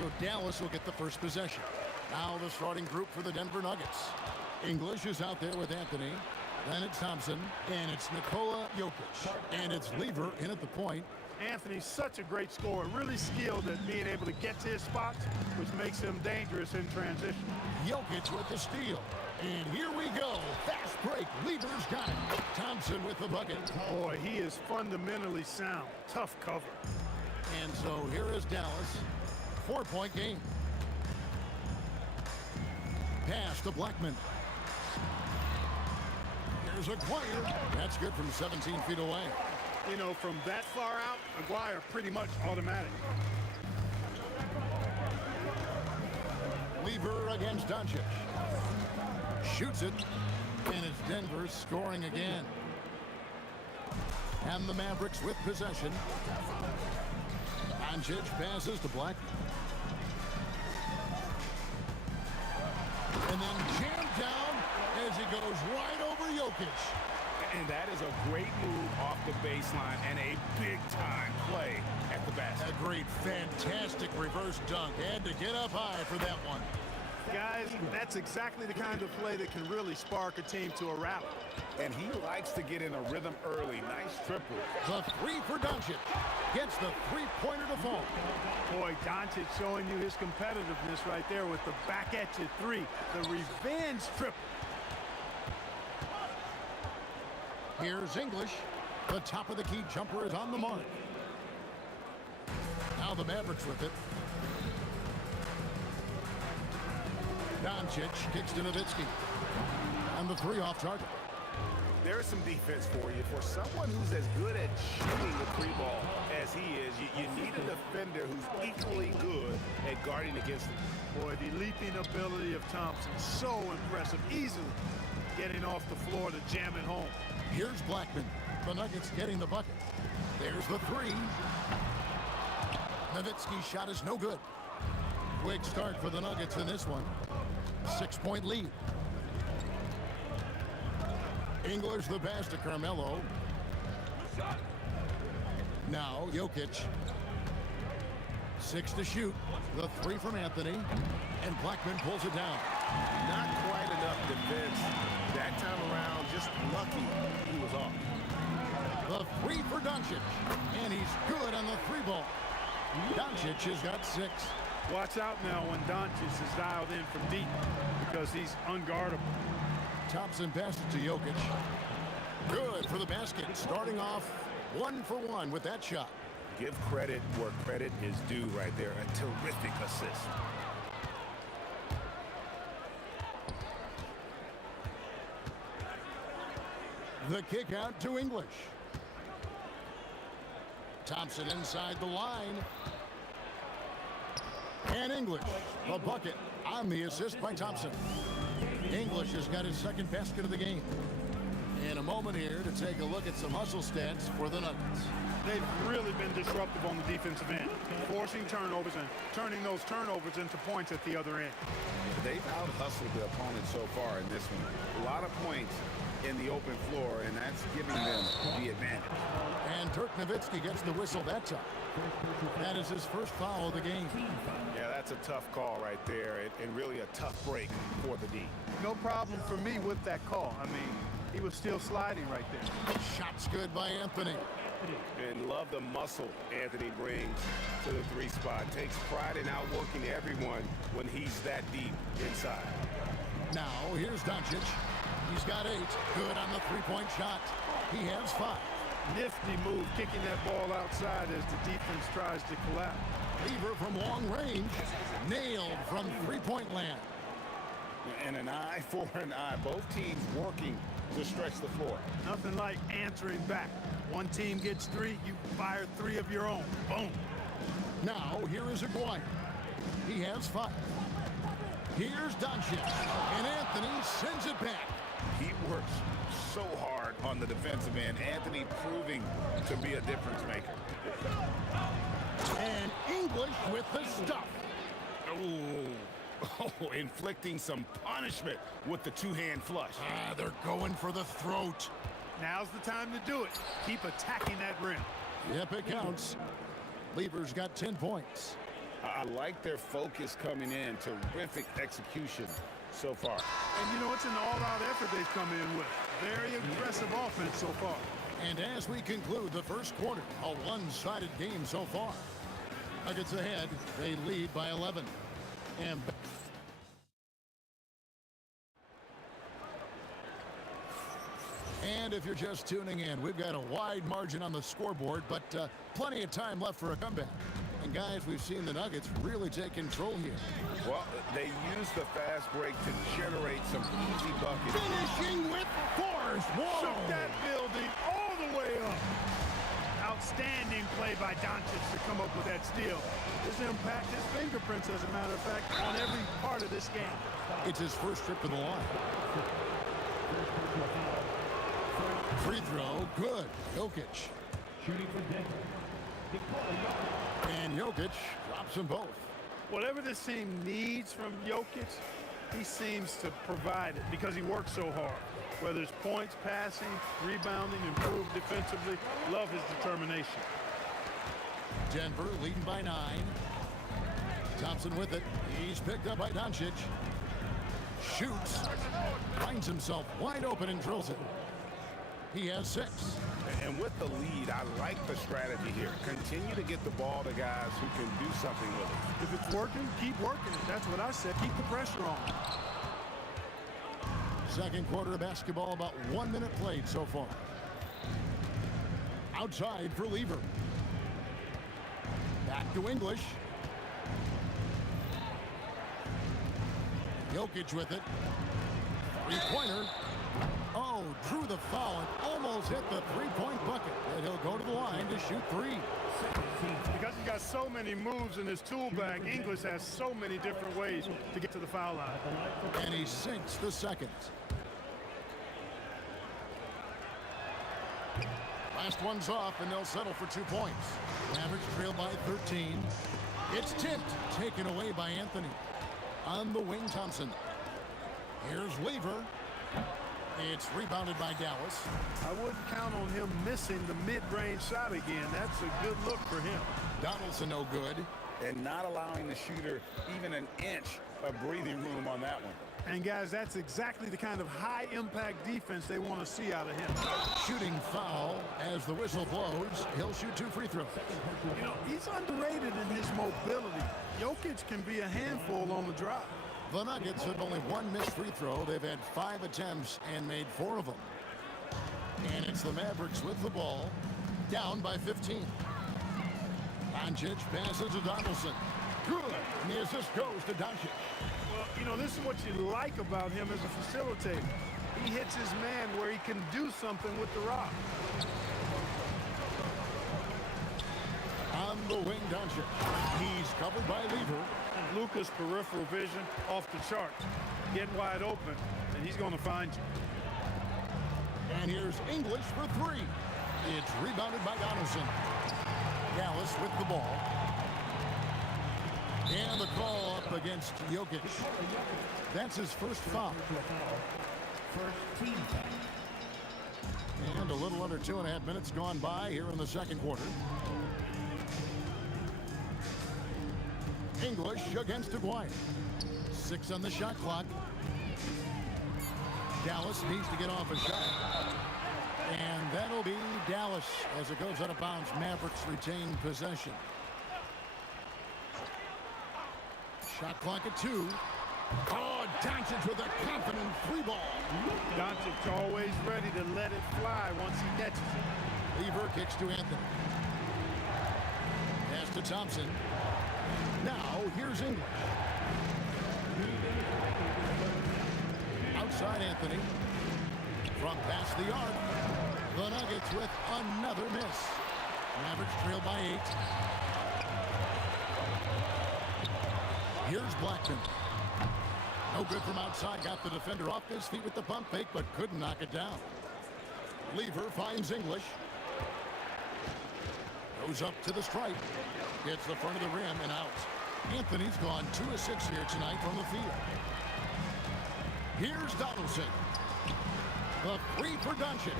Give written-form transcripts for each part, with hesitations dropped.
So Dallas will get the first possession. Now the starting group for the Denver Nuggets. English is out there with Anthony. Then it's Thompson. And it's Nikola Jokic. And it's Lever in at the point. Anthony's such a great scorer, really skilled at being able to get to his spots, which makes him dangerous in transition. Jokic with the steal. And here we go. Fast break. Lever's got it. Thompson with the bucket. Boy, he is fundamentally sound. Tough cover. And so here is Dallas. 4-point game. Pass to Blackman. Here's Aguirre. That's good from 17 feet away. You know, from that far out, Aguirre pretty much automatic. Lever against Doncic. Shoots it. And it's Denver scoring again. And the Mavericks with possession. Doncic passes to Blackman. And then jammed down as he goes right over Jokic. And that is a great move off the baseline and a big-time play at the basket. A great, fantastic reverse dunk. Had to get up high for that one. Guys, that's exactly the kind of play that can really spark a team to a rally. And he likes to get in a rhythm early. Nice triple. The three for Doncic. Gets the three-pointer to fall. Boy, Doncic showing you his competitiveness right there with the back-at-you three. The revenge triple. Here's English. The top of the key jumper is on the mark. Now the Mavericks with it. Doncic kicks to Nowitzki. And the three off target. There's some defense for you. For someone who's as good at shooting the three ball as he is, you need a defender who's equally good at guarding against him. Boy, the leaping ability of Thompson, so impressive. Easily getting off the floor to jam it home. Here's Blackman. The Nuggets getting the bucket. There's the three. Nowitzki's shot is no good. Quick start for the Nuggets in this one. 6-point lead. English the pass to Carmelo. Now Jokic. 6 to shoot. The three from Anthony. And Blackman pulls it down. Not quite enough defense. That time around, just lucky he was off. The three for Doncic. And he's good on the three ball. Doncic has got 6. Watch out now when Doncic is dialed in from deep because he's unguardable. Thompson passes to Jokic. Good for the basket. Starting off 1 for 1 with that shot. Give credit where credit is due right there. A terrific assist. The kick out to English. Thompson inside the line. And English, the bucket on the assist by Thompson. English has got his second basket of the game. In a moment here to take a look at some hustle stats for the Nuggets. They've really been disruptive on the defensive end, forcing turnovers and turning those turnovers into points at the other end. They've out-hustled the opponent so far in this one. A lot of points in the open floor, and that's giving them the advantage. And Dirk Nowitzki gets the whistle that time. That is his first foul of the game. Yeah, that's a tough call right there, and really a tough break for the D. No problem for me with that call. I mean, he was still sliding right there. Shot's good by Anthony. And love the muscle Anthony brings to the three spot. Takes pride in outworking everyone when he's that deep inside. Now, here's Doncic. He's got 8. Good on the three-point shot. He has 5. Nifty move, kicking that ball outside as the defense tries to collapse. Lever from long range. Nailed from three-point land. And an eye for an eye. Both teams working to stretch the floor. Nothing like answering back. One team gets 3, you fire 3 of your own. Boom. Now, here is Aguirre. He has 5. Here's Doncic. And Anthony sends it back. He works so hard on the defensive end. Anthony proving to be a difference maker. And English with the stuff. Oh, inflicting some punishment with the two-hand flush. They're going for the throat. Now's the time to do it. Keep attacking that rim. Yep, it counts. Lever's got 10 points. I like their focus coming in. Terrific execution so far. And you know, it's an all-out effort they've come in with. Very aggressive offense so far. And as we conclude the first quarter, a one-sided game so far. Nuggets ahead. They lead by 11. And if you're just tuning in, we've got a wide margin on the scoreboard, but plenty of time left for a comeback. And guys, we've seen the Nuggets really take control here. Well, they used the fast break to generate some easy buckets. Finishing with force. Whoa! Shook that building all the way up. Outstanding play by Doncic to come up with that steal. His impact, his fingerprints, as a matter of fact, on every part of this game. It's his first trip to the line. Free throw, good. Jokic. Shooting for Denver. And Jokic drops them both. Whatever this team needs from Jokic, he seems to provide it because he works so hard. Whether it's points, passing, rebounding, improved defensively, love his determination. Denver leading by 9. Thompson with it. He's picked up by Doncic. Shoots. Finds himself wide open and drills it. He has 6. And with the lead, I like the strategy here. Continue to get the ball to guys who can do something with it. If it's working, keep working it. That's what I said. Keep the pressure on. Second quarter of basketball, about 1 minute played so far. Outside for Lever. Back to English. Jokic with it. Three-pointer. Oh, drew the foul and almost hit the three-point bucket. And he'll go to the line to shoot 3. Because he's got so many moves in his tool bag, English has so many different ways to get to the foul line. And he sinks the second. Last one's off, and they'll settle for 2 points. Mavericks trail by 13. It's tipped, taken away by Anthony. On the wing, Thompson. Here's Lever. It's rebounded by Dallas. I wouldn't count on him missing the mid-range shot again. That's a good look for him. Donaldson no good. And not allowing the shooter even an inch of breathing room on that one. And guys, that's exactly the kind of high-impact defense they want to see out of him. Shooting foul as the whistle blows. He'll shoot 2 free throws. You know, he's underrated in his mobility. Jokic can be a handful on the drop. The Nuggets have only 1 missed free throw. They've had 5 attempts and made 4 of them. And it's the Mavericks with the ball, down by 15. Doncic passes to Donaldson. Good. And the assist goes to Doncic. Well, you know, this is what you like about him as a facilitator. He hits his man where he can do something with the rock. On the wing, Doncic. He's covered by Lever. And Luka's peripheral vision off the charts. Get wide open, and he's going to find you. And here's English for three. It's rebounded by Donaldson. Dallas with the ball. And the call up against Jokic. That's his first foul. First team foul. And a little under 2.5 minutes gone by here in the second quarter. English against Aguirre. 6 on the shot clock. Dallas needs to get off a shot. And that'll be Dallas as it goes out of bounds. Mavericks retain possession. Shot clock at 2. Oh, Doncic with a confident three ball. Doncic always ready to let it fly once he catches it. Lever kicks to Anthony. Pass to Thompson. Now here's English. Outside Anthony. From past the arc. The Nuggets with another miss. Mavericks trail by 8. Here's Blackman. No good from outside. Got the defender off his feet with the pump fake, but couldn't knock it down. Lever finds English. Goes up to the stripe. Gets the front of the rim and out. Anthony's gone 2 of 6 here tonight from the field. Here's Donaldson. The three for Doncic.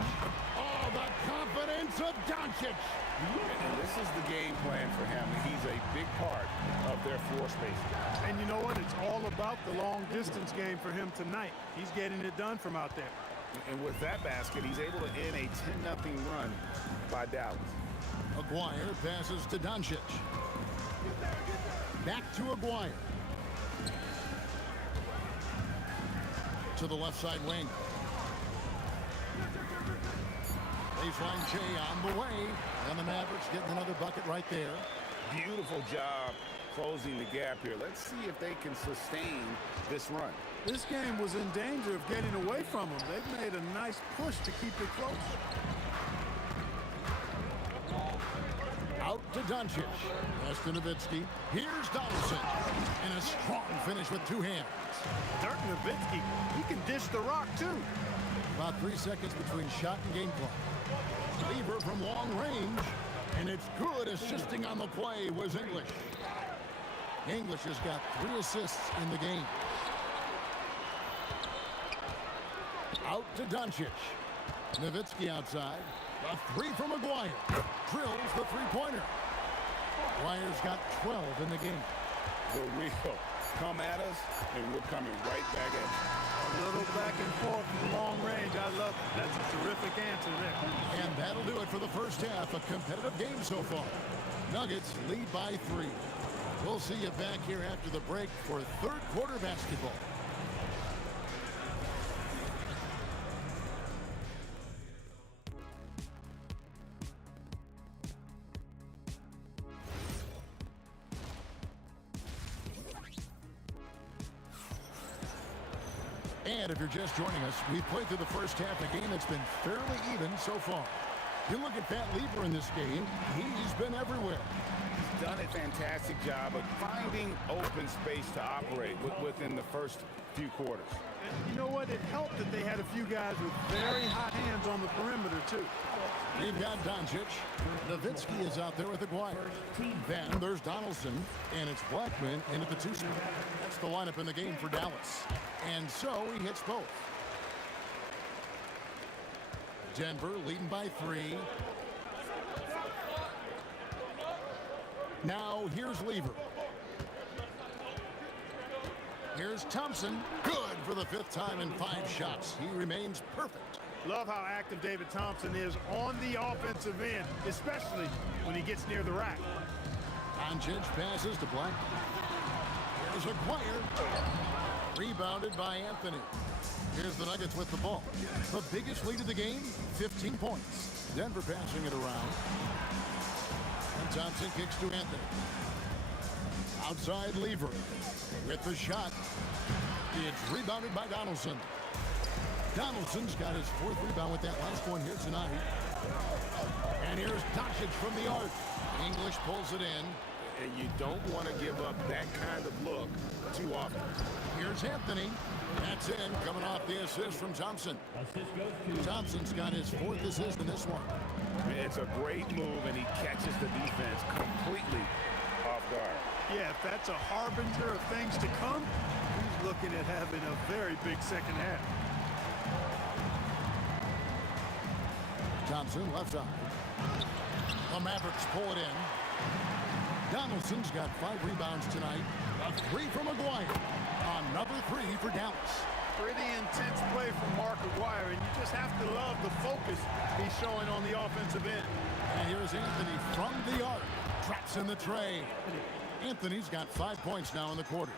Oh, the confidence of Doncic. And this is the game plan for him. He's a big part of their floor space. And you know what? It's all about the long distance game for him tonight. He's getting it done from out there. And with that basket, he's able to end a 10-0 run by Dallas. Aguirre passes to Doncic. Back to Aguirre. To the left side wing. Baseline J on the way. And the Mavericks getting another bucket right there. Beautiful job closing the gap here. Let's see if they can sustain this run. This game was in danger of getting away from them. They've made a nice push to keep it close. Out to Doncic. Pass to Nowitzki. Here's Donaldson. And a strong finish with 2 hands. Dirk Nowitzki, he can dish the rock too. About 3 seconds between shot and game clock. Lever from long range. And it's good. Assisting on the play was English. English has got 3 assists in the game. Out to Doncic. Nowitzki outside. A 3 from Aguirre. Drills the three-pointer. Aguirre's got 12 in the game. The real come at us, and we're coming right back at you. A little back and forth from long range. I love it. That's a terrific answer there. And that'll do it for the first half. A competitive game so far. Nuggets lead by 3. We'll see you back here after the break for third quarter basketball. And if you're just joining us, we've played through the first half of the game that's been fairly even so far. You look at Pat Lever in this game, he's been everywhere. He's done a fantastic job of finding open space to operate within the first few quarters. And you know what? It helped that they had a few guys with very hot hands on the perimeter, too. We've got Doncic. Nowitzki is out there with Aguirre. Then there's Donaldson, and it's Blackman into the 2 spot. That's the lineup in the game for Dallas. And so he hits both. Denver leading by 3. Now here's Lever. Here's Thompson. Good for the 5th time in 5 shots. He remains perfect. Love how active David Thompson is on the offensive end, especially when he gets near the rack. Doncic passes to Black. Here's Aguirre. Rebounded by Anthony. Here's the Nuggets with the ball. The biggest lead of the game, 15 points. Denver passing it around. And Thompson kicks to Anthony. Outside Lever with the shot. It's rebounded by Donaldson. Donaldson's got his 4th rebound with that last one here tonight. And here's Doncic from the arc. English pulls it in. and you don't want to give up that kind of look too often. Here's Anthony. That's in, coming off the assist from Thompson. Assist goes to Thompson's got his 4th assist in this one. It's a great move, and he catches the defense completely off guard. Yeah, if that's a harbinger of things to come, he's looking at having a very big second half. Thompson left side. The Mavericks pull it in. Donaldson's got 5 rebounds tonight. A 3 from Maguire. Another 3 for Dallas. Pretty intense play from Mark Aguirre, and you just have to love the focus he's showing on the offensive end. And here's Anthony from the arc. Traps in the tray. Anthony's got 5 points now in the quarter.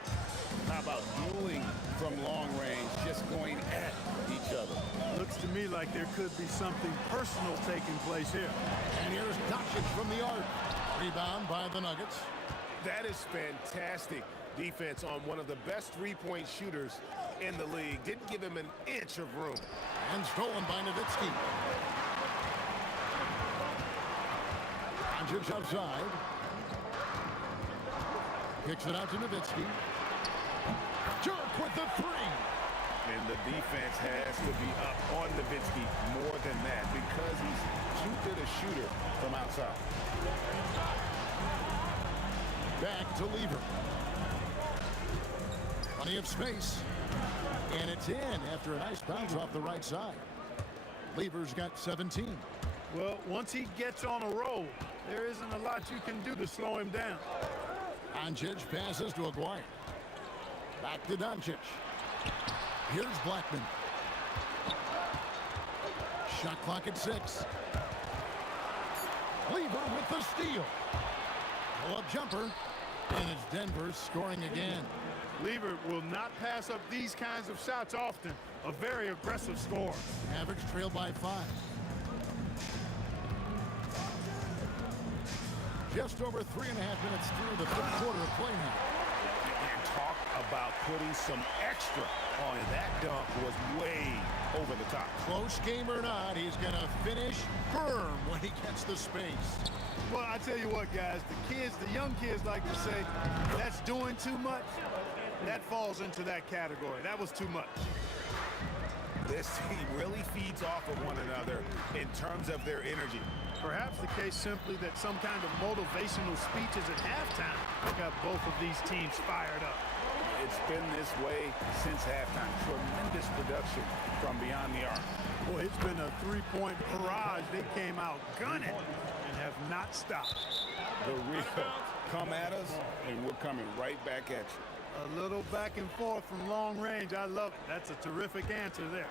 How about dueling from long range, just going at each other? Looks to me like there could be something personal taking place here. And here's Doncic from the arc. Rebound by the Nuggets. That is fantastic defense on one of the best three-point shooters in the league. Didn't give him an inch of room. And stolen by Nowitzki. Doncic outside. Kicks it out to Nowitzki. Jerk with the 3. And the defense has to be up on Nowitzki more than that because he's too good a shooter from outside. Back to Lever. Plenty of space. And it's in after a nice bounce off the right side. Lever's got 17. Well, once he gets on a roll, there isn't a lot you can do to slow him down. Doncic passes to Aguirre. Back to Doncic. Here's Blackman. Shot clock at 6. Lever with the steal. Pull-up jumper. And it's Denver scoring again. Lever will not pass up these kinds of shots often. A very aggressive score. Mavericks trail by 5. Just over 3.5 minutes through the 3rd quarter of play now. And talk about putting some extra on it. That dunk was way over the top. Close game or not, he's going to finish firm when he gets the space. Well, I tell you what, guys, the young kids like to say, that's doing too much. That falls into that category. That was too much. This team really feeds off of one another in terms of their energy. Perhaps the case simply that some kind of motivational speeches at halftime got both of these teams fired up. It's been this way since halftime. Tremendous production from beyond the arc. Boy, it's been a 3-point barrage. They came out gunning and have not stopped. The real come at us, and we're coming right back at you. A little back and forth from long range. I love it. That's a terrific answer there.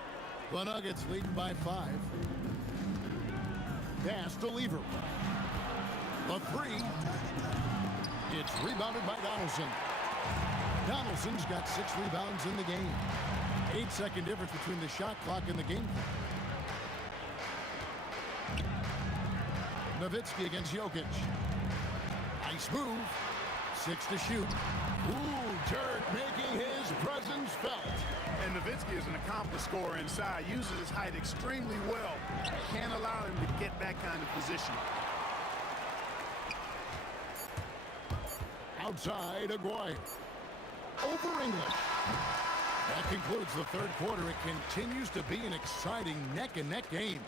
The Nuggets leading by 5. Pass to Lever. The 3. It's rebounded by Donaldson. Donaldson's got 6 rebounds in the game. 8-second difference between the shot clock and the game clock. Nowitzki against Jokic. Nice move. 6 to shoot. Ooh, Dirk making his presence felt. And Nowitzki is an accomplished scorer inside. Uses his height extremely well. Can't allow him to get that kind of position. Outside, Aguirre. Over English. That concludes the 3rd quarter. It continues to be an exciting neck-and-neck game.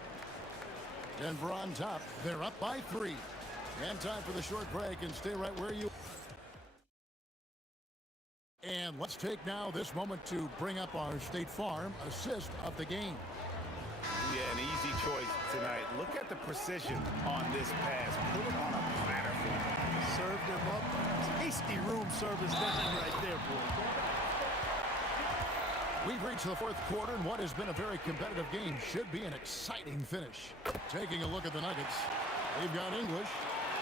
Denver on top. They're up by 3. And time for the short break, and stay right where you are. And let's take now this moment to bring up our State Farm assist of the game. Yeah, an easy choice tonight. Look at the precision on this pass. Put it on a platter for him. Served him up. Tasty room service down right there, boy. We've reached the 4th quarter, and what has been a very competitive game should be an exciting finish. Taking a look at the Nuggets, they've got English.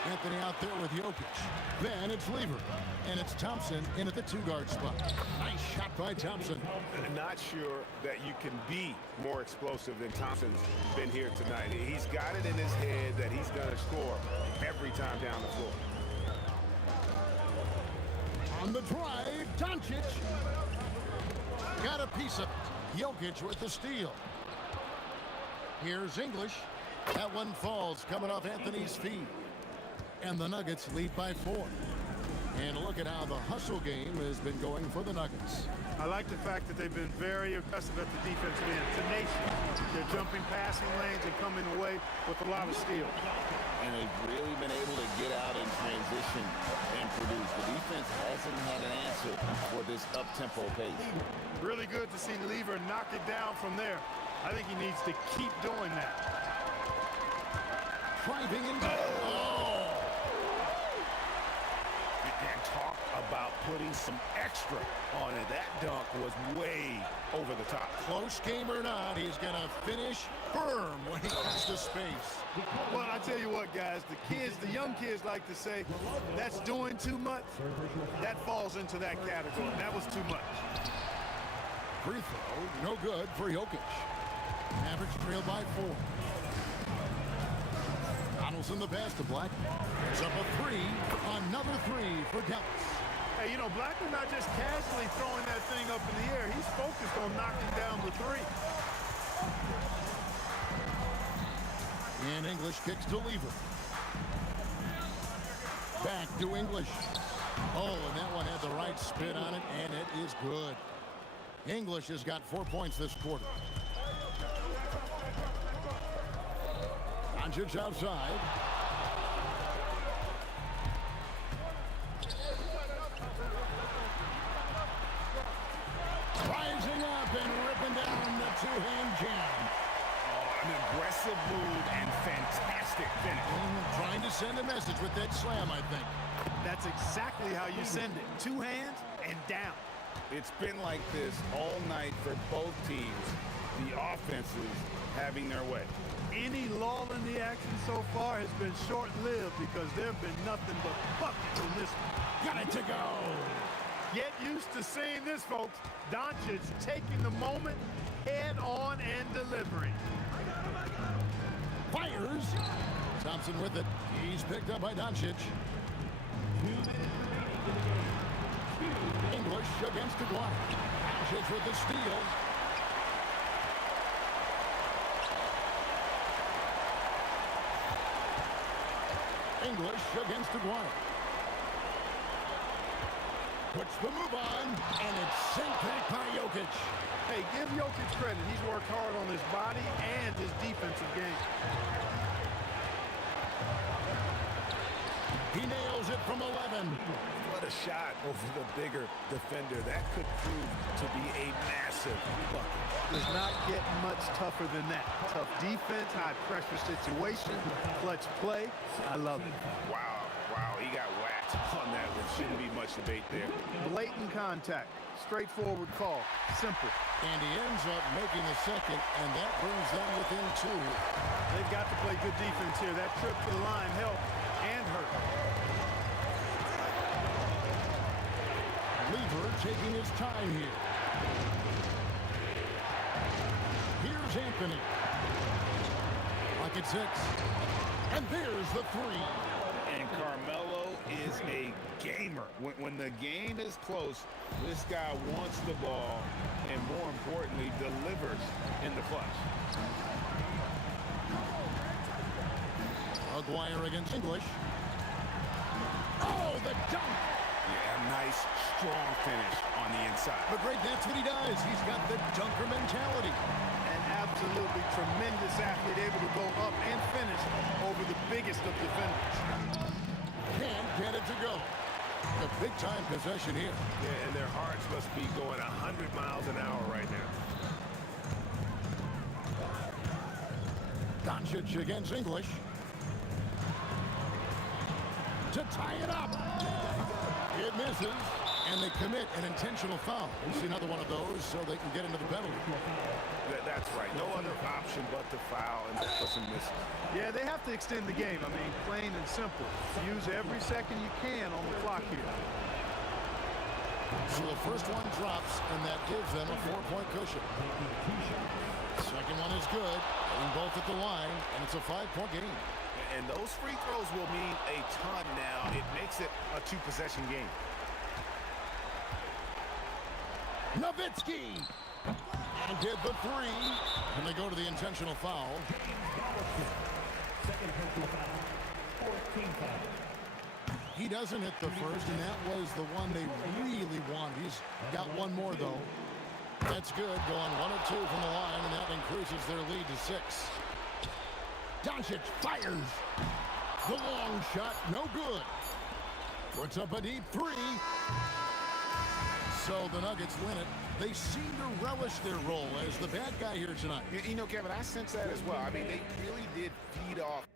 Anthony out there with Jokic. Then it's Lever. And it's Thompson in at the 2-guard spot. Nice shot by Thompson. Not sure that you can be more explosive than Thompson's been here tonight. He's got it in his head that he's going to score every time down the floor. On the drive, Doncic. Got a piece of it. Jokic with the steal. Here's English. That one falls coming off Anthony's feet. And the Nuggets lead by 4. And look at how the hustle game has been going for the Nuggets. I like the fact that they've been very aggressive at the defensive end. Tenacious. They're jumping passing lanes and coming away with a lot of steals. And they've really been able to get out in transition and produce. The defense hasn't had an answer for this up-tempo pace. Really good to see Lever knock it down from there. I think he needs to keep doing that. Driving in. Oh! And talk about putting some extra on it. That dunk was way over the top. Close game or not, he's going to finish firm when he gets to space. Well, I tell you what, guys, the young kids like to say, that's doing too much. That falls into that category. That was too much. Free throw, no good for Jokic. Average trail by 4. Donaldson the pass to Black. It's up a 3. Another 3 for Dallas. Hey, you know, Blackman not just casually throwing that thing up in the air. He's focused on knocking down the 3. And English kicks to Lever. Back to English. Oh, and that one had the right spin on it, and it is good. English has got 4 points this quarter. Doncic outside. Rising up and ripping down the two-hand jam. An aggressive move and fantastic finish. Trying to send a message with that slam, I think. That's exactly how you send it. 2 hands and down. It's been like this all night for both teams. The offenses having their way. Any lull in the action so far has been short-lived because there have been nothing but buckets on this one. Got it to go. Get used to seeing this, folks. Doncic taking the moment head on and delivering. Fires. Thompson with it. He's picked up by Doncic. English against Aguirre. Doncic with the steal. English against Aguirre. Puts the move on, and it's sent back by Jokic. Hey, give Jokic credit. He's worked hard on his body and his defensive game. He nails it from 11. What a shot over the bigger defender. That could prove to be a massive bucket. Does not get much tougher than that. Tough defense, high pressure situation, clutch play. I love it. Wow, he got whacked on that one. Shouldn't be much debate there. Blatant contact. Straightforward call. Simple. And he ends up making the second, and that brings them within 2. They've got to play good defense here. That trip to the line helped and hurt. Lever taking his time here. Here's Anthony. Lock at 6. And there's the 3. And Carmelo is a gamer. When the game is close, this guy wants the ball and, more importantly, delivers in the clutch. Aguirre against English. Oh, the dunk! Yeah, nice, strong finish on the inside. But great, that's what he does. He's got the dunker mentality. An absolutely tremendous athlete, able to go up and finish over the biggest of defenders. Can't get it to go. A big-time possession here. Yeah, and their hearts must be going 100 miles an hour right now. Doncic against English. To tie it up. It misses, and they commit an intentional foul. We see another one of those so they can get into the penalty. That's right. No other option but to foul, and that doesn't miss it. Yeah, they have to extend the game. I mean, plain and simple. Use every second you can on the clock here. So the first one drops, and that gives them a 4-point cushion. Second one is good. Getting both at the line, and it's a 5-point game. And those free throws will mean a ton now. It makes it a 2-possession game. Nowitzki! And did the 3. And they go to the intentional foul. Second personal foul. 14 foul. He doesn't hit the first, and that was the one they really wanted. He's got one more, though. That's good, going 1 of 2 from the line, and that increases their lead to 6. Doncic fires. The long shot, no good. Puts up a deep 3. So the Nuggets win it. They seem to relish their role as the bad guy here tonight. You know, Kevin, I sense that as well. I mean, they really did feed off.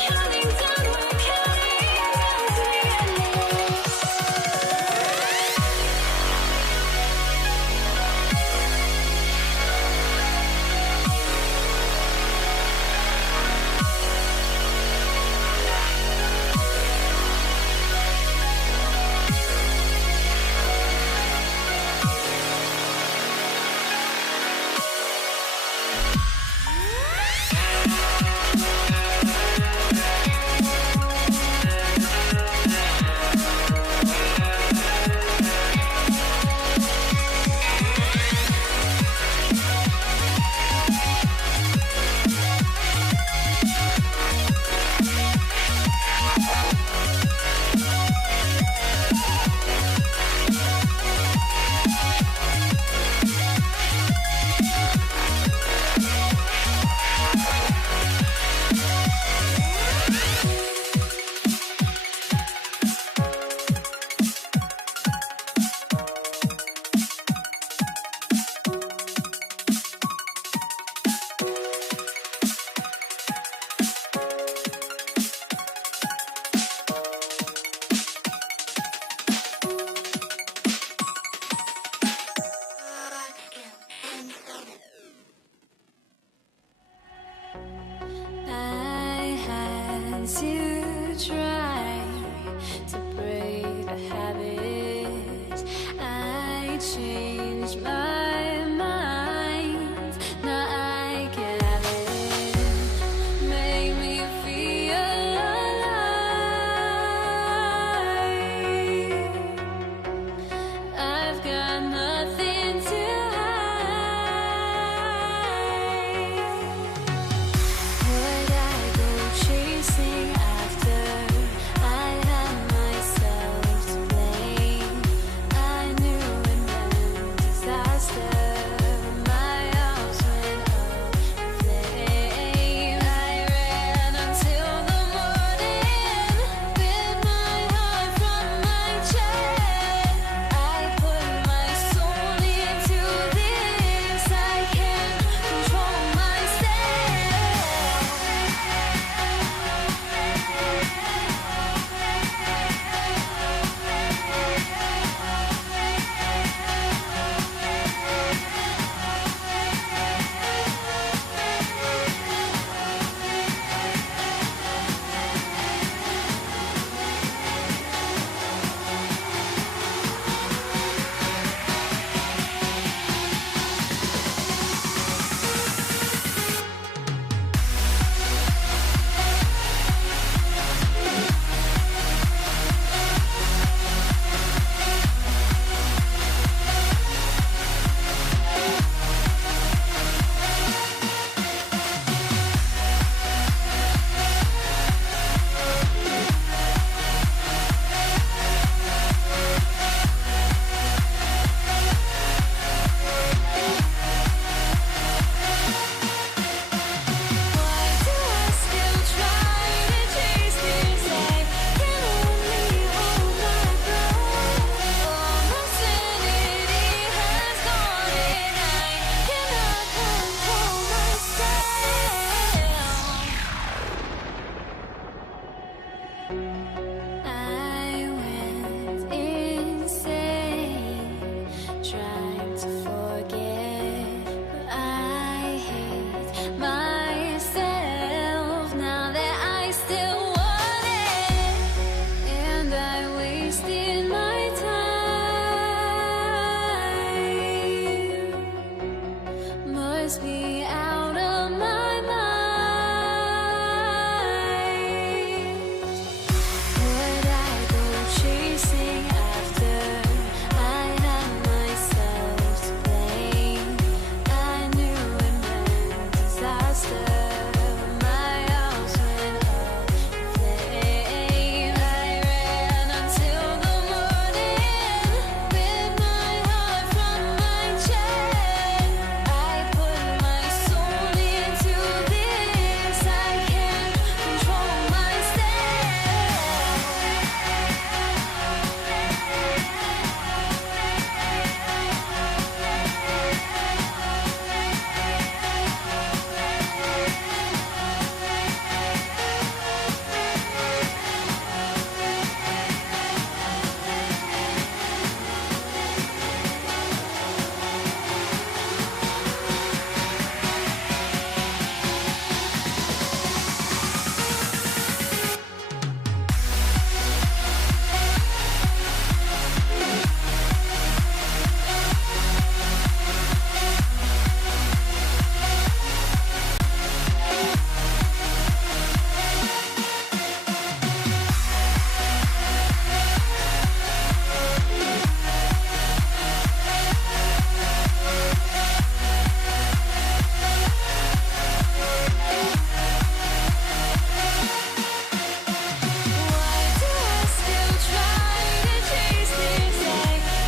Counting down, we're counting I went insane trying to forget, but I hate myself now that I still want it, and I wasted my time. Must be out of my mind. Would I go chasing after? I had myself to blame. I knew it meant disaster. My house went up in flames. I ran until the morning with my heart from my chest. I put my soul into this. I can't control myself. Why do I still try to chase this? I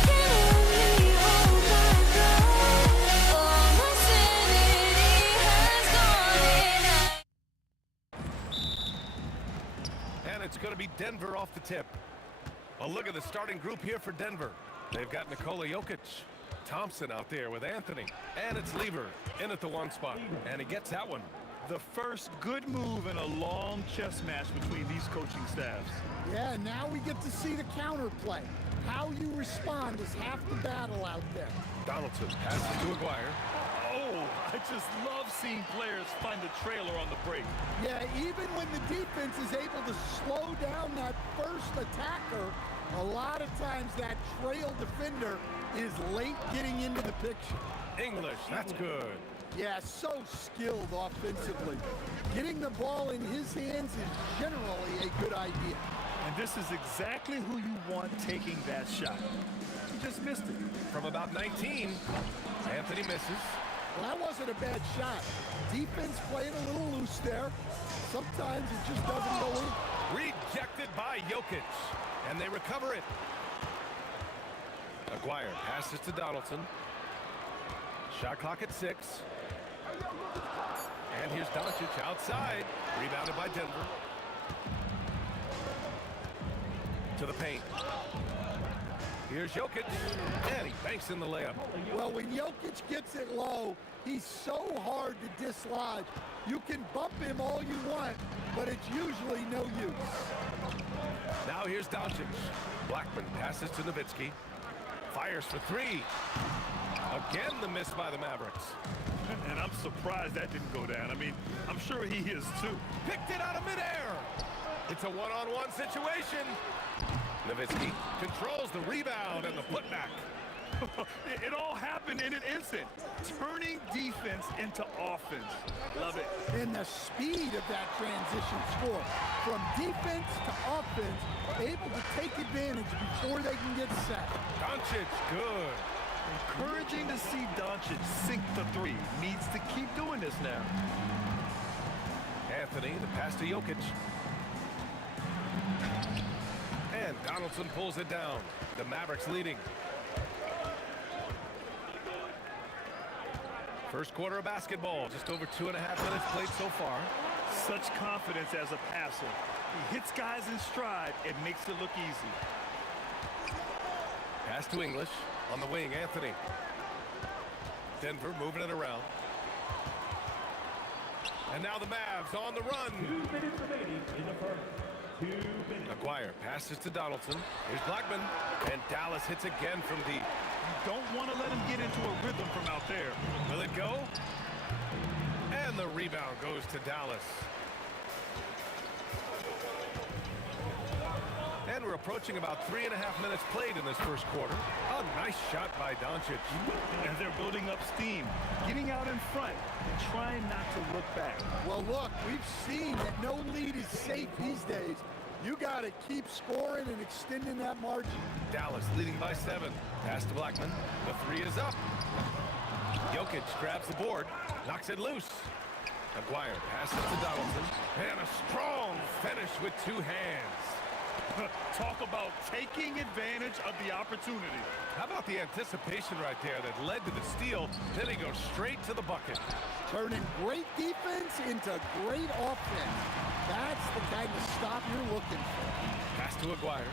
can only hold my breath. All my sanity has gone, And it's going to be Denver off the tip. Well, look at the starting group here for Denver. They've got Nikola Jokic, Thompson out there with Anthony, and it's Lever in at the one spot, and he gets that one. The first good move in a long chess match between these coaching staffs. Yeah, now we get to see the counterplay. How you respond is half the battle out there. Donaldson passes to Aguirre. Oh, I just love seeing players find a trailer on the break. Yeah, even when the defense is able to slow down that first attacker, a lot of times that trail defender is late getting into the picture. English, that's good. Yeah, so skilled offensively. Getting the ball in his hands is generally a good idea. And this is exactly who you want taking that shot. He just missed it. From about 19, Anthony misses. Well, that wasn't a bad shot. Defense played a little loose there. Sometimes it just doesn't go in. Rejected by Jokic, and they recover it. Aguirre passes to Donaldson. Shot clock at 6. And here's Doncic outside. Rebounded by Denver. To the paint. Here's Jokic. And he banks in the layup. Well, when Jokic gets it low, he's so hard to dislodge. You can bump him all you want, but it's usually no use. Now here's Doncic. Blackman passes to Nowitzki. Fires for 3. Again, the miss by the Mavericks. And I'm surprised that didn't go down. I mean, I'm sure he is too. Picked it out of midair. It's a one-on-one situation. Nowitzki controls the rebound and the putback. It all happened in an instant. Turning defense into offense. Love it. And the speed of that transition score. From defense to offense, able to take advantage before they can get set. Doncic, good. Encouraging to see Doncic sink the 3. Needs to keep doing this now. Anthony, the pass to Jokic. And Donaldson pulls it down. The Mavericks leading. First quarter of basketball. Just over 2.5 minutes played so far. Such confidence as a passer. He hits guys in stride. It makes it look easy. Pass to English. On the wing, Anthony. Denver moving it around. And now the Mavs on the run. 2 minutes remaining in the first. 2 minutes. Aguirre passes to Donaldson. Here's Blackman. And Dallas hits again from deep. You don't want to let him get into a rhythm from out there. Will it go? And the rebound goes to Dallas. And we're approaching about 3.5 minutes played in this first quarter. A nice shot by Doncic. And they're building up steam, getting out in front and trying not to look back. Well, look, we've seen that no lead is safe these days. You got to keep scoring and extending that margin. Dallas leading by 7. Pass to Blackman. The 3 is up. Jokic grabs the board, knocks it loose. Aguirre passes to Donaldson. And a strong finish with 2 hands. Talk about taking advantage of the opportunity. How about the anticipation right there that led to the steal? Then he goes straight to the bucket. Turning great defense into great offense. That's the kind of stop you're looking for. Pass to Aguirre.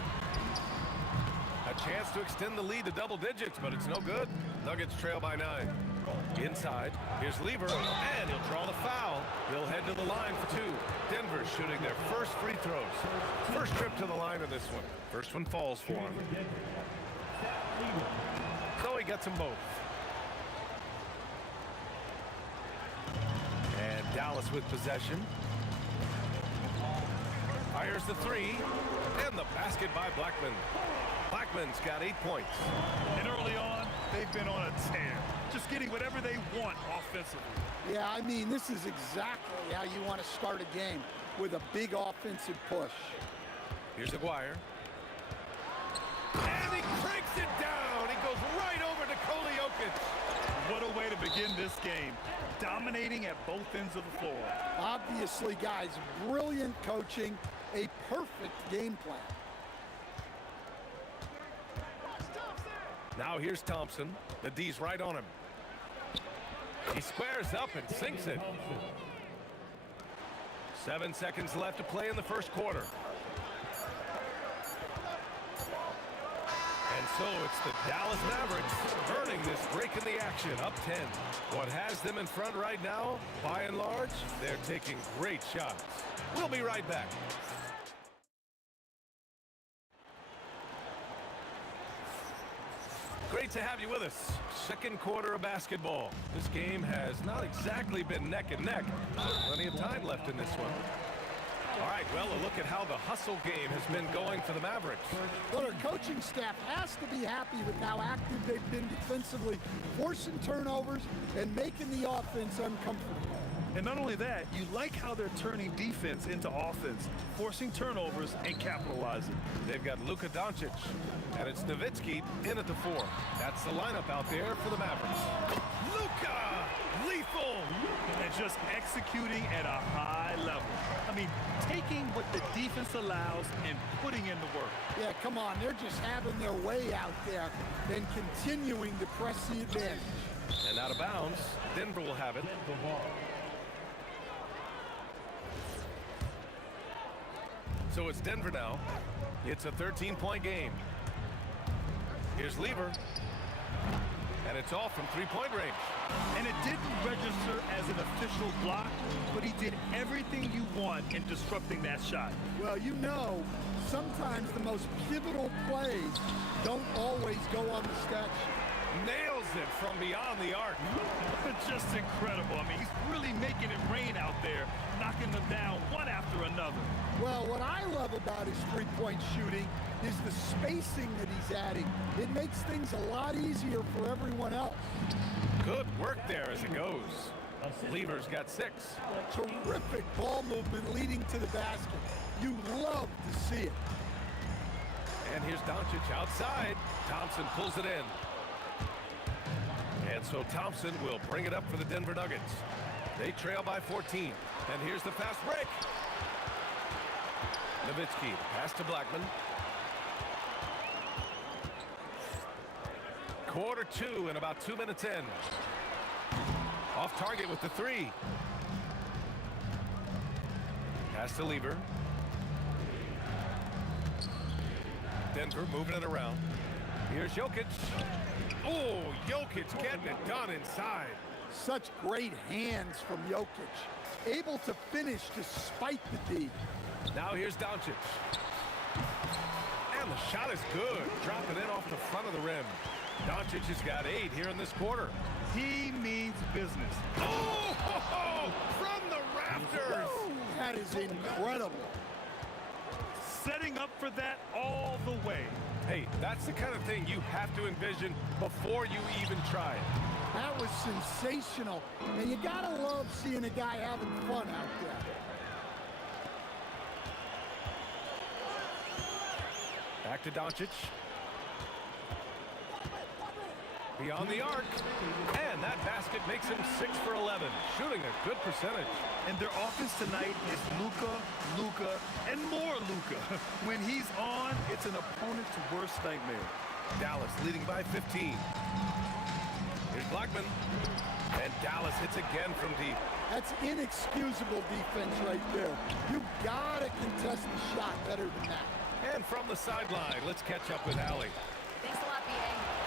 A chance to extend the lead to double digits, but it's no good. Nuggets trail by 9. Inside, here's Lever, and he'll draw the foul. He'll head to the line for 2. Denver shooting their first free throws. First trip to the line in this one. First one falls for him. So he gets them both. And Dallas with possession. Fires the 3, and the basket by Blackman. Blackman's got 8 points. And early on, they've been on a tear, just getting whatever they want offensively. Yeah, I mean, this is exactly how you want to start a game, with a big offensive push. Here's Aguirre. And he cranks it down. He goes right over to Nikola Jokic. What a way to begin this game, dominating at both ends of the floor. Obviously, guys, brilliant coaching, a perfect game plan. Now here's Thompson. The D's right on him. He squares up and sinks it. 7 seconds left to play in the first quarter. And so it's the Dallas Mavericks earning this break in the action, up 10. What has them in front right now, by and large, they're taking great shots. We'll be right back. Great to have you with us. Second quarter of basketball. This game has not exactly been neck and neck. Plenty of time left in this one. All right, well, a look at how the hustle game has been going for the Mavericks. Well, our coaching staff has to be happy with how active they've been defensively, forcing turnovers and making the offense uncomfortable. And not only that, you like how they're turning defense into offense, forcing turnovers and capitalizing. They've got Luka Doncic, and it's Nowitzki in at the 4. That's the lineup out there for the Mavericks. Luka! Lethal! And just executing at a high level. I mean, taking what the defense allows and putting in the work. Yeah, come on, they're just having their way out there and continuing to press the advantage. And out of bounds, Denver will have it. So it's Denver now. It's a 13-point game. Here's Lever. And it's all from three-point range. And it didn't register as an official block, but he did everything you want in disrupting that shot. Well, you know, sometimes the most pivotal plays don't always go on the stat sheet. Nails it from beyond the arc. Just incredible. I mean, he's really making it rain out there, knocking them down one after another. Well, what I love about his three-point shooting is the spacing that he's adding. It makes things a lot easier for everyone else. Good work there as it goes. Lever's got 6. Terrific ball movement leading to the basket. You love to see it. And here's Doncic outside. Thompson pulls it in. And so Thompson will bring it up for the Denver Nuggets. They trail by 14. And here's the fast break. Nowitzki, pass to Blackman. Quarter 2 and about 2 minutes in. Off target with the 3. Pass to Lever. Denver moving it around. Here's Jokic. Oh, Jokic getting it done inside. Such great hands from Jokic. Able to finish despite the D. Now here's Doncic. shot is good. Dropping in off the front of the rim. Doncic has got 8 here in this quarter. He means business. Oh, from the rafters. That is incredible. Setting up for that all the way. Hey, that's the kind of thing you have to envision before you even try it. That was sensational. And you gotta love seeing a guy having fun out there. Back to Doncic. Beyond the arc. And that basket makes him 6 for 11. Shooting a good percentage. And their offense tonight is Luka, and more Luka. When he's on, it's an opponent's worst nightmare. Dallas leading by 15. Here's Blackman. And Dallas hits again from deep. That's inexcusable defense right there. You gotta contest the shot better than that. And from the sideline, let's catch up with Allie. Thanks a lot, BA.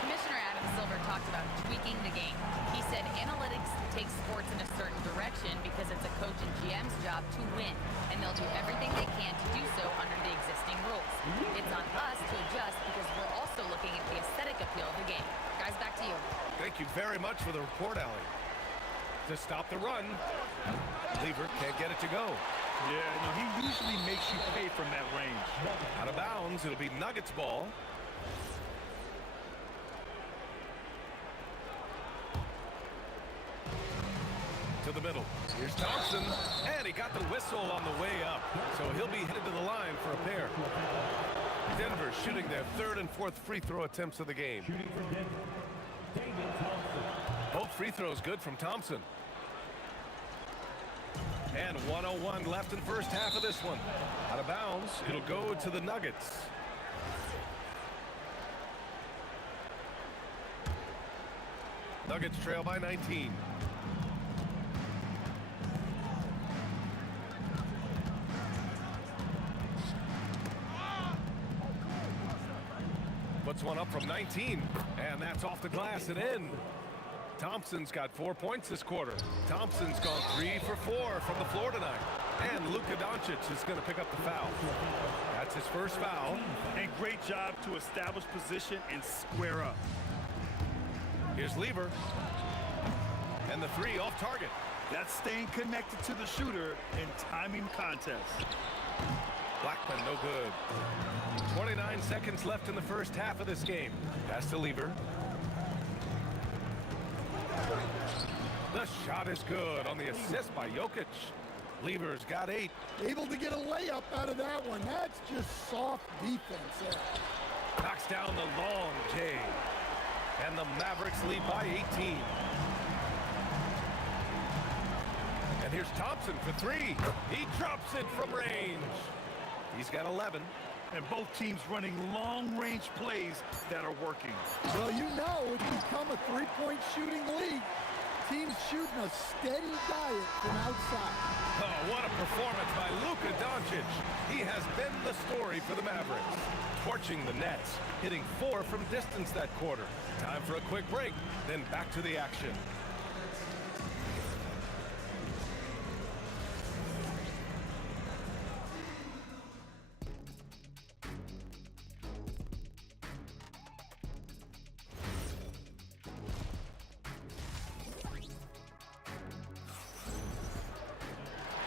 Commissioner Adam Silver talked about tweaking the game. He said analytics takes sports in a certain direction because it's a coach and GM's job to win, and they'll do everything they can to do so under the existing rules. It's on us to adjust because we're also looking at the aesthetic appeal of the game. Guys, back to you. Thank you very much for the report, Allie. To stop the run, Lever can't get it to go. Yeah, no, he usually makes you pay from that range. Out of bounds, it'll be Nuggets ball. To the middle. Here's Thompson, and he got the whistle on the way up, so he'll be headed to the line for a pair. Denver shooting their 3rd and 4th free throw attempts of the game. Shooting for Denver, David Thompson. Both free throws good from Thompson. And 1:01 left in the first half of this one. Out of bounds, it'll go to the Nuggets. Nuggets trail by 19. Puts one up from 19, and that's off the glass and in. Thompson's got 4 points this quarter. Thompson's gone 3 for 4 from the floor tonight. And Luka Doncic is going to pick up the foul. That's his first foul. And great job to establish position and square up. Here's Lever. And the 3 off target. That's staying connected to the shooter in timing contest. Blackman, no good. 29 seconds left in the first half of this game. Pass to Lever. The shot is good on the assist by Jokic. Lever's got 8. Able to get a layup out of that one. That's just soft defense there. Knocks down the long J. And the Mavericks lead by 18. And here's Thompson for 3. He drops it from range. He's got 11. And both teams running long-range plays that are working. Well, you know it's become a three-point shooting league. Teams shooting a steady diet from outside. Oh, what a performance by Luka Doncic. He has been the story for the Mavericks. Torching the Nets, hitting 4 from distance that quarter. Time for a quick break, then back to the action.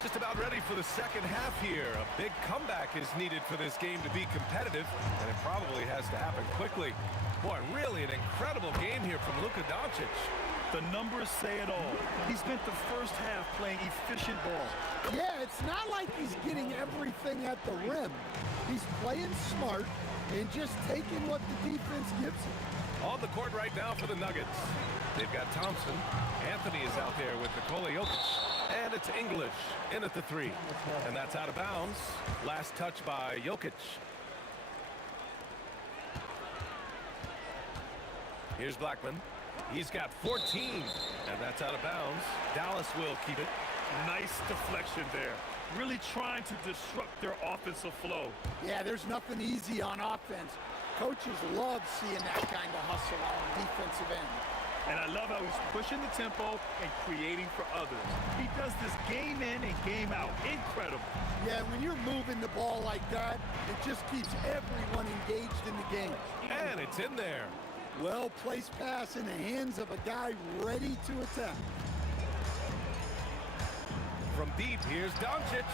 Just about ready for the second half here. A big comeback is needed for this game to be competitive, and it probably has to happen quickly. Boy, really an incredible game here from Luka Doncic. The numbers say it all. He spent the first half playing efficient ball. Yeah, it's not like he's getting everything at the rim. He's playing smart and just taking what the defense gives him. On the court right now for the Nuggets. They've got Thompson. Anthony is out there with Nikola Jokic. And it's English in at the 3. And that's out of bounds. Last touch by Jokic. Here's Blackman. He's got 14. And that's out of bounds. Dallas will keep it. Nice deflection there. Really trying to disrupt their offensive flow. Yeah, there's nothing easy on offense. Coaches love seeing that kind of hustle on the defensive end. And I love how he's pushing the tempo and creating for others. He does this game in and game out. Incredible. Yeah, when you're moving the ball like that, it just keeps everyone engaged in the game. And it's in there. Well-placed pass in the hands of a guy ready to attack. From deep, here's Doncic.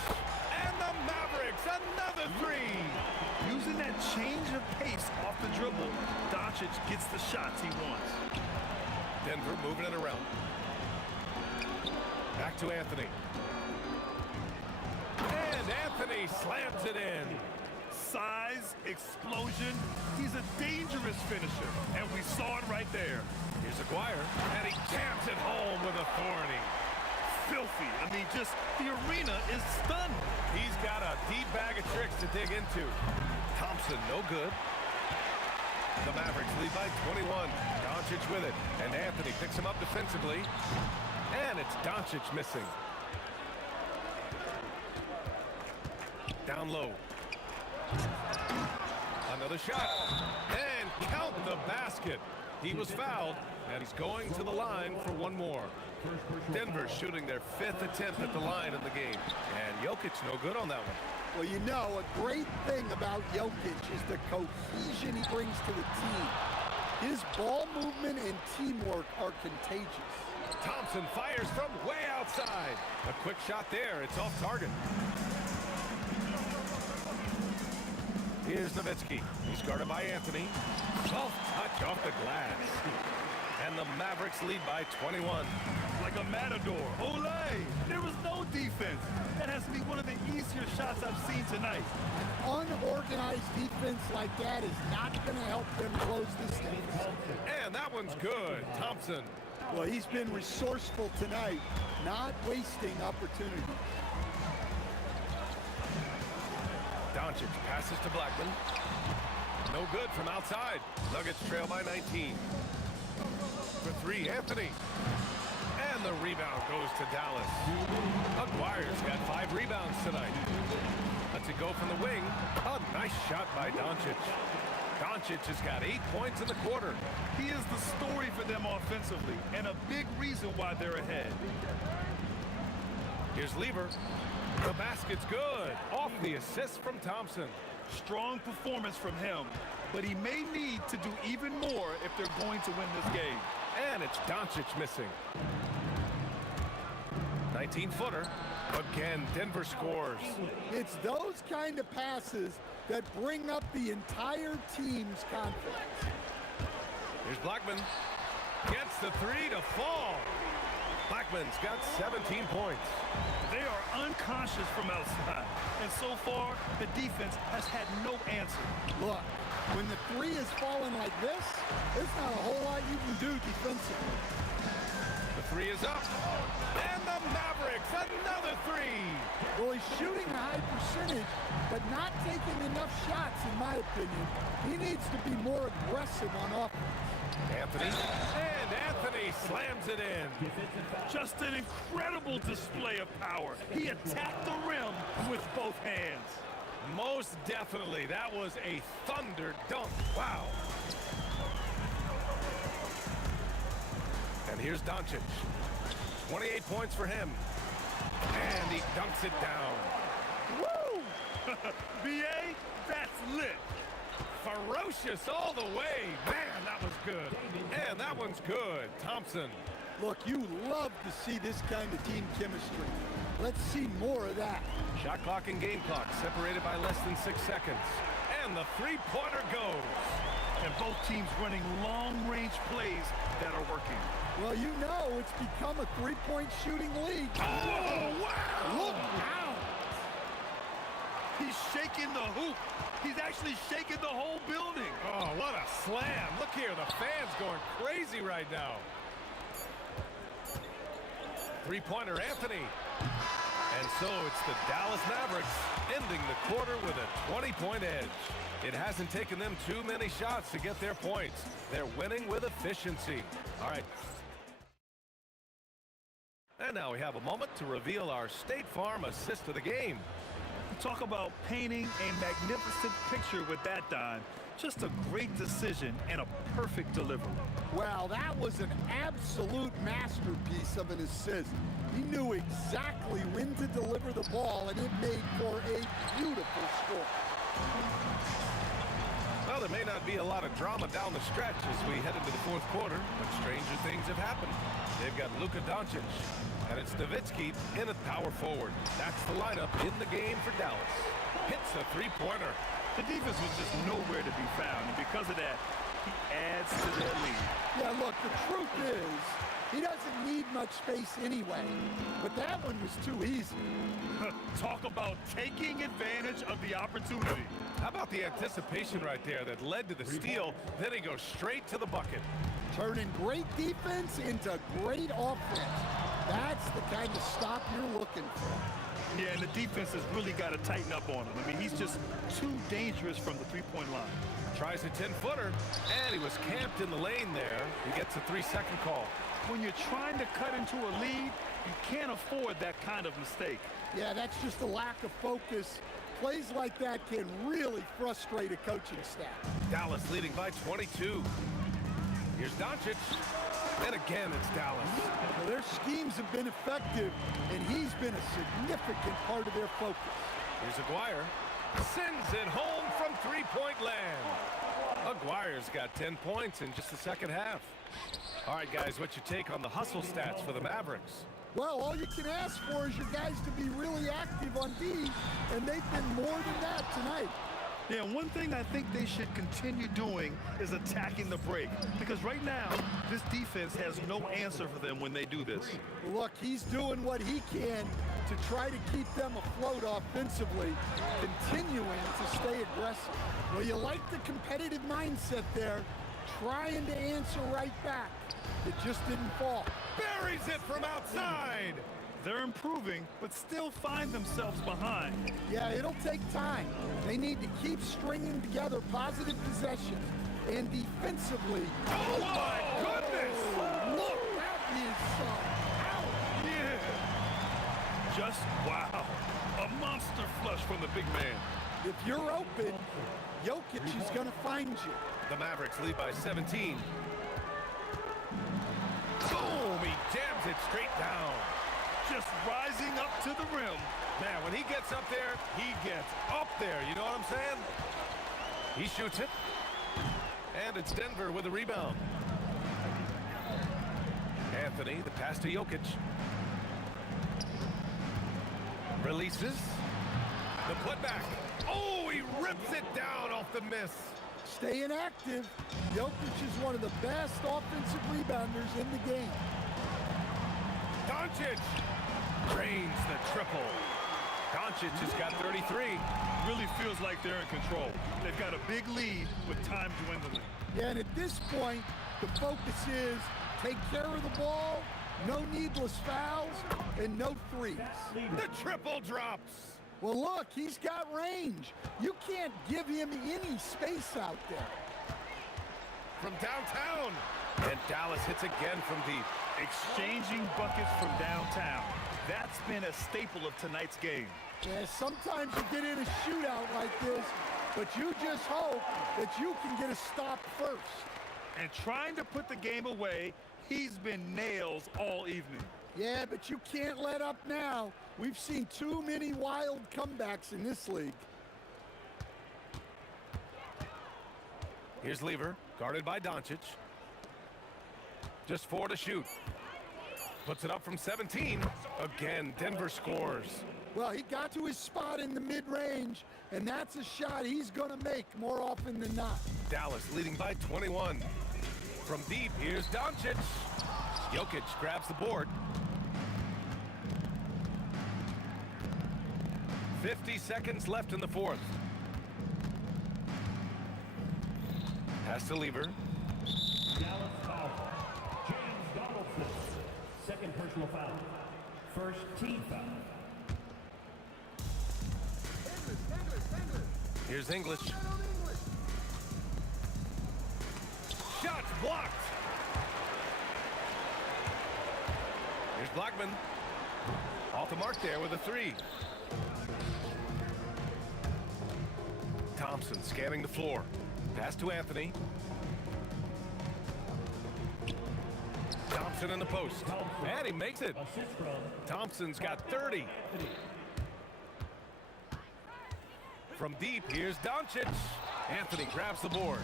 And the Mavericks, another three. Using that change of pace off the dribble, Doncic gets the shots he wants. Denver moving it around. Back to Anthony. And Anthony slams it in. Size, explosion. He's a dangerous finisher, and we saw it right there. Here's Aguirre, and he jams it home with authority. Filthy. I mean, just the arena is stunned. He's got a deep bag of tricks to dig into. Thompson, no good. The Mavericks lead by 21. Doncic with it, and Anthony picks him up defensively. And it's Doncic missing. Down low. Another shot. And count the basket. He was fouled, and he's going to the line for one more. Denver shooting their 5th attempt at the line in the game. And Jokic no good on that one. Well, you know, a great thing about Jokic is the cohesion he brings to the team. His ball movement and teamwork are contagious. Thompson fires from way outside. A quick shot there. It's off target. Here's Nowitzki. He's guarded by Anthony. Soft touch off the glass. And the Mavericks lead by 21. Like a matador. Olay! There was no defense. That has to be one of the easier shots I've seen tonight. Unorganized defense like that is not going to help them close this game. And that one's good. Thompson. Well, he's been resourceful tonight, not wasting opportunities. Doncic passes to Blackman. No good from outside. Nuggets trail by 19. For three, Anthony. And the rebound goes to Dallas. Aguirre's got 5 rebounds tonight. Lets it go from the wing. A nice shot by Doncic. Doncic has got 8 points in the quarter. He is the story for them offensively, and a big reason why they're ahead. Here's Lever. The basket's good. Off the assist from Thompson. Strong performance from him, but he may need to do even more if they're going to win this game. And it's Doncic missing. 19-footer. Again, Denver scores. It's those kind of passes that bring up the entire team's confidence. Here's Blackman. Gets the 3 to fall. Blackman's got 17 points. They are unconscious from outside, and so far, the defense has had no answer. Look, when the 3 is falling like this, there's not a whole lot you can do defensively. The 3 is up. And the Mavericks, another 3. Well, he's shooting a high percentage, but not taking enough shots, in my opinion. He needs to be more aggressive on offense. Anthony. And Anthony slams it in. Just an incredible display of power. He attacked the rim with both hands. Most definitely. That was a thunder dunk. Wow. And here's Doncic. 28 points for him. And he dunks it down. Woo! B.A., that's lit. Ferocious all the way. Man, that was good. And that one's good. Thompson. Look, you love to see this kind of team chemistry. Let's see more of that. Shot clock and game clock separated by less than 6 seconds. And the three-pointer goes. And both teams running long-range plays that are working. Well, you know it's become a three-point shooting league. Oh, wow! Look out! He's shaking the hoop. He's actually shaking the whole building. Oh, what a slam. Look here, the fans going crazy right now. Three-pointer, Anthony. And so it's the Dallas Mavericks ending the quarter with a 20-point edge. It hasn't taken them too many shots to get their points. They're winning with efficiency. All right. And now we have a moment to reveal our State Farm assist of the game. Talk about painting a magnificent picture with that dime. Just a great decision and a perfect delivery. Wow, that was an absolute masterpiece of an assist. He knew exactly when to deliver the ball, and it made for a beautiful score. Well, there may not be a lot of drama down the stretch as we head into the fourth quarter, but stranger things have happened. They've got Luka Doncic, and it's Nowitzki in at power forward. That's the lineup in the game for Dallas. Hits a three-pointer. The defense was just nowhere to be found, and because of that, he adds to their lead. Yeah, look, the truth is, he doesn't need much space anyway, but that one was too easy. Talk about taking advantage of the opportunity. How about the anticipation right there that led to the steal? Then he goes straight to the bucket. Turning great defense into great offense. That's the kind of stop you're looking for. Yeah, and the defense has really got to tighten up on him. I mean, he's just too dangerous from the three-point line. Tries a 10-footer, and he was camped in the lane there. He gets a 3-second call. When you're trying to cut into a lead, you can't afford that kind of mistake. Yeah, that's just a lack of focus. Plays like that can really frustrate a coaching staff. Dallas leading by 22. Here's Doncic. And again, it's Dallas. Well, their schemes have been effective, and he's been a significant part of their focus. Here's Aguirre. Sends it home from three-point land. Aguirre's got 10 points in just the second half. All right, guys, what's your take on the hustle stats for the Mavericks? Well, all you can ask for is your guys to be really active on D, and they've been more than that tonight. Yeah, one thing I think they should continue doing is attacking the break. Because right now, this defense has no answer for them when they do this. Look, he's doing what he can to try to keep them afloat offensively, continuing to stay aggressive. Well, you like the competitive mindset there, trying to answer right back. It just didn't fall. Buries it from outside. They're improving, but still find themselves behind. Yeah, it'll take time. They need to keep stringing together positive possessions. And defensively... Oh, my goodness! Look, that is out. Yeah. Just wow. A monster flush from the big man. If you're open, Jokic is going to find you. The Mavericks lead by 17. Boom! He jams it straight down. Just rising up to the rim. Man, when he gets up there, he gets up there. You know what I'm saying? He shoots it. And it's Denver with a rebound. Anthony, the pass to Jokic. Releases. The putback. Oh, he rips it down off the miss. Staying active. Jokic is one of the best offensive rebounders in the game. Doncic drains the triple. Doncic has got 33. Really feels like they're in control. They've got a big lead with time dwindling. Yeah, and at this point, the focus is take care of the ball, no needless fouls, and no threes. The triple drops. Well, look, he's got range. You can't give him any space out there. From downtown. And Dallas hits again from deep. Exchanging buckets from downtown. That's been a staple of tonight's game. Yeah, sometimes you get in a shootout like this, but you just hope that you can get a stop first. And trying to put the game away, he's been nails all evening. Yeah, but you can't let up now. We've seen too many wild comebacks in this league. Here's Lever, guarded by Doncic. Just 4 to shoot. Puts it up from 17. Again, Denver scores. Well, he got to his spot in the mid-range, and that's a shot he's going to make more often than not. Dallas leading by 21. From deep, here's Doncic. Jokic grabs the board. 50 seconds left in the fourth. Pass to Lever. Dallas foul. James Donaldson. Second personal foul. First team foul. Here's English. Shots blocked. Here's Blackman. Off the mark there with a 3. Thompson scanning the floor. Pass to Anthony. Thompson in the post. And he makes it. Assist from Thompson's got 30. From deep, here's Doncic. Anthony grabs the board.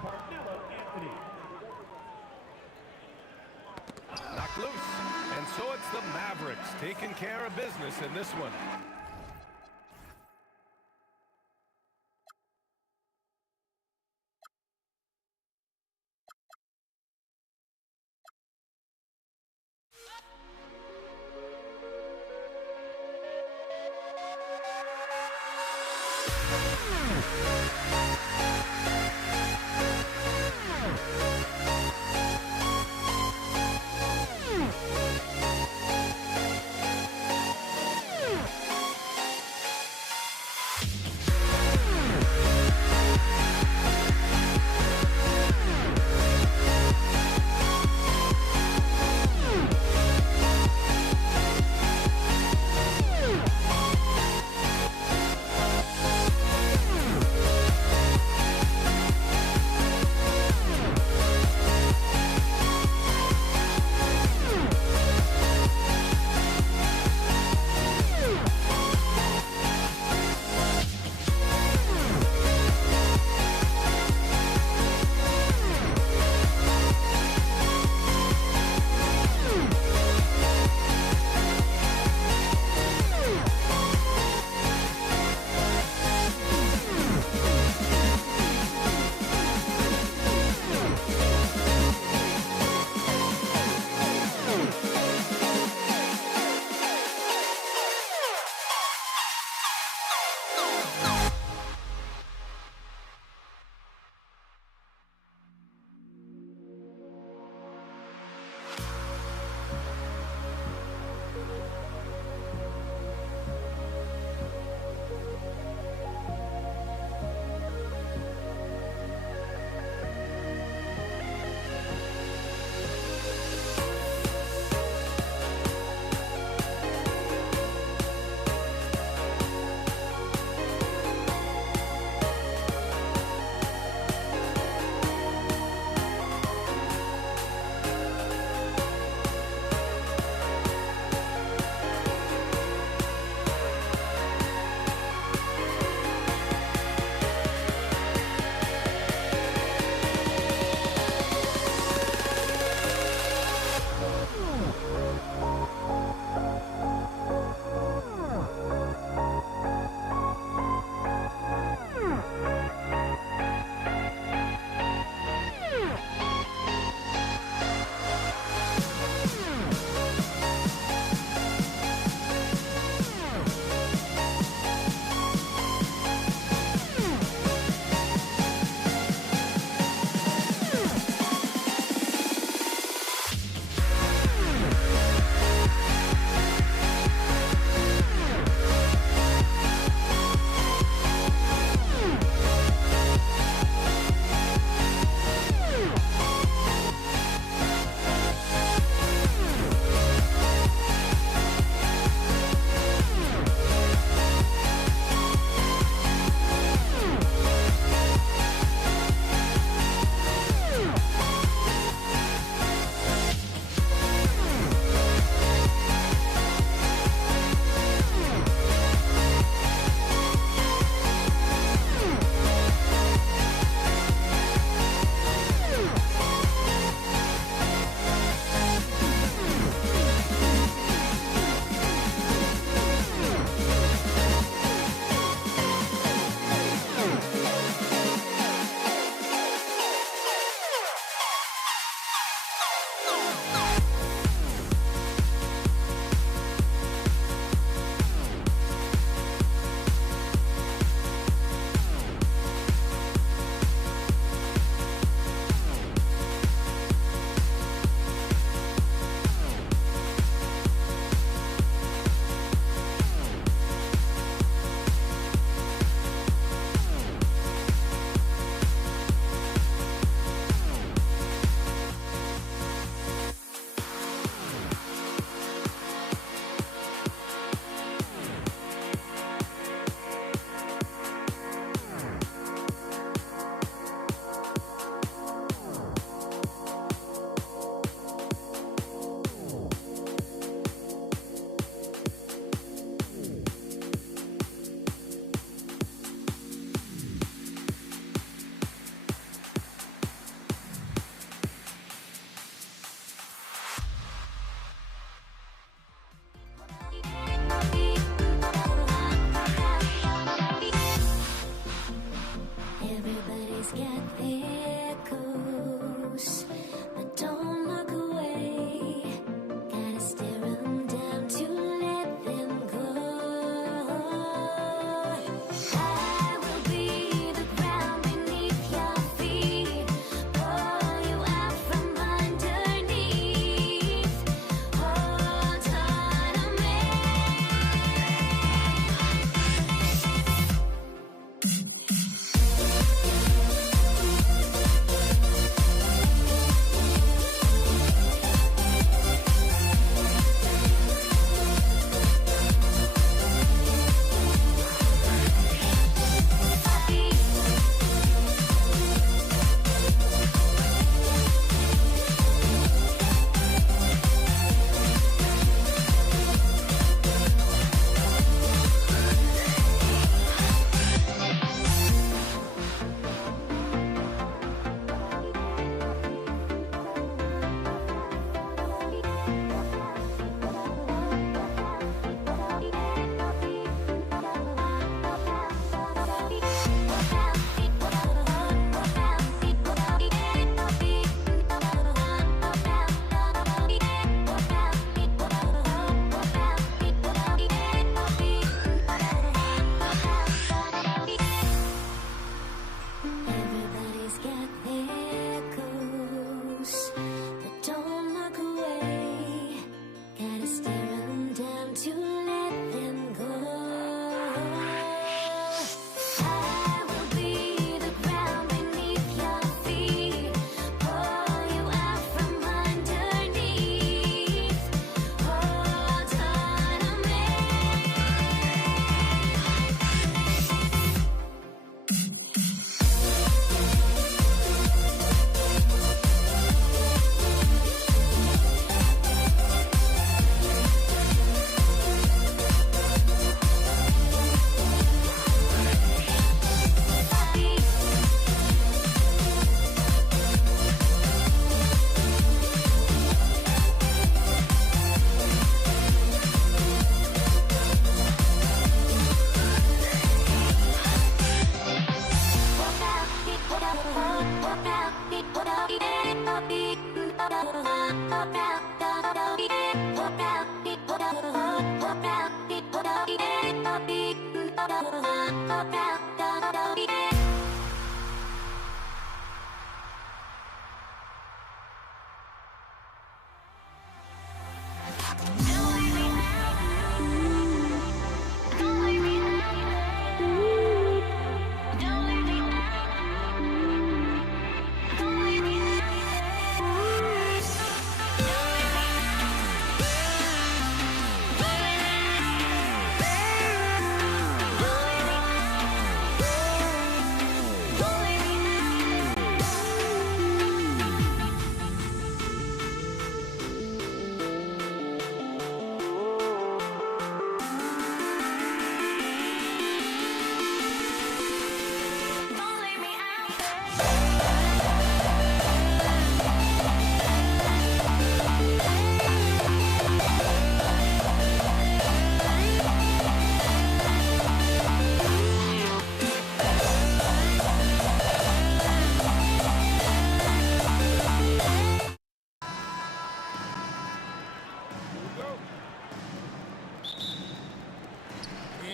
Carmelo Anthony. Knocked loose. And so it's the Mavericks taking care of business in this one.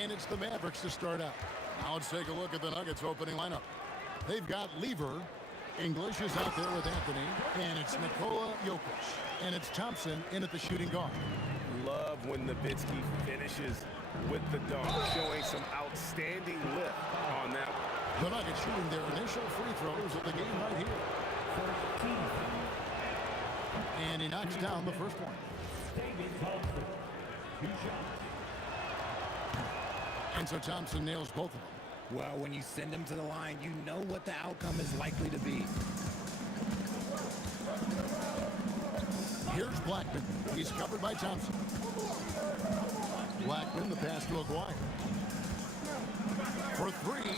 And it's the Mavericks to start out. Now let's take a look at the Nuggets opening lineup. They've got Lever. English is out there with Anthony. And it's Nikola Jokic. And it's Thompson in at the shooting guard. Love when Nowitzki finishes with the dunk, showing some outstanding lift on that one. The Nuggets shooting their initial free throws of the game right here. And he knocks down the first one. And so Thompson nails both of them. Well, when you send them to the line, you know what the outcome is likely to be. Here's Blackman. He's covered by Thompson. Blackman, the pass to Aguirre. For three.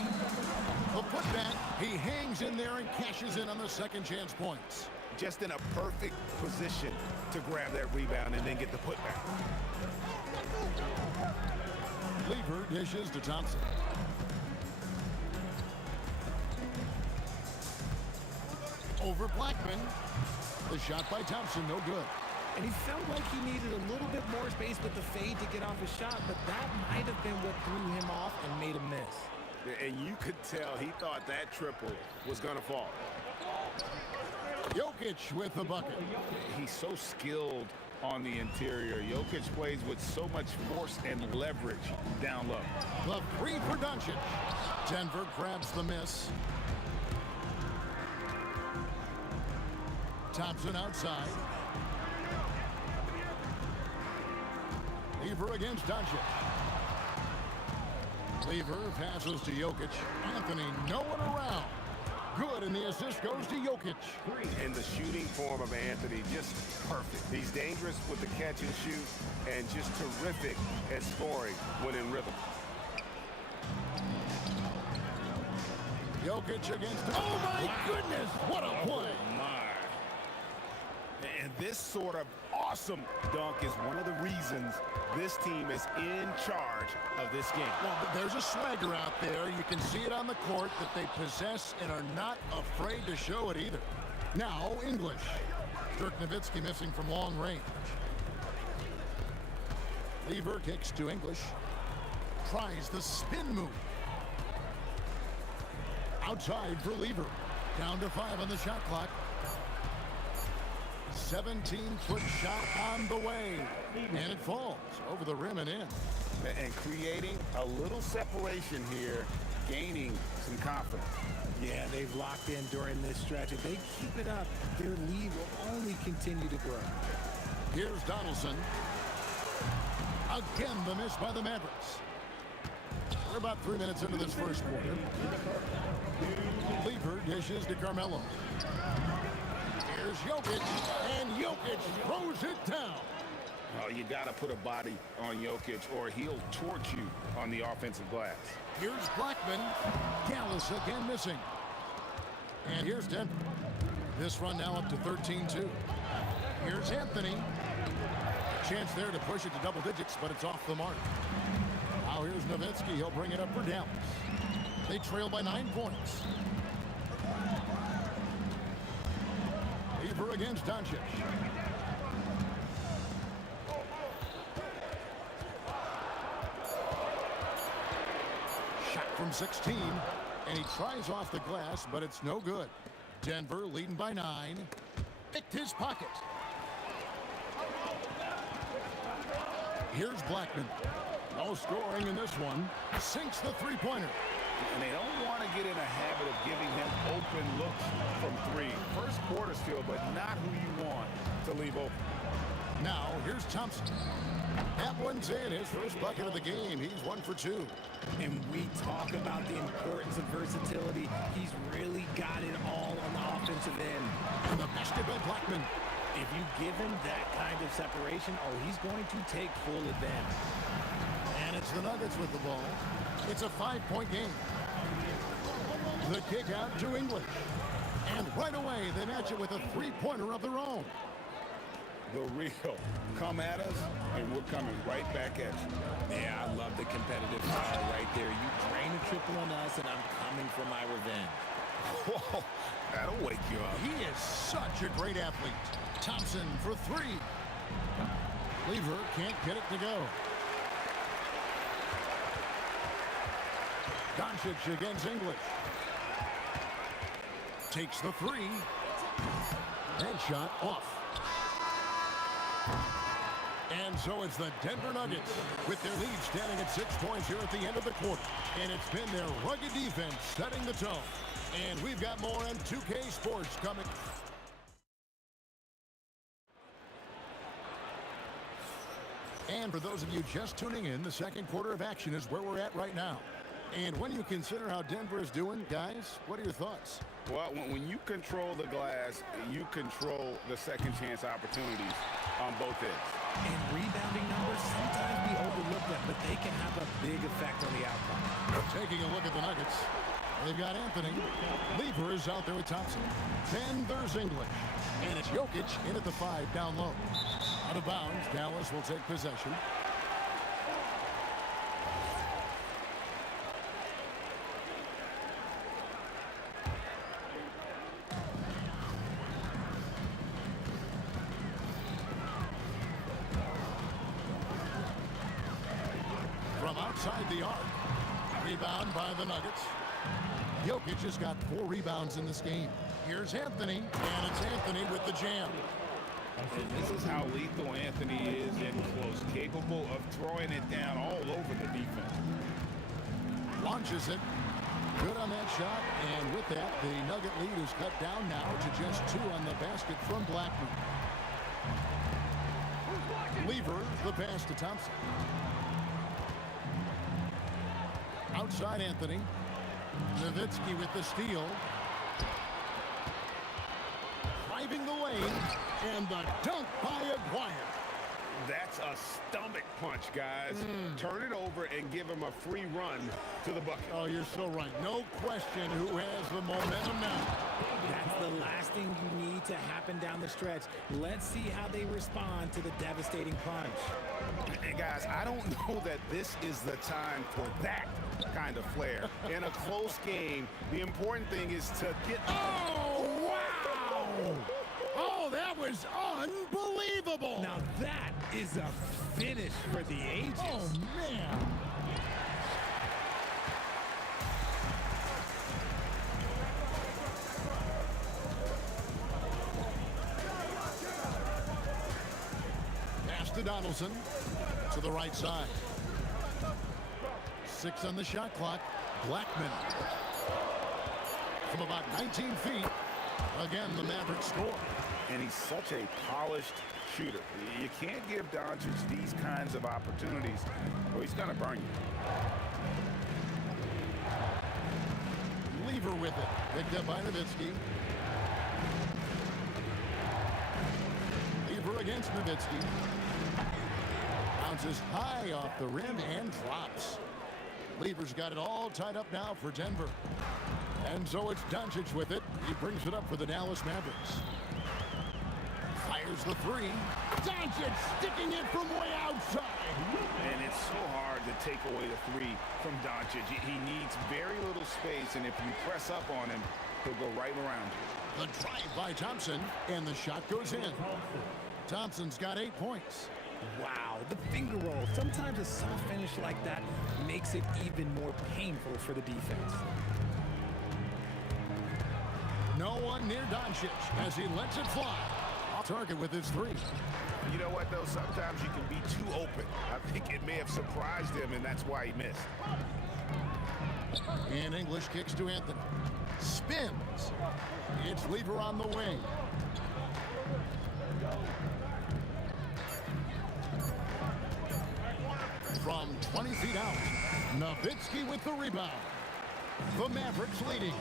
The putback. He hangs in there and cashes in on the second chance points. Just in a perfect position to grab that rebound and then get the putback. Lever dishes to Thompson. Over Blackman. The shot by Thompson, no good. And he felt like he needed a little bit more space with the fade to get off his shot, but that might have been what threw him off and made him miss. And you could tell he thought that triple was going to fall. Jokic with the bucket. He's so skilled on the interior. Jokic plays with so much force and leverage down low. The three for Doncic. Denver grabs the miss. Thompson outside. Lever against Doncic. Lever passes to Jokic. Anthony, no one around. Good, and the assist goes to Jokic. And the shooting form of Anthony, just perfect. He's dangerous with the catch and shoot, and just terrific at scoring when in rhythm. Jokic against... Oh, my goodness! What a play! And this sort of awesome dunk is one of the reasons this team is in charge of this game. Well, there's a swagger out there. You can see it on the court that they possess and are not afraid to show it either. Now, English. Dirk Nowitzki missing from long range. Lever kicks to English. Tries the spin move. Outside for Lever. Down to 5 on the shot clock. 17-foot shot on the way. And it falls over the rim and in. And creating a little separation here, gaining some confidence. Yeah, they've locked in during this stretch. If they keep it up, their lead will only continue to grow. Here's Donaldson. Again, the miss by the Mavericks. We're about 3 minutes into this first quarter. Lever dishes to Carmelo. Here's Jokic, and Jokic throws it down. Oh, you got to put a body on Jokic or he'll torch you on the offensive glass. Here's Blackman. Gallus again missing. And here's Denver. This run now up to 13-2. Here's Anthony. Chance there to push it to double digits, but it's off the mark. Now here's Nowitzki. He'll bring it up for Dallas. They trail by 9 points. Lever against Doncic. from 16, and he tries off the glass, but it's no good. Denver leading by 9. Picked his pocket. Here's Blackman. No scoring in this one. Sinks the three-pointer. And they don't want to get in a habit of giving him open looks from 3. First quarter still, but not who you want to leave open. Now, here's Thompson. That one's in. His first bucket of the game. He's 1 for 2. And we talk about the importance of versatility. He's really got it all on the offensive end. And the basket by Blackman. If you give him that kind of separation, he's going to take full advantage. And it's the Nuggets with the ball. It's a 5-point game. The kick out to English. And right away, they match it with a three-pointer of their own. The real. Come at us, and we're coming right back at you. Yeah, I love the competitive fire right there. You drain a triple on us, and I'm coming for my revenge. Whoa, that'll wake you up. He is such a great athlete. Thompson for 3. Lever can't get it to go. Doncic against English. Takes the 3. Headshot off. And so it's the Denver Nuggets with their lead standing at 6 points here at the end of the quarter. And it's been their rugged defense setting the tone. And we've got more on 2K Sports coming. And for those of you just tuning in, the second quarter of action is where we're at right now. And when you consider how Denver is doing, guys, what are your thoughts? Well, when you control the glass, you control the second chance opportunities on both ends. And rebounding numbers, sometimes we overlook them, but they can have a big effect on the outcome. Taking a look at the Nuggets, they've got Anthony. Lever is out there with Thompson. Then there's English. And it's Jokic in at the 5 down low. Out of bounds, Dallas will take possession. From outside the arc, rebound by the Nuggets. Jokic has got 4 rebounds in this game. Here's Anthony, and it's Anthony with the jam. And this is how lethal Anthony is in close, capable of throwing it down all over the defense. Launches it. Good on that shot, and with that, the Nugget lead is cut down now to just 2 on the basket from Blackman. Lever, the pass to Thompson. Outside Anthony. Nowitzki with the steal. Driving the lane, and the dunk by Aguirre. That's a stomach punch, guys. Turn it over and give him a free run to the bucket. Oh, you're so right. No question who has the momentum now. That's the last thing you need to happen down the stretch. Let's see how they respond to the devastating punch. And guys, I don't know that this is the time for that kind of flair. In a close game, the important thing is to get... Oh, wow! Oh, that was unbelievable! Now that is a finish for the ages. Oh, man! Pass to Donaldson to the right side. 6 on the shot clock. Blackman from about 19 feet. Again, the Mavericks score. And he's such a polished shooter. You can't give Doncic these kinds of opportunities, or he's going to burn you. Lever with it. Picked up by Nowitzki. Lever against Nowitzki. Bounces high off the rim and drops. Lever's got it all tied up now for Denver. And so it's Doncic with it. He brings it up for the Dallas Mavericks. Fires the 3. Doncic sticking it from way outside. And it's so hard to take away the 3 from Doncic. He needs very little space, and if you press up on him, he'll go right around you. The drive by Thompson, and the shot goes in. Thompson's got 8 points. Wow, the finger roll. Sometimes a soft finish like that makes it even more painful for the defense. No one near Doncic as he lets it fly. Off target with his three. You know what, though? Sometimes you can be too open. I think it may have surprised him, and that's why he missed. And English kicks to Anthony. Spins. It's Lever on the wing. From 20 feet out, Nowitzki with the rebound. The Mavericks leading.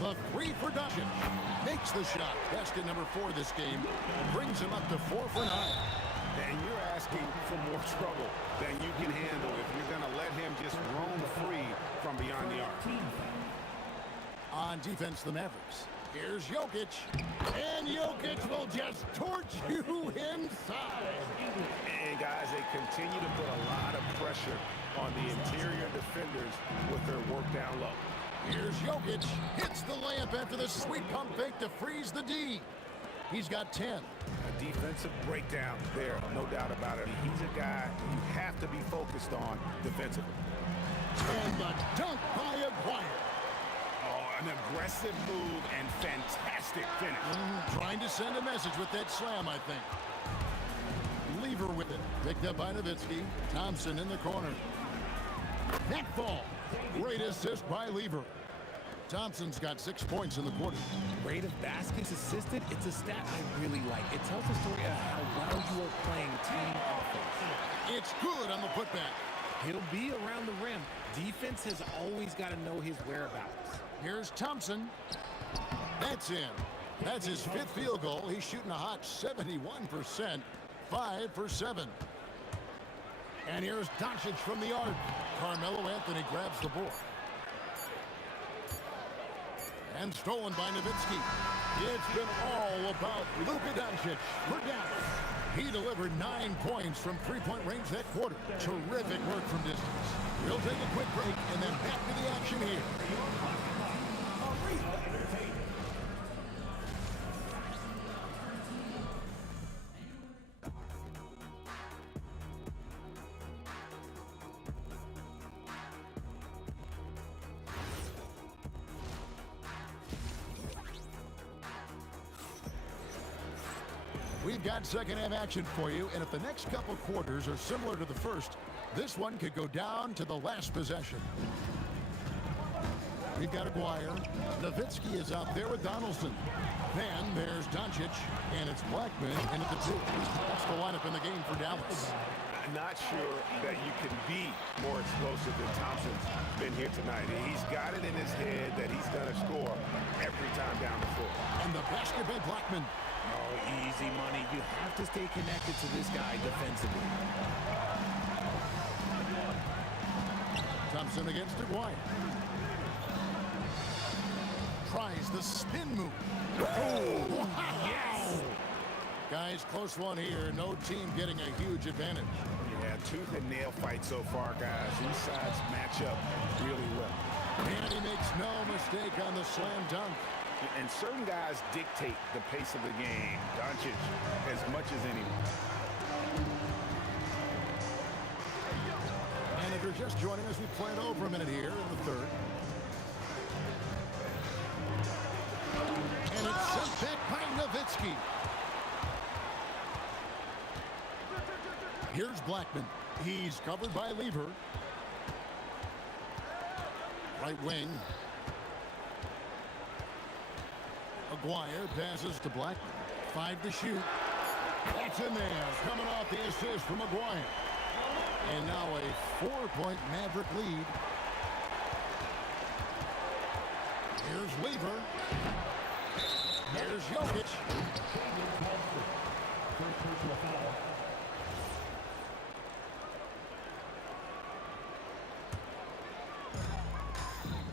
The three for Doncic. Makes the shot. Basket number 4 this game. Brings him up to 4 for 9. And you're asking for more trouble than you can handle if you're going to let him just roam free from beyond the arc. On defense, the Mavericks. Here's Jokic. And Jokic will just torch you inside. And guys, they continue to put a lot of pressure on the interior defenders with their work down low. Here's Jokic. Hits the layup after the sweet pump fake to freeze the D. He's got 10. A defensive breakdown there, no doubt about it. He's a guy you have to be focused on defensively. And the dunk by Aguirre. Oh, an aggressive move and fantastic finish. Trying to send a message with that slam, I think. Lever with it. Picked up by Nowitzki. Thompson in the corner. That ball. Great assist by Lever. Thompson's got 6 points in the quarter. Rate of baskets assisted, it's a stat I really like. It tells the story of how well you are playing team offense. It's good on the putback. He'll be around the rim. Defense has always got to know his whereabouts. Here's Thompson. That's in. That's his 5th field goal. He's shooting a hot 71%. 5 for 7. And here's Doncic from the arc. Carmelo Anthony grabs the board. And stolen by Nowitzki. It's been all about Luka Doncic for Dallas. He delivered 9 points from three-point range that quarter. Terrific work from distance. We'll take a quick break and then back to the action here. We've got second half action for you, and if the next couple quarters are similar to the first, this one could go down to the last possession. We've got Aguirre. Nowitzki is out there with Donaldson. Then there's Doncic, and it's Blackman in at the 2. That's the lineup in the game for Dallas. I'm not sure that you can be more explosive than Thompson's been here tonight. He's got it in his head that he's going to score every time down the floor. And the basket by Blackman. Oh, easy money. You have to stay connected to this guy defensively. Thompson against Aguirre. Tries the spin move. Oh, wow. Yes! Guys, close one here. No team getting a huge advantage. Yeah, tooth and nail fight so far, guys. These sides match up really well. And he makes no mistake on the slam dunk. And certain guys dictate the pace of the game. Doncic as much as anyone. And if you're just joining us, we play it over a minute here in the third. And it's sent back by Nowitzki. Here's Blackman. He's covered by Lever. Right wing. Aguirre passes to Blackman. 5 to shoot. That's in there. Coming off the assist from Aguirre. And now a 4-point Maverick lead. Here's Lever. Here's Jokic.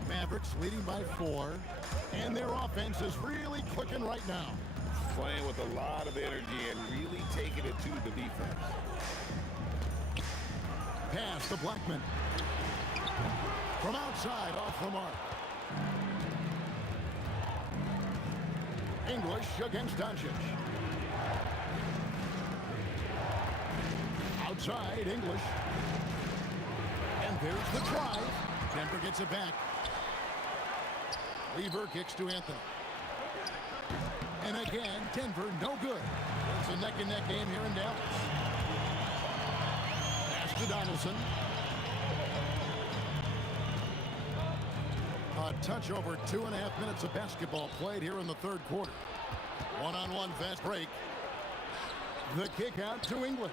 Mavericks leading by 4. And their offense is really clicking right now. Playing with a lot of energy and really taking it to the defense. Pass to Blackman. From outside, off the mark. English against Doncic. inside, English. And there's the drive. Denver gets it back. Lever kicks to Anthony. And again, Denver no good. It's a neck-and-neck game here in Dallas. Pass to Donaldson. A touch over 2.5 minutes of basketball played here in the third quarter. One-on-one fast break. The kick out to English.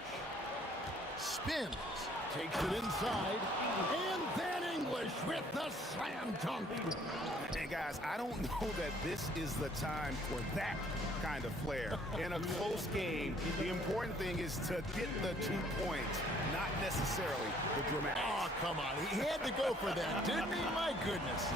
Spins. Takes it inside. And then English with the slam dunk. And guys, I don't know that this is the time for that kind of flair. In a close game, the important thing is to get the 2 points, not necessarily the dramatics. Oh, come on. He had to go for that, didn't he? My goodness.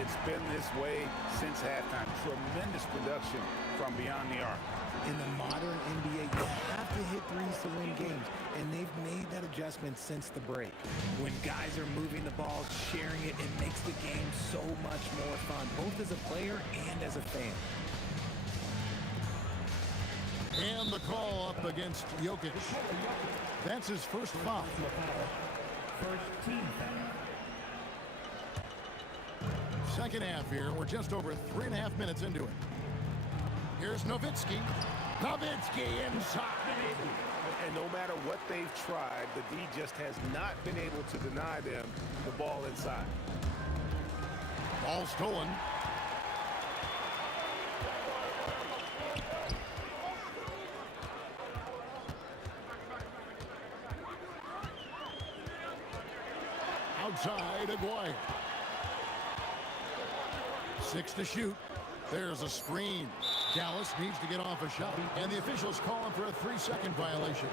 It's been this way since halftime. Tremendous production from beyond the arc. In the modern NBA, you have to hit threes to win games, and they've made that adjustment since the break. When guys are moving the ball, sharing it, it makes the game so much more fun, both as a player and as a fan. And the call up against Jokic. That's his first foul. First team foul. Second half here. We're just over 3.5 minutes into it. Here's Nowitzki. Nowitzki inside. And no matter what they've tried, the D just has not been able to deny them the ball inside. Ball stolen. Outside, Aguirre. 6 to shoot. There's a screen. Dallas needs to get off a shot, and the officials call him for a 3-second violation.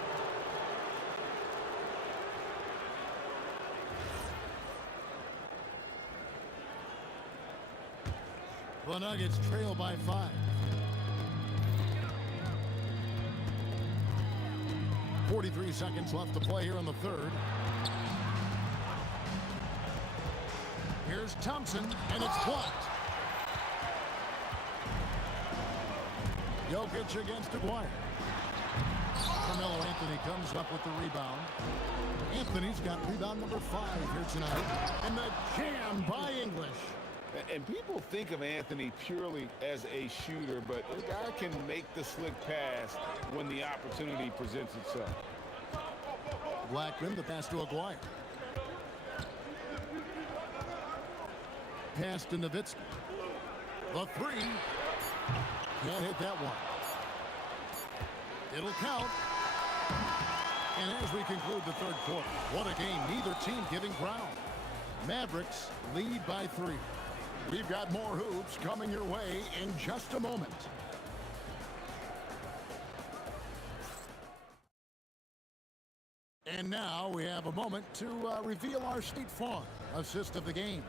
The Nuggets trail by 5. 43 seconds left to play here in the third. Here's Thompson, and it's blocked. Jokic against Aguirre. Carmelo Anthony comes up with the rebound. Anthony's got rebound number 5 here tonight. And the jam by English. And people think of Anthony purely as a shooter, but a guy can make the slick pass when the opportunity presents itself. Blackman, the pass to Aguirre. Pass to Nowitzki. The 3. Can't hit that one. It'll count. And as we conclude the third quarter, what a game. Neither team giving ground. Mavericks lead by 3. We've got more hoops coming your way in just a moment. And now we have a moment to reveal our State Farm assist of the game.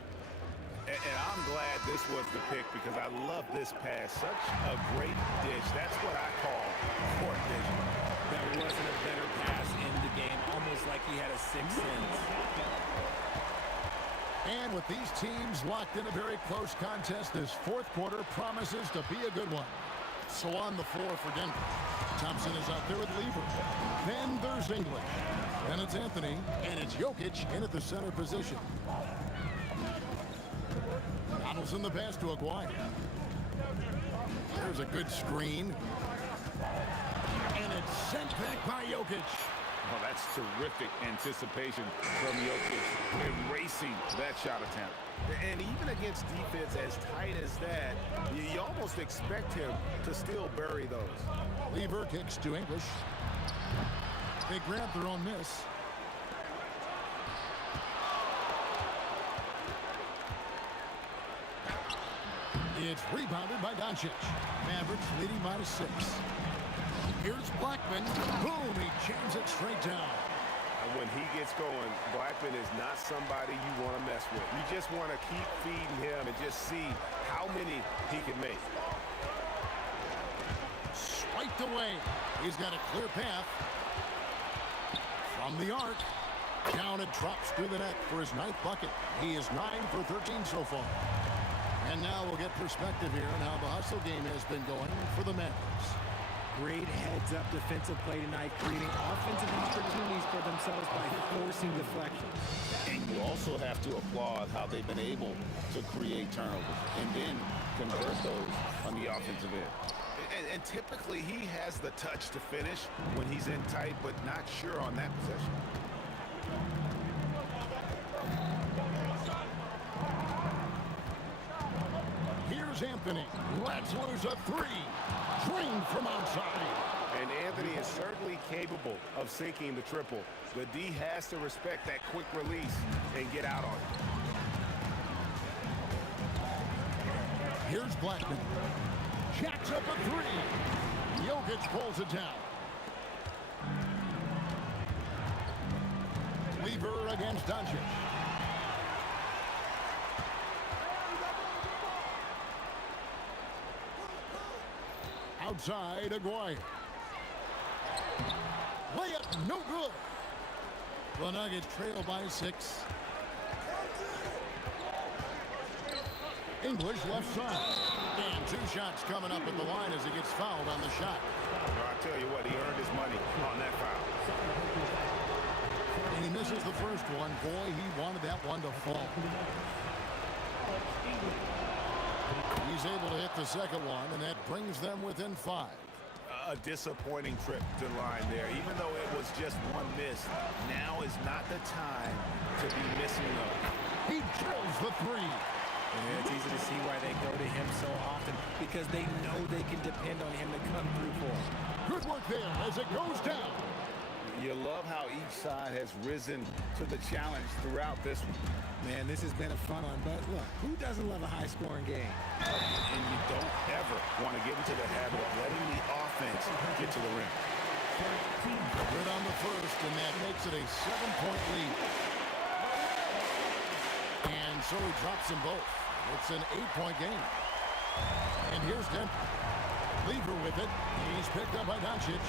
And I'm glad this was the pick because I love this pass. Such a great dish. That's what I call court vision. There wasn't a better pass in the game, almost like he had a sixth sense. And with these teams locked in a very close contest, this fourth quarter promises to be a good one. So on the floor for Denver, Thompson is out there with Lever. Then there's English. Then it's Anthony, and it's Jokic in at the center position. Donaldson the pass to Aguirre. There's a good screen. And it's sent back by Jokic. Oh, that's terrific anticipation from Jokic, erasing that shot attempt. And even against defense as tight as that, you almost expect him to still bury those. Lever kicks to English. They grab their own miss. It's rebounded by Doncic. Mavericks leading by 6. Here's Blackman. Boom, he jams it straight down. And when he gets going, Blackman is not somebody you want to mess with. You just want to keep feeding him and just see how many he can make. Swiped away. He's got a clear path. From the arc. Down it drops through the net for his 9th bucket. He is 9 for 13 so far. And now we'll get perspective here on how the hustle game has been going for the Mavericks. great heads-up defensive play tonight, creating offensive opportunities for themselves by forcing deflections. And you also have to applaud how they've been able to create turnovers and then convert those on the offensive end. And typically he has the touch to finish when he's in tight, but not sure on that possession. Here's Anthony. Let's lose a three. Drained from outside. And Anthony is certainly capable of sinking the triple. The D has to respect that quick release and get out on it. Here's Blackman. Jacks up a three. Jokic pulls it down. Lever against Doncic. Outside, Aguirre. Layup, no good. The Nuggets trail by 6. English left side. And 2 shots coming up at the line as he gets fouled on the shot. Well, I tell you what, he earned his money on that foul. And he misses the first one. Boy, he wanted that one to fall. He's able to hit the second one, and that brings them within 5. A disappointing trip to the line there. Even though it was just one miss, now is not the time to be missing those. He drills the 3. And it's easy to see why they go to him so often, because they know they can depend on him to come through for them. Good work there as it goes down. You love how each side has risen to the challenge throughout this one. Man, this has been a fun one, but look, who doesn't love a high-scoring game? And you don't ever want to get into the habit of letting the offense get to the rim. Good on the first, and that makes it a 7-point lead. And so he drops them both. It's an 8-point game. And here's Denver. Lever with it. He's picked up by Doncic.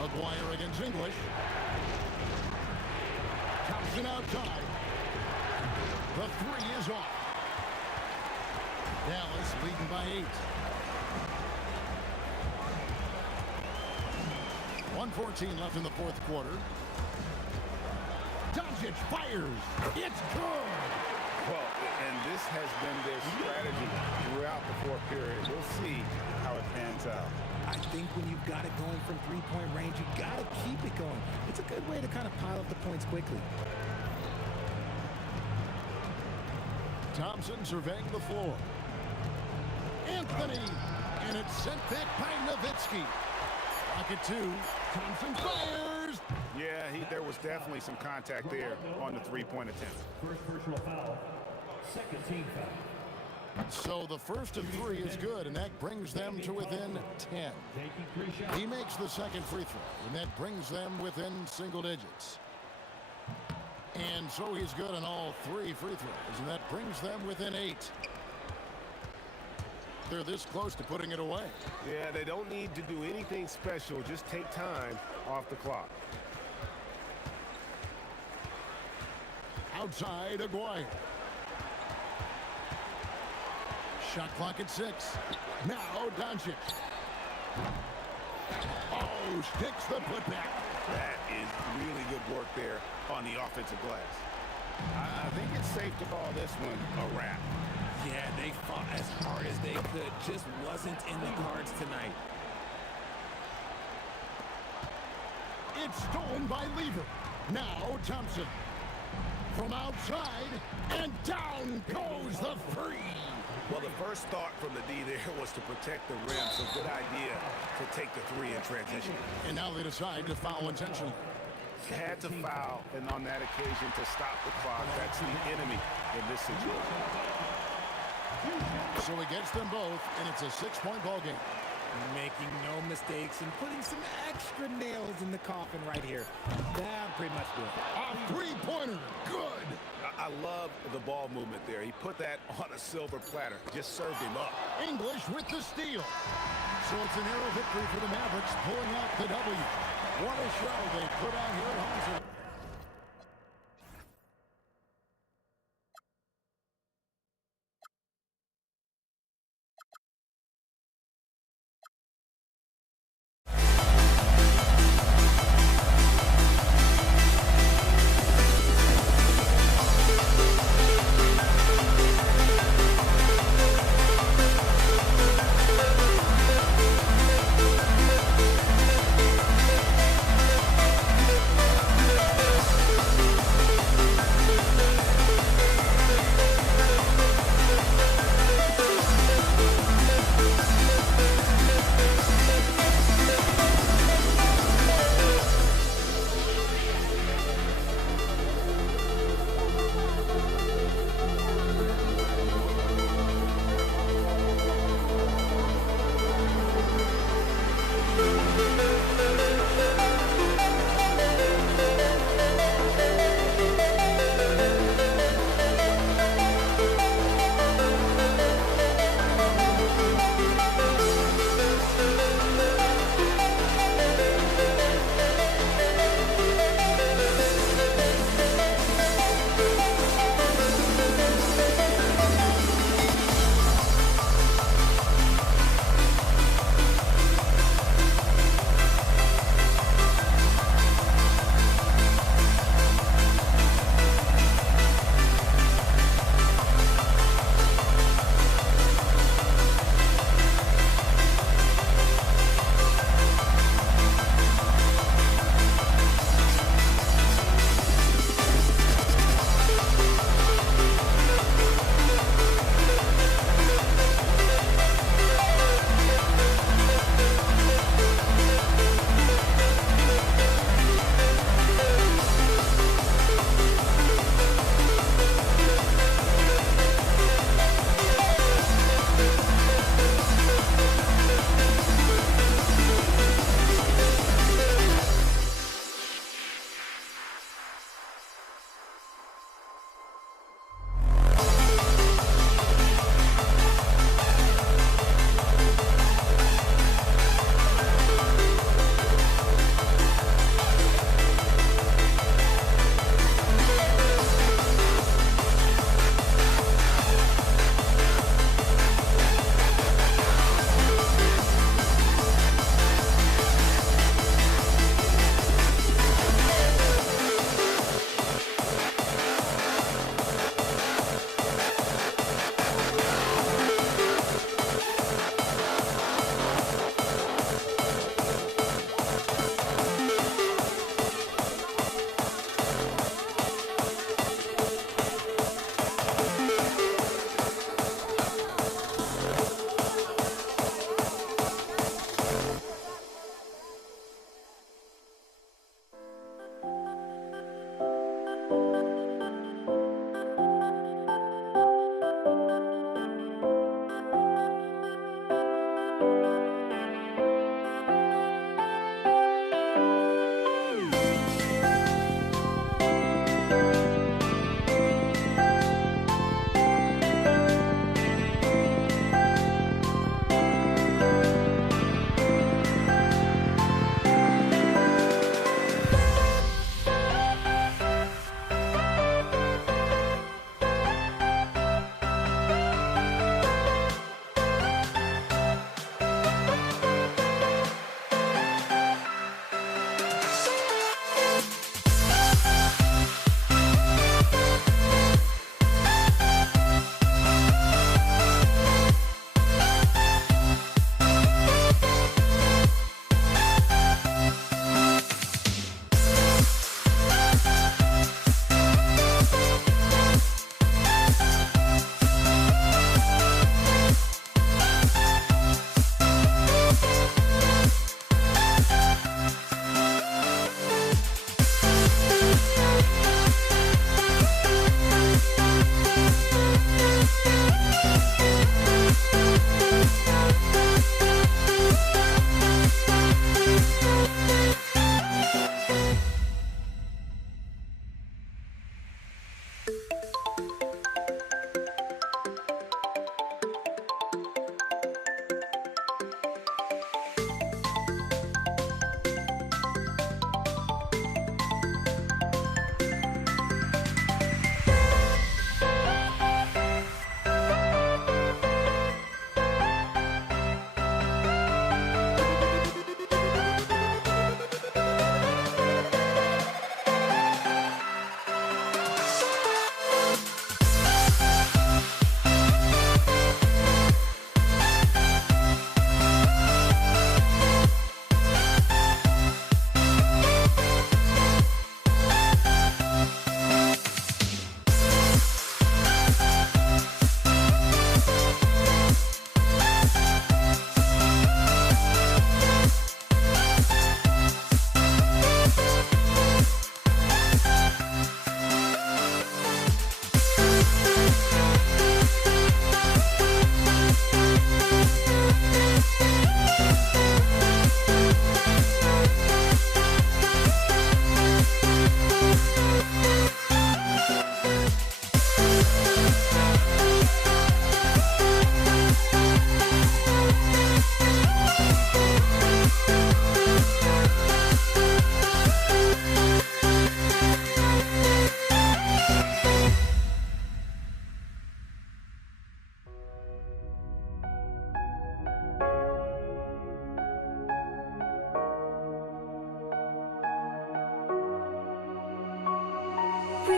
Aguirre against English. Thompson outside. The 3 is off. Dallas leading by 8. 1:14 left in the fourth quarter. Doncic fires. It's good. Well, and this has been their strategy throughout the fourth period. We'll see how it pans out. I think when you've got it going from three-point range, you got to keep it going. It's a good way to kind of pile up the points quickly. Thompson surveying the floor. Anthony. And it's sent back by Nowitzki. Pocket 2. Thompson fires. Yeah, there was definitely some contact there on the three-point attempt. First personal foul. Second team foul. So the first of 3 is good, and that brings them to within 10. He makes the second free throw, and that brings them within single digits. And so he's good on all 3 free throws, and that brings them within 8. They're this close to putting it away. Yeah, they don't need to do anything special. Just take time off the clock. Outside, Aguirre. Shot clock at 6. Now Doncic. Oh, sticks the putback. That is really good work there on the offensive glass. I think it's safe to call this one a wrap. Yeah, they fought as hard as they could. Just wasn't in the cards tonight. It's stolen by Lever. Now Thompson. From outside, and down goes the 3. Well, the first thought from the D there was to protect the rim, so good idea to take the 3 in transition. And now they decide to foul intentionally. Had to foul, and on that occasion to stop the clock. That's the enemy in this situation. So he gets them both, and it's a 6-point ball game. Making no mistakes and putting some extra nails in the coffin right here. That pretty much do it. A 3-pointer. Good. I love the ball movement there. He put that on a silver platter. Just served him up. English with the steal. So it's a narrow victory for the Mavericks, pulling out the W. What a show they put on here at home.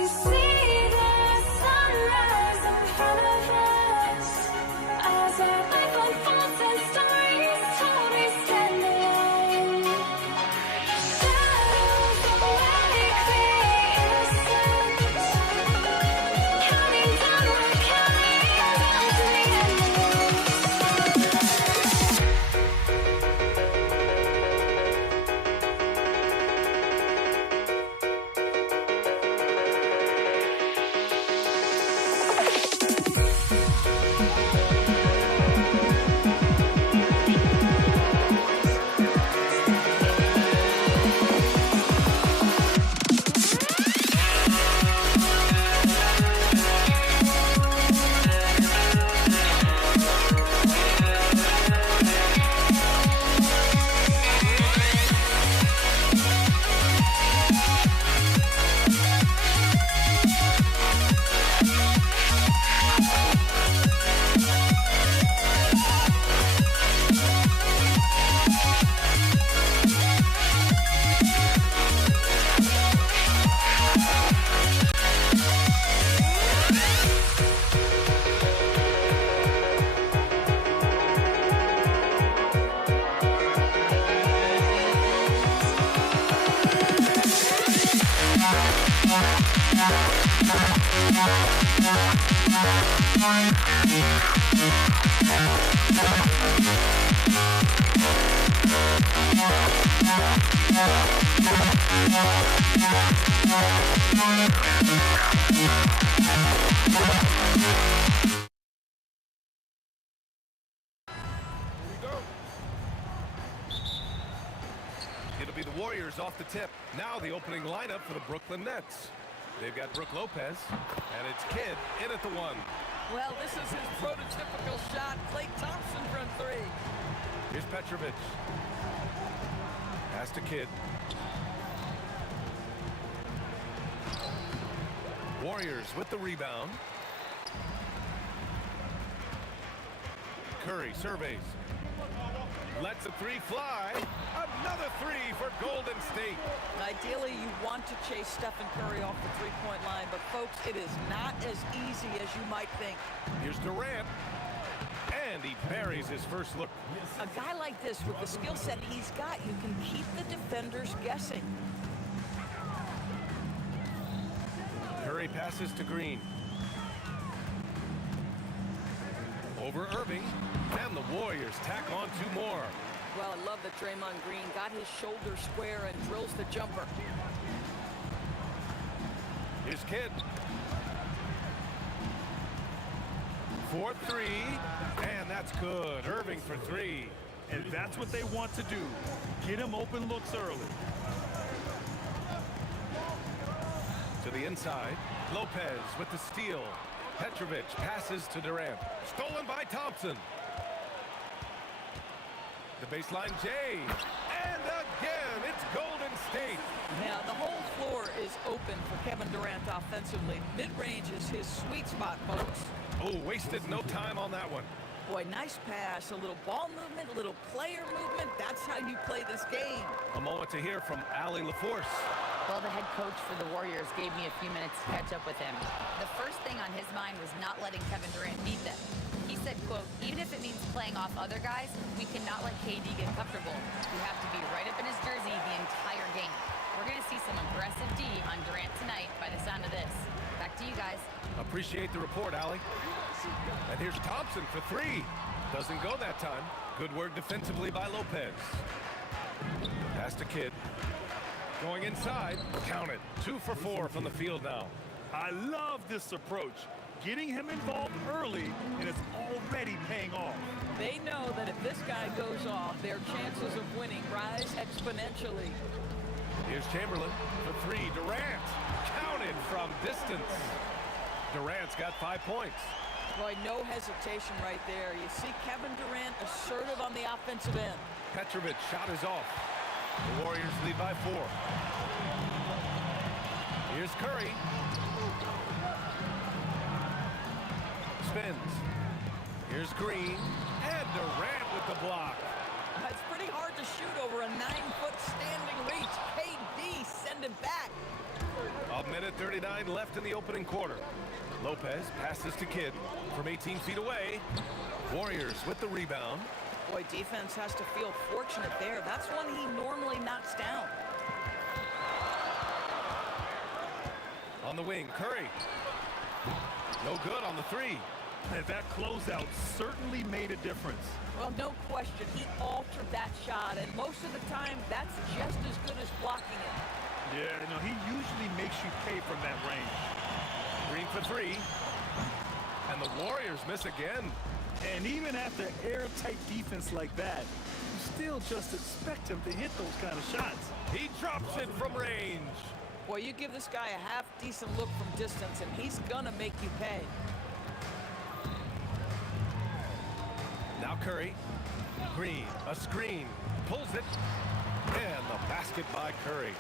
see the sunrise in front of us as our life unfolds and stories told we stand alone. Shadows awake the innocent, counting down, we're counting down to the end of us. It'll be the Warriors off the tip. Now the opening lineup for the Brooklyn Nets. They've got Brooke Lopez, and it's Kidd in at the one. Well, this is his prototypical shot. Klay Thompson from three. Here's Petrovic. Pass to Kidd. Warriors with the rebound. Curry surveys. Lets a three fly. Another three for Golden State. Ideally, you want to chase Stephen Curry off the three-point line, but folks, it is not as easy as you might think. Here's Durant. And he buries his first look. A guy like this, with the skill set he's got, you can keep the defenders guessing. Curry passes to Green. Over Irving. And the Warriors tack on two more. Well, I love that Draymond Green got his shoulder square and drills the jumper. Here's Kidd. 4-3, and that's good. Irving for three. And that's what they want to do. Get him open looks early. To the inside. Lopez with the steal. Petrovic passes to Durant. Stolen by Thompson. The baseline, Jay. And again, it's Golden State. Now, the whole floor is open for Kevin Durant offensively. Mid-range is his sweet spot, folks. Oh, wasted no time on that one. Boy, nice pass. A little ball movement, a little player movement. That's how you play this game. A moment to hear from Allie LaForce. Well, the head coach for the Warriors gave me a few minutes to catch up with him. The first thing on his mind was not letting Kevin Durant beat them. He said, quote, even if it means playing off other guys, we cannot let KD get comfortable. We have to be right up in his jersey the entire game. We're going to see some aggressive D on Durant tonight by the sound of this. Back to you guys. Appreciate the report, Allie. And here's Thompson for three. Doesn't go that time. Good work defensively by Lopez. Pass to Kidd. Going inside. Count it. 2 for 4 from the field now. I love this approach. Getting him involved early, and it's already paying off. They know that if this guy goes off, their chances of winning rise exponentially. Here's Chamberlain for three. Durant. Counted from distance. Durant's got 5 points. Boy, no hesitation right there. You see Kevin Durant assertive on the offensive end. Petrovic shot is off. The Warriors lead by 4. Here's Curry. Spins. Here's Green. And Durant with the block. It's pretty hard to shoot over a 9-foot standing reach. KD send it back. I'll minute 39 left in the opening quarter. Lopez passes to Kidd from 18 feet away. Warriors with the rebound. Boy, defense has to feel fortunate there. That's one he normally knocks down. On the wing, Curry. No good on the three. And that closeout certainly made a difference. Well, no question. He altered that shot, and most of the time, that's just as good as blocking it. Yeah, no, he usually makes you pay from that range. Green for three. And the Warriors miss again. And even after airtight defense like that, you still just expect him to hit those kind of shots. He drops it from range. Boy, you give this guy a half-decent look from distance, and he's gonna make you pay. Now Curry. Green, a screen, pulls it, and the basket by Curry.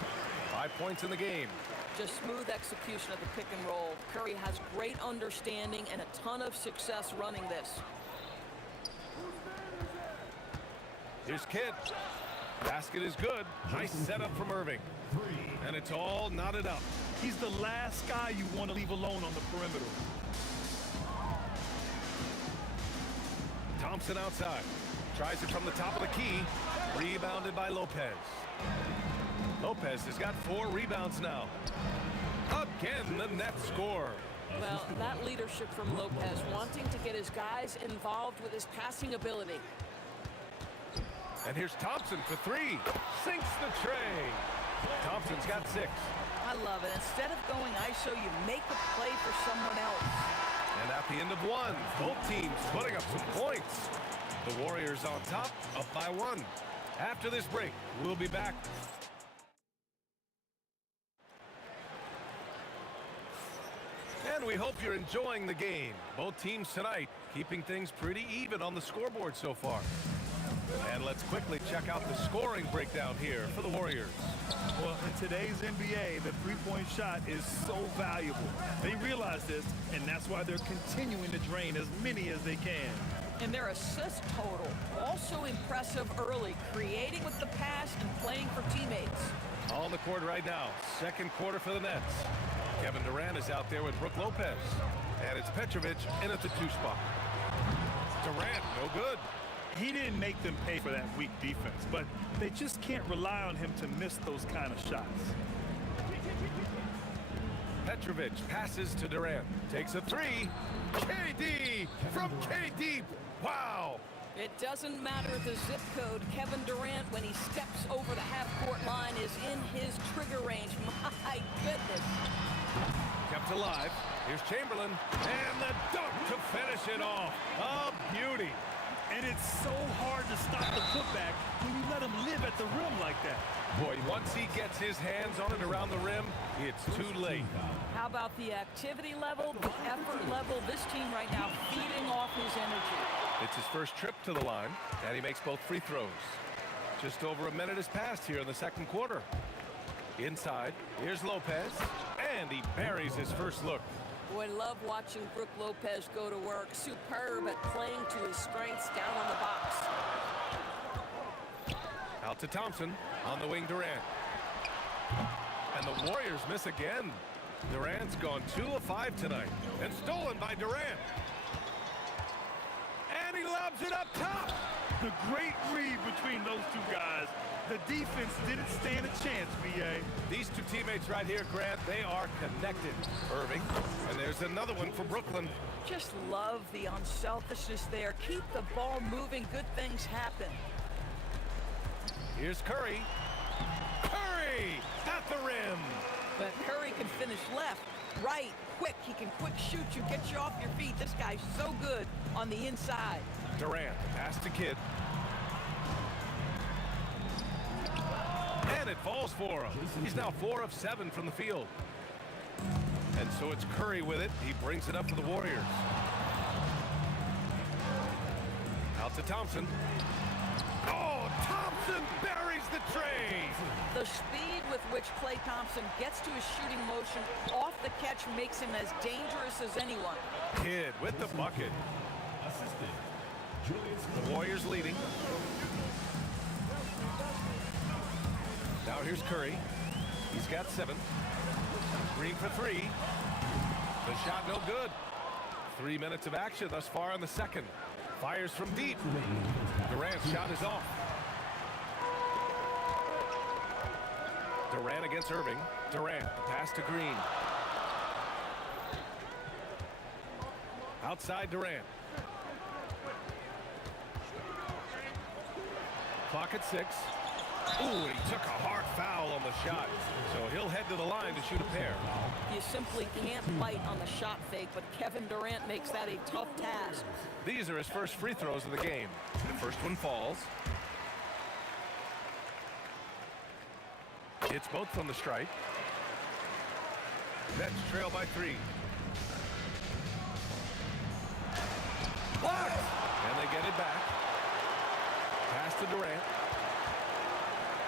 5 points in the game. Just smooth execution of the pick and roll. Curry has great understanding and a ton of success running this. Here's Kidd. Basket is good. Nice setup from Irving. And it's all knotted up. He's the last guy you want to leave alone on the perimeter. Thompson outside. Tries it from the top of the key. Rebounded by Lopez. Lopez has got 4 rebounds now. Again, the net score. Well, that leadership from Lopez, wanting to get his guys involved with his passing ability. And here's Thompson for 3. Sinks the tray. Thompson's got 6. I love it. Instead of going ISO, you make a play for someone else. And at the end of 1, both teams putting up some points. The Warriors on top, up by 1. After this break, we'll be back. And we hope you're enjoying the game. Both teams tonight keeping things pretty even on the scoreboard so far. And let's quickly check out the scoring breakdown here for the Warriors. Well, in today's NBA, the three-point shot is so valuable. They realize this, and that's why they're continuing to drain as many as they can. And their assist total, also impressive early, creating with the pass and playing for teammates. On the court right now, second quarter for the Nets. Kevin Durant is out there with Brook Lopez. And it's Petrovic in at the 2 spot. Durant, no good. He didn't make them pay for that weak defense, but they just can't rely on him to miss those kind of shots. Petrovic passes to Durant. Takes a 3. KD from KD. Wow. It doesn't matter the zip code. Kevin Durant, when he steps over the half-court line, is in his trigger range. My goodness. Kept alive. Here's Chamberlain. And the dunk to finish it off. A beauty. And it's so hard to stop the putback when you let him live at the rim like that. Boy, once he gets his hands on it around the rim, it's too late. How about the activity level, the effort level? This team right now feeding off his energy. It's his first trip to the line, and he makes both free throws. Just over a minute has passed here in the second quarter. Inside, here's Lopez, and he buries his first look. Boy, love watching Brook Lopez go to work. Superb at playing to his strengths down on the box. Out to Thompson, on the wing Durant. And the Warriors miss again. Durant's gone 2 of 5 tonight, and stolen by Durant. And he lobs it up top. The great read between those two guys. The defense didn't stand a chance, B.A. These two teammates right here, Grant, they are connected. Irving, and there's another one for Brooklyn. Just love the unselfishness there. Keep the ball moving. Good things happen. Here's Curry. Curry at the rim. But Curry can finish left, right, quick. He can quick shoot you, get you off your feet. This guy's so good on the inside. Durant, pass to Kidd. And it falls for him. He's now 4 of 7 from the field. And so it's Curry with it. He brings it up for the Warriors. Out to Thompson. Oh, Thompson buries the tray. The speed with which Klay Thompson gets to his shooting motion off the catch makes him as dangerous as anyone. Kidd with the bucket. The Warriors leading. Now here's Curry. He's got 7. Green for three. The shot no good. 3 minutes of action thus far in the second. Fires from deep. Durant's shot is off. Durant against Irving. Durant, the pass to Green. Outside Durant. Clock at 6. Ooh, he took a hard foul on the shot. So he'll head to the line to shoot a pair. You simply can't bite on the shot fake, but Kevin Durant makes that a tough task. These are his first free throws of the game. The first one falls. It's both from the stripe. Nets trail by 3. Blocked! And they get it back. Pass to Durant.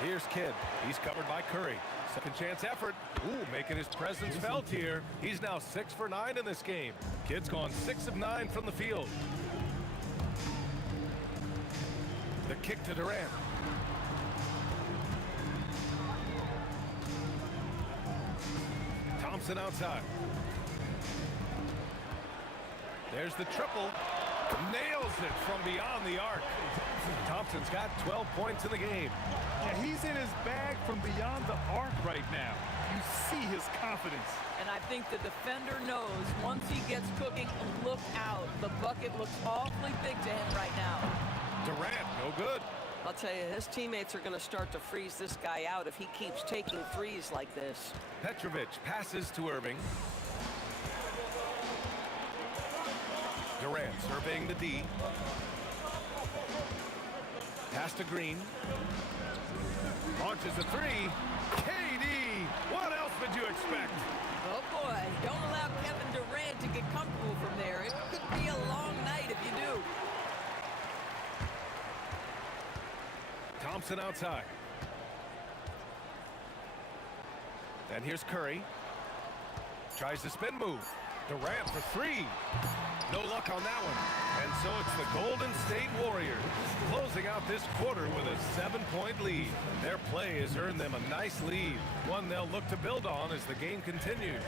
Here's Kidd. He's covered by Curry. Second chance effort. Ooh, making his presence felt here. He's now 6 for 9 in this game. Kidd's gone 6 of 9 from the field. The kick to Durant. Thompson outside. There's the triple. Nails it from beyond the arc. Thompson's got 12 points in the game. Yeah, he's in his bag from beyond the arc right now. You see his confidence. And I think the defender knows once he gets cooking, look out. The bucket looks awfully big to him right now. Durant, no good. I'll tell you, his teammates are going to start to freeze this guy out if he keeps taking threes like this. Petrovic passes to Irving. Durant surveying the D. Pass to Green. Launches a 3. KD! What else would you expect? Oh boy, don't allow Kevin Durant to get comfortable from there. It could be a long night if you do. Thompson outside. And here's Curry. Tries the spin move. Durant for 3. No luck on that one. And so it's the Golden State Warriors closing out this quarter with a 7-point lead. Their play has earned them a nice lead, one they'll look to build on as the game continues.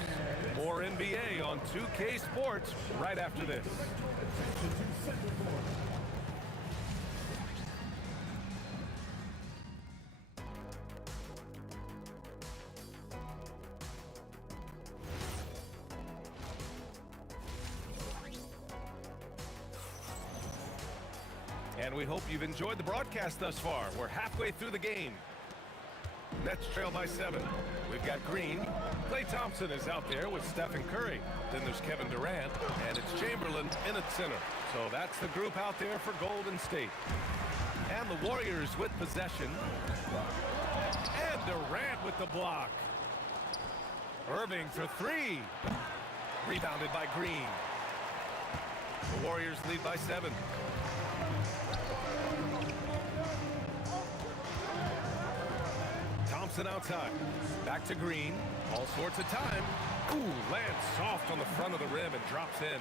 More NBA on 2K Sports right after this. And we hope you've enjoyed the broadcast thus far. We're halfway through the game. Nets trail by 7. We've got Green. Klay Thompson is out there with Stephen Curry. Then there's Kevin Durant, and it's Chamberlain in at center. So that's the group out there for Golden State. And the Warriors with possession. And Durant with the block. Irving for 3. Rebounded by Green. The Warriors lead by 7. Thompson outside. Back to Green. All sorts of time. Ooh, lands soft on the front of the rim and drops in.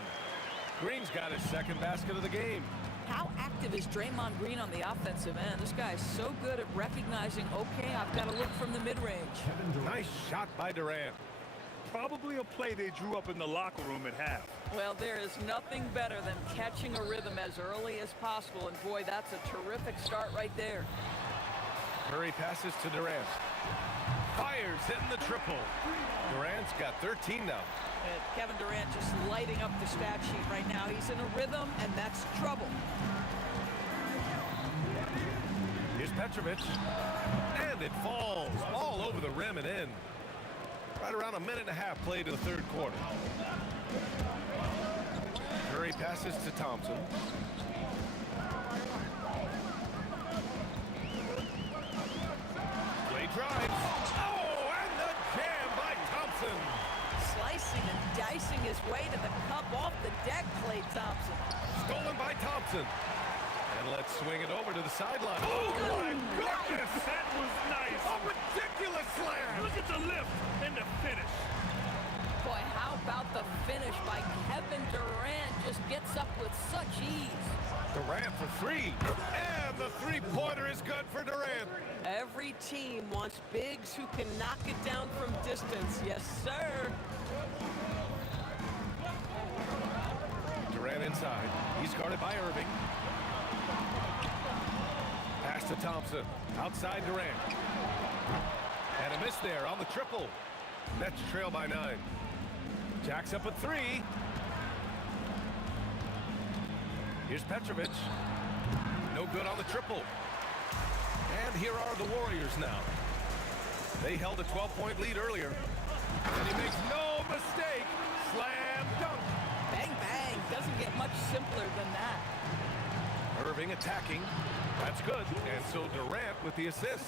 Green's got his second basket of the game. How active is Draymond Green on the offensive end? This guy is so good at recognizing, okay, I've got to look from the mid-range. Nice shot by Durant. Probably a play they drew up in the locker room at half. Well, there is nothing better than catching a rhythm as early as possible, and boy, that's a terrific start right there. Curry passes to Durant. Fires, hitting the triple. Durant's got 13 now. And Kevin Durant just lighting up the stat sheet right now. He's in a rhythm, and that's trouble. Here's Petrovic. And it falls all over the rim and in. Right around a minute and a half played in the third quarter. Curry passes to Thompson. Clay drives. Oh, and the jam by Thompson. Slicing and dicing his way to the cup off the deck, Klay Thompson. Stolen by Thompson. And let's swing it over to the sideline. Oh, my goodness, that was nice. A ridiculous slam. Look at the lift and the finish. Boy, how about the finish by Kevin Durant? Just gets up with such ease. Durant for 3. And the three-pointer is good for Durant. Every Every team wants bigs who can knock it down from distance. Yes, sir. Durant inside. He's guarded by Irving. Pass to Thompson. Outside Durant. And a miss there on the triple. Nets trail by 9. Jacks up a 3. Here's Petrovic. No good on the triple. And here are the Warriors now. They held a 12-point lead earlier. And he makes no mistake. Slam dunk. Bang, bang. Doesn't get much simpler than that. Irving attacking. That's good. And so Durant with the assist.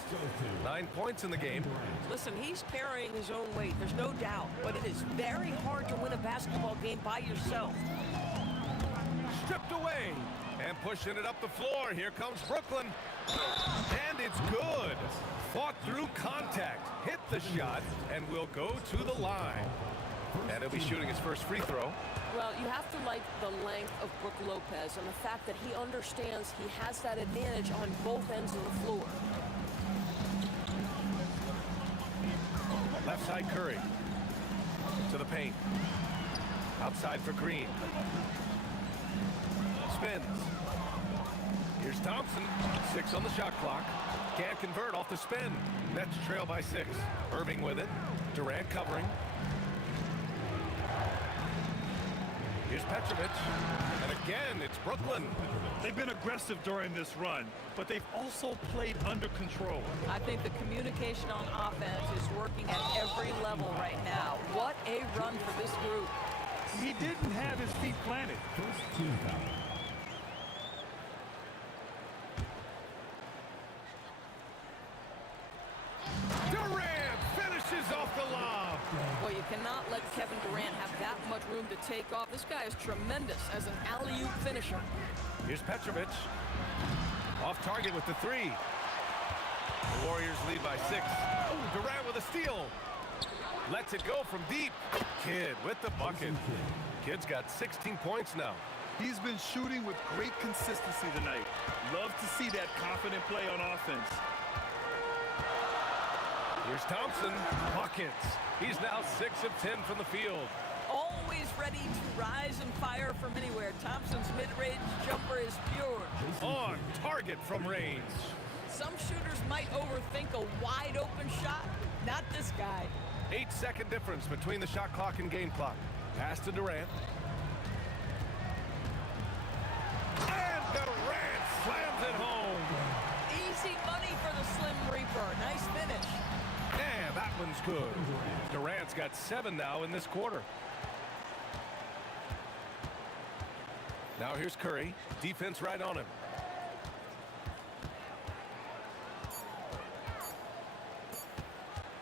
9 points in the game. Listen, he's carrying his own weight. There's no doubt. But it is very hard to win a basketball game by yourself. Stripped away. And pushing it up the floor. Here comes Brooklyn. And it's good. Fought through contact. Hit the shot. And will go to the line. And he'll be shooting his first free throw. Well, you have to like the length of Brook Lopez and the fact that he understands he has that advantage on both ends of the floor. Left side Curry. To the paint. Outside for Green. Spins. Here's Thompson. 6 on the shot clock. Can't convert off the spin. Nets trail by 6. Irving with it. Durant covering. Here's Petrovic. And again, it's Brooklyn. They've been aggressive during this run, but they've also played under control. I think the communication on offense is working at every level right now. What a run for this group. He didn't have his feet planted. First team foul. Durant finishes off the lob. Well, you cannot let Kevin Durant have that much room to take off. This guy is tremendous as an alley-oop finisher. Here's Petrovic. Off target with the 3. The Warriors lead by 6. Oh, Durant with a steal. Lets it go from deep. Kidd with the bucket. Kidd's got 16 points now. He's been shooting with great consistency tonight. Love to see that confident play on offense. Here's Thompson. Buckets. He's now 6 of 10 from the field. Always ready to rise and fire from anywhere. Thompson's mid-range jumper is pure. On target from range. Some shooters might overthink a wide-open shot. Not this guy. 8-second difference between the shot clock and game clock. Pass to Durant. And Durant slams it home. Easy money for the Slim Reaper. Nice finish. And that one's good. Durant's got 7 now in this quarter. Now here's Curry. Defense right on him.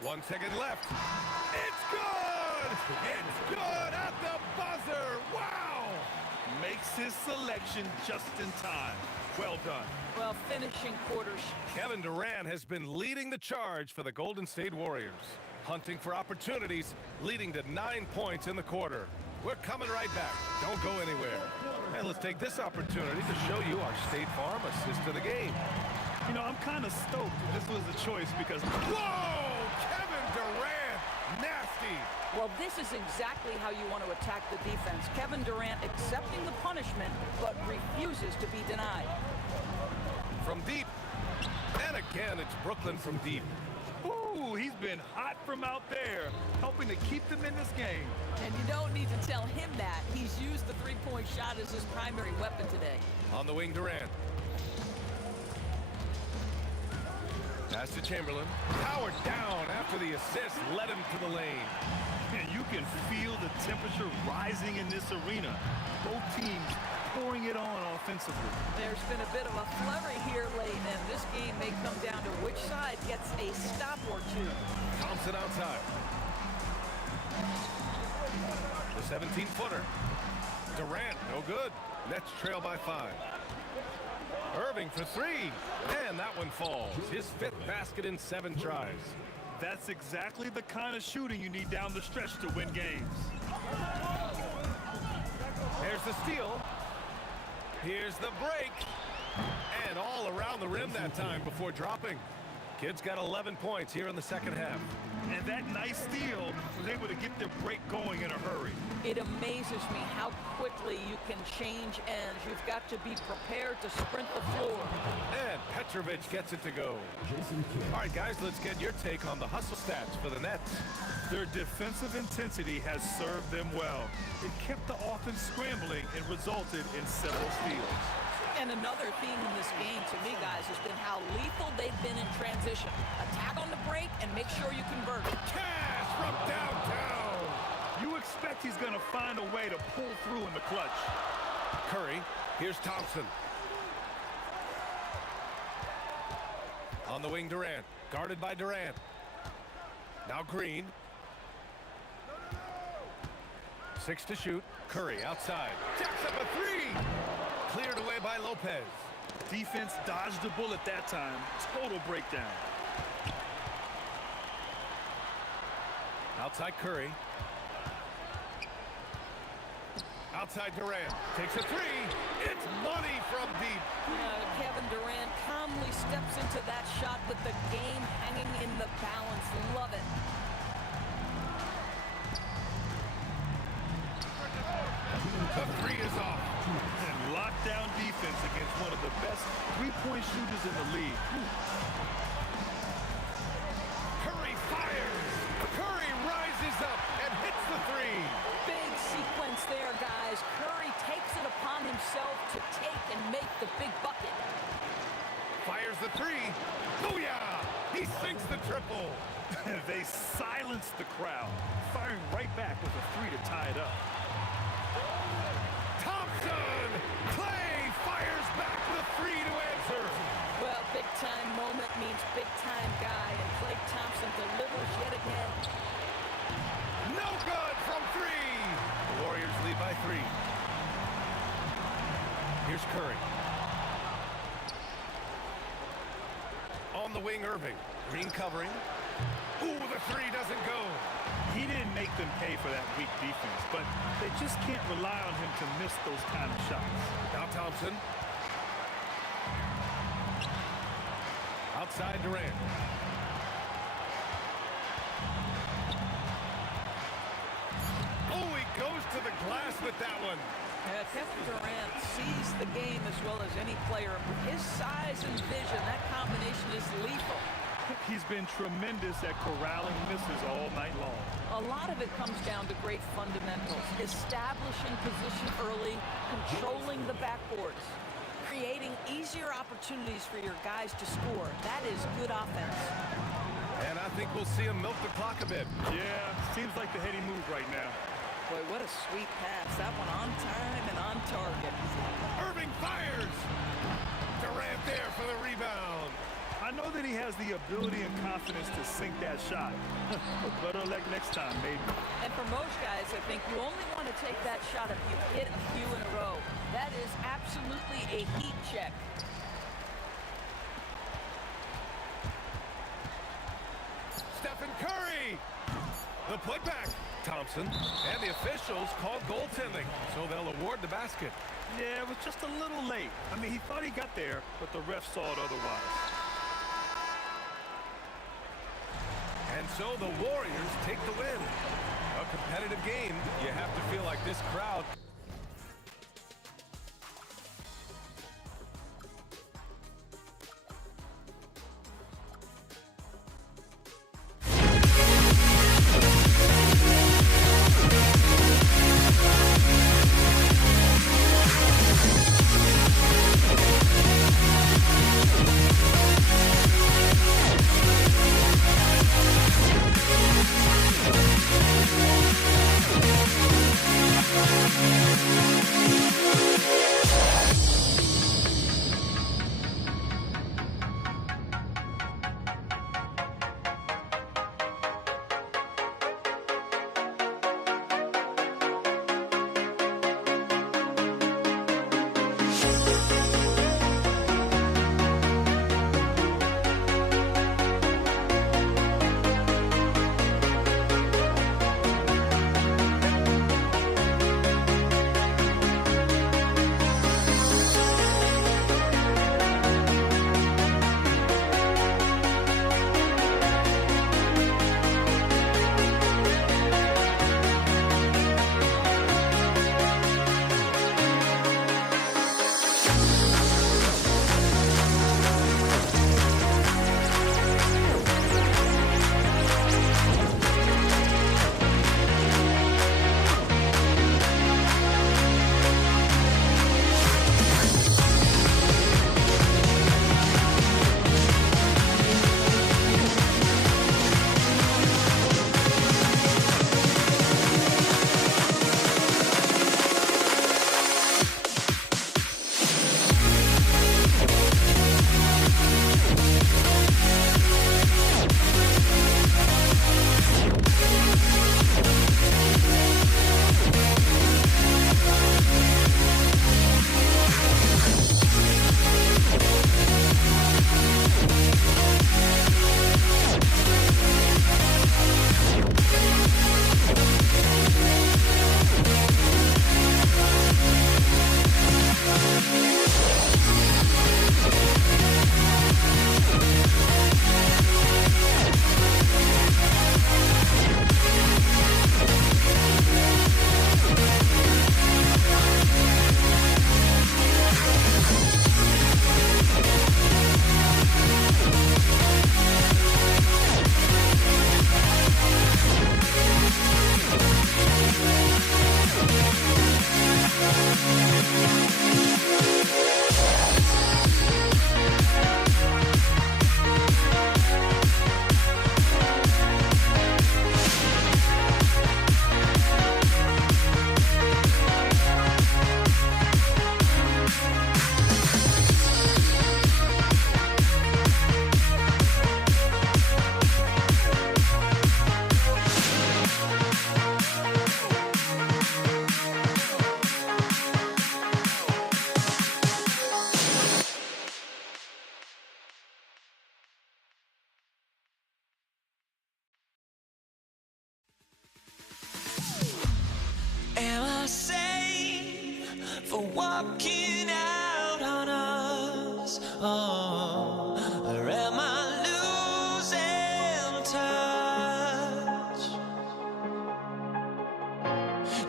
One second left. It's good! It's good at the buzzer! Wow! Makes his selection just in time. Well done. Well, finishing quarters. Kevin Durant has been leading the charge for the Golden State Warriors. Hunting for opportunities, leading to 9 points in the quarter. We're coming right back. Don't go anywhere. And let's take this opportunity to show you our State Farm assist of the game. You know, I'm kind of stoked this was a choice because... Whoa! Kevin Durant! Nasty! Well, this is exactly how you want to attack the defense. Kevin Durant accepting the punishment, but refuses to be denied. From deep. And again, it's Brooklyn from deep. Ooh, he's been hot from out there, helping to keep them in this game. And you don't need to tell him that. He's used the three-point shot as his primary weapon today. On the wing, Durant. Pass to Chamberlain. Powered down after the assist led him to the lane. And you can feel the temperature rising in this arena. Both teams pouring it on offensively. There's been a bit of a flurry here late, and this game may come down to which side gets a stop or two. Thompson outside. The 17-footer. Durant, no good. Nets trail by 5. Irving for 3. And that one falls. His 5th basket in 7 tries. That's exactly the kind of shooting you need down the stretch to win games. There's the steal. Here's the break. And all around the rim that time before dropping. Kids got 11 points here in the second half. And that nice steal was able to get their break going in a hurry. It amazes me how quickly you can change ends. You've got to be prepared to sprint the floor. And Petrovic gets it to go. All right, guys, let's get your take on the hustle stats for the Nets. Their defensive intensity has served them well. It kept the offense scrambling and resulted in several steals. And another theme in this game to me, guys, has been how lethal they've been in transition. Attack on the break and make sure you convert. Cash from downtown. You expect he's going to find a way to pull through in the clutch. Curry, here's Thompson. On the wing, Durant. Guarded by Durant. Now Green. 6 to shoot. Curry outside. Jacks up a three. Cleared away by Lopez. Defense dodged the bullet that time. Total breakdown. Outside Curry. Outside Durant. Takes a three. It's money from deep. Kevin Durant calmly steps into that shot with the game hanging in the balance. Love it. The three is off. And lockdown defense against one of the best three-point shooters in the league. Curry fires. Curry rises up and hits the three. Big sequence there, guys. Curry takes it upon himself to take and make the big bucket. Fires the three. Booyah! He sinks the triple. They silenced the crowd, firing right back with a three to tie it up. Thompson! Clay fires back with a three to answer. Well, big-time moment means big-time guy, and Klay Thompson delivers yet again. No good from three. The Warriors lead by 3. Here's Curry. On the wing, Irving. Green covering. Ooh, the three doesn't go. He didn't make them pay for that weak defense, but they just can't rely on him to miss those kind of shots. Now Thompson. Outside Durant. Oh, he goes to the glass with that one. Kevin Durant sees the game as well as any player. His size and vision, that combination is lethal. He's been tremendous at corralling misses all night long. A lot of it comes down to great fundamentals. Establishing position early, controlling the backboards, creating easier opportunities for your guys to score. That is good offense. And I think we'll see him milk the clock a bit. Yeah, seems like the heady move right now. Boy, what a sweet pass. That one on time and on target. Irving fires. Durant there for the rebound. I know that he has the ability and confidence to sink that shot. But better luck next time, maybe. And for most guys, I think you only want to take that shot if you hit a few in a row. That is absolutely a heat check. Stephen Curry. The putback. Thompson and the officials called goaltending, so they'll award the basket. Yeah, it was just a little late. I mean, he thought he got there, but the ref saw it otherwise. And so the Warriors take the win. A competitive game. You have to feel like this crowd We'll be right back. walking out on us? Oh, or am I losing touch?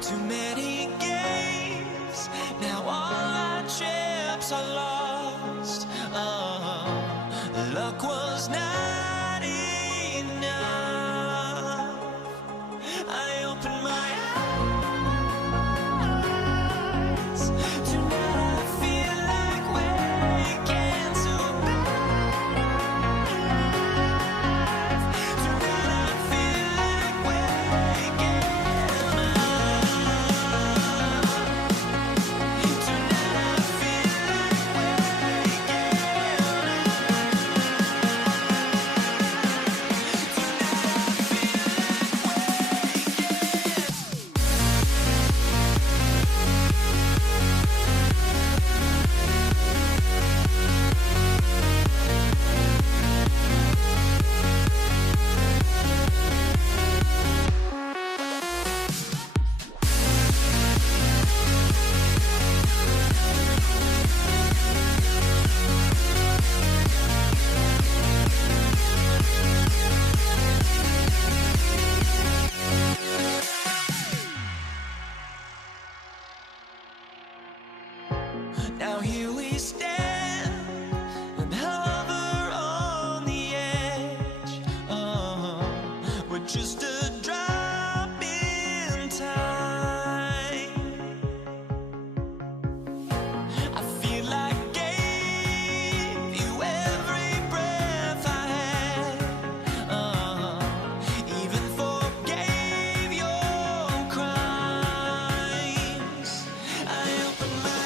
Too many games, now all our chips are lost. Oh, luck was not enough. I opened my eyes. Tonight I feel like waking to life. Tonight I feel like waking up. Tonight I feel like waking Now here we stand and hover on the edge. We're just a drop in time. I feel like gave you every breath I had. Even forgave your crimes. I opened my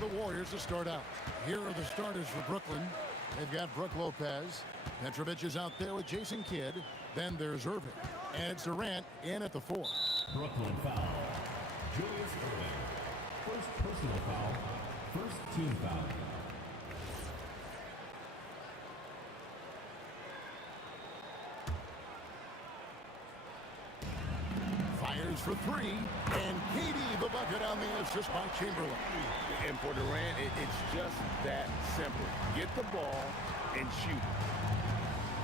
the Warriors to start out. Here are the starters for Brooklyn. They've got Brook Lopez. Petrovic is out there with Jason Kidd. Then there's Irving. And it's Durant in at the 4. Brooklyn foul. Julius Irving. First personal foul. First team foul. Fires for 3. And KD the bucket on the assist by Chamberlain. And for Durant, it's just that simple. Get the ball and shoot.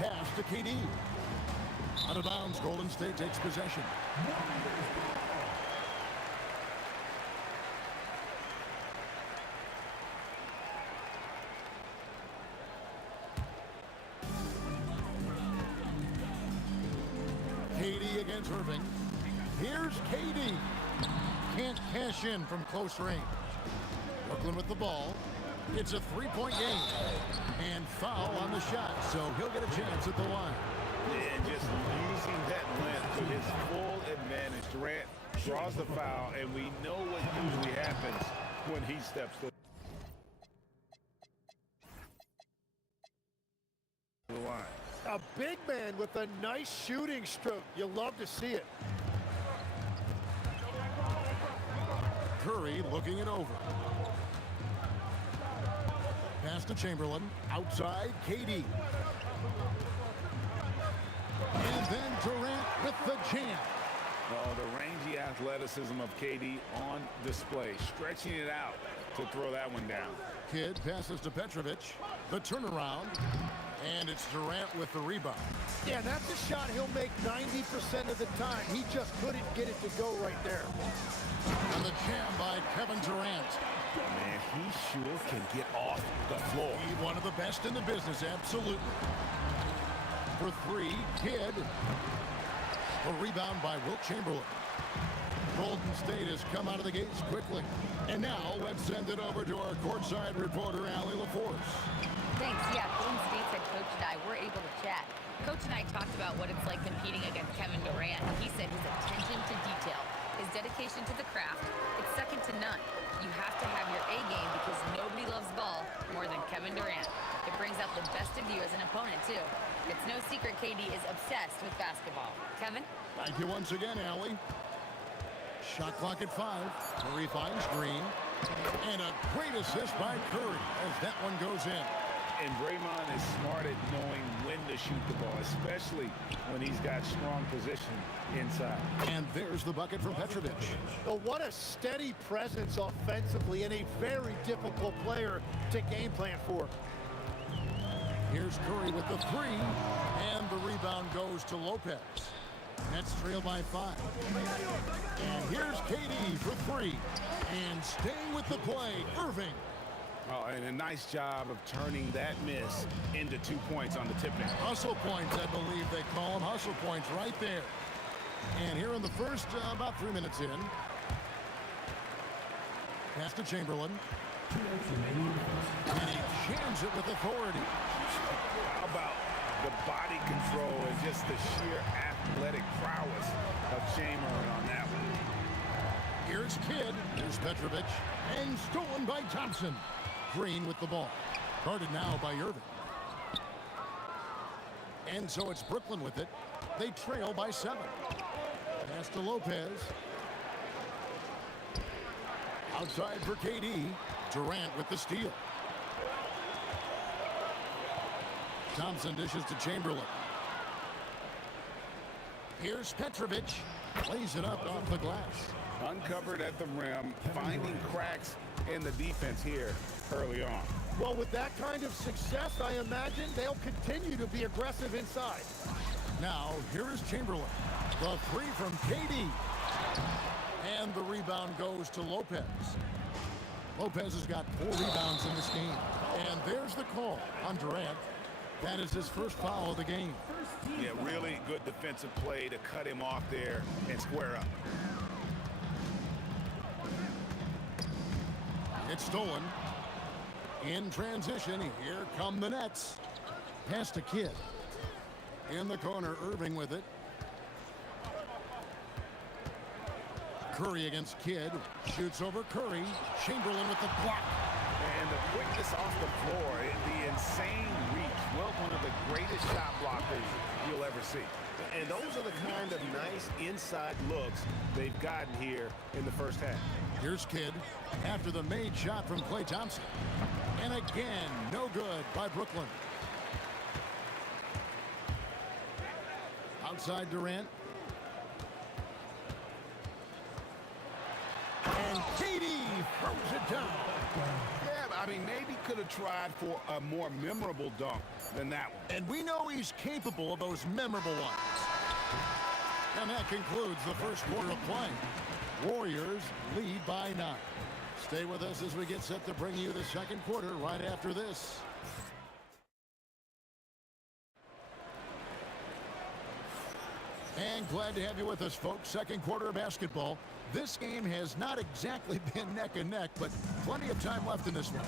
Pass to KD. Out of bounds, Golden State takes possession. KD against Irving. Here's KD. Can't cash in from close range. Brooklyn with the ball. It's a 3-point game. And foul on the shot, so he'll get a chance at the line. And just using that length to his full advantage. Durant draws the foul, and we know what usually happens when he steps to the line. A big man with a nice shooting stroke. You love to see it. Curry looking it over. Pass to Chamberlain. Outside, KD. And then Durant with the jam. Oh, the rangy athleticism of KD on display. Stretching it out to throw that one down. Kidd passes to Petrovic. The turnaround. And it's Durant with the rebound. Yeah, that's a shot he'll make 90% of the time. He just couldn't get it to go right there. And the jam by Kevin Durant. Man, he sure can get off the floor. He's one of the best in the business, absolutely. For 3, Kidd. A rebound by Wilt Chamberlain. Golden State has come out of the gates quickly. And now let's send it over to our courtside reporter, Allie LaForce. Thanks. Yeah, Golden State's head coach and I were able to chat. Coach and I talked about what it's like competing against Kevin Durant. He said his attention to detail, his dedication to the craft, it's second to none. You have to have your A game because nobody loves ball more than Kevin Durant. It brings out the best of you as an opponent, too. It's no secret KD is obsessed with basketball. Kevin? Thank you once again, Allie. Shot clock at 5. Curry finds Green. And a great assist by Curry as that one goes in. And Draymond is smart at knowing when to shoot the ball, especially when he's got strong position inside. And there's the bucket from Petrovic. Oh, what a steady presence offensively and a very difficult player to game plan for. Here's Curry with the 3. And the rebound goes to Lopez. Nets trail by 5. And here's KD for 3. And staying with the play, Irving. Oh, and a nice job of turning that miss into 2 points on the tip-in. Hustle points, I believe they call them. Hustle points right there. And here in the first, about 3 minutes in. Pass to Chamberlain. And he jams it with authority. How about the body control and just the sheer athletic prowess of Chamberlain on that one? Here's Kidd. Here's Petrovic. And stolen by Thompson. Green with the ball. Guarded now by Irving. And so it's Brooklyn with it. They trail by 7. Pass to Lopez. Outside for KD. Durant with the steal. Thompson dishes to Chamberlain. Here's Petrovic. Lays it up off the glass. Uncovered at the rim, finding cracks in the defense here early on. Well, with that kind of success, I imagine they'll continue to be aggressive inside. Now, here is Chamberlain. The 3 from KD. And the rebound goes to Lopez. Lopez has got 4 rebounds in this game. And there's the call on Durant. That is his first foul of the game. Yeah, really good defensive play to cut him off there and square up. It's stolen. In transition, here come the Nets. Pass to Kidd. In the corner, Irving with it. Curry against Kidd. Shoots over Curry. Chamberlain with the block. And the quickness off the floor, the insane reach. Well, one of the greatest shot blockers you'll ever see. And those are the kind of nice inside looks they've gotten here in the first half. Here's Kidd after the made shot from Klay Thompson. And again, no good by Brooklyn. Outside Durant. And KD throws it down. Yeah, I mean, maybe could have tried for a more memorable dunk than that one. And we know he's capable of those memorable ones. And that concludes the first quarter of play. Warriors lead by 9. Stay with us as we get set to bring you the second quarter right after this. And glad to have you with us, folks. Second quarter of basketball. This game has not exactly been neck and neck, but plenty of time left in this one.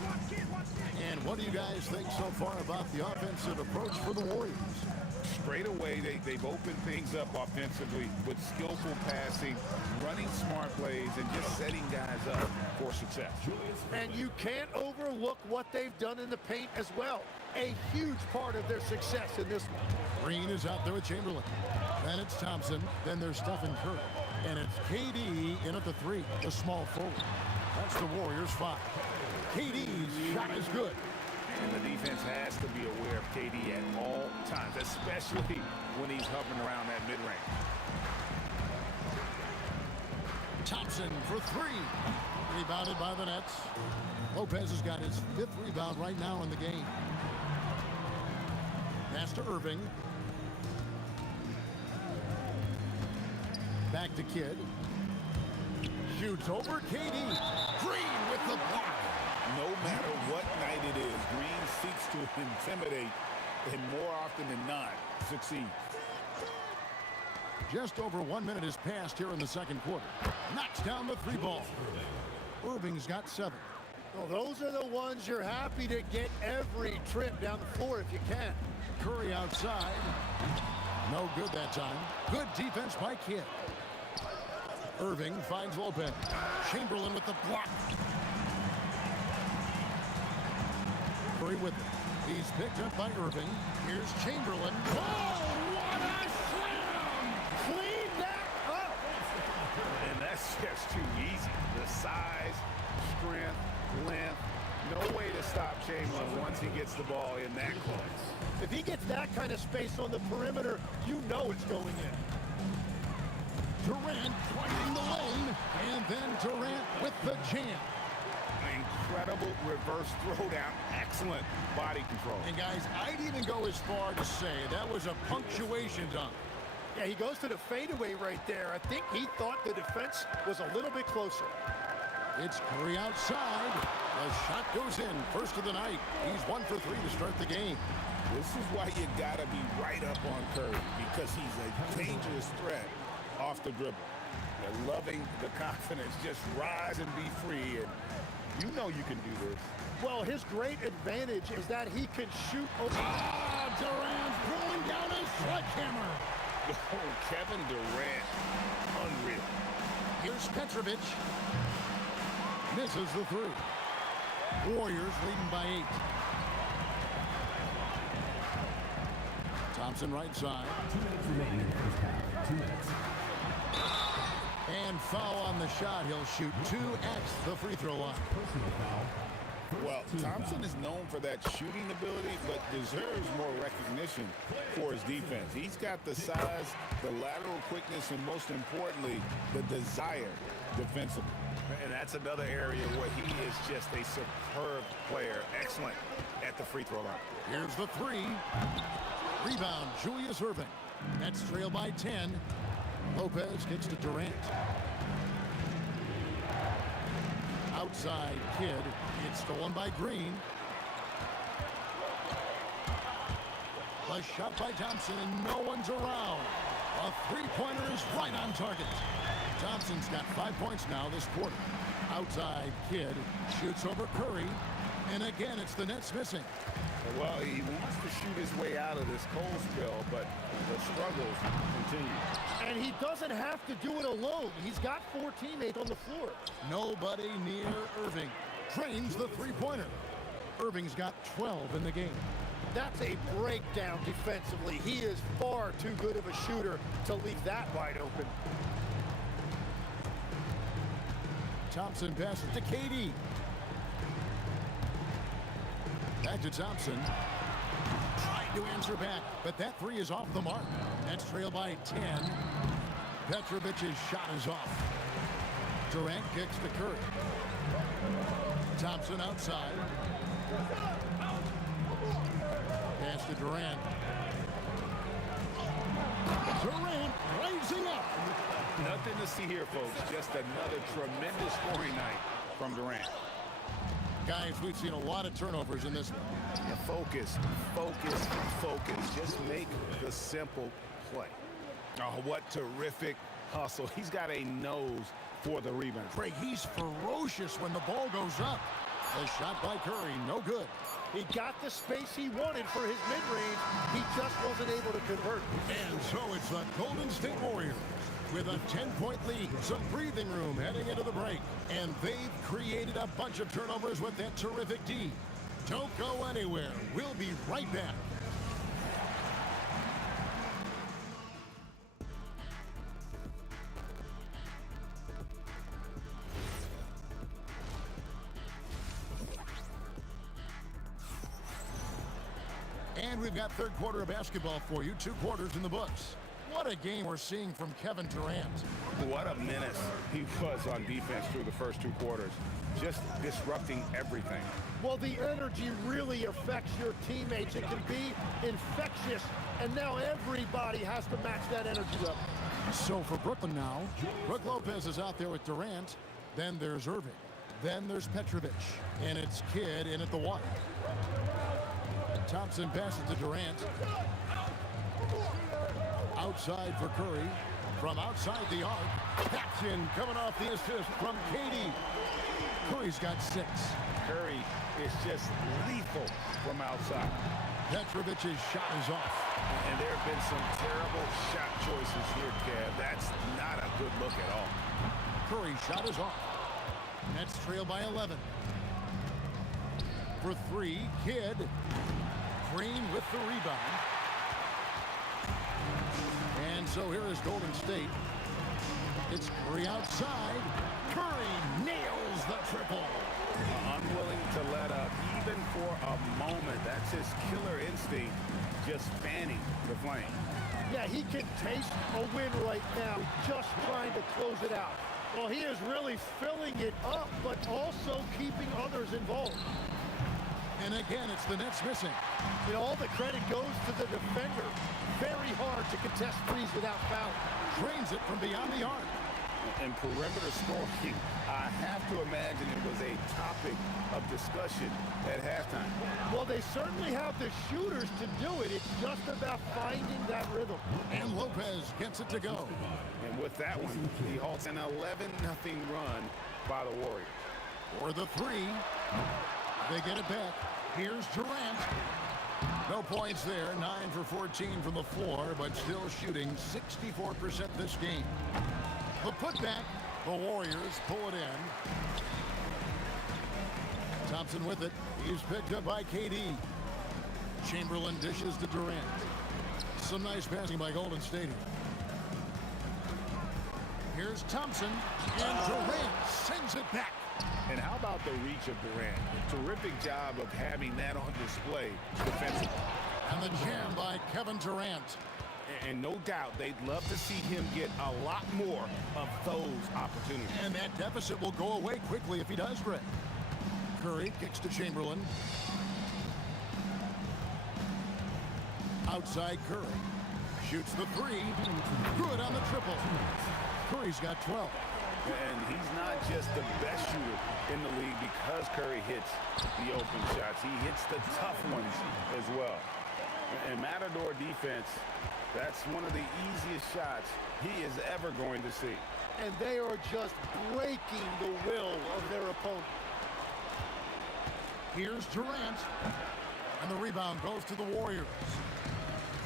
And what do you guys think so far about the offensive approach for the Warriors? Straight away, they've opened things up offensively with skillful passing, running smart plays, and just setting guys up for success. And you can't overlook what they've done in the paint as well. A huge part of their success in this one. Green is out there with Chamberlain. Then it's Thompson. Then there's Stephen Curry. And it's KD in at the 3, the small forward. That's the Warriors' 5. KD's shot is good. And the defense has to be aware of KD at all times, especially when he's hovering around that mid-range. Thompson for 3. Rebounded by the Nets. Lopez has got his 5th rebound right now in the game. Pass to Irving. Back to Kidd. Shoots over KD. Green with the block. No matter what night it is, Green seeks to intimidate and more often than not succeed. Just over 1 minute has passed here in the second quarter. Knocks down the 3 ball. Irving's got 7. Well, those are the ones you're happy to get every trip down the floor if you can. Curry outside. No good that time. Good defense by Kidd. Irving finds Lopez. Chamberlain with the block. Curry with it. He's picked up by Irving. Here's Chamberlain. Oh, what a slam! Clean that up! And that's just too easy. The size, strength, length, no way to stop Chamberlain once he gets the ball in that close. If he gets that kind of space on the perimeter, you know it's going in. Durant finding the lane, and then Durant with the jam. Incredible reverse throwdown. Excellent body control. And guys, I'd even go as far to say that was a punctuation dunk. Yeah, he goes to the fadeaway right there. I think he thought the defense was a little bit closer. It's Curry outside. The shot goes in. First of the night. He's 1 for 3 to start the game. This is why you got to be right up on Curry, because he's a dangerous threat off the dribble. They're loving the confidence. Just rise and be free. And you know you can do this. Well, his great advantage is that he can shoot over. Durant's pulling down a sledgehammer. Oh, Kevin Durant. Unreal. Here's Petrovic. Misses the 3. Warriors leading by 8. Thompson right side. 2 minutes remaining in the first half. 2 minutes. And foul on the shot. He'll shoot 2 at the free throw line. Personal foul. Well, Thompson is known for that shooting ability, but deserves more recognition for his defense. He's got the size, the lateral quickness, and most importantly, the desire defensively. And that's another area where he is just a superb player. Excellent at the free throw line. Here's the 3. Rebound, Julius Irving. Nets trail by 10. Lopez gets to Durant. Outside Kidd. It's stolen by Green. A shot by Thompson, and no one's around. A three-pointer is right on target. Thompson's got 5 points now this quarter. Outside Kidd shoots over Curry. And again, it's the net's missing. Well, he wants to shoot his way out of this cold spell, but the struggles continue. And he doesn't have to do it alone. He's got 4 teammates on the floor. Nobody near Irving. Drains the three-pointer. Irving's got 12 in the game. That's a breakdown defensively. He is far too good of a shooter to leave that wide open. Thompson passes to KD. Back to Thompson. Tried to answer back, but that three is off the mark. That's trailed by 10. Petrovic's shot is off. Durant kicks to Curry. Thompson outside. Pass to Durant. Durant raising up. Nothing to see here, folks. Just another tremendous scoring night from Durant. Guys, we've seen a lot of turnovers in this one. Yeah, focus, focus, focus. Just make the simple play. Oh, what terrific hustle. He's got a nose for the rebound. Craig, he's ferocious when the ball goes up. A shot by Curry, no good. He got the space he wanted for his mid-range. He just wasn't able to convert. And so it's the Golden State Warriors with a 10-point lead, some breathing room heading into the break. And they've created a bunch of turnovers with that terrific D. Don't go anywhere. We'll be right back. And we've got third quarter of basketball for you. 2 quarters in the books. What a game we're seeing from Kevin Durant. What a menace he was on defense through the first 2 quarters. Just disrupting everything. Well, the energy really affects your teammates. It can be infectious, and now everybody has to match that energy level. So for Brooklyn now, Brook Lopez is out there with Durant. Then there's Irving. Then there's Petrovic. And it's Kidd in at the one. Thompson passes to Durant. Outside for Curry. From outside the arc. Paxson coming off the assist from KD. Curry's got 6. Curry is just lethal from outside. Petrovic's shot is off. And there have been some terrible shot choices here, Kev. That's not a good look at all. Curry's shot is off. Nets trail by 11. For 3, Kidd. Green with the rebound. And so here is Golden State. It's Curry outside. Curry nails the triple. Unwilling to let up even for a moment. That's his killer instinct, just fanning the flame. Yeah, he can taste a win right now, just trying to close it out. Well, he is really filling it up, but also keeping others involved. And again, it's the Nets missing. You know, all the credit goes to the defender. Very hard to contest threes without foul. Drains it from beyond the arc. And perimeter scoring, I have to imagine it was a topic of discussion at halftime. Well, they certainly have the shooters to do it. It's just about finding that rhythm. And Lopez gets it to go. And with that one, he halts an 11-0 run by the Warriors. For the 3. They get it back. Here's Durant. No points there. 9 for 14 from the floor, but still shooting 64% this game. The putback. The Warriors pull it in. Thompson with it. He's picked up by KD. Chamberlain dishes to Durant. Some nice passing by Golden State. Here's Thompson. And Durant sends it back. And how about the reach of Durant? A terrific job of having that on display defensively. And the jam by Kevin Durant. And no doubt they'd love to see him get a lot more of those opportunities. And that deficit will go away quickly if he does, Greg. Curry kicks to Chamberlain. Outside Curry. Shoots the 3. Good on the triple. Curry's got 12. And he's not just the best shooter in the league because Curry hits the open shots. He hits the tough ones as well. And Matador defense, that's one of the easiest shots he is ever going to see. And they are just breaking the will of their opponent. Here's Durant. And the rebound goes to the Warriors.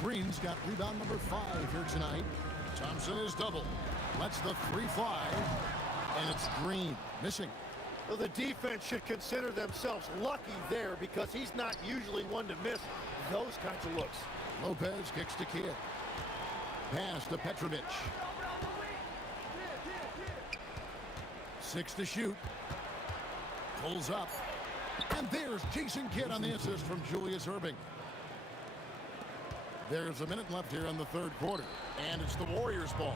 Green's got rebound number 5 here tonight. Thompson is double. Lets the 3 fly. And it's Green missing. Well, the defense should consider themselves lucky there because he's not usually one to miss those kinds of looks. Lopez kicks to Kidd. Pass to Petrovic. 6 to shoot. Pulls up. And there's Jason Kidd on the assist from Julius Erving. There's a minute left here in the third quarter. And it's the Warriors' ball.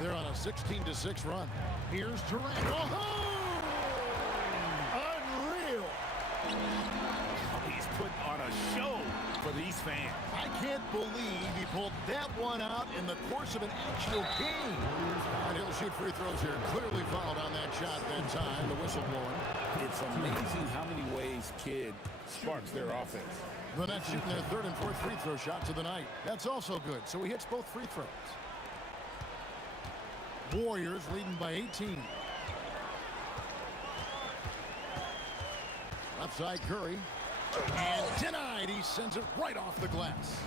They're on a 16-6 run. Here's Durant. Oh! Unreal. He's putting on a show for these fans. I can't believe he pulled that one out in the course of an actual game. And he'll shoot free throws here. Clearly fouled on that shot that time. The whistle blowing. It's amazing how many ways Kidd sparks their offense. The Nets shooting their third and fourth free throw shots of the night. That's also good. So he hits both free throws. Warriors leading by 18. Left side Curry. And denied. He sends it right off the glass.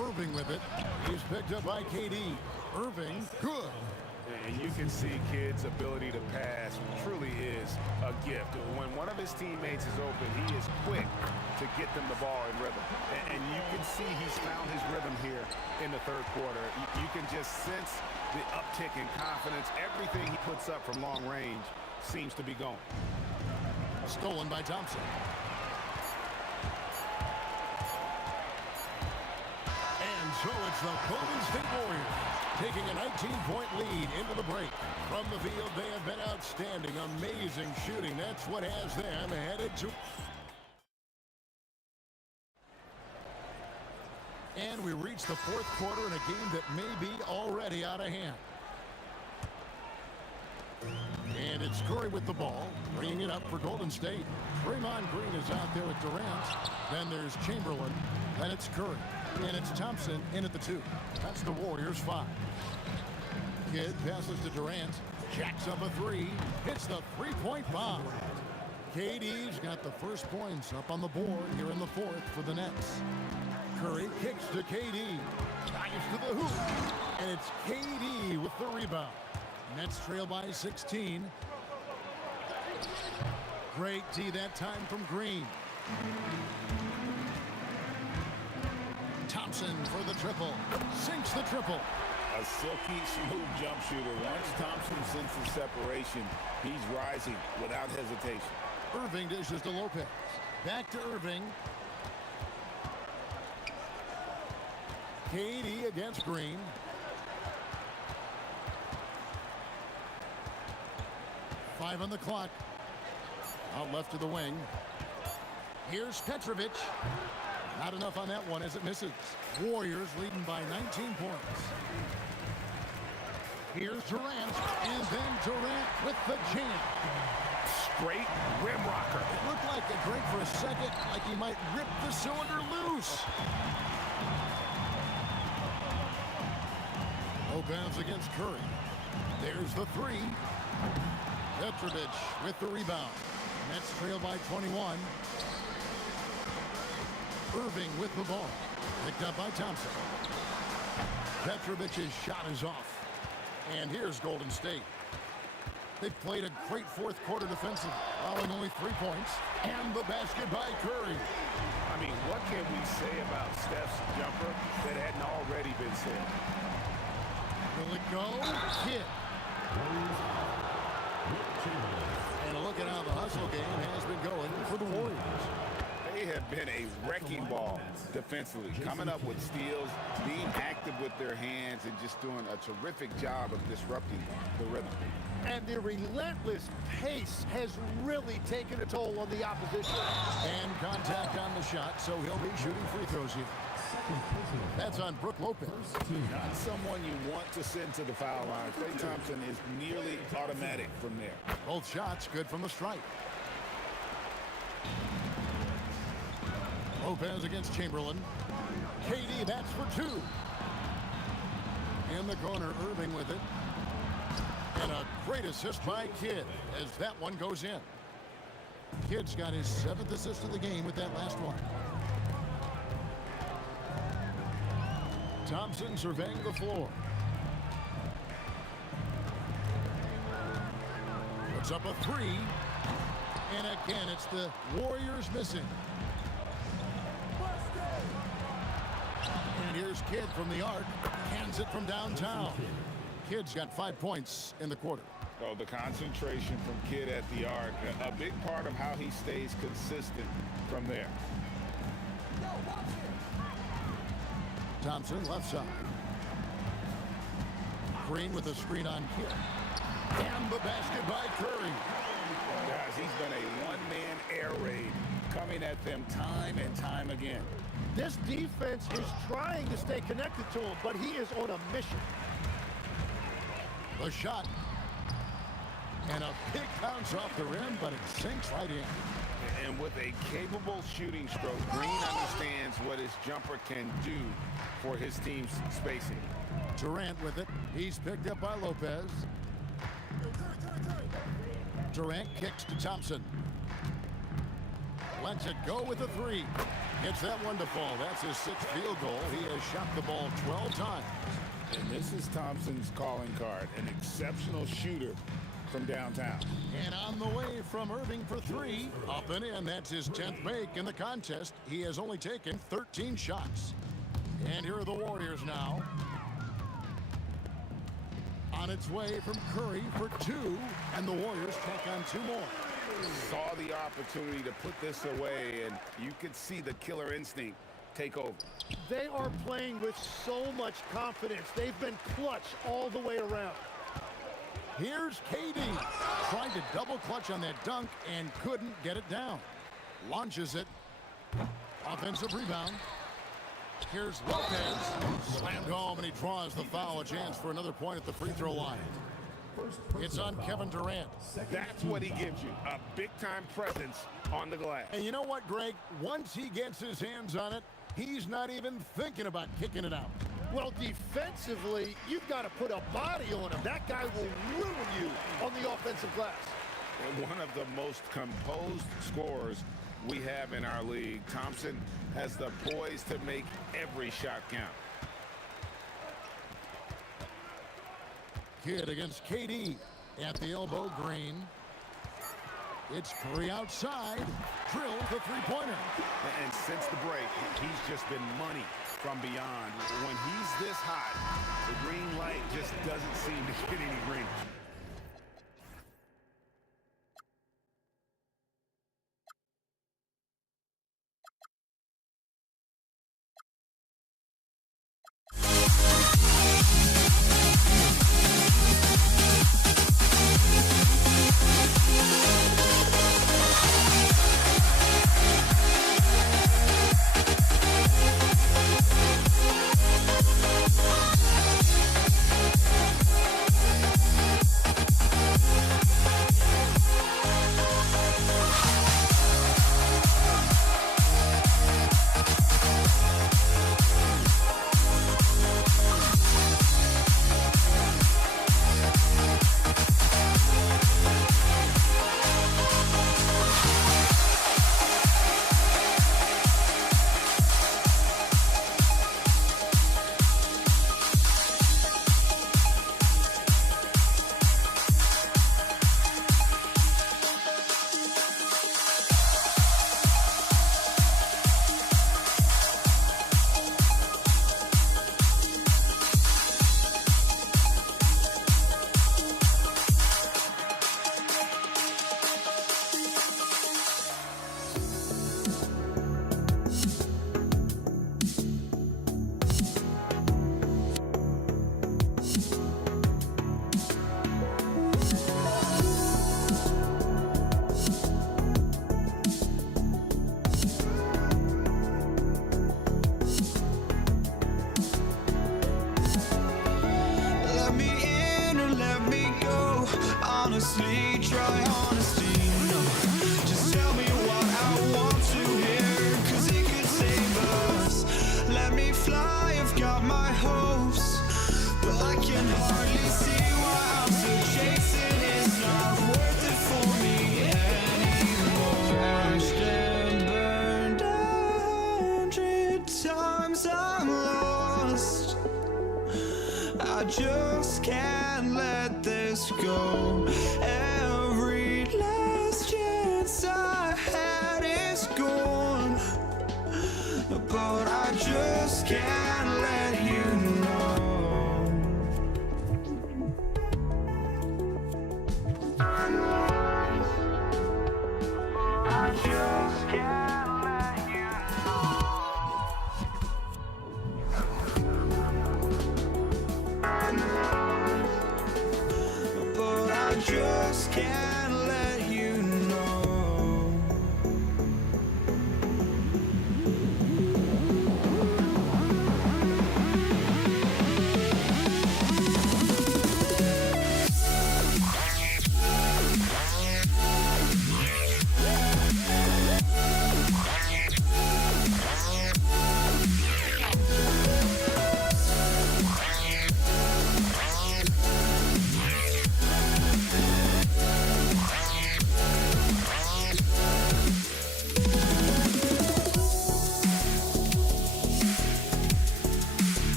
Irving with it. He's picked up by KD. Irving, good. And you can see Kidd's ability to pass truly is a gift. When one of his teammates is open, he is quick to get them the ball in rhythm. And you can see he's found his rhythm here in the third quarter. You can just sense the uptick in confidence. Everything he puts up from long range seems to be going. Stolen by Thompson. And so it's the Golden State Warriors taking a 19-point lead into the break. From the field, they have been outstanding. Amazing shooting. That's what has them headed to... And we reach the fourth quarter in a game that may be already out of hand. And it's Curry with the ball, bringing it up for Golden State. Draymond Green is out there with Durant. Then there's Chamberlain. Then it's Curry. And it's Thompson in at the 2. That's the Warriors' 5. Kidd passes to Durant. Jacks up a 3. Hits the three-point bomb. KD's got the first points up on the board here in the fourth for the Nets. Curry kicks to KD. Dives to the hoop. And it's KD with the rebound. Nets trail by 16. Great D that time from Green. Thompson for the triple. Sinks the triple. A silky, smooth jump shooter. Once Thompson senses separation, he's rising without hesitation. Irving dishes to Lopez. Back to Irving. KD against Green. Five on the clock. Out left to the wing. Here's Petrovic. Not enough on that one as it misses. Warriors leading by 19 points. Here's Durant. And then Durant with the jam. Straight rim rocker. It looked like a break for a second, like he might rip the cylinder loose. Lopez against Curry. There's the 3. Petrovic with the rebound. Nets trail by 21. Irving with the ball. Picked up by Thompson. Petrovic's shot is off. And here's Golden State. They've played a great fourth quarter defensive, allowing only 3 points. And the basket by Curry. I mean, what can we say about Steph's jumper that hadn't already been said? Will it go? Kidd. And a look at how the hustle game has been going for the Warriors. They have been a wrecking ball defensively, coming up with steals, being active with their hands, and just doing a terrific job of disrupting the rhythm. And their relentless pace has really taken a toll on the opposition. And contact on the shot, so he'll be shooting free throws here. That's on Brook Lopez. Not someone you want to send to the foul line. Klay Thompson is nearly automatic from there. Both shots good from the stripe. Lopez against Chamberlain. KD, that's for 2. In the corner, Irving with it. And a great assist by Kidd as that one goes in. Kidd's got his 7th assist of the game with that last one. Thompson surveying the floor. Puts up a 3. And again, it's the Warriors missing. And here's Kidd from the arc. Hands it from downtown. Kidd's got 5 points in the quarter. Oh, the concentration from Kidd at the arc, a big part of how he stays consistent from there. Thompson left side. Green with a screen on Kidd. And the basket by Curry. Guys, he's been a one-man air raid coming at them time and time again. This defense is trying to stay connected to him, but he is on a mission. The shot. And a big bounce off the rim, but it sinks right in. And with a capable shooting stroke, Green understands what his jumper can do for his team's spacing. Durant with it. He's picked up by Lopez. Durant kicks to Thompson. Lets it go with a 3. Gets that one to fall. That's his 6th field goal. He has shot the ball 12 times. And this is Thompson's calling card, an exceptional shooter from downtown. And on the way from Irving for 3. Up and in. That's his 10th make in the contest. He has only taken 13 shots. And here are the Warriors now. On its way from Curry for 2. And the Warriors take on 2 more. Saw the opportunity to put this away, and you could see the killer instinct take over. They are playing with so much confidence. They've been clutch all the way around. Here's KD. Tried to double clutch on that dunk and couldn't get it down. Launches it. Offensive rebound. Here's Lopez. Slammed home, and he draws the foul. A chance for another point at the free throw line. It's on Kevin Durant. That's what he gives you, a big-time presence on the glass. And you know what, Greg? Once he gets his hands on it, he's not even thinking about kicking it out. Well, defensively, you've got to put a body on him. That guy will ruin you on the offensive glass. And one of the most composed scorers we have in our league. Thompson has the poise to make every shot count. Kidd against KD at the elbow. Green. It's Curry outside. Drills the three-pointer. And since the break, he's just been money from beyond. When he's this hot, the green light just doesn't seem to get any greener. honestly, try honesty, no. Just tell me what I want to hear, 'cause it could save us. Let me fly, I've got my hopes, but I can hardly see why I'm still chasing. It's not worth it for me anymore. know every last chance I had is gone, but I just can't let you know. I just can't let you know. But I just can't let you know.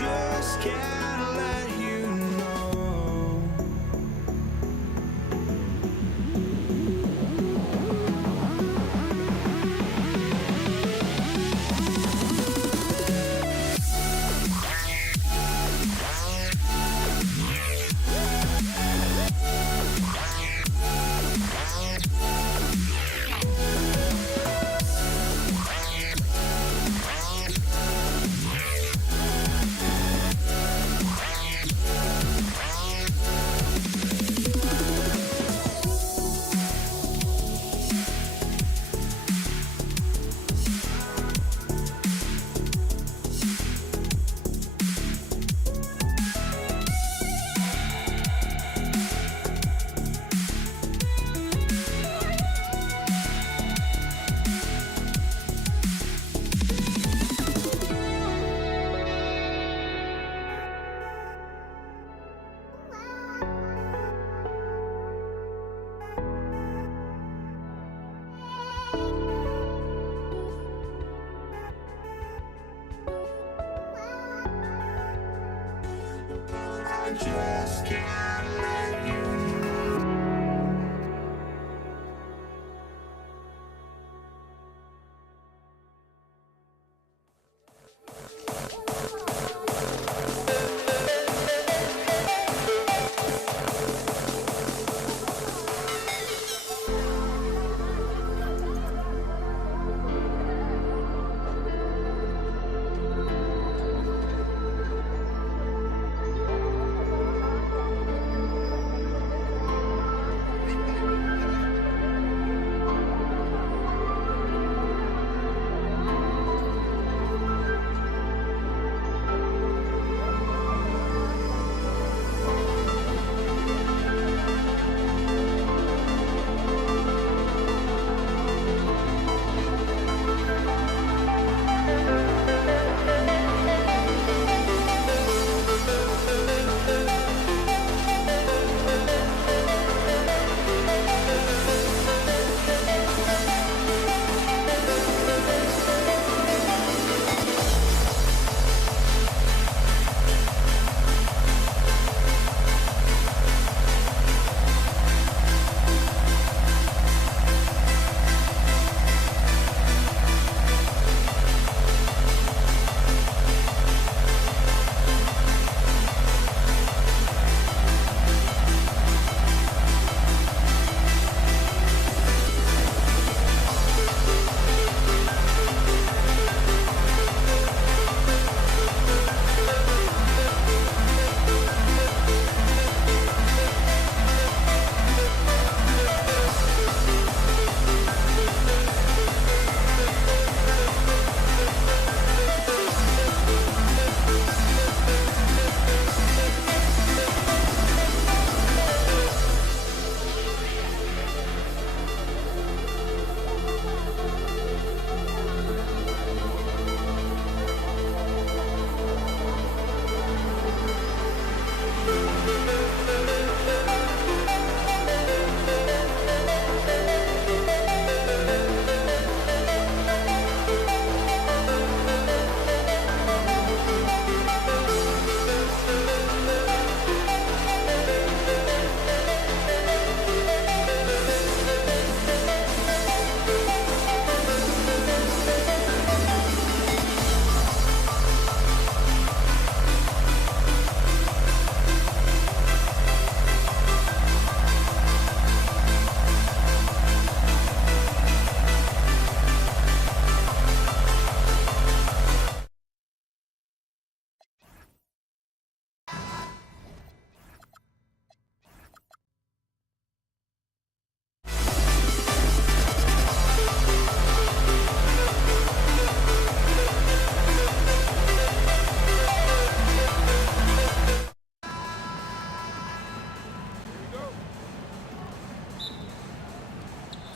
Just can't let you know.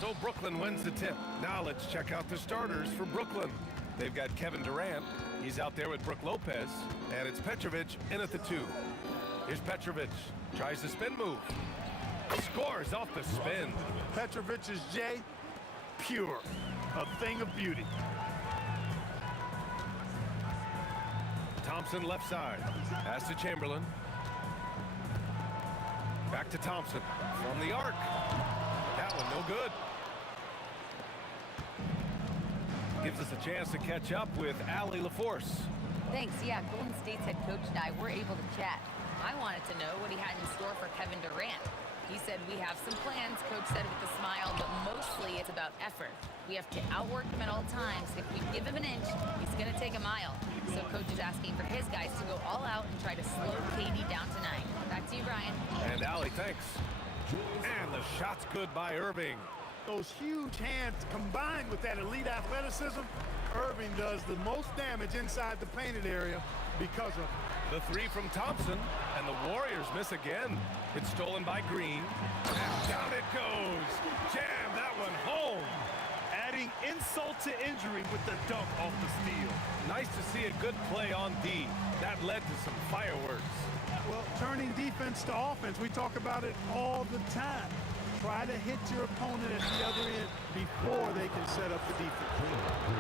So Brooklyn wins the tip. Now let's check out the starters for Brooklyn. They've got Kevin Durant. He's out there with Brook Lopez. And it's Petrovic in at the 2. Here's Petrovic. Tries the spin move. Scores off the spin. Petrovic's J, pure. A thing of beauty. Thompson left side. Pass to Chamberlain. Back to Thompson. From the arc. That one no good. Gives us a chance to catch up with Allie LaForce. Thanks. Yeah, Golden State's head coach and I were able to chat. I wanted to know what he had in store for Kevin Durant. He said, we have some plans, Coach said with a smile, but mostly it's about effort. We have to outwork him at all times. If we give him an inch, he's going to take a mile. So Coach is asking for his guys to go all out and try to slow KD down tonight. Back to you, Brian. And Allie, thanks. And the shot's good by Irving. Those huge hands combined with that elite athleticism, Irving does the most damage inside the painted area because of it. The 3 from Thompson, and the Warriors miss again. It's stolen by Green, and down it goes. Jam that one home. Adding insult to injury with the dunk off the steal. Nice to see a good play on D. That led to some fireworks. Well, turning defense to offense, we talk about it all the time. Try to hit your opponent at the other end before they can set up the defense.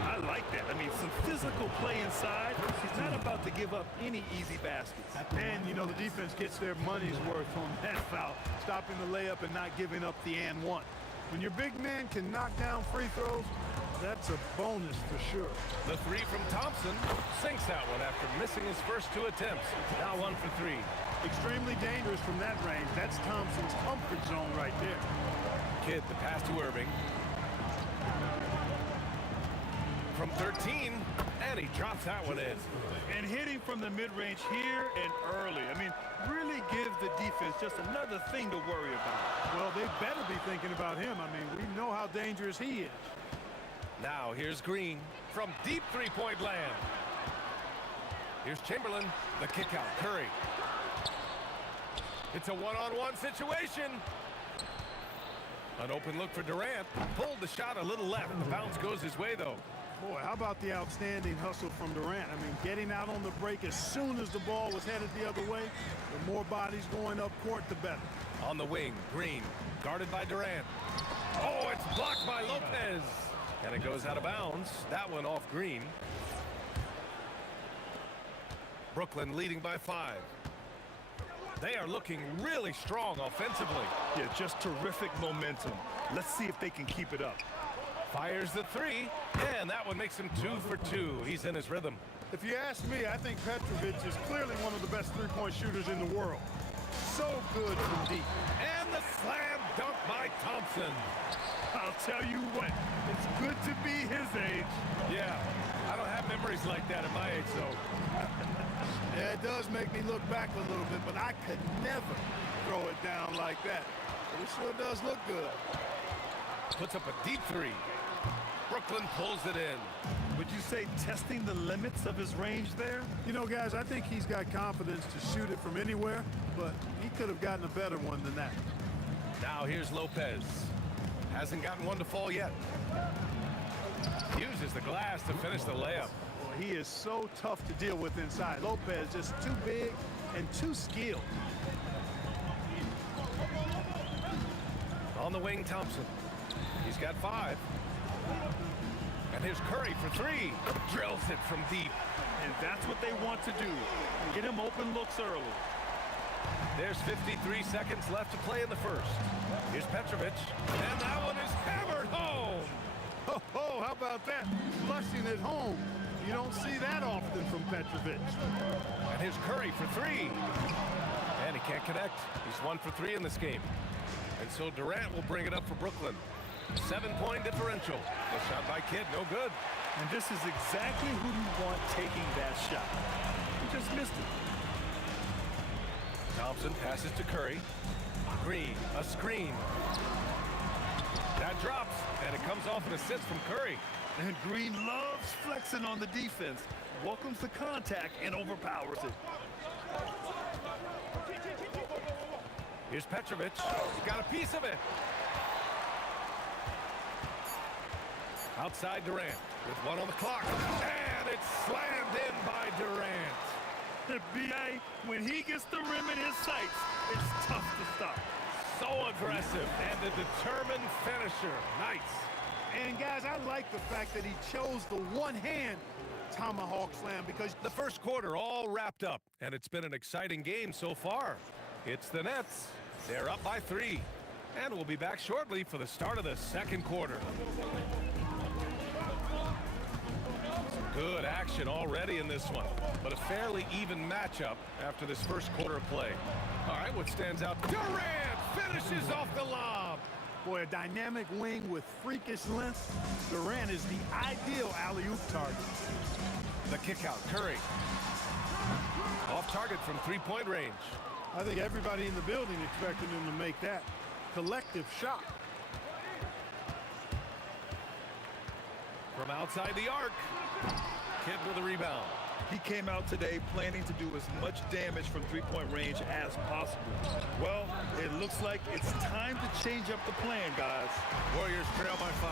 I like that. I mean, some physical play inside. He's not about to give up any easy baskets. And, you know, the defense gets their money's worth on that foul, stopping the layup and not giving up the and one. When your big man can knock down free throws, that's a bonus for sure. The 3 from Thompson sinks that one after missing his first 2 attempts. Now 1 for 3. Extremely dangerous from that range. That's Thompson's comfort zone right there. Kidd, the pass to Irving. From 13, and he drops that one in. And hitting from the mid-range here and early. I mean, really give the defense just another thing to worry about. Well, they better be thinking about him. I mean, we know how dangerous he is. Now here's Green from deep three-point land. Here's Chamberlain, the kick out. Curry. It's a one-on-one situation. An open look for Durant. Pulled the shot a little left. The bounce goes his way, though. Boy, how about the outstanding hustle from Durant? I mean, getting out on the break as soon as the ball was headed the other way. The more bodies going up court, the better. On the wing, Green, guarded by Durant. Oh, it's blocked by Lopez. And it goes out of bounds. That one off Green. Brooklyn leading by 5. They are looking really strong offensively. Yeah, just terrific momentum. Let's see if they can keep it up. Fires the 3, and that one makes him 2 for 2. He's in his rhythm. If you ask me, I think Petrovic is clearly one of the best three-point shooters in the world. So good from deep. And the slam dunk by Thompson. I'll tell you what, it's good to be his age. Yeah, I don't have memories like that at my age, though. Yeah, it does make me look back a little bit, but I could never throw it down like that. But it sure does look good. Puts up a deep 3. Brooklyn pulls it in. Would you say testing the limits of his range there? You know, guys, I think he's got confidence to shoot it from anywhere, but he could have gotten a better one than that. Now here's Lopez. Hasn't gotten one to fall yet. Uses the glass to finish the layup. Boy, he is so tough to deal with inside. Lopez just too big and too skilled. On the wing, Thompson. He's got 5. And here's Curry for 3. Drills it from deep. And that's what they want to do. Get him open looks early. There's 53 seconds left to play in the first. Here's Petrovic. And that one is hammered home. Oh, how about that? Flushing it home. You don't see that often from Petrovic. And here's Curry for 3. And he can't connect. He's 1 for 3 in this game. And so Durant will bring it up for Brooklyn. 7-point differential. The shot by Kidd, no good. And this is exactly who you want taking that shot. He just missed it. Thompson passes to Curry. Green, a screen. That drops, and it comes off an assist from Curry. And Green loves flexing on the defense. Welcomes the contact and overpowers it. Here's Petrovic. Got a piece of it. Outside Durant with one on the clock. And it's slammed in by Durant. The BA, when he gets the rim in his sights, it's tough to stop. So aggressive and a determined finisher. Nice. And guys, I like the fact that he chose the one-hand tomahawk slam because The first quarter all wrapped up, and it's been an exciting game so far. It's the Nets. They're up by 3. And we'll be back shortly for the start of the second quarter. Good action already in this one, but a fairly even matchup after this first quarter of play. All right, what stands out? Durant finishes off the lob. boy, a dynamic wing with freakish length. Durant is the ideal alley-oop target. The kick out, Curry. Off target from three-point range. I think everybody in the building expected him to make that collective shot. From outside the arc. Kidd with a rebound. He came out today planning to do as much damage from three-point range as possible. Well, it looks like it's time to change up the plan, guys. Warriors trail by 5.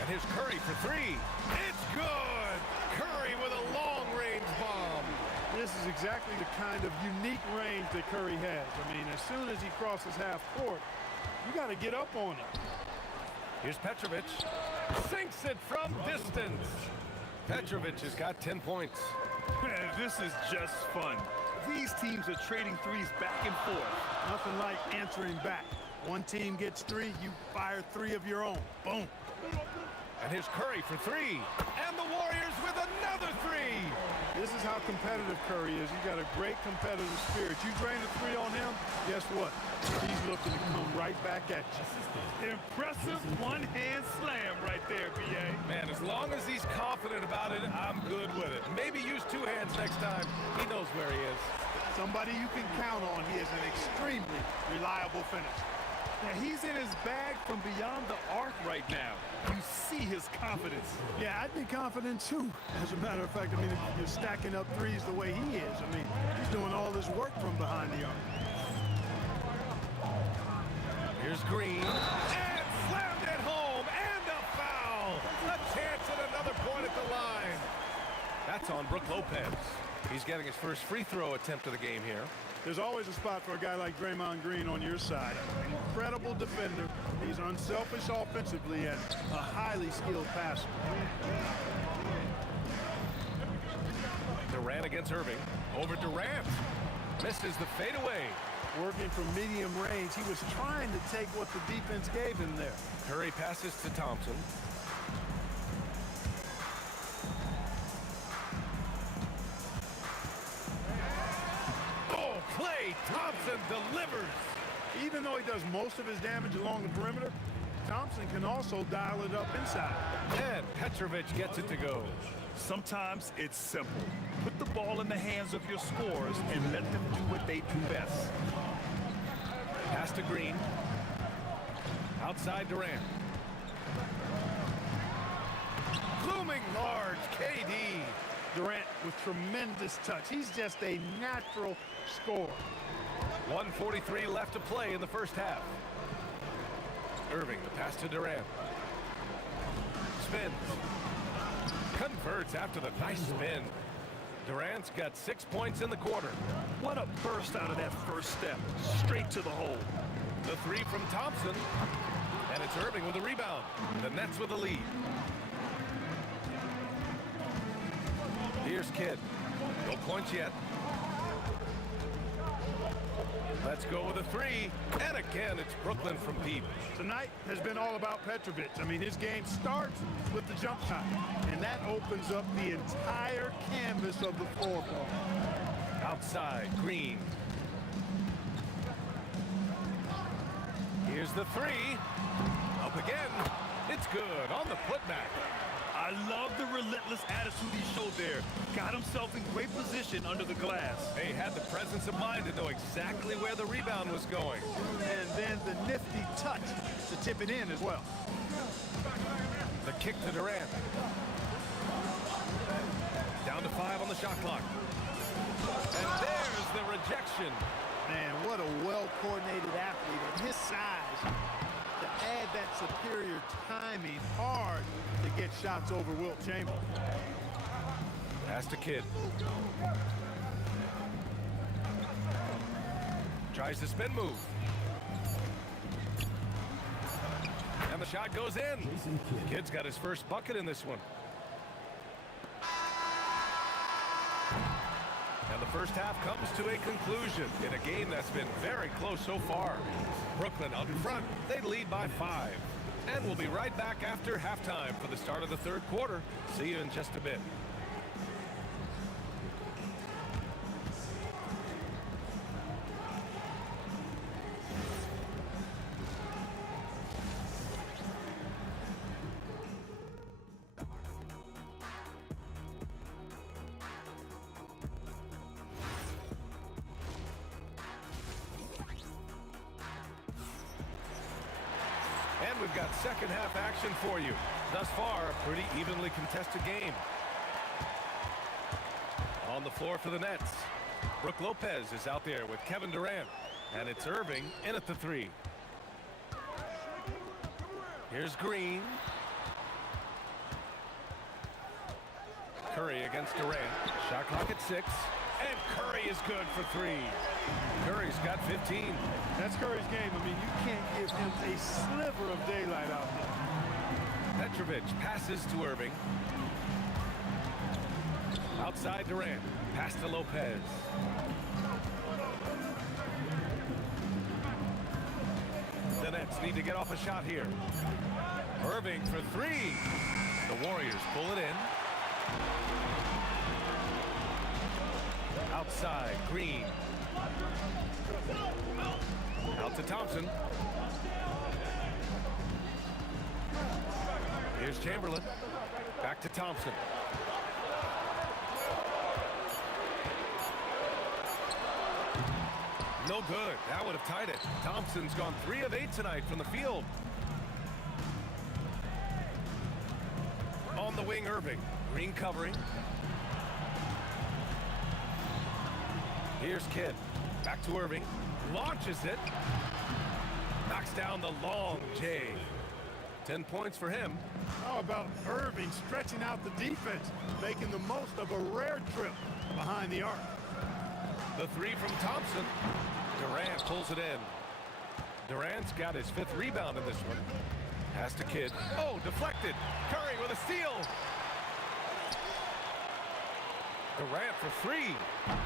And here's Curry for 3. It's good! Curry with a long-range bomb. This is exactly the kind of unique range that Curry has. I mean, as soon as he crosses half court, you got to get up on it. Here's Petrovic. Sinks it from distance. Petrovic has got 10 points. Man, this is just fun. These teams are trading threes back and forth. Nothing like answering back. One team gets 3, you fire 3 of your own. Boom. And here's Curry for 3. And the Warriors with another 3. This is how competitive Curry is. He's got a great competitive spirit. You drain a 3 on him, guess what? He's looking to come right back at you. Impressive one-hand slam right there, B.A. Man, as long as he's confident about it, I'm good with it. Maybe use 2 hands next time. He knows where he is. Somebody you can count on. He is an extremely reliable finisher. Now, he's in his bag from beyond the arc right now. You see his confidence. Yeah, I'd be confident too. As a matter of fact, I mean, if you're stacking up 3s the way he is, I mean, he's doing all this work from behind the arc. Here's Green. And slammed it home. And a foul. A chance at another point at the line. That's on Brook Lopez. He's getting his first free throw attempt of the game here. There's always a spot for a guy like Draymond Green on your side. An incredible defender. He's unselfish offensively and a highly skilled passer. Durant against Irving. Over Durant. Misses the fadeaway. Working from medium range, he was trying to take what the defense gave him there. Curry passes to Thompson. Oh, play! Thompson delivers! Even though he does most of his damage along the perimeter, Thompson can also dial it up inside. And Petrovic gets it to go. Sometimes it's simple. Put the ball in the hands of your scorers and let them do what they do best. Pass to Green. Outside Durant. Looming large, KD. Durant with tremendous touch. He's just a natural scorer. 1:43 left to play in the first half. Irving, the pass to Durant. Spins. Converts after the nice spin. Durant's got 6 points in the quarter. What a burst out of that first step. Straight to the hole. The 3 from Thompson. And it's Irving with the rebound. The Nets with the lead. Here's Kidd. No points yet. Let's go with a 3. And again, it's Brooklyn from deep. Tonight has been all about Petrovic. I mean, his game starts with the jump shot, and that opens up the entire canvas of the floor for him. Outside, Green. Here's the 3. Up again. It's good on the putback. I love the relentless attitude he showed there. Got himself in great position under the glass. He had the presence of mind to know exactly where the rebound was going. And then the nifty touch to tip it in as well. The kick to Durant. Down to 5 on the shot clock. And there's the rejection. Man, what a well-coordinated athlete at his size to add had that superior timing, hard to get shots over Wilt Chamberlain. Pass to Kidd. Tries the spin move. And the shot goes in. Kidd's got his first bucket in this one. And the first half comes to a conclusion in a game that's been very close so far. Brooklyn out in front. They lead by 5. And we'll be right back after halftime for the start of the third quarter. See you in just a bit. And we've got second half action for you. Thus far, a pretty evenly contested game. On the floor for the Nets, Brook Lopez is out there with Kevin Durant. And it's Irving in at the 3. Here's Green. Curry against Durant. Shot clock at 6. And Curry is good for 3. Curry's got 15. That's Curry's game. I mean, you can't give him a sliver of daylight out there. Petrovic passes to Irving. Outside Durant. Pass to Lopez. The Nets need to get off a shot here. Irving for 3. The Warriors pull it in. Outside, Green. Out to Thompson. Here's Chamberlain. Back to Thompson. No good. That would have tied it. Thompson's gone 3 of 8 tonight from the field. On the wing, Irving. Green covering. Here's Kidd. Back to Irving. Launches it. Knocks down the long J. 10 points for him. How about Irving stretching out the defense, making the most of a rare trip behind the arc. The 3 from Thompson. Durant pulls it in. Durant's got his 5th rebound in this one. Pass to Kidd. Oh, deflected. Curry with a steal. Durant for 3.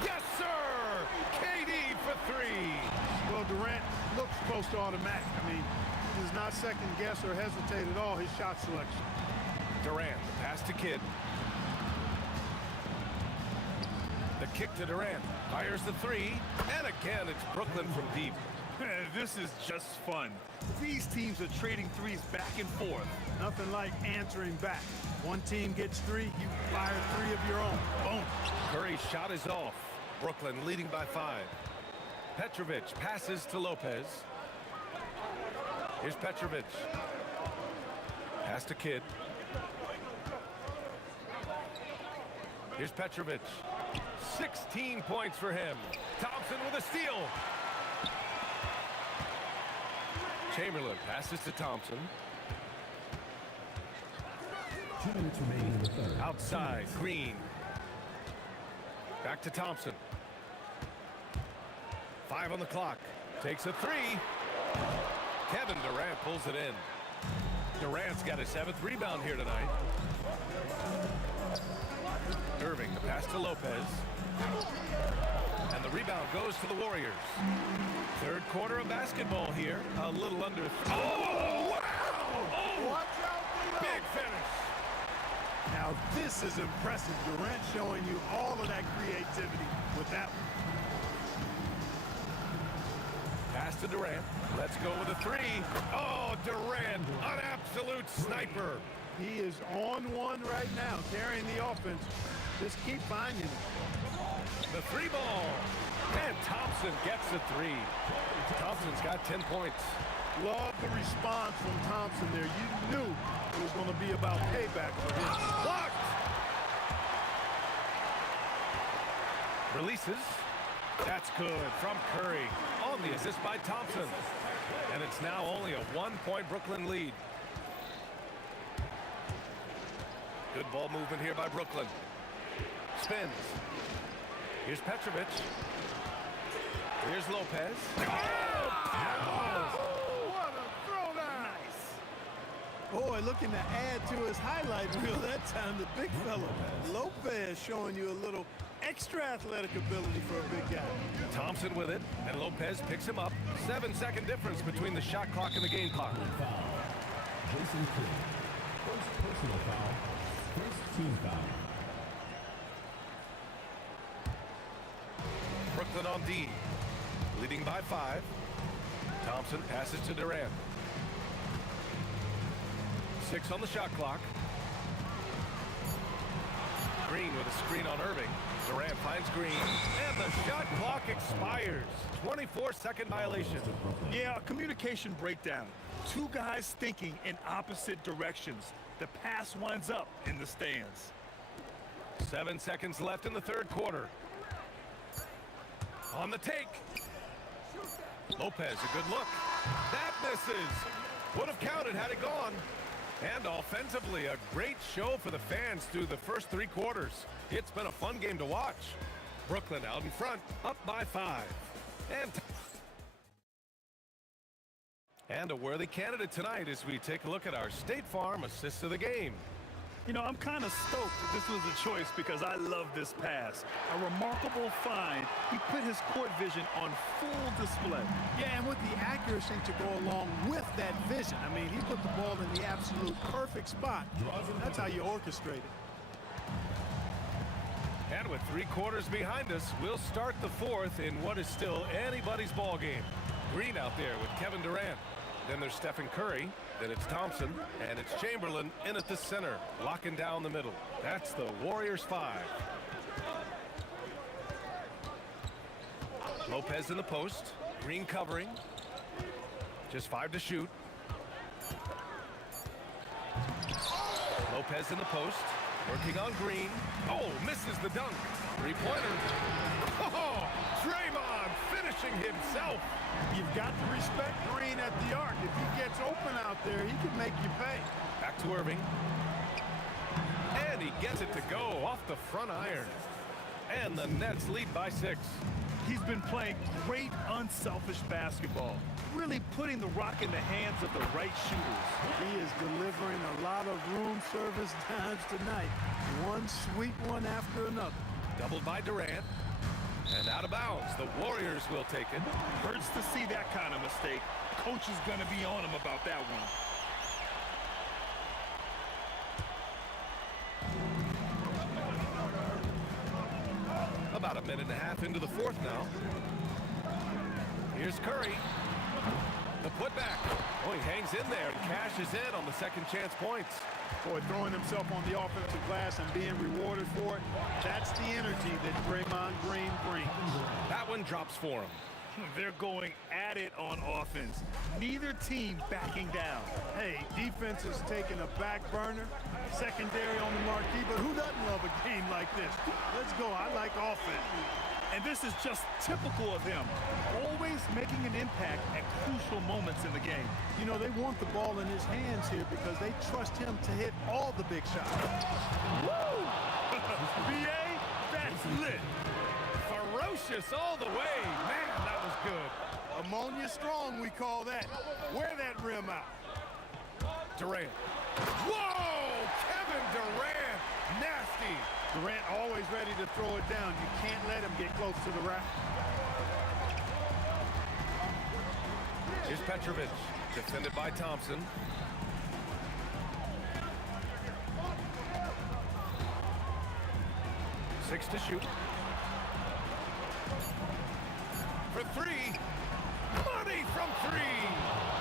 Yes, sir! KD for 3. Well, Durant looks close to automatic. I mean, he does not second guess or hesitate at all his shot selection. Durant, the pass to Kidd. The kick to Durant. Fires the 3. And again, it's Brooklyn from deep. This is just fun. These teams are trading threes back and forth. Nothing like answering back. One team gets 3, you fire 3 of your own. Boom. Curry's shot is off. Brooklyn leading by 5. Petrovic passes to Lopez. Here's Petrovic. Pass to Kidd. Here's Petrovic. 16 points for him. Thompson with a steal. Chamberlain passes to Thompson. 2 minutes remaining in the third. Outside, Green. Back to Thompson. 5 on the clock. Takes a 3. Kevin Durant pulls it in. Durant's got his 7th rebound here tonight. Irving, the pass to Lopez. And the rebound goes to the Warriors. Third quarter of basketball here. A little under. Oh, wow! Oh, watch out, big finish. Now this is impressive. Durant showing you all of that creativity with that one. Pass to Durant. Let's go with a 3. Oh, Durant, an absolute sniper. He is on one right now, carrying the offense. Just keep finding him. The 3 ball. And Thompson gets the 3. Thompson's got 10 points. Love the response from Thompson there. You knew it was going to be about payback for him. Blocked. Releases. That's good from Curry. On the assist by Thompson. And And it's now only a 1-point Brooklyn lead. Good ball movement here by Brooklyn. Spins. Here's Petrovic. Here's Lopez. What a throw down! Nice. Boy, looking to add to his highlight reel that time, the big fella. Lopez showing you a little extra athletic ability for a big guy. Thompson with it, and Lopez picks him up. 7-second difference between the shot clock and the game clock. Foul. Jason Kidd. First personal foul. First team foul. Brooklyn on D, leading by 5. Thompson passes to Durant. 6 on the shot clock. Green with a screen on Irving. Durant finds Green, and the shot clock expires. 24-second violation. Yeah, a communication breakdown. Two guys thinking in opposite directions. The pass winds up in the stands. 7 seconds left in the third quarter. On the take. Lopez, a good look. That misses. Would have counted had it gone. And offensively, a great show for the fans through the first 3 quarters. It's been a fun game to watch. Brooklyn out in front, up by 5. And a worthy candidate tonight as we take a look at our State Farm assist of the game. You know, I'm kind of stoked that this was a choice because I love this pass. A remarkable find. He put his court vision on full display. Yeah, and with the accuracy to go along with that vision. I mean, he put the ball in the absolute perfect spot. That's how you orchestrate it. And with 3 quarters behind us, we'll start the 4th in what is still anybody's ball game. Green out there with Kevin Durant. Then there's Stephen Curry. Then it's Thompson. And it's Chamberlain in at the center, locking down the middle. That's the Warriors 5. Lopez in the post. Green covering. Just 5 to shoot. Lopez in the post. Working on Green. Oh, misses the dunk. 3-pointer. Oh, Draymond finishing himself. You've got to respect Green at the arc. If he gets open out there, he can make you pay. Back to Irving. And he gets it to go off the front iron. And the Nets lead by 6. He's been playing great unselfish basketball. Really putting the rock in the hands of the right shooters. He is delivering a lot of room service times tonight. One sweet one after another. Doubled by Durant. And out of bounds. The Warriors will take it. Hurts to see that kind of mistake. Coach is going to be on him about that one. About a minute and a half into the 4th now. Here's Curry. The putback. Oh, he hangs in there and cashes in on the second chance points. Boy, throwing himself on the offensive glass and being rewarded for it, that's the energy that Draymond Green brings. That one drops for him. They're going at it on offense. Neither team backing down. Hey, defense is taking a back burner, secondary on the marquee, but who doesn't love a game like this? Let's go. I like offense. And this is just typical of him. Always making an impact at crucial moments in the game. You know, they want the ball in his hands here because they trust him to hit all the big shots. Woo! BA, that's lit. Ferocious all the way. Man, that was good. Ammonia strong, we call that. Wear that rim out. Durant. Whoa! Kevin Durant. Nasty. Durant always ready to throw it down. You can't let him get close to the rack. Here's Petrovic. Defended by Thompson. Six to shoot. For 3. Money from 3.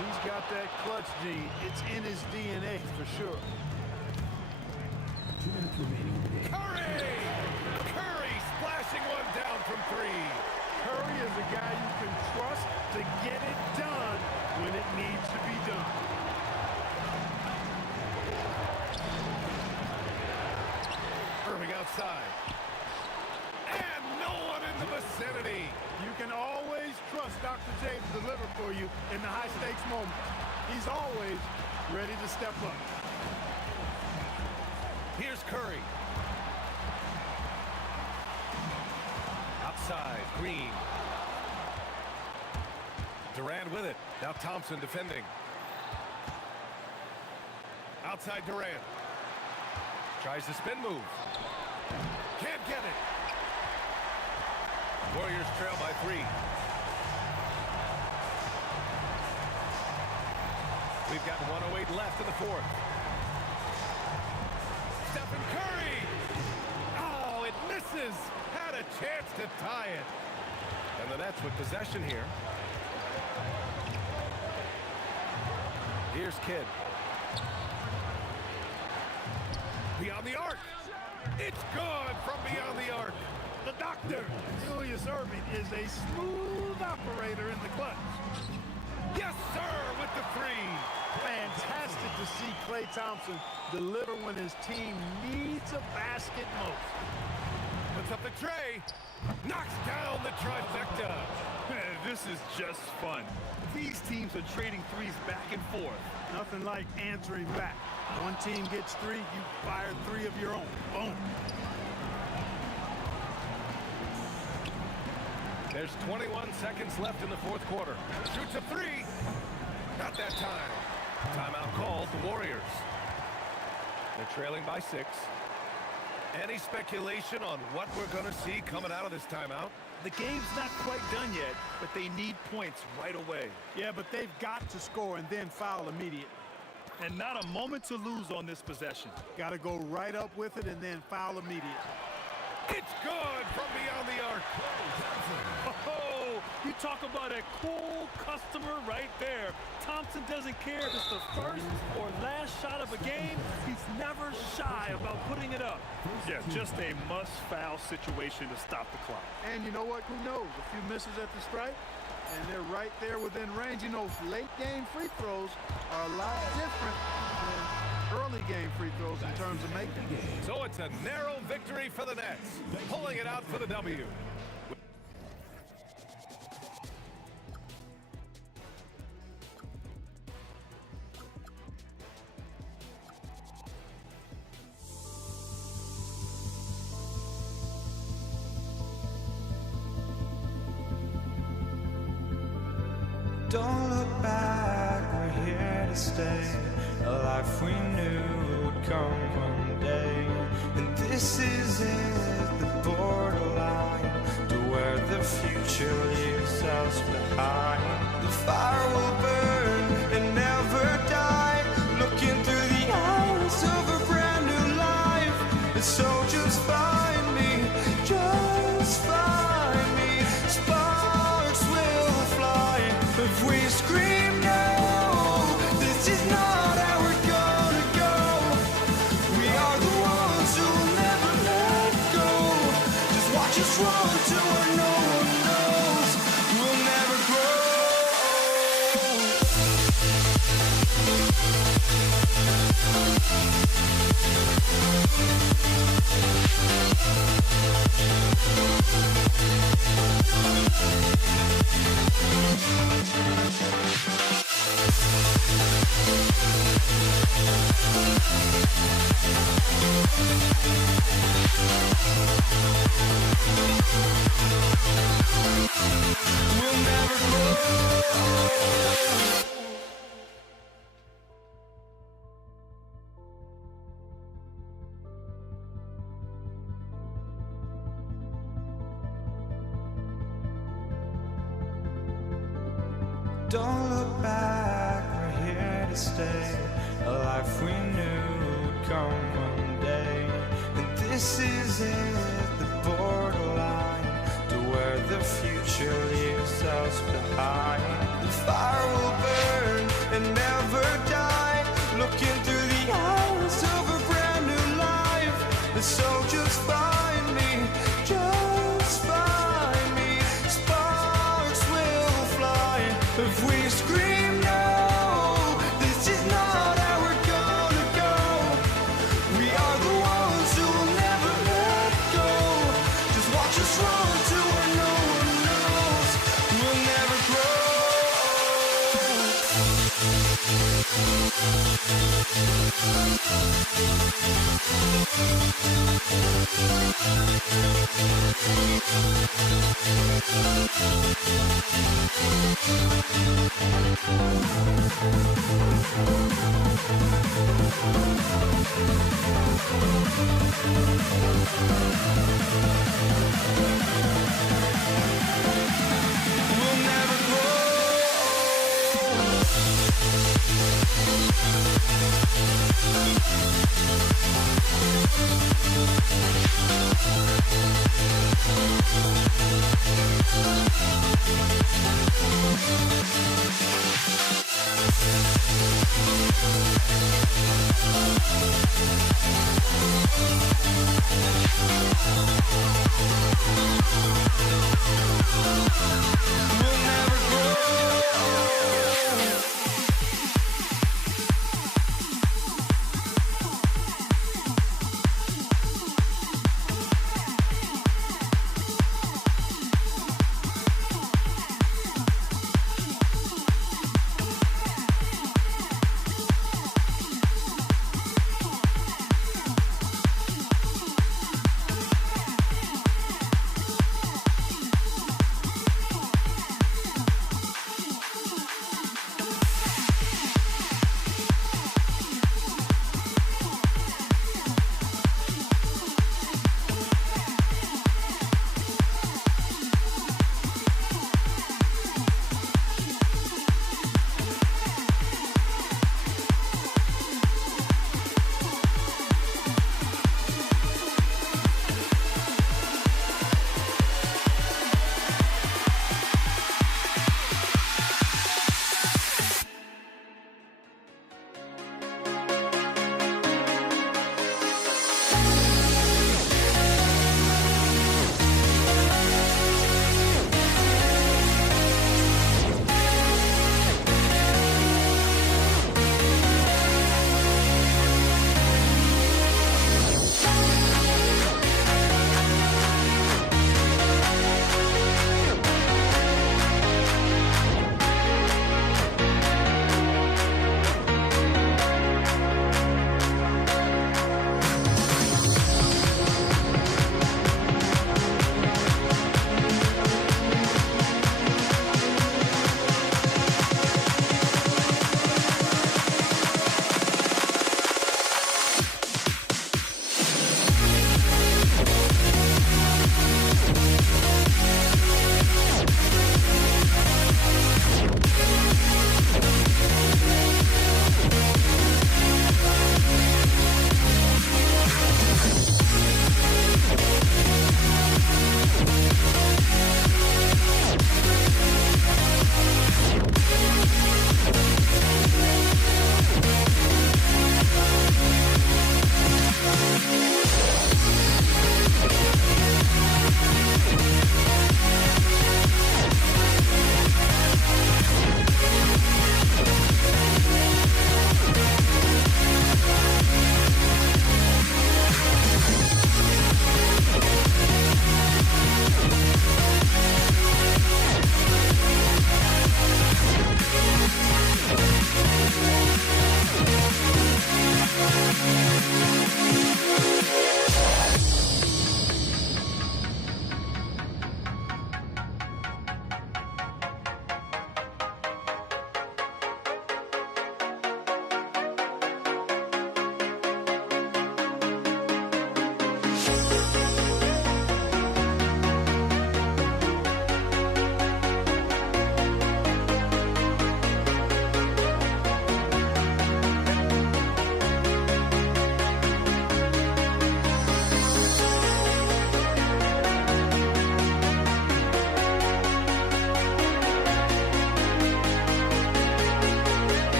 He's got that clutch gene. It's in his DNA for sure. 2 minutes remaining in the game. Curry! Curry splashing one down from 3. Curry is a guy you can trust to get it done when it needs to be done. Irving outside. And no one in the vicinity. You can always trust Dr. J to deliver for you in the high-stakes moment. He's always ready to step up. Here's Curry. Outside, Green. Durant with it. Now Thompson defending. Outside Durant. Tries the spin move. Can't get it. Warriors trail by 3. We've got 1:08 left in the 4th. Stephen Curry. Oh, it misses. Had a chance to tie it. And the Nets with possession here. Here's Kidd. Beyond the arc. It's good from beyond the arc. The doctor, Julius Erving, is a smooth operator in the clutch. Yes, sir, with the 3. Fantastic to see Klay Thompson deliver when his team needs a basket most. Puts up the tray. Knocks down the trifecta. This is just fun. These teams are trading threes back and forth. Nothing like answering back. One team gets 3, you fire 3 of your own. Boom. There's 21 seconds left in the 4th quarter. Shoots a 3. Not that time. Timeout called the Warriors. They're trailing by 6. Any speculation on what we're going to see coming out of this timeout? The game's not quite done yet, but they need points right away. Yeah, but they've got to score and then foul immediately. And not a moment to lose on this possession. Got to go right up with it and then foul immediately. It's good from beyond the arc. Oh, you talk about a cool customer right there. Thompson doesn't care if it's the first or last shot of a game. He's never shy about putting it up. Yeah, just a must-foul situation to stop the clock. And you know what? Who knows? A few misses at the stripe, and they're right there within range. You know, late-game free throws are a lot different than early game free throws in terms of making them. So it's a narrow victory for the Nets, pulling it out for the W. Don't look back, we're here to stay. A life we knew would come one day. And this is it, the borderline to where the future leaves us behind. The fire will burn and never die, looking through the eyes of a brand new life. And so just find me, just find me. Sparks will fly if we scream no. This is not how we're gonna go. We are the ones who will never let go. Just watch us run to where no one knows. We'll never grow. We'll never grow. Don't look back, we're here to stay. A life we knew would come one day. And this is it, the borderline to where the future leaves us behind. The fire will burn and never die, looking through the eyes of a brand new life. And so just find me, just find me. Sparks will fly if we scream no. This is not how we're gonna go. We are the ones who will never let go. Just watch us run to where no one knows. We'll never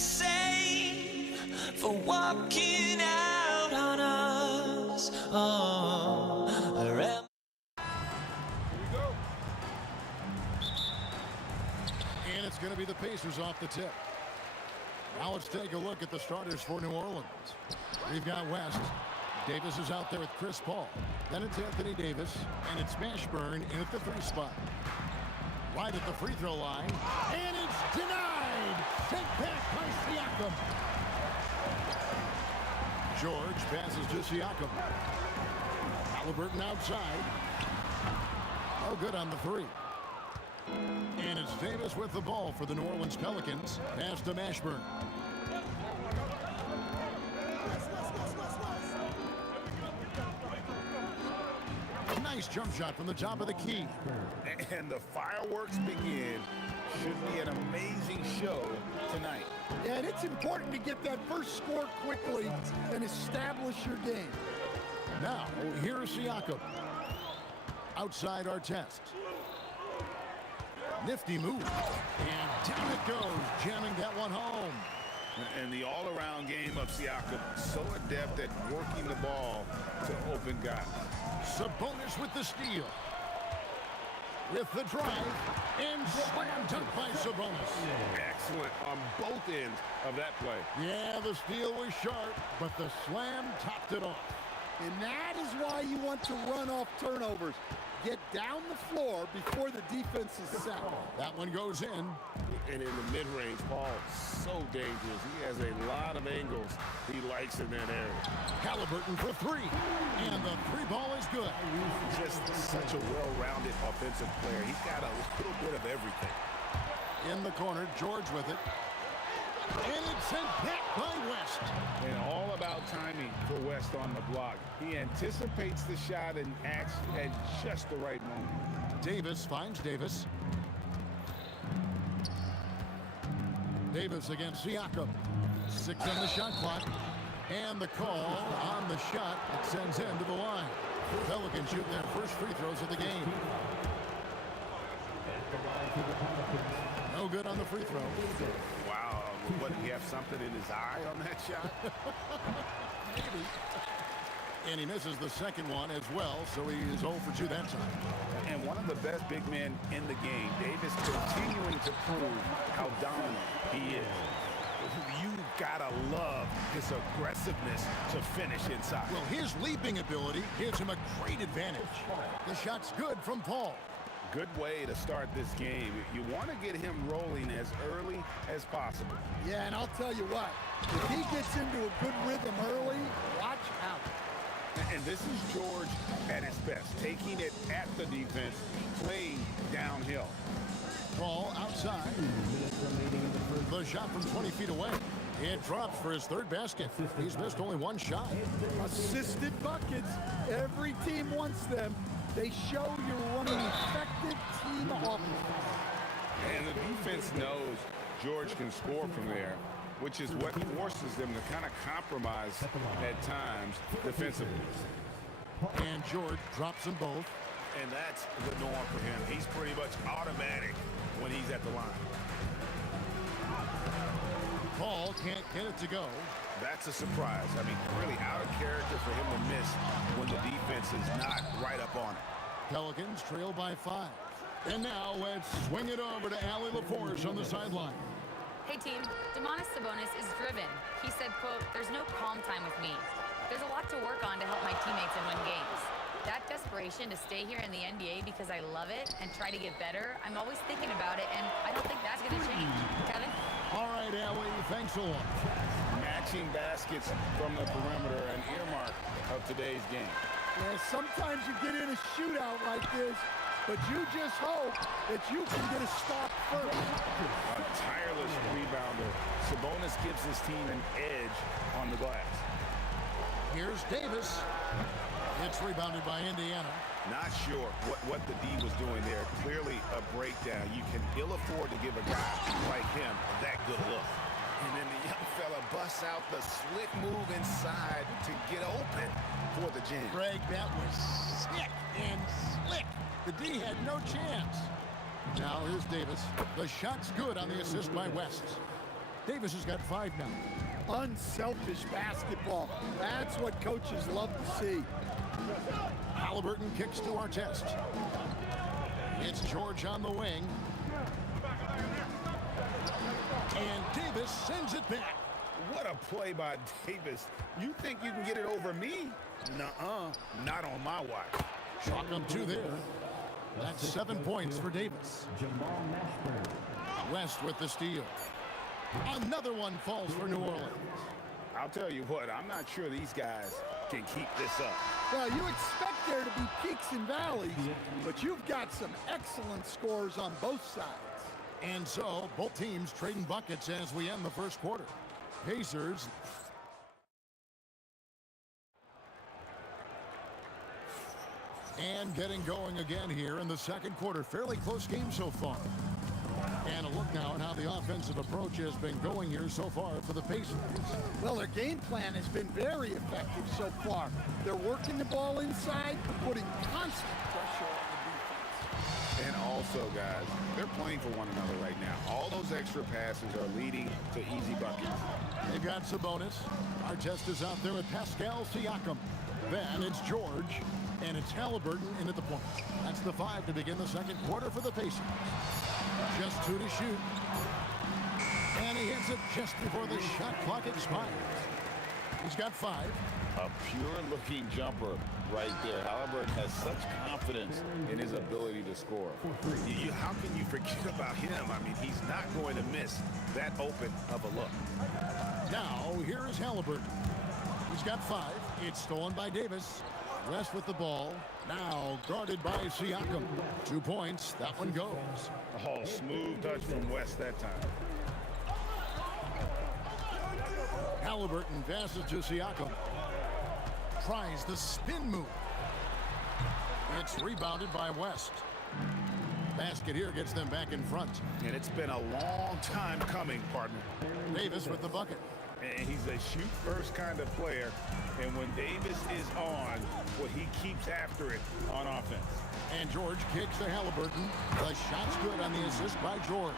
same for walking out on us. Oh, and it's going to be the Pacers off the tip. Now let's take a look at the starters for New Orleans. We've got West. Davis is out there with Chris Paul. Then it's Anthony Davis, and it's Mashburn in at the 3 spot. Right at the free throw line, and it's denied. Sent back by Siakam. George passes to Siakam. Halliburton outside. Oh, good on the 3. And it's Davis with the ball for the New Orleans Pelicans. Pass to Mashburn. Nice jump shot from the top of the key. And the fireworks begin. Should be an amazing show tonight. Yeah, and it's important to get that first score quickly and establish your game. Now, here's Siakam. Outside our test. Nifty move. And down it goes, jamming that one home. And the all-around game of Siakam, so adept at working the ball to open guys. Sabonis with the steal. With the drive. And slam dunk by Sabonis. Excellent on both ends of that play. Yeah, the steal was sharp, but the slam topped it off. And that is why you want to run off turnovers. Get down the floor before the defense is set. That one goes in. And in the mid-range, Paul, so dangerous. He has a lot of angles he likes in that area. Halliburton for 3. And the 3 ball is good. Just such a well-rounded offensive player. He's got a little bit of everything. In the corner, George with it. And it's sent back by West. And all about timing for West on the block. He anticipates the shot and acts at just the right moment. Davis finds Davis. Davis against Siakam. 6 on the shot clock. And the call on the shot that sends him to the line. Pelicans shoot their first free throws of the game. No good on the free throw. Wow, what, he have something in his eye on that shot? Maybe. And he misses the second one as well, so he is 0 for 2 that time. And one of the best big men in the game, Davis, continuing to prove how dominant he is. You've got to love his aggressiveness to finish inside. Well, his leaping ability gives him a great advantage. The shot's good from Paul. Good way to start this game. You want to get him rolling as early as possible. Yeah, and I'll tell you what, if he gets into a good rhythm early, watch out. And this is George at his best, taking it at the defense, playing downhill. Paul outside. The shot from 20 feet away. It drops for his 3rd basket. He's missed only 1 shot. Assisted buckets. Every team wants them. They show you're running effective team offense. And the defense knows George can score from there, which is what forces them to kind of compromise at times defensively. And George drops them both. And that's the norm for him. He's pretty much automatic when he's at the line. Paul can't get it to go. That's a surprise. I mean, really out of character for him to miss when the defense is not right up on it. Pelicans trail by 5. And now let's swing it over to Allie LaForce on the sideline. Hey team, Domantas Sabonis is driven. He said, quote, "There's no calm time with me. There's a lot to work on to help my teammates and win games. That desperation to stay here in the NBA because I love it and try to get better, I'm always thinking about it, and I don't think that's going to change." Kevin? All right, Allie, thanks a lot. Matching baskets from the perimeter, an earmark of today's game. Yeah, sometimes you get in a shootout like this, but you just hope that you can get a stop first. A tireless rebounder. Sabonis gives his team an edge on the glass. Here's Davis. It's rebounded by Indiana. Not sure what the D was doing there. Clearly a breakdown. You can ill afford to give a guy like him that good look. And then the young fella busts out the slick move inside to get open for the jam. Greg, that was sick and slick. The D had no chance. Now here's Davis. The shot's good on the assist by West. Davis has got 5 now. Unselfish basketball. That's what coaches love to see. Halliburton kicks to Artest. It's George on the wing. And Davis sends it back. What a play by Davis. You think you can get it over me? Nuh-uh, not on my watch. Chalk up 2 there. That's 7 points for Davis. West with the steal. Another one falls for New Orleans. I'll tell you what, I'm not sure these guys can keep this up. Well, you expect there to be peaks and valleys, but you've got some excellent scores on both sides. And so, both teams trading buckets as we end the first quarter. Pacers and getting going again here in the second quarter. Fairly close game so far. And a look now at how the offensive approach has been going here so far for the Pacers. Well, their game plan has been very effective so far. They're working the ball inside, putting constant pressure on the defense. And also, guys, they're playing for one another right now. All those extra passes are leading to easy buckets. They've got Sabonis. Artest is out there with Pascal Siakam. Then it's George, and it's Halliburton in at the point. That's the 5 to begin the second quarter for the Pacers. Just 2 to shoot. And he hits it just before the shot clock expires. He's got 5. A pure-looking jumper right there. Halliburton has such confidence in his ability to score. How can you forget about him? I mean, he's not going to miss that open of a look. Now, here is Halliburton. He's got 5. It's stolen by Davis. West with the ball. Now guarded by Siakam. 2 points. That one goes. Oh, smooth touch from West that time. Halliburton passes to Siakam. Tries the spin move. It's rebounded by West. Basket here gets them back in front. And it's been a long time coming, partner. Davis with the bucket. And he's a shoot-first kind of player. And when Davis is on, well, he keeps after it on offense. And George kicks to Halliburton. The shot's good on the assist by George.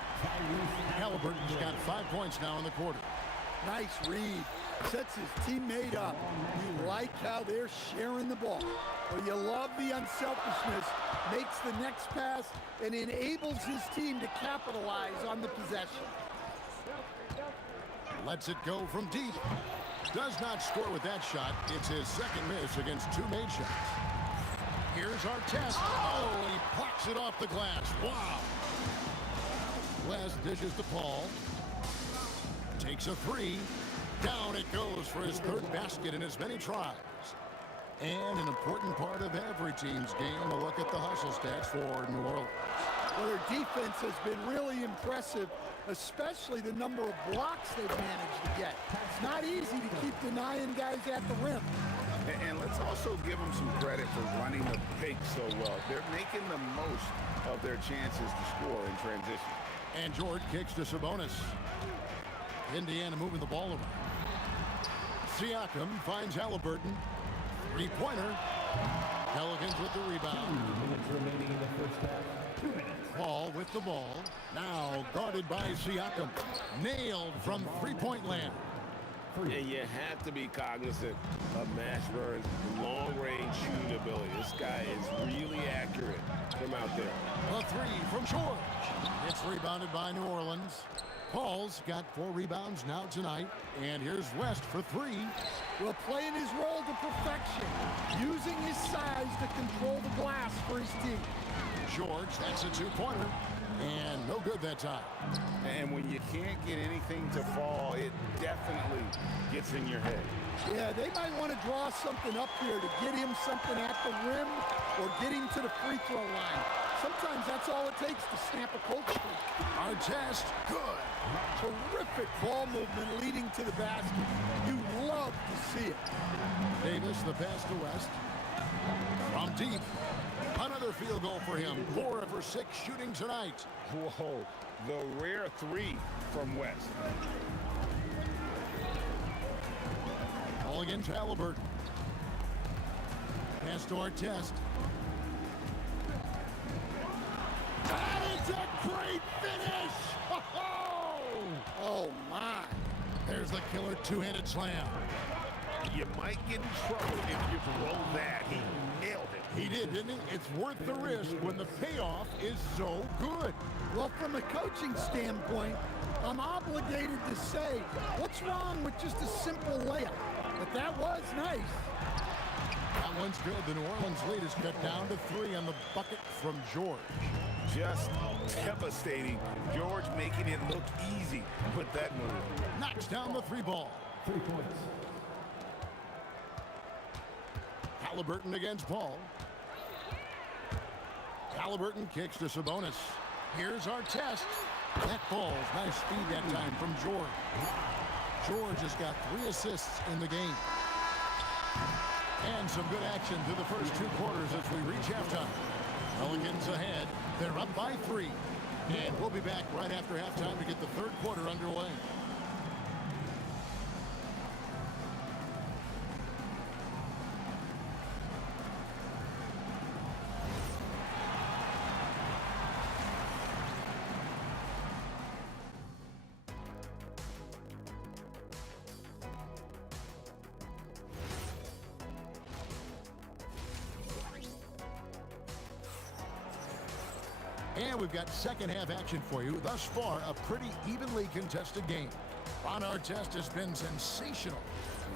Halliburton's got 5 points now in the quarter. Nice read. Sets his teammate up. You like how they're sharing the ball. Well, you love the unselfishness. Makes the next pass and enables his team to capitalize on the possession. Lets it go from deep. Does not score with that shot. It's his second miss against 2 made shots. Here's Artest. Oh, he pops it off the glass. Wow. West dishes to Paul. Takes a 3. Down it goes for his 3rd basket in as many tries. And an important part of every team's game, a look at the hustle stats for New Orleans. Well, their defense has been really impressive, especially the number of blocks they've managed to get. It's not easy to keep denying guys at the rim. And let's also give them some credit for running the paint so well. They're making the most of their chances to score in transition. And George kicks to Sabonis. Indiana moving the ball around. Siakam finds Halliburton. 3-pointer. Pelicans with the rebound. 2 minutes remaining in the first half. 2 minutes. Paul with the ball. Now guarded by Siakam. Nailed from 3-point land. And you have to be cognizant of Mashburn's long-range shooting ability. This guy is really accurate from out there. A 3 from George. It's rebounded by New Orleans. Paul's got 4 rebounds now tonight. And here's West for 3. Well, playing his role to perfection. Using his size to control the glass for his team. George, that's a 2-pointer. And no good that time. And when you can't get anything to fall, it definitely gets in your head. Yeah, they might want to draw something up here to get him something at the rim or get him to the free throw line. Sometimes that's all it takes to snap a cold streak. Artest, good. Terrific ball movement leading to the basket. You love to see it. Davis, the pass to West. From deep. Another field goal for him. 4 for 6 shooting tonight. Whoa, the rare 3 from West. Ball against Halliburton. Pass to Artest. That is a great finish! Oh, oh my. There's the killer two-handed slam. You might get in trouble if you throw that. He nailed it. He did, didn't he? It's worth the risk when the payoff is so good. Well, from a coaching standpoint, I'm obligated to say, what's wrong with just a simple layup? But that was nice. That one's good. The New Orleans lead is cut down to 3 on the bucket from George. Just devastating. George making it look easy with that move. Knocks down the 3 ball. 3 points. Halliburton against Paul. Halliburton kicks to Sabonis. Here's our test. That falls. Nice speed that time from George. George has got 3 assists in the game. And some good action through the first 2 quarters as we reach halftime. Pelicans ahead. They're up by 3. And we'll be back right after halftime to get the 3rd quarter underway. And we've got second half action for you. Thus far, a pretty evenly contested game. On our test has been sensational.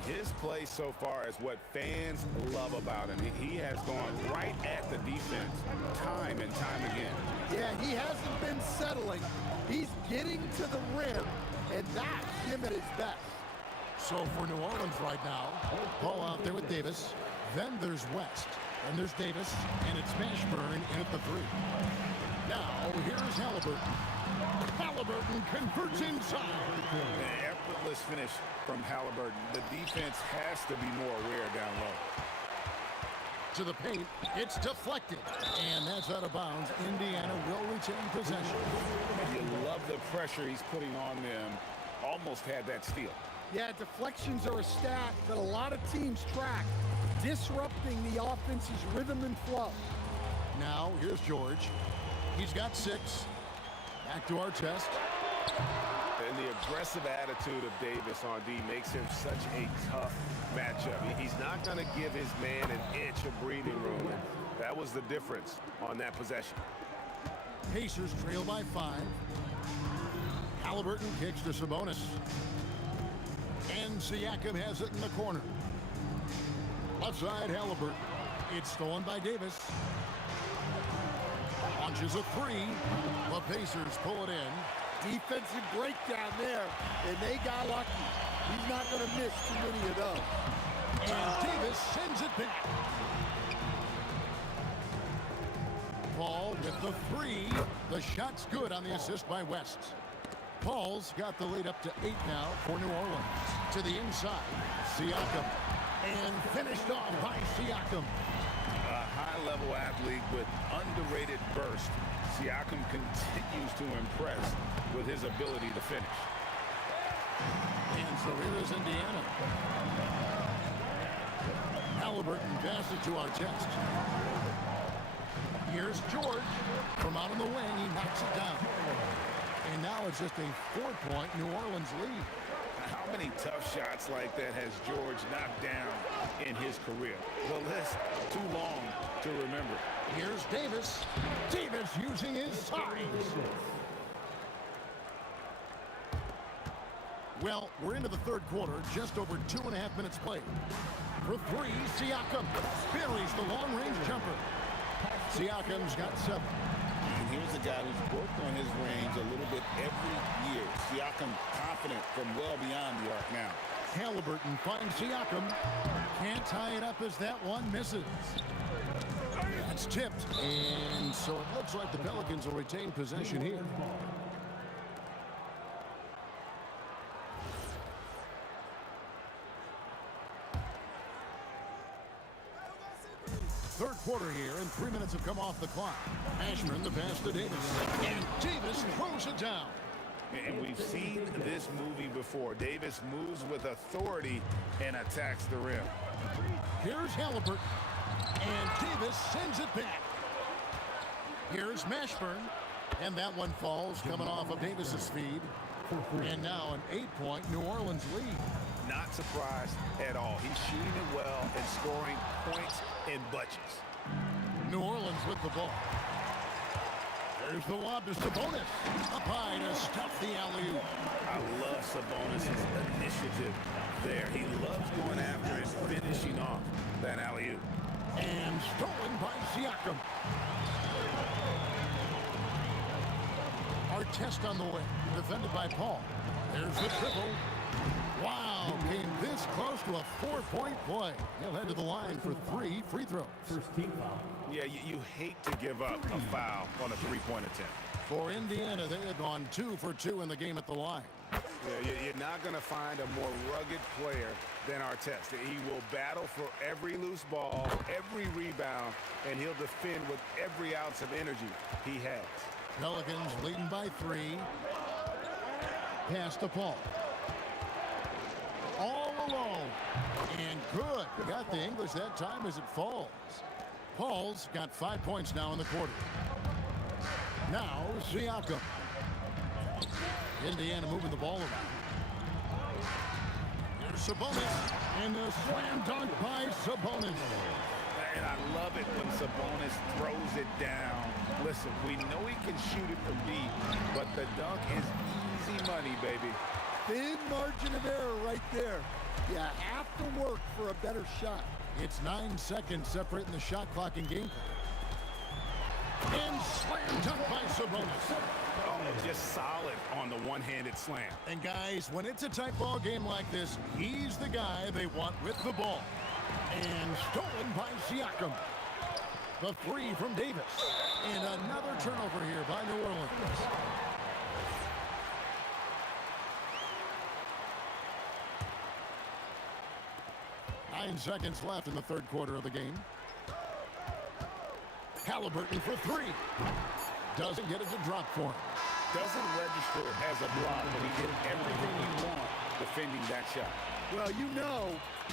His play so far is what fans love about him. He has gone right at the defense time and time again. Yeah, he hasn't been settling. He's getting to the rim, and that's him at his best. So for New Orleans right now, Paul out there with Davis. Then there's West. And there's Davis, and it's Mashburn in at the 3. Now, here's Halliburton. Halliburton converts inside. An effortless finish from Halliburton. The defense has to be more aware down low. To the paint, it's deflected. And that's out of bounds. Indiana will retain possession. You love the pressure he's putting on them. Almost had that steal. Yeah, deflections are a stat that a lot of teams track, disrupting the offense's rhythm and flow. Now, here's George. He's got 6. Back to our test. And the aggressive attitude of Davis on D makes him such a tough matchup. He's not going to give his man an inch of breathing room. And that was the difference on that possession. Pacers trail by 5. Halliburton kicks to Sabonis. And Siakam has it in the corner. Left side, Halliburton. It's stolen by Davis. Launches a 3. The Pacers pull it in. Defensive breakdown there, and they got lucky. He's not going to miss too many of those. And Davis sends it back. Paul with the 3. The shot's good on the assist by West. Paul's got the lead up to 8 now for New Orleans. To the inside, Siakam. And finished off by Siakam. A high-level athlete with underrated burst. Siakam continues to impress with his ability to finish. And so here is Indiana. Halliburton passes it to our test. Here's George. From out on the wing, he knocks it down. And now it's just a 4-point New Orleans lead. How many tough shots like that has George knocked down in his career? The list too long to remember. Here's Davis. Davis using his size. Well, we're into the 3rd quarter, just over 2.5 minutes played. For 3, Siakam buries the long-range jumper. Siakam's got 7. And here's a guy who's worked on his range a little bit every year. Siakam confident from well beyond the arc now. Halliburton finds Siakam. Can't tie it up as that one misses. That's tipped. And so it looks like the Pelicans will retain possession here. Third quarter here, and 3 minutes have come off the clock. Ashburn the pass to Davis. And Davis throws it down. And we've seen this movie before. Davis moves with authority and attacks the rim. Here's Halliburton. And Davis sends it back. Here's Mashburn. And that one falls, coming off of Davis's feed. And now an 8-point New Orleans lead. Not surprised at all. He's shooting it well and scoring points in bunches. New Orleans with the ball. There's the lob to Sabonis. Up high to stuff the alley-oop. I love Sabonis' initiative there. He loves going after and finishing off that alley-oop. And stolen by Siakam. Artest on the way, defended by Paul. There's the triple. Wow, came this close to a 4-point play. He'll head to the line for 3 free throws. First team foul. Yeah, you hate to give up a foul on a three-point attempt. For Indiana, they had gone 2 for 2 in the game at the line. Yeah, you're not going to find a more rugged player than Artest. He will battle for every loose ball, every rebound, and he'll defend with every ounce of energy he has. Pelicans leading by 3. Pass to Paul. All alone. And good. Got the English that time as it falls. Paul's got 5 points now in the quarter. Now Siakam. Indiana moving the ball around. There's Sabonis. And a slam dunk by Sabonis. And I love it when Sabonis throws it down. Listen, we know he can shoot it from deep, but the dunk is easy money, baby. Thin margin of error right there. You have to work for a better shot. It's 9 seconds separating the shot clock and game clock. And slam dunk by Sabonis. Oh, just solid on the one-handed slam. And guys, when it's a tight ball game like this, he's the guy they want with the ball. And stolen by Siakam. The 3 from Davis. And another turnover here by New Orleans. 9 seconds left in the third quarter of the game. Halliburton for 3. Doesn't get it to drop for him. Doesn't register as a block, but he did everything you want defending that shot. Well, you know,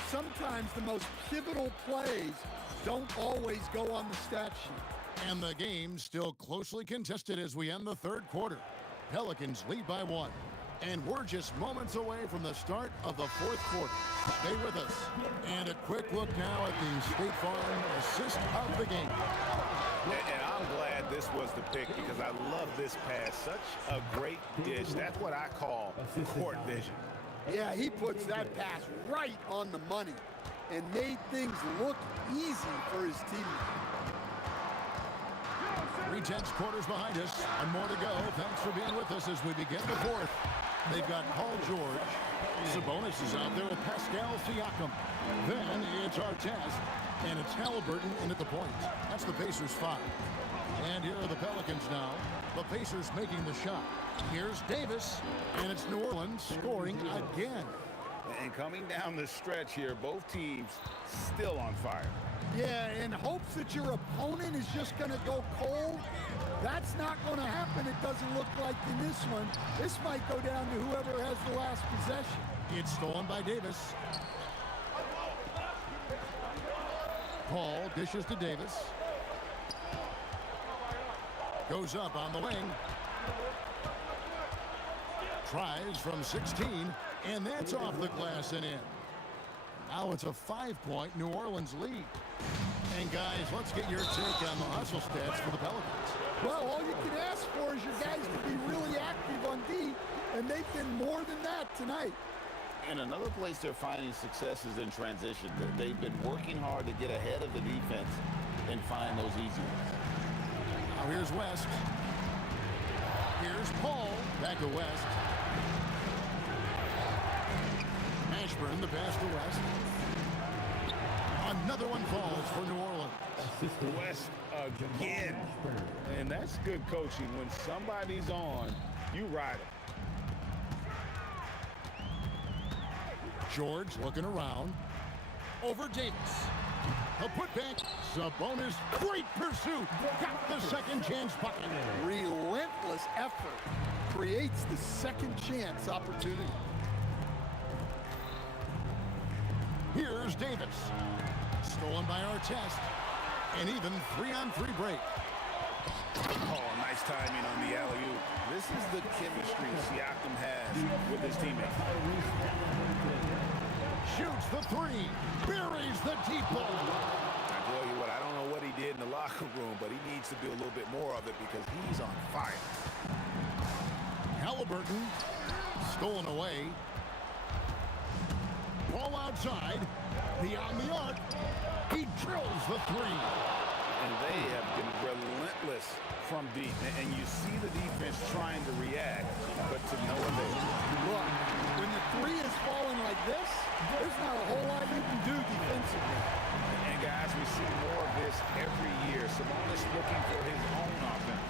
sometimes the most pivotal plays don't always go on the stat sheet. And the game still closely contested as we end the third quarter. Pelicans lead by 1. And we're just moments away from the start of the fourth quarter. Stay with us. And a quick look now at the State Farm assist of the game. And I'm glad this was the pick because I love this pass. Such a great dish. That's what I call court vision. Yeah, he puts that pass right on the money and made things look easy for his teammates. 3/10 quarters behind us and more to go. Thanks for being with us as we begin the fourth. They've got Paul George. Sabonis is out there with Pascal Siakam. Then it's Artest, and it's Halliburton in at the point. That's the Pacers 5. And here are the Pelicans now. The Pacers making the shot. Here's Davis, and it's New Orleans scoring again. And coming down the stretch here, both teams still on fire. Yeah, in hopes that your opponent is just going to go cold. That's not going to happen. It doesn't look like in this one. This might go down to whoever has the last possession. It's stolen by Davis. Paul dishes to Davis. Goes up on the wing. Tries from 16, and that's off the glass and in. Now it's a 5-point New Orleans lead. And guys, let's get your take on the hustle stats for the Pelicans. Well, all you can ask for is your guys to be really active on D, and they've been more than that tonight. And another place they're finding success is in transition. They've been working hard to get ahead of the defense and find those easy ones. Now here's West. Here's Paul. Back to West. Ashburn, the pass to West. Another one falls for New Orleans. West again. And that's good coaching. When somebody's on, you ride it. George looking around. Over Davis. A putback. Sabonis. Great pursuit. Got the second chance bucket. Relentless effort creates the second chance opportunity. Here's Davis. Stolen by Artest. And even 3-on-3 break. Oh, nice timing on the alley-oop. This is the chemistry Siakam has with his teammates. Shoots the three. Buries the deep ball. I tell you what, I don't know what he did in the locker room, but he needs to do a little bit more of it because he's on fire. Halliburton stolen away. Ball outside. Beyond the arc. He drills the three. And they have been relentless from deep. And you see the defense trying to react, but to no avail. Look, when the three is falling like this, there's not a whole lot you can do defensively. And guys, we see more of this every year. Sabonis looking for his own offense.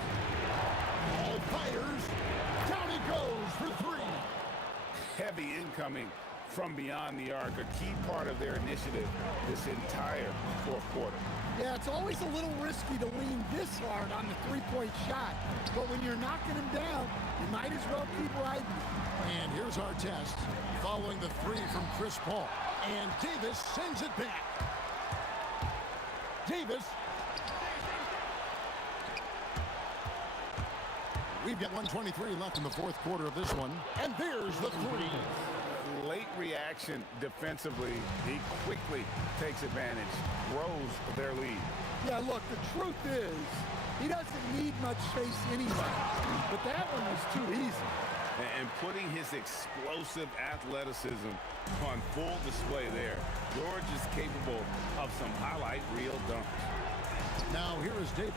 Ball fires. Down he goes for three. Heavy incoming from beyond the arc, a key part of their initiative this entire fourth quarter. Yeah, it's always a little risky to lean this hard on the three-point shot. But when you're knocking him down, you might as well keep riding. And here's our test following the three from Chris Paul. And Davis sends it back. Davis. We've got 1:23 left in the fourth quarter of this one. And there's the three. Late reaction defensively. He quickly takes advantage, grows their lead. Yeah, look, the truth is, he doesn't need much space anyway. But that one was too easy. And putting his explosive athleticism on full display there. George is capable of some highlight reel dunks. Now here is Davis.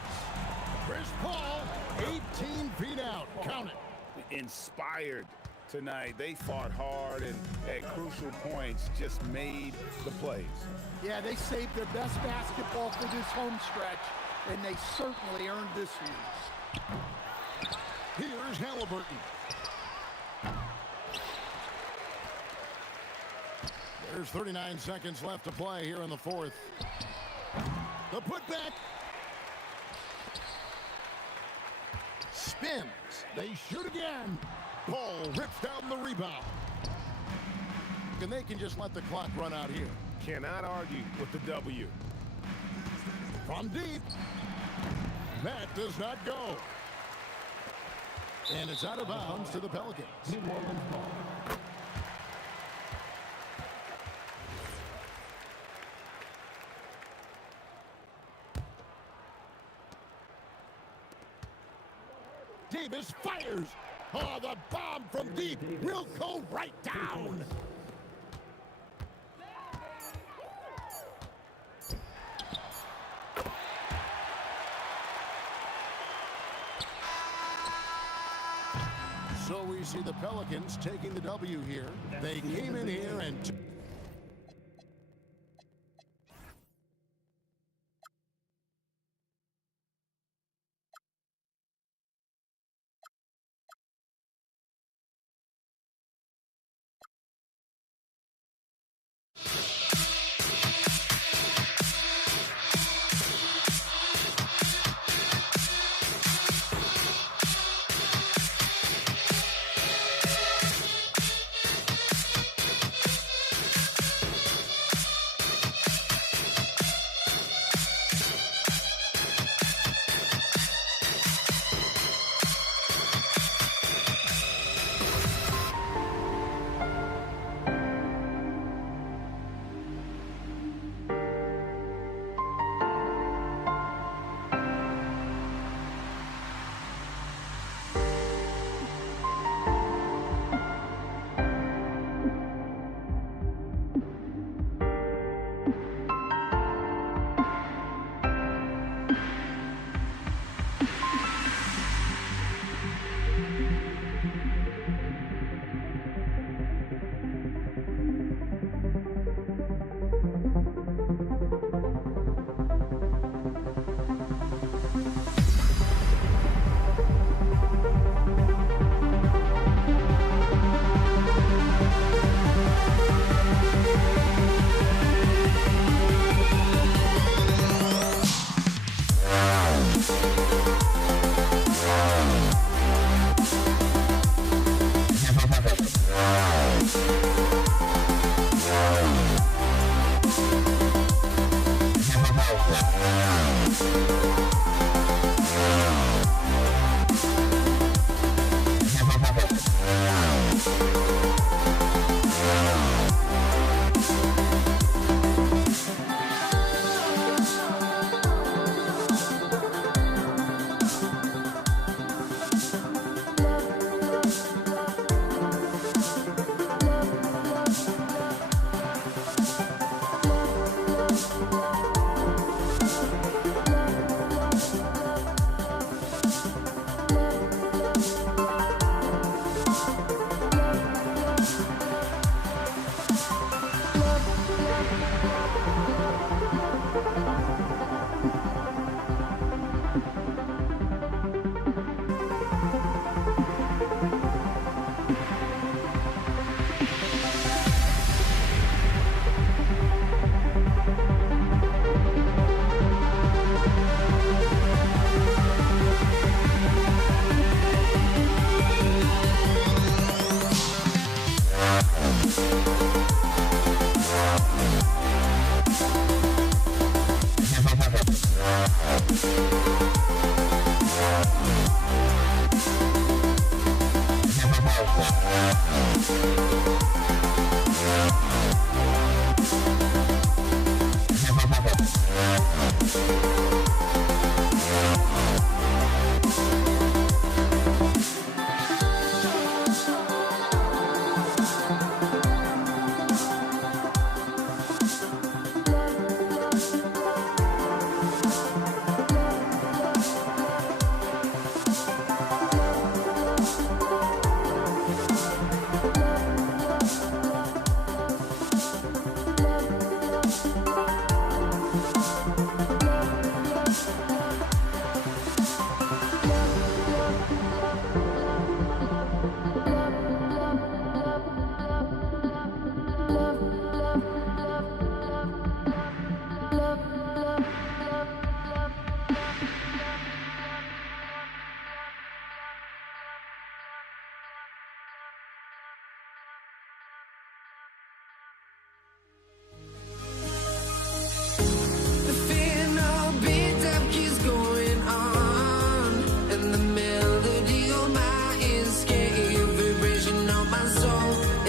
Chris Paul, 18 feet out. Count it. Inspired tonight. They fought hard and at crucial points just made the plays. Yeah, they saved their best basketball for this home stretch, and they certainly earned this one. Here's Halliburton. There's 39 seconds left to play here in the fourth. The putback. Spins. They shoot again. Paul rips down the rebound. And they can just let the clock run out here. Cannot argue with the W. From deep. That does not go. And it's out of bounds to the Pelicans. Davis fires. Oh, the bomb from deep will go right down. So we see the Pelicans taking the W here. They came in here and...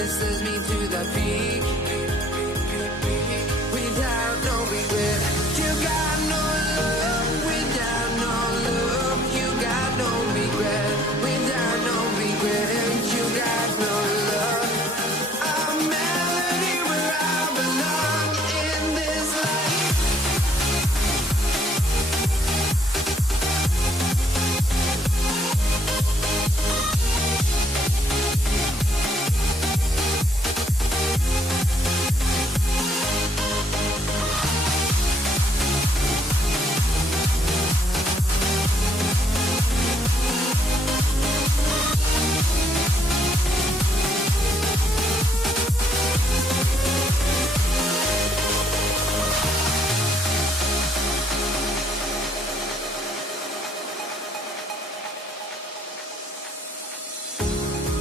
it sends me to the peak. Without no regret, you got no love. Without no love, you got no regret. Without no regret, you got no love. A melody where I belong in this life.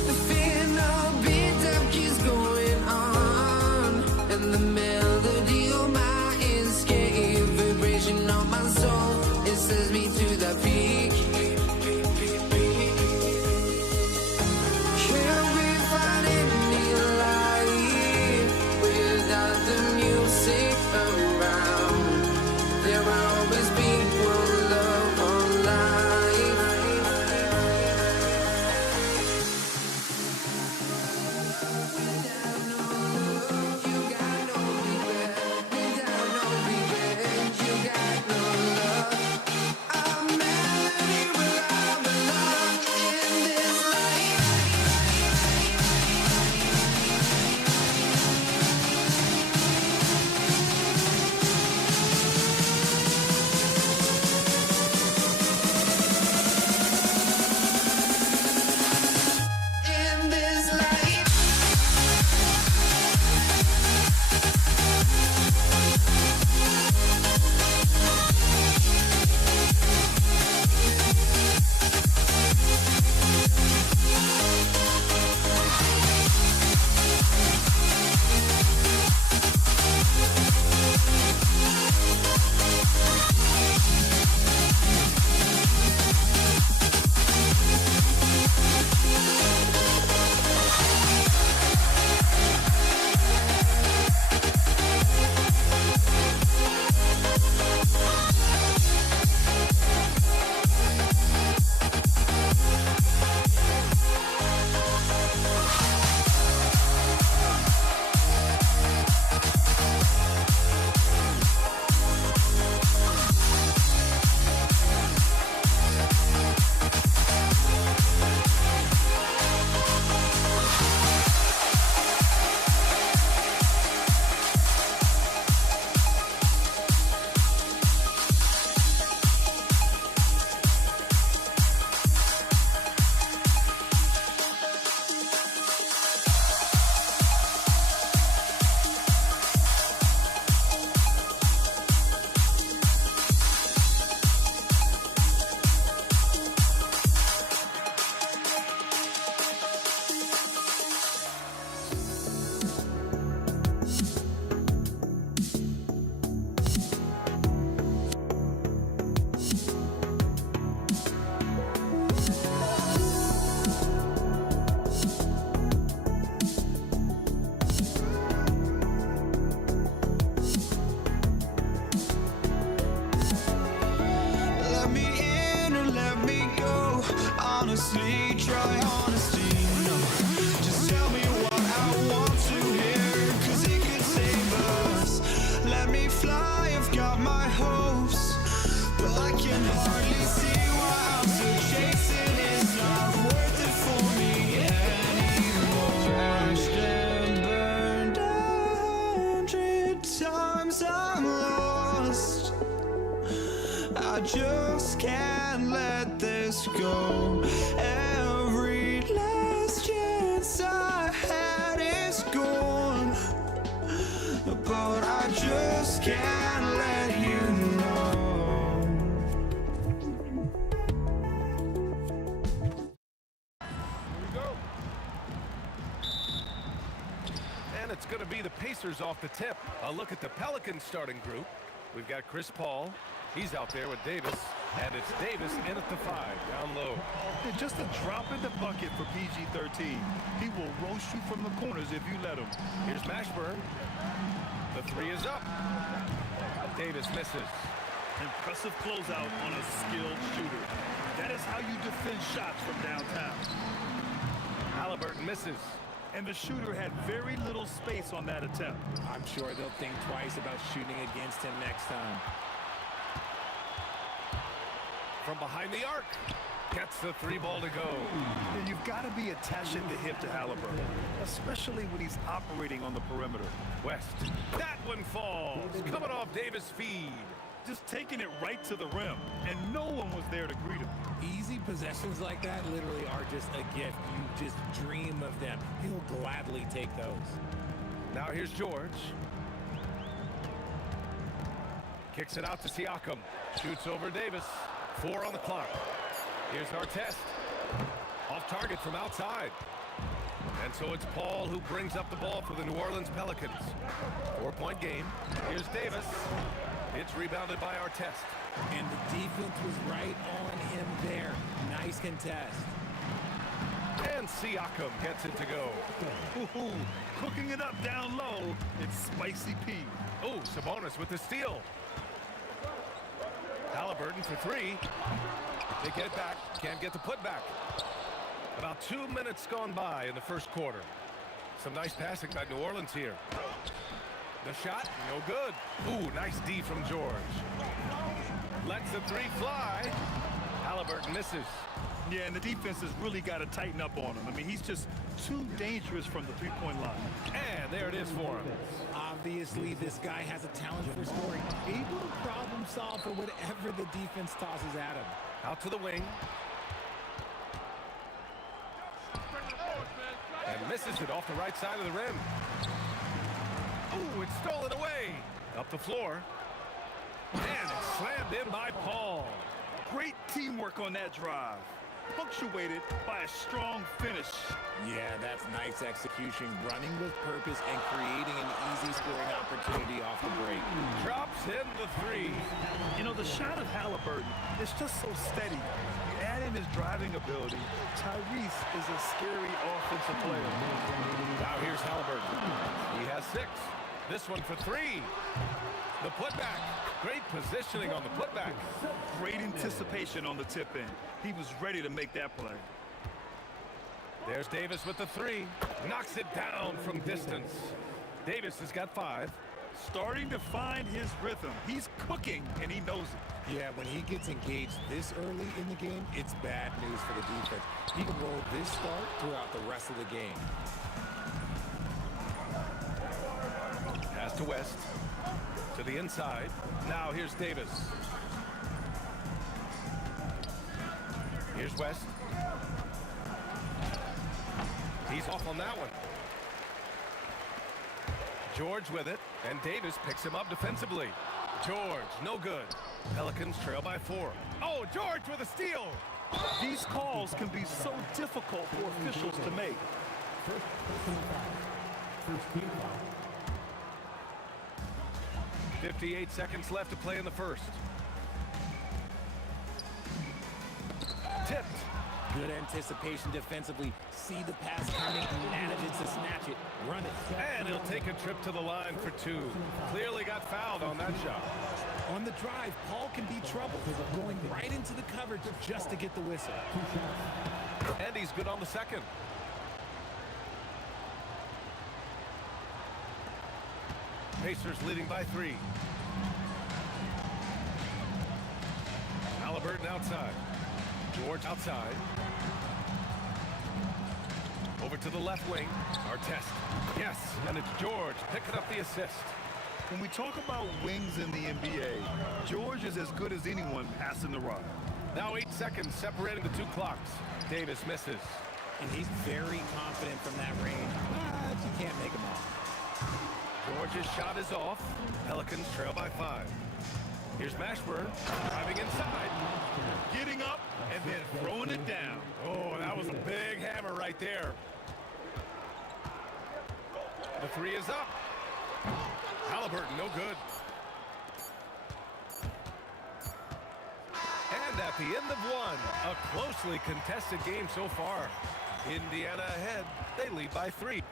The final beat up keeps going on, and the melody on my escape, vibration on my soul, it sends me to the peak. Can't we find any light without the music around? There will always be one love on life. Without no love, you got no regret. Without no regret, you got no love. A melody where I belong in this life. In this life. Let me in or let me go. Honestly, try honesty. No, just tell me what I want to hear, 'cause it could save us. Let me fly, I've got my hopes, but I can hardly see why I'm still chasing. It's not worth it for me anymore. Crashed and burned 100 times, I'm lost. I just can't let this go. Every last chance I had is gone, but I just can't let you know. And it's going to be the Pacers off the tip. A look at the Pelicans starting group. We've got Chris Paul, He's out there with Davis, and it's Davis in at the 5, down low. And just a drop in the bucket for PG-13. He will roast you from the corners if you let him. Here's Mashburn. The 3 is up. Davis misses. Impressive closeout on a skilled shooter. That is how you defend shots from downtown. Halliburton misses. And the shooter had very little space on that attempt. I'm sure they'll think twice about shooting against him next time. From behind the arc. Gets the 3 ball to go. And you've got to be attached at the hip to Halliburton, especially when he's operating on the perimeter. West. That one falls. Coming off Davis' feed. Just taking it right to the rim, and no one was there to greet him. Easy possessions like that literally are just a gift. You just dream of them. He'll gladly take those. Now here's George. Kicks it out to Siakam. Shoots over Davis. 4 on the clock. Here's Artest. Off target from outside. And so it's Paul who brings up the ball for the New Orleans Pelicans. 4-point game. Here's Davis. It's rebounded by Artest. And the defense was right on him there. Nice contest. And Siakam gets it to go. Ooh, cooking it up down low. It's Spicy P. Oh, Sabonis with the steal. Halliburton for 3. They get back. Can't get the putback. About 2 minutes gone by in the first quarter. Some nice passing by New Orleans here. The shot, no good. Ooh, nice D from George. Lets the 3 fly. Halliburton misses. Yeah, and the defense has really got to tighten up on him. I mean, he's just too dangerous from the three-point line. And there it is for him. Obviously, this guy has a talent for scoring. Able to problem solve for whatever the defense tosses at him. Out to the wing. And misses it off the right side of the rim. Ooh, it's stolen away. Up the floor. And it's slammed in by Paul. Great teamwork on that drive. Punctuated by a strong finish. Yeah, that's nice execution. Running with purpose and creating an easy scoring opportunity off the break. Drops in the 3. You know, the shot of Halliburton is just so steady. You add in his driving ability. Tyrese is a scary offensive player. Now here's Halliburton. He has 6. This one for 3. The putback. Great positioning on the putback. Great anticipation on the tip in. He was ready to make that play. There's Davis with the 3. Knocks it down from distance. Davis has got 5. Starting to find his rhythm. He's cooking, and he knows it. Yeah, when he gets engaged this early in the game, it's bad news for the defense. He can roll this start throughout the rest of the game. Pass to West. To the inside. Now here's Davis. Here's West. He's off on that one. George with it, and Davis picks him up defensively. George, no good. Pelicans trail by 4. Oh, George with a steal. These calls can be so difficult for officials to make. First team foul. 58 seconds left to play in the first. Tipped. Good anticipation defensively. See the pass coming, manages to snatch it, run it. And he'll take a trip to the line for 2. Clearly got fouled on that shot. On the drive, Paul can be trouble, going right into the coverage just to get the whistle. And he's good on the second. Pacers leading by 3. Halliburton outside. George outside. Over to the left wing. Artest. Yes, and it's George picking up the assist. When we talk about wings in the NBA, George is as good as anyone passing the rock. Now 8 seconds separating the 2 clocks. Davis misses. And he's very confident from that range, but you can't make him off. George's shot is off. Pelicans trail by 5. Here's Mashburn driving inside. Getting up and then throwing it down. Oh, that was a big hammer right there. The 3 is up. Halliburton, no good. at the end of one. A closely contested game so far. Indiana ahead. They lead by 3.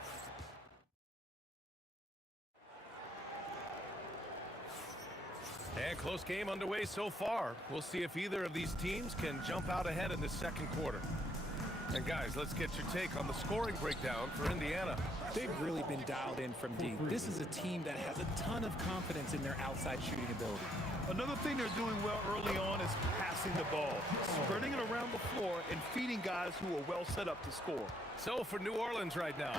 And close game underway so far. We'll see if either of these teams can jump out ahead in the second quarter. And guys, let's get your take on the scoring breakdown for Indiana. They've really been dialed in from deep. This is a team that has a ton of confidence in their outside shooting ability. Another thing they're doing well early on is passing the ball, spreading it around the floor and feeding guys who are well set up to score. So for New Orleans right now,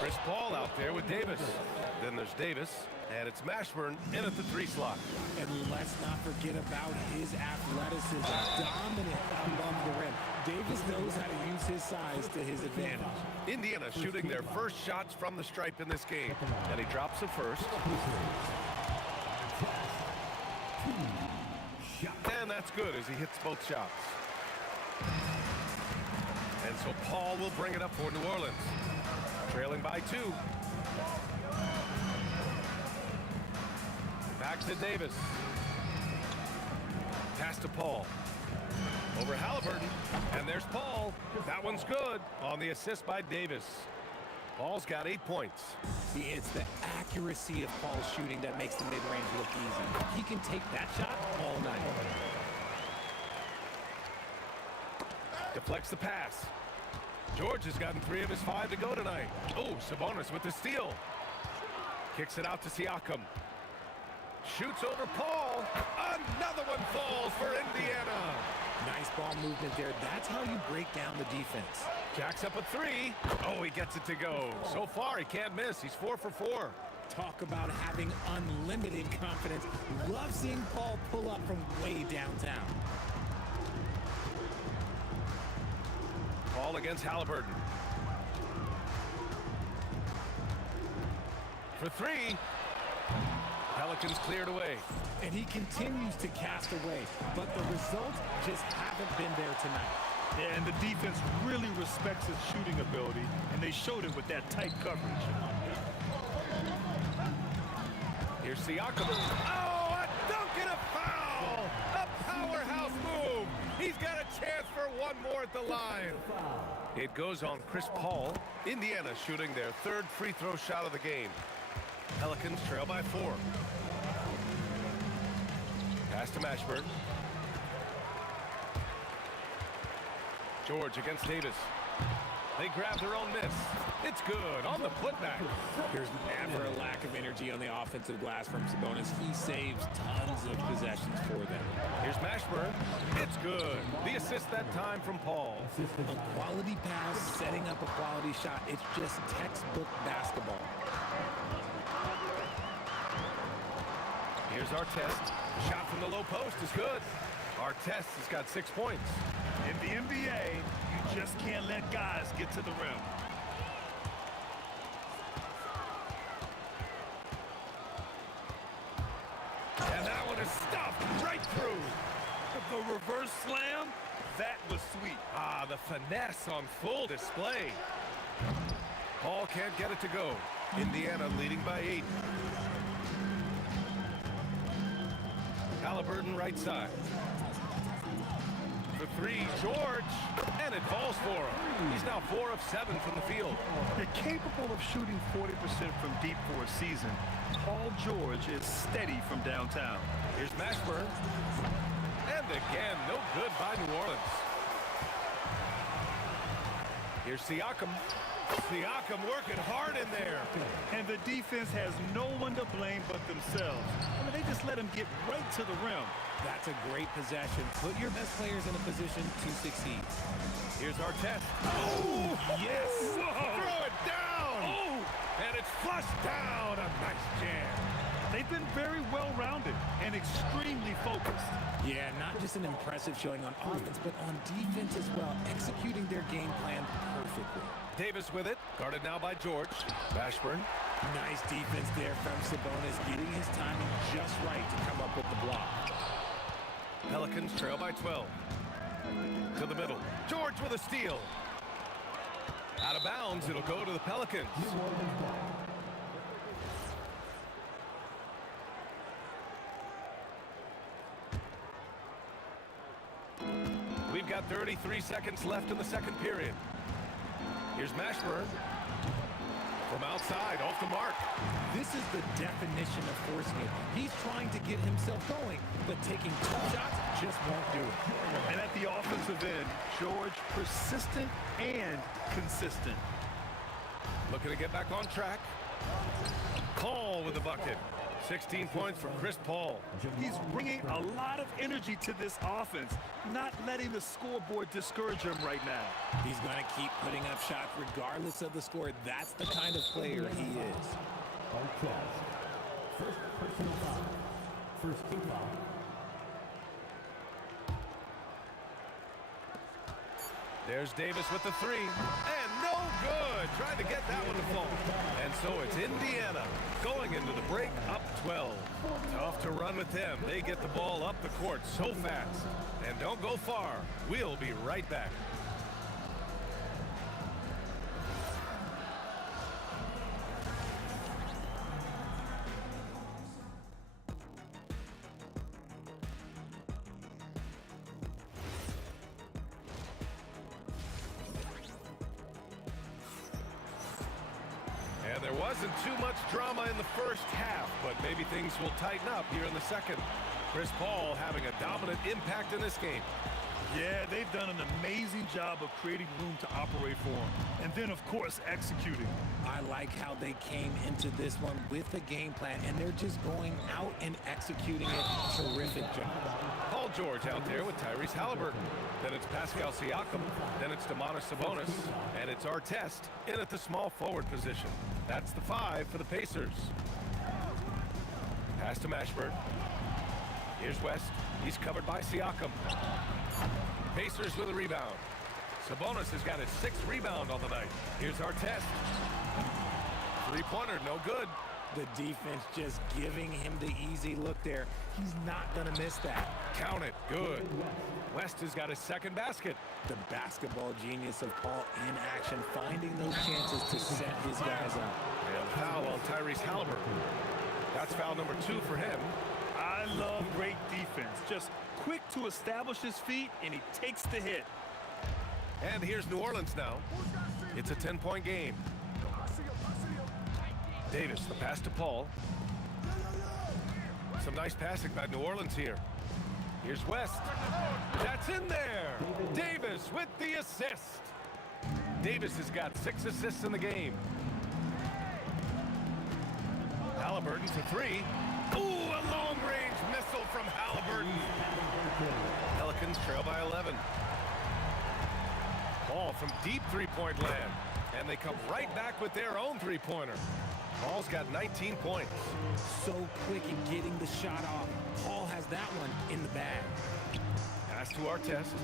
Chris Paul out there with Davis. Then there's Davis, and it's Mashburn in at the 3 slot. And let's not forget about his athleticism, dominant above the rim. Davis knows how to use his size to his advantage. Indiana shooting their first shots from the stripe in this game. And he drops it first. And that's good as he hits both shots. And so Paul will bring it up for New Orleans. Trailing by 2. Back to Davis. Pass to Paul. Over Halliburton. And there's Paul. That one's good on the assist by Davis. Paul's got 8 points. It's the accuracy of Paul's shooting that makes the mid-range look easy. He can take that shot all night. Deflects the pass. George has gotten 3 of his 5 to go tonight. Oh, Sabonis with the steal. Kicks it out to Siakam. Shoots over Paul. Another one falls for Indiana. Nice ball movement there. That's how you break down the defense. Jacks up a 3. Oh, he gets it to go. So far, he can't miss. He's 4 for 4. Talk about having unlimited confidence. Love seeing Paul pull up from way downtown. Paul against Halliburton. For 3. Pelicans cleared away. And he continues to cast away, but the results just haven't been there tonight. Yeah, and the defense really respects his shooting ability, and they showed it with that tight coverage. Here's Siakam. Oh, a dunk and a foul! A powerhouse move! He's got a chance for one more at the line. It goes on Chris Paul. Indiana shooting their 3rd free throw shot of the game. Pelicans trail by 4. Pass to Mashburn. George against Davis. They grab their own miss. It's good on the putback. There's never a lack of energy on the offensive glass from Sabonis. He saves tons of possessions for them. Here's Mashburn. It's good. The assist that time from Paul. A quality pass, setting up a quality shot. It's just textbook basketball. Here's Artest. Shot from the low post is good. Artest has got 6 points. In the NBA, you just can't let guys get to the rim. And that one is stuffed right through. The reverse slam, that was sweet. Ah, the finesse on full display. Paul can't get it to go. Indiana leading by 8. Halliburton right side. For 3, George, and it falls for him. He's now 4 of 7 from the field. They're capable of shooting 40% from deep for a season. Paul George is steady from downtown. Here's Mashburn. And again, no good by New Orleans. Here's Siakam. Siakam working hard in there. And the defense has no one to blame but themselves. I mean, they just let him get right to the rim. That's a great possession. Put your best players in a position to succeed. Here's Artest. Oh, yes. Whoa. Throw it down. Oh. And it's flushed down. A nice jam. They've been very well-rounded and extremely focused. Yeah, not just an impressive showing on offense, but on defense as well, executing their game plan perfectly. Davis with it, guarded now by George. Mashburn. Nice defense there from Sabonis, getting his timing just right to come up with the block. Pelicans trail by 12. To the middle. George with a steal. Out of bounds, it'll go to the Pelicans. got 33 seconds left in the second period. Here's Mashburn. From outside, off the mark. This is the definition of forcing it. He's trying to get himself going, but taking tough shots just won't do it. And at the offensive end, George, persistent and consistent. Looking to get back on track. Call with the bucket. 16 points from Chris Paul. He's bringing a lot of energy to this offense, not letting the scoreboard discourage him right now. He's going to keep putting up shots regardless of the score. That's the kind of player he is. First personal foul. First team foul. There's Davis with the three, and no good. Trying to get that one to fall. And so it's Indiana going into the break up 12. Tough to run with them. They get the ball up the court so fast. And don't go far. We'll be right back. And there wasn't too much drama in the first half, but maybe things will tighten up here in the second. Chris Paul having a dominant impact in this game. Yeah, they've done an amazing job of creating room to operate for him. And then, of course, executing. I like how they came into this one with a game plan, and they're just going out and executing it. Terrific job. Paul George out there with Tyrese Halliburton. Then it's Pascal Siakam. Then it's Domantas Sabonis. And it's Artest in at the small forward position. That's the 5 for the Pacers. Pass to Mashburn. Here's West. He's covered by Siakam. Pacers with a rebound. Sabonis has got his 6th rebound on the night. Here's Artest. Three-pointer, no good. The defense just giving him the easy look there. He's not going to miss that. Count it. Good. West has got his 2nd basket. The basketball genius of Paul in action, finding those chances to set his guys up. And foul on Tyrese Halliburton. That's foul number 2 for him. I love great defense. Just quick to establish his feet, and he takes the hit. And here's New Orleans now. It's a 10-point game. Davis, the pass to Paul. Some nice passing by New Orleans here. Here's West. That's in there. Davis with the assist. Davis has got 6 assists in the game. Halliburton to 3. Ooh, a long-range missile from Halliburton. Pelicans trail by 11. Ball from deep three-point land. And they come right back with their own three-pointer. Paul's got 19 points. So quick in getting the shot off. Paul has that one in the bag. Pass to Artest.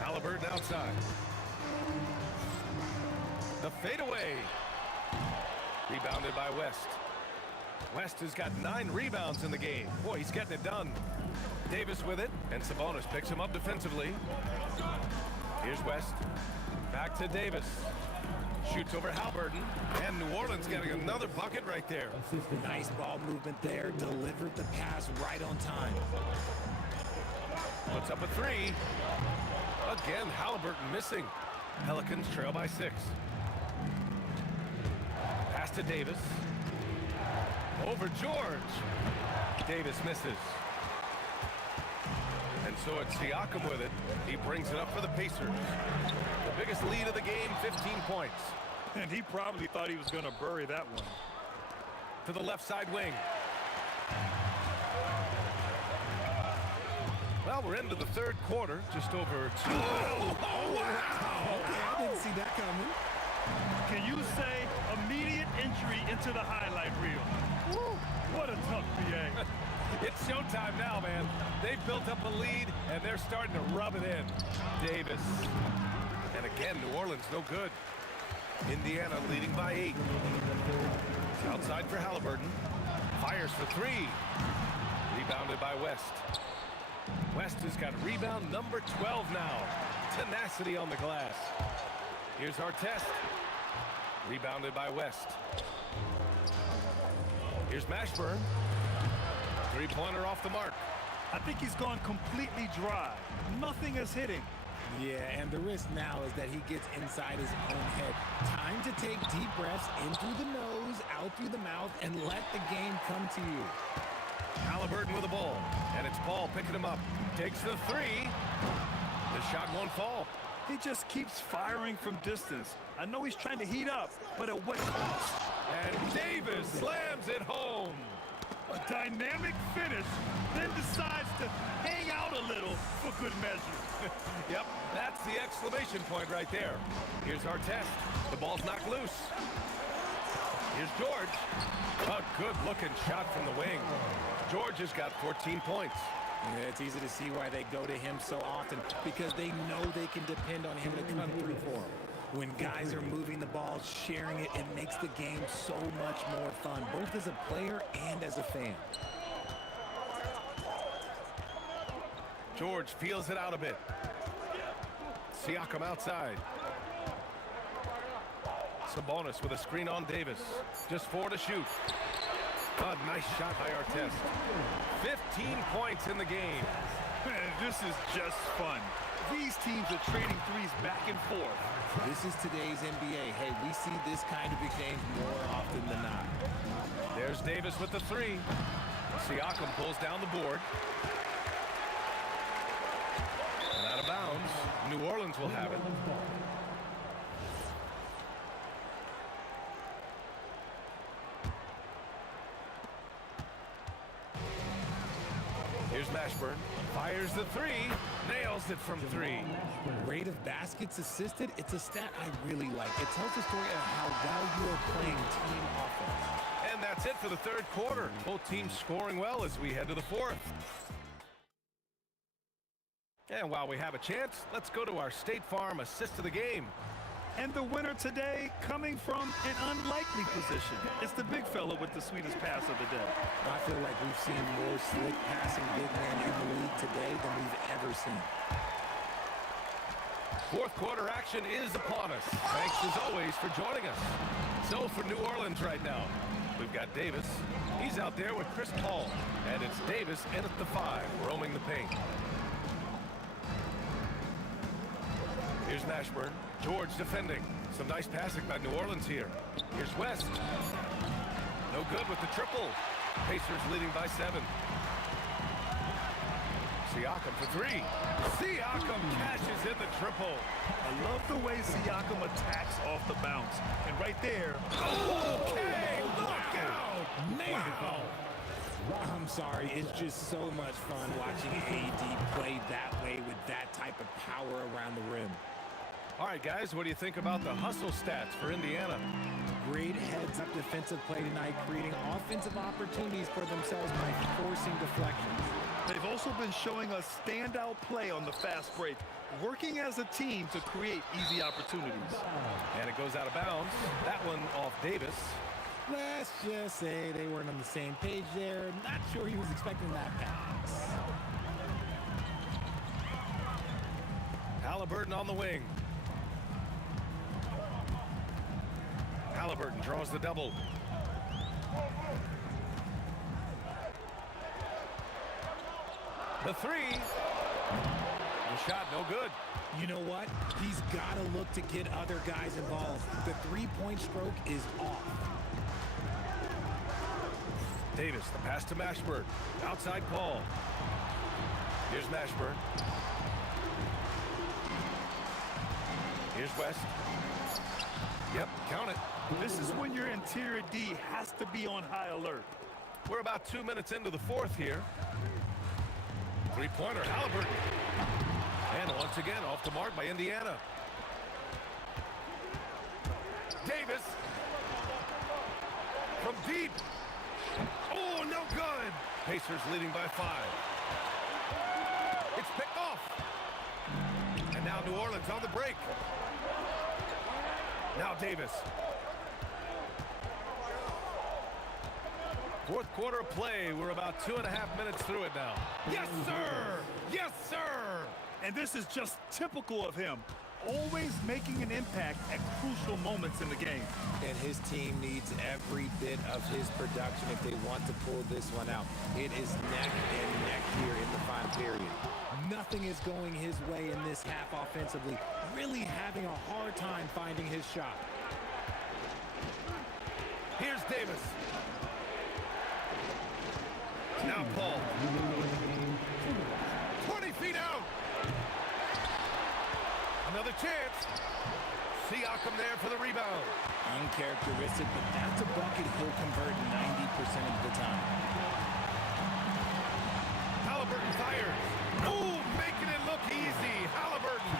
Halliburton outside. The fadeaway. Rebounded by West. West has got 9 rebounds in the game. Boy, he's getting it done. Davis with it, and Sabonis picks him up defensively. Here's West. Back to Davis. Shoots over Halliburton, and New Orleans getting another bucket right there. Nice ball movement there. Delivered the pass right on time. Puts up a 3. Again, Halliburton missing. Pelicans trail by 6. Pass to Davis. Over George. Davis misses. And so it's Siakam with it. He brings it up for the Pacers. The biggest lead of the game, 15 points. And he probably thought he was going to bury that one. To the left side wing. Well, we're into the third quarter. Just over 2. Oh, wow. Okay, I didn't see that coming. Can you say immediate entry into the highlight reel? Woo, what a tough PA. It's showtime now, man. They've built up a lead, and they're starting to rub it in. Davis. And again, New Orleans no good. Indiana leading by 8. Outside for Halliburton. Fires for 3. Rebounded by West. West has got rebound number 12 now. Tenacity on the glass. Here's Artest. Rebounded by West. Here's Mashburn. Three-pointer off the mark. I think he's gone completely dry. Nothing is hitting. Yeah, and the risk now is that he gets inside his own head. Time to take deep breaths in through the nose, out through the mouth, and let the game come to you. Halliburton with the ball, and it's Paul picking him up. Takes the three. The shot won't fall. He just keeps firing from distance. I know he's trying to heat up, but at what cost? And Davis slams it home. A dynamic finish, then decides to hang out a little for good measure. Yep, that's the exclamation point right there. Here's our test. The ball's knocked loose. Here's George. A good-looking shot from the wing. George has got 14 points. Yeah, it's easy to see why they go to him so often, because they know they can depend on him to come through for them. When guys are moving the ball, sharing it, it makes the game so much more fun, both as a player and as a fan. George feels it out a bit. Siakam outside. Sabonis with a screen on Davis. Just 4 to shoot. A nice shot by Artest. 15 points in the game. Man, this is just fun. These teams are trading threes back and forth. This is today's NBA. Hey, we see this kind of exchange more often than not. There's Davis with the three. Siakam pulls down the board. And out of bounds. New Orleans will have it. Here's Mashburn. Fires the three. Nails it from 3. Rate of baskets assisted, it's a stat I really like. It tells the story of how well you are playing team offense. And that's it for the third quarter. Both teams scoring well as we head to the fourth. And while we have a chance, let's go to our State Farm assist of the game. And the winner today coming from an unlikely position. It's the big fella with the sweetest pass of the day. I feel like we've seen more slick passing big men in the league today than we've ever seen. Fourth quarter action is upon us. Thanks as always for joining us. So for New Orleans right now, we've got Davis. He's out there with Chris Paul. And it's Davis in at the 5, roaming the paint. Here's Mashburn. George defending. Some nice passing by New Orleans here. Here's West. No good with the triple. Pacers leading by 7. Siakam for 3. Siakam cashes in the triple. I love the way Siakam attacks off the bounce. And right there. Okay, look out! Wow. I'm sorry, it's just so much fun watching AD play that way with that type of power around the rim. All right, guys, what do you think about the hustle stats for Indiana? Great heads-up defensive play tonight, creating offensive opportunities for themselves by forcing deflections. They've also been showing us standout play on the fast break, working as a team to create easy opportunities. And it goes out of bounds. That one off Davis. Let's just say they weren't on the same page there. Not sure he was expecting that pass. Halliburton on the wing. Halliburton draws the double. The 3. The shot no good. You know what? He's got to look to get other guys involved. The three-point stroke is off. Davis, the pass to Mashburn. Outside Paul. Here's Mashburn. Here's West. Yep, count it. This is when your interior D has to be on high alert. We're about 2 minutes into the fourth here. Three-pointer, Halliburton. And once again, off the mark by Indiana. Davis. From deep. Oh, no good. Pacers leading by 5. It's picked off. And now New Orleans on the break. Now Davis. Fourth quarter of play. We're about 2.5 minutes through it now. Yes, sir! Yes, sir! And this is just typical of him. always making an impact at crucial moments in the game. And his team needs every bit of his production if they want to pull this one out. It is neck and neck here in the final period. Nothing is going his way in this half offensively. Really having a hard time finding his shot. Here's Davis. Now Paul. 20 feet out. Another chance. Siakam there for the rebound. Uncharacteristic, but that's a bucket he'll convert 90% of the time. Halliburton fires. Ooh, making it look easy. Halliburton.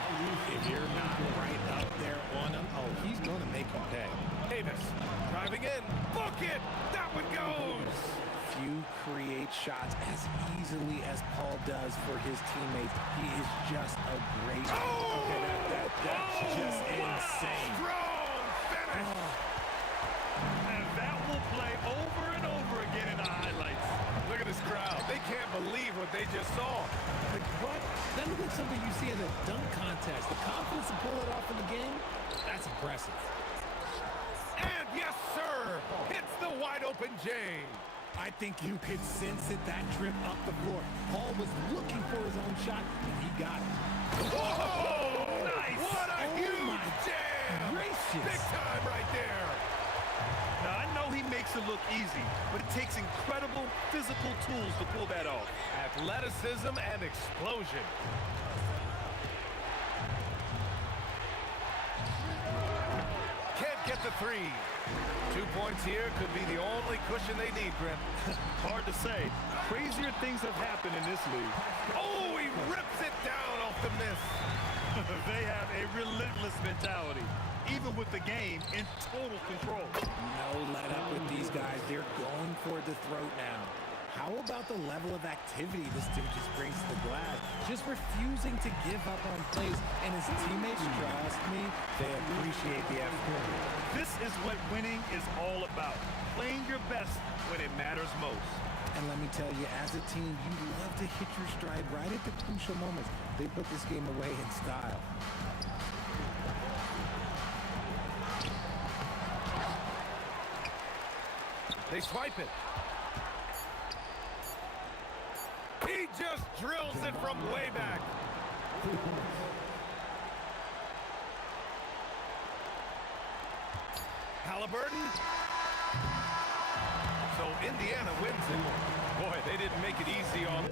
If you're not right up there on him, oh, he's going to make him pay. Davis driving in. Book it. That one goes. Few create shots as easily as Paul does for his teammates. He is just a great... Oh! Okay, that's just insane. Strong finish. And that will play over and over again in the highlights. Look at this crowd. They can't believe what they just saw. Like, what? That looks like something you see in a dunk contest. The confidence to pull it off in the game, that's impressive. And yes, sir, hits the wide open J. I think you could sense it, that trip up the floor. Paul was looking for his own shot, and he got it. Whoa! Nice! What a Oh huge jam! gracious. Big time right there. Now, I know he makes it look easy, but it takes incredible physical tools to pull that off. Athleticism and explosion. Can't get the three. 2 points here could be the only cushion they need, Brent. Hard to say. Crazier things have happened in this league. Oh, he rips it down off the miss. They have a relentless mentality, even with the game in total control. No let up with these guys. They're going for the throat now. How about the level of activity this dude just brings to the glass? Just refusing to give up on plays, and his teammates, trust me, they appreciate the effort. This is what winning is all about. Playing your best when it matters most. And let me tell you, as a team, you love to hit your stride right at the crucial moments. They put this game away in style. They swipe it. He just drills it from way back. Halliburton. So Indiana wins it. Boy, they didn't make it easy on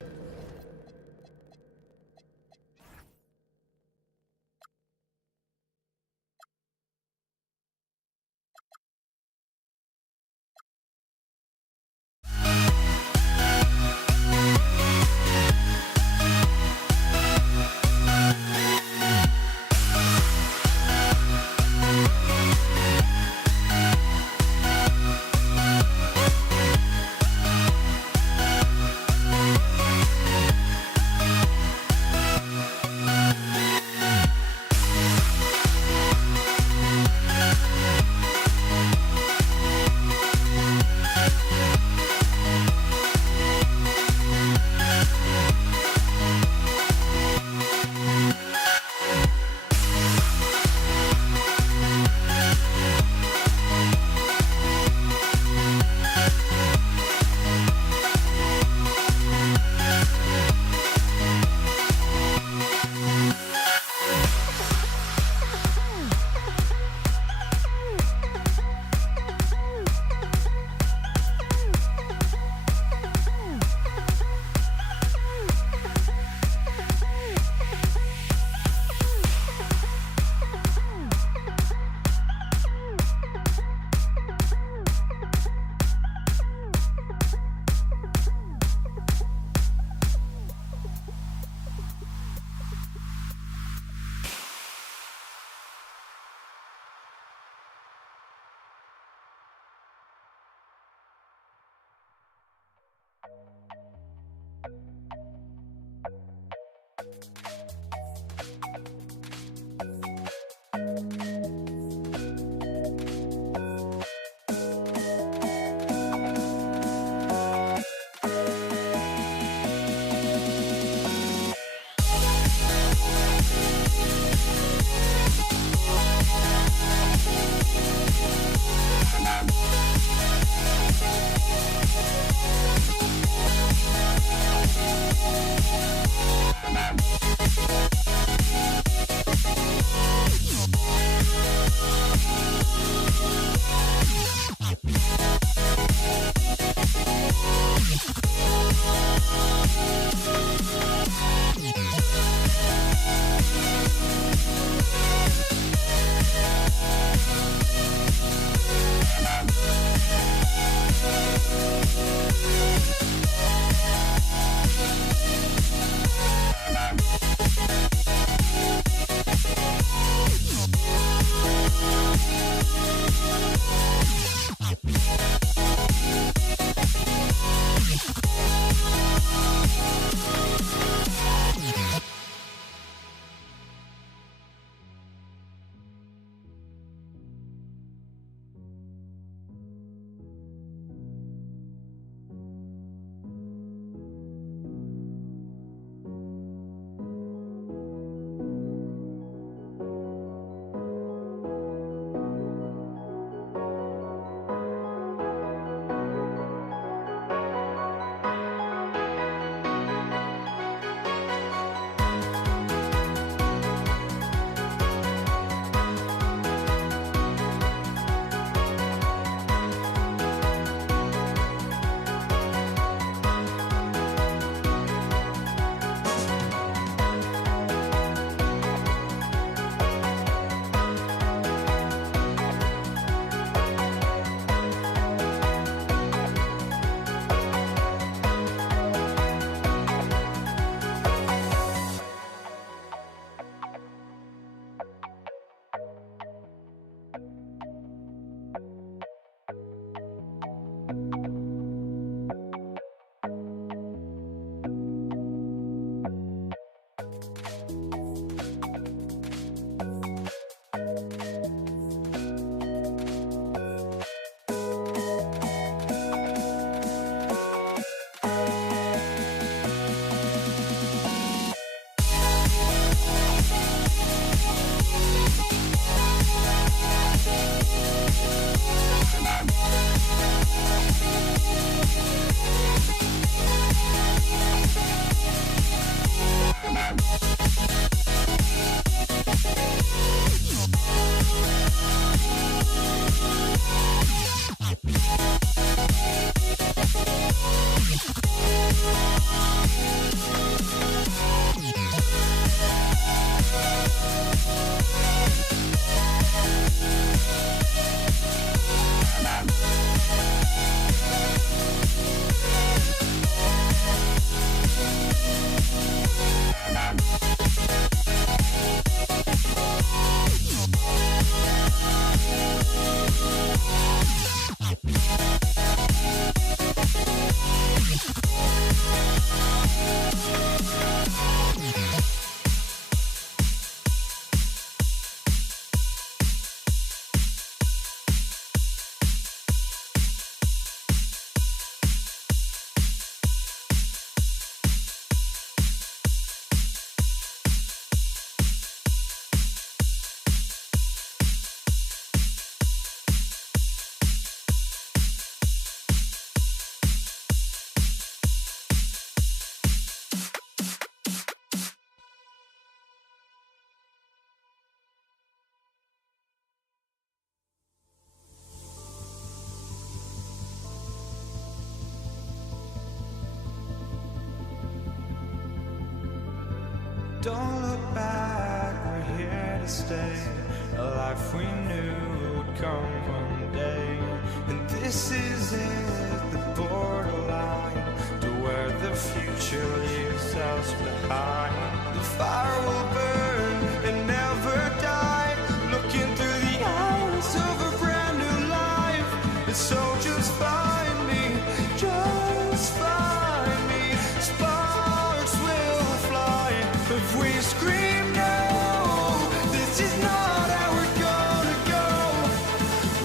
Don't look back, we're here to stay. A life we knew would come one day. And this is it, the borderline to where the future leaves us behind. The fire will burn and never die. Looking through the eyes of a brand new life. And so just find me, just find me. Sparks will fly if we scream no. This is not how we're gonna go.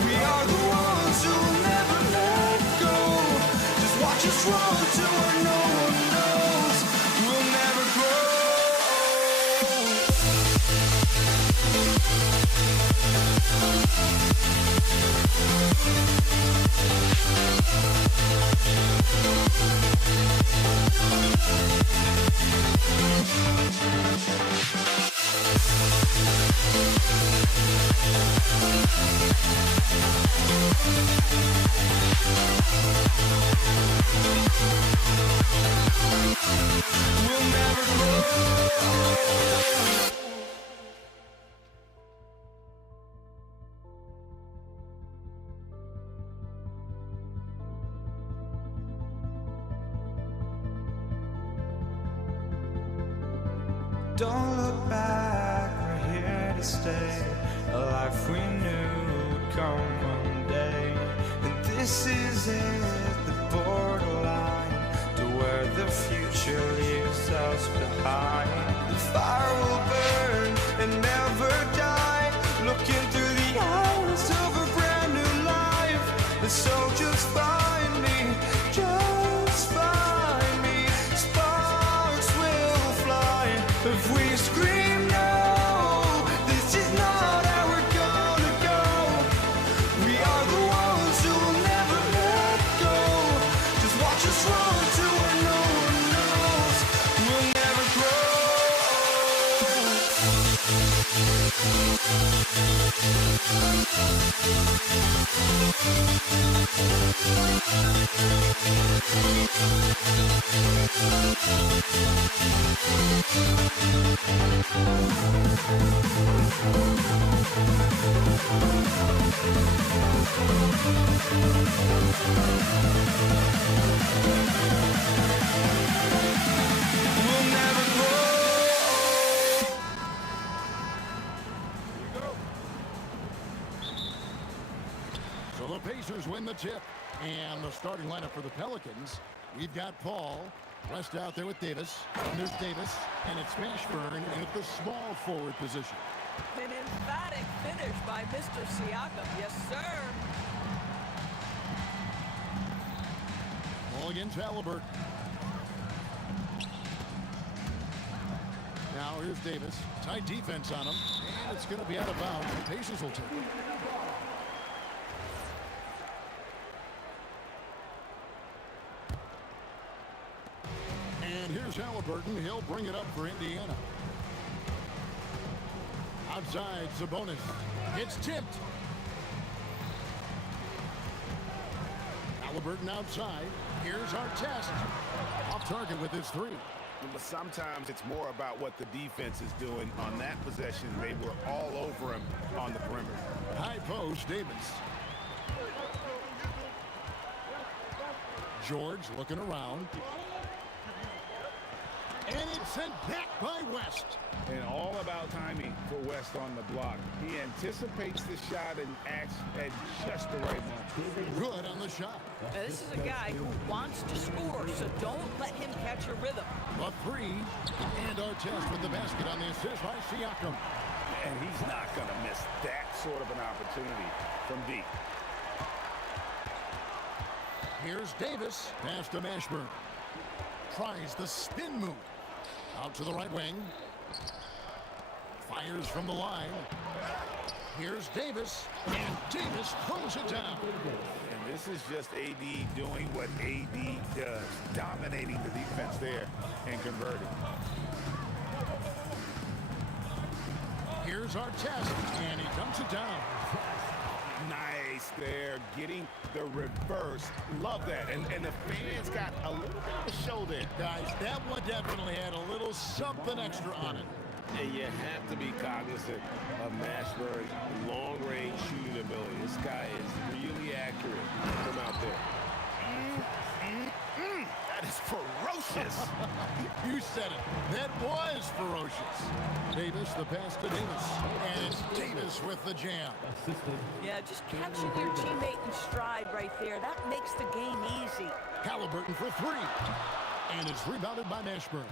We are the ones who will never let go. Just watch us run to where no one knows. We'll never grow. We'll never grow. Don't look back, we're here to stay. A life we knew would come one day. And this is it, the borderline to where the future leaves us behind. The fire will burn and never die. Looking through the eyes of a brand new life. And so just find me, just find me. Sparks will fly if we scream no. This is not how we're gonna go. We are the ones who will never let go. Just watch us run to where no one knows. We'll never grow. We'll never grow. So the Pacers win the tip. And the starting lineup for the Pelicans, we've got Paul, West out there with Davis. And there's Davis, and it's Mashburn in at the small forward position. An emphatic finish by Mr. Siakam. Yes, sir. Ball against Halliburton. Now here's Davis. Tight defense on him. And it's going to be out of bounds. The Pacers will take it. And here's Halliburton. He'll bring it up for Indiana. Outside, Sabonis. It's tipped. Halliburton outside. Here's our test. Off target with his three. But sometimes it's more about what the defense is doing on that possession. They were all over him on the perimeter. High post, Davis. George looking around. And it's sent back by West. And all about timing for West on the block. He anticipates the shot and acts at just the right moment. Good on the shot. Now, this is a guy who wants to score, so don't let him catch a rhythm. A three. And our test with the basket on the assist by Siakam. And he's not going to miss that sort of an opportunity from deep. Here's Davis. Pass to Mashburn. Tries the spin move. Out to the right wing. Fires from the line. Here's Davis. And Davis throws it down. And this is just AD doing what AD does. Dominating the defense there and converting. Here's our test. And he dumps it down. Nice there, getting the reverse. Love that. And the fans got a little bit of a show there. Guys, that one definitely had a little something extra on it. And you have to be cognizant of Mashburn's long-range shooting ability. This guy is really accurate from out there. That is ferocious. You said it. That was ferocious. Davis, the pass to Davis. And it's Davis with the jam. Yeah, just catching your teammate in stride right there. That makes the game easy. Halliburton for three. And it's rebounded by Mashburn.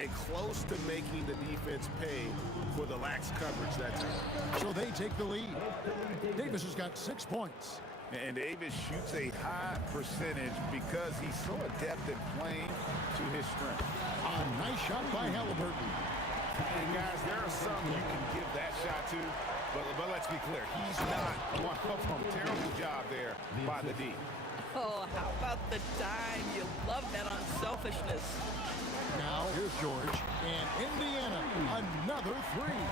And close to making the defense pay for the lax coverage that time. So they take the lead. Davis has got 6 points. And Davis shoots a high percentage because he's so adept at playing to his strength. A nice shot by Halliburton. And guys, there are some you can give that shot to, but let's be clear, he's not one of them. Terrible job there by the D. Oh, how about the dime? You love that unselfishness. Now here's George, and Indiana, another three.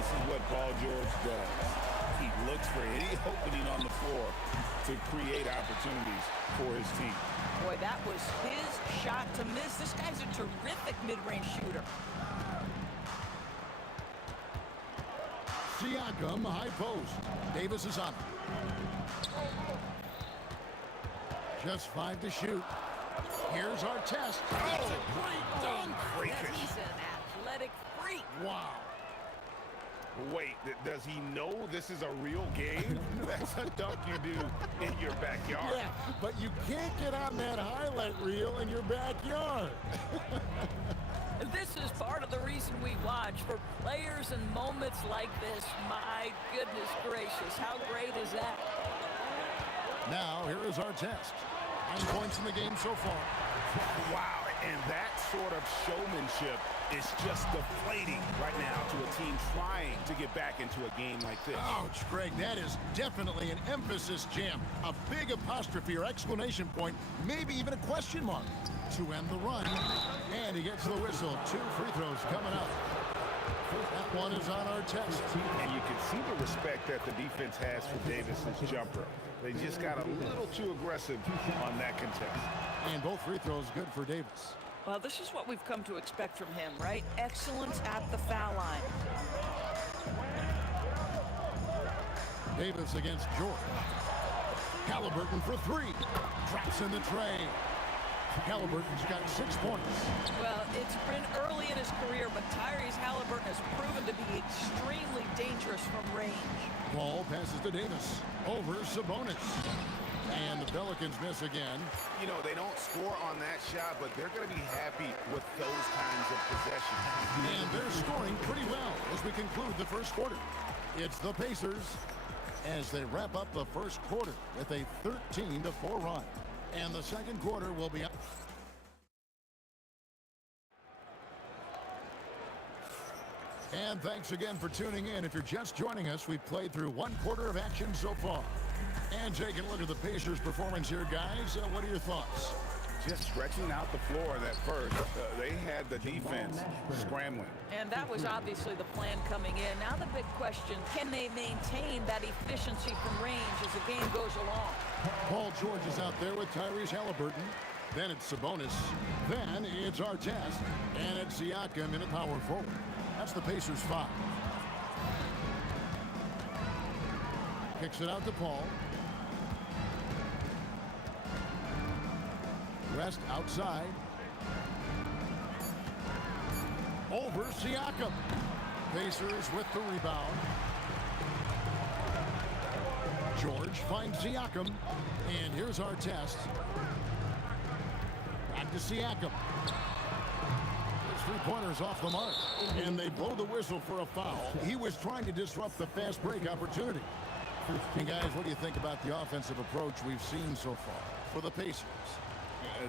This is what Paul George does. He looks for any opening on the floor to create opportunities for his team. Boy, that was his shot to miss. This guy's a terrific mid-range shooter. Siakam, high post. Davis is on. Just 5 to shoot. Here's our test. That's a great dunk. Yes, he's an athletic freak. Wow. Wait, does he know this is a real game? That's a dunk you do in your backyard. Yeah, but you can't get on that highlight reel in your backyard. This is part of the reason we watch, for players and moments like this. My goodness gracious, how great is that? Now, here is our test. 9 points in the game so far. Wow, and that sort of showmanship is just deflating right now to a team trying to get back into a game like this. Ouch, Greg, that is definitely an emphasis jam. A big apostrophe or exclamation point, maybe even a question mark to end the run. And he gets the whistle. 2 free throws coming up. That one is on our test. And you can see the respect that the defense has for Davis's jumper. They just got a little too aggressive on that contest. And both free throws good for Davis. Well, this is what we've come to expect from him, right? Excellence at the foul line. Davis against George. Halliburton for 3. Drops in the tray. Halliburton's got 6 points. Well, it's been early in his career, but Tyrese Halliburton has proven to be extremely dangerous from range. Ball passes to Davis. Over Sabonis. And the Pelicans miss again. You know, they don't score on that shot, but they're going to be happy with those kinds of possessions. And they're scoring pretty well as we conclude the first quarter. It's the Pacers as they wrap up the first quarter with a 13-4 run. And the second quarter will be up. And thanks again for tuning in. If you're just joining us, we've played through 1 quarter of action so far. And taking a look at the Pacers' performance here, guys. What are your thoughts? Just stretching out the floor that first. They had the defense scrambling. And that was obviously the plan coming in. Now the big question, can they maintain that efficiency from range as the game goes along? Paul George is out there with Tyrese Halliburton. Then it's Sabonis. Then it's Artest. And it's Siakam in a power forward. That's the Pacers' 5. Kicks it out to Paul. Rest outside. Over Siakam. Pacers with the rebound. George finds Siakam. And here's our test. Back to Siakam. His three-pointer's off the mark. And they blow the whistle for a foul. He was trying to disrupt the fast break opportunity. And guys, what do you think about the offensive approach we've seen so far for the Pacers?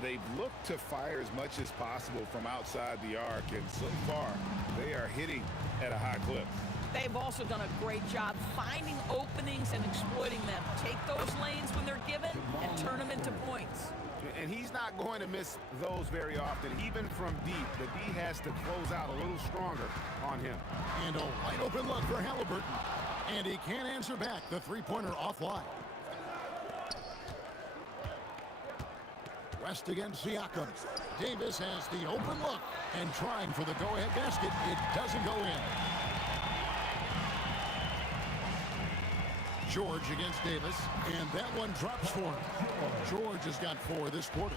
They've looked to fire as much as possible from outside the arc, and so far, they are hitting at a high clip. They've also done a great job finding openings and exploiting them. Take those lanes when they're given and turn them into points. And he's not going to miss those very often. Even from deep, the D has to close out a little stronger on him. And a wide open look for Halliburton. And he can't answer back. The three-pointer offline. West against Siakam. Davis has the open look and trying for the go-ahead basket. It doesn't go in. George against Davis, and that one drops for him. George has got 4 this quarter.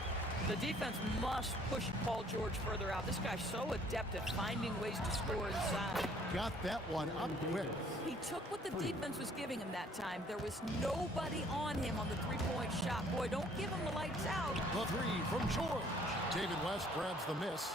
The defense must push Paul George further out. This guy's so adept at finding ways to score inside. Got that one up quick. He took what the defense was giving him that time. There was nobody on him on the three-point shot. Boy, don't give him the lights out. The three from George. David West grabs the miss.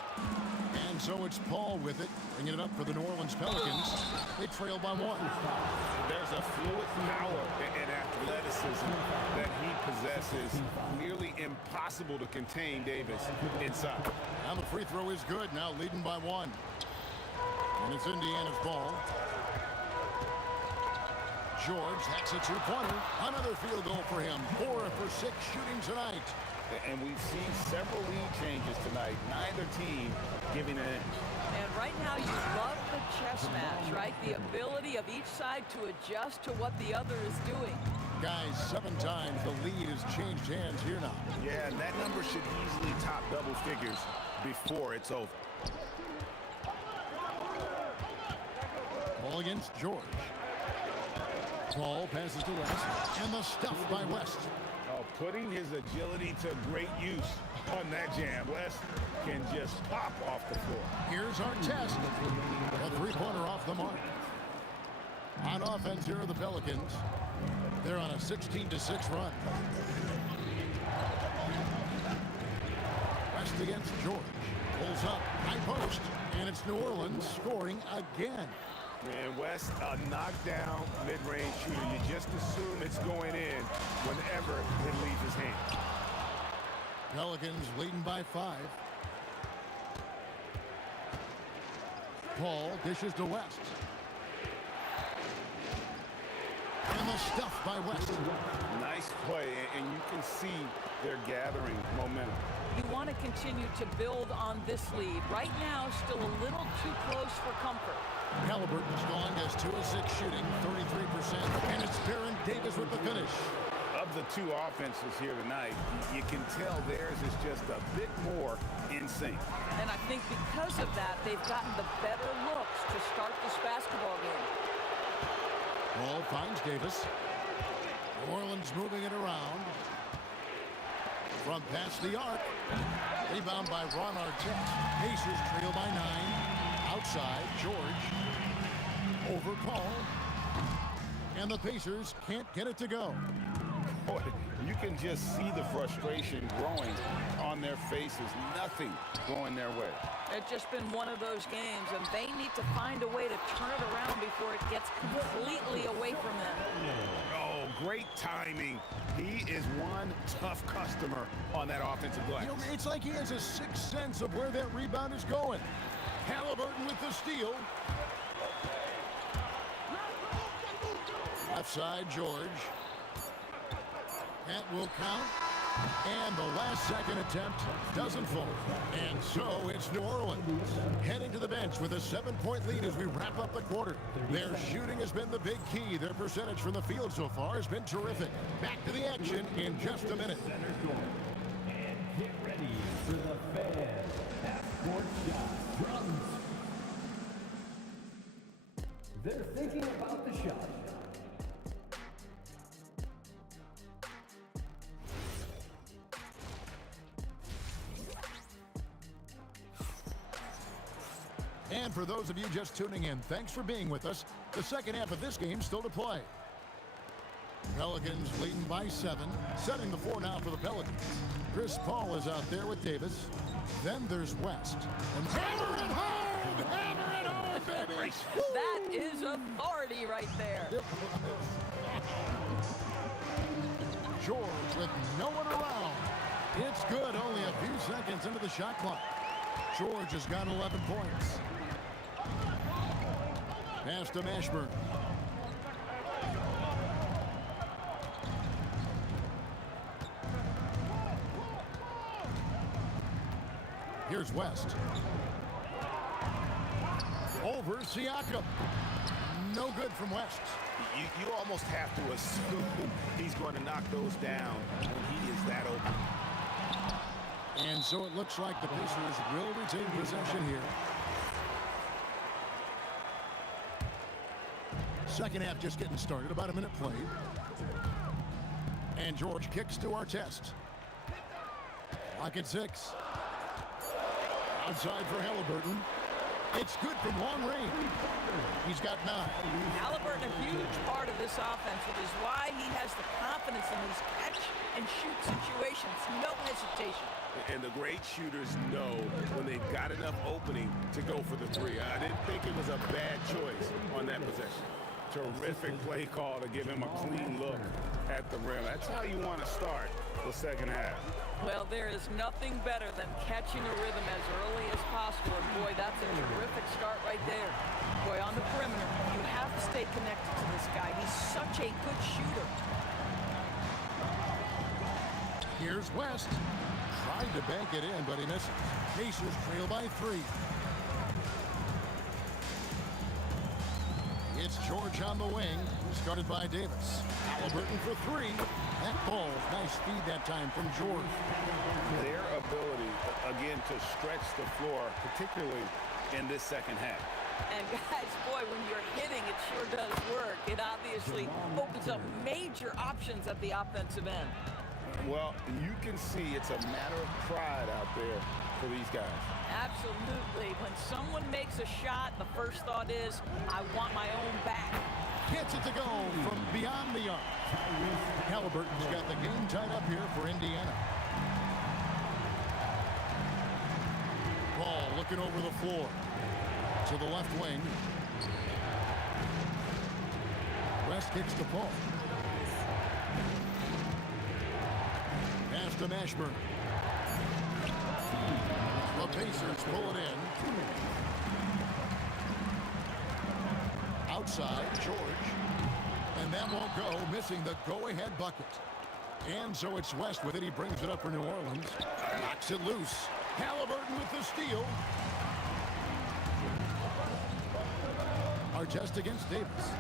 And so it's Paul with it, bringing it up for the New Orleans Pelicans. They trail by 1. There's a fluid power and athleticism that he possesses. Nearly impossible to contain Davis inside. Now the free throw is good, now leading by 1. And it's Indiana's ball. George, that's a two-pointer. Another field goal for him. 4 for 6 shooting tonight. And we've seen several lead changes tonight. Neither team giving an inch. And right now you love the chess match, right? The ability of each side to adjust to what the other is doing. Guys, 7 times the lead has changed hands here now. Yeah, and that number should easily top double figures before it's over. Ball against George. Paul passes to West, and the stuff by West. Putting his agility to great use on that jam. West can just pop off the floor. Here's our test. A three-pointer off the mark. On offense here are the Pelicans. They're on a 16-6 run. West against George. Pulls up, high post, and it's New Orleans scoring again. And West, a knockdown mid-range shooter. You just assume it's going in whenever it leaves his hand. Pelicans leading by 5. Paul dishes to West. And the stuff by West. Nice play, and you can see they're gathering momentum. You want to continue to build on this lead. Right now, still a little too close for comfort. Halliburton's gone as 2 of 6 shooting, 33%, and it's Baron Davis with the finish. Of the 2 offenses here tonight, you can tell theirs is just a bit more in sync. And I think because of that, they've gotten the better looks to start this basketball game. Ball finds Davis. New Orleans moving it around. From past the arc. Rebound by Ron Artest. Pacers trail by 9. Outside, George. Over Paul. And the Pacers can't get it to go. Boy, you can just see the frustration growing on their faces. Nothing going their way. It's just been one of those games, and they need to find a way to turn it around before it gets completely away from them. Oh, great timing. He is one tough customer on that offensive glass. You know, it's like he has a sixth sense of where that rebound is going. Halliburton with the steal. Left side, George. That will count. And the last second attempt doesn't fall. And so it's New Orleans heading to the bench with a 7-point lead as we wrap up the quarter. Their shooting has been the big key. Their percentage from the field so far has been terrific. Back to the action in just a minute. And get ready for the fans. Half-court shot drums. They're thinking about the shot. And for those of you just tuning in, thanks for being with us. The second half of this game still to play. Pelicans leading by 7. Setting the floor now for the Pelicans. Chris Paul is out there with Davis. Then there's West. And hammer it home! Hammer it home, baby! That is authority right there. George with no one around. It's good, only a few seconds into the shot clock. George has got 11 points. Pass to Mashburn. Here's West. Over Siakam. No good from West. You almost have to assume he's going to knock those down when he is that open. And so it looks like the Pacers will retain possession here. Second half just getting started, about a minute played. And George kicks to Artest. Lock at 6. Outside for Halliburton. It's good from long range. He's got 9. Halliburton, a huge part of this offense, which is why he has the confidence in these catch-and-shoot situations. No hesitation. And the great shooters know when they've got enough opening to go for the 3. I didn't think it was a bad choice on that possession. Terrific play call to give him a clean look at the rim. That's how you want to start the second half. Well, there is nothing better than catching a rhythm as early as possible. And boy, that's a terrific start right there. Boy, on the perimeter, you have to stay connected to this guy. He's such a good shooter. Here's West. Tried to bank it in, but he misses. Pacers trail by 3. It's George on the wing, started by Davis. Halliburton for 3. That falls. Nice feed that time from George. Their ability, again, to stretch the floor, particularly in this second half. And guys, boy, when you're hitting, it sure does work. It obviously opens up major options at the offensive end. Well, you can see it's a matter of pride out there for these guys. Absolutely. When someone makes a shot, the first thought is, I want my own back. Gets it to go from beyond the arc. Halliburton's got the game tied up here for Indiana. Ball looking over the floor to the left wing. West kicks to Paul. Pass to Mashburn. The Pacers pull it in. Outside, George. And that won't go, missing the go-ahead bucket. And so it's West with it. He brings it up for New Orleans. Knocks it loose. Halliburton with the steal. Artest against Davis.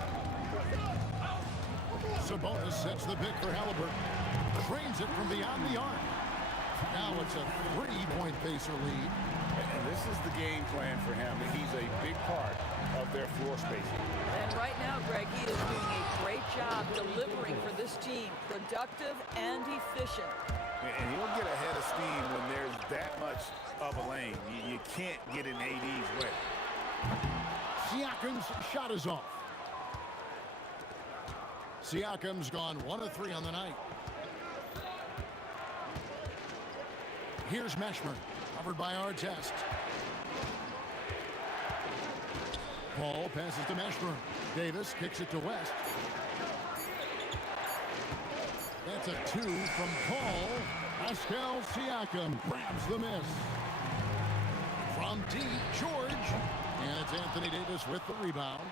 Sabonis sets the pick for Halliburton. Trains it from beyond the arc. Now it's a 3-point Pacer lead. And this is the game plan for him. He's a big part of their floor spacing. And right now, Greg, he is doing a great job delivering for this team. Productive and efficient. And he'll get ahead of steam when there's that much of a lane. You can't get in AD's way. Siakam's shot is off. Siakam's gone 1 of 3 on the night. Here's Mashburn, covered by Artest. Paul passes to Mashburn. Davis kicks it to West. That's a 2 from Paul. Pascal Siakam grabs the miss. From deep, George. And it's Anthony Davis with the rebound.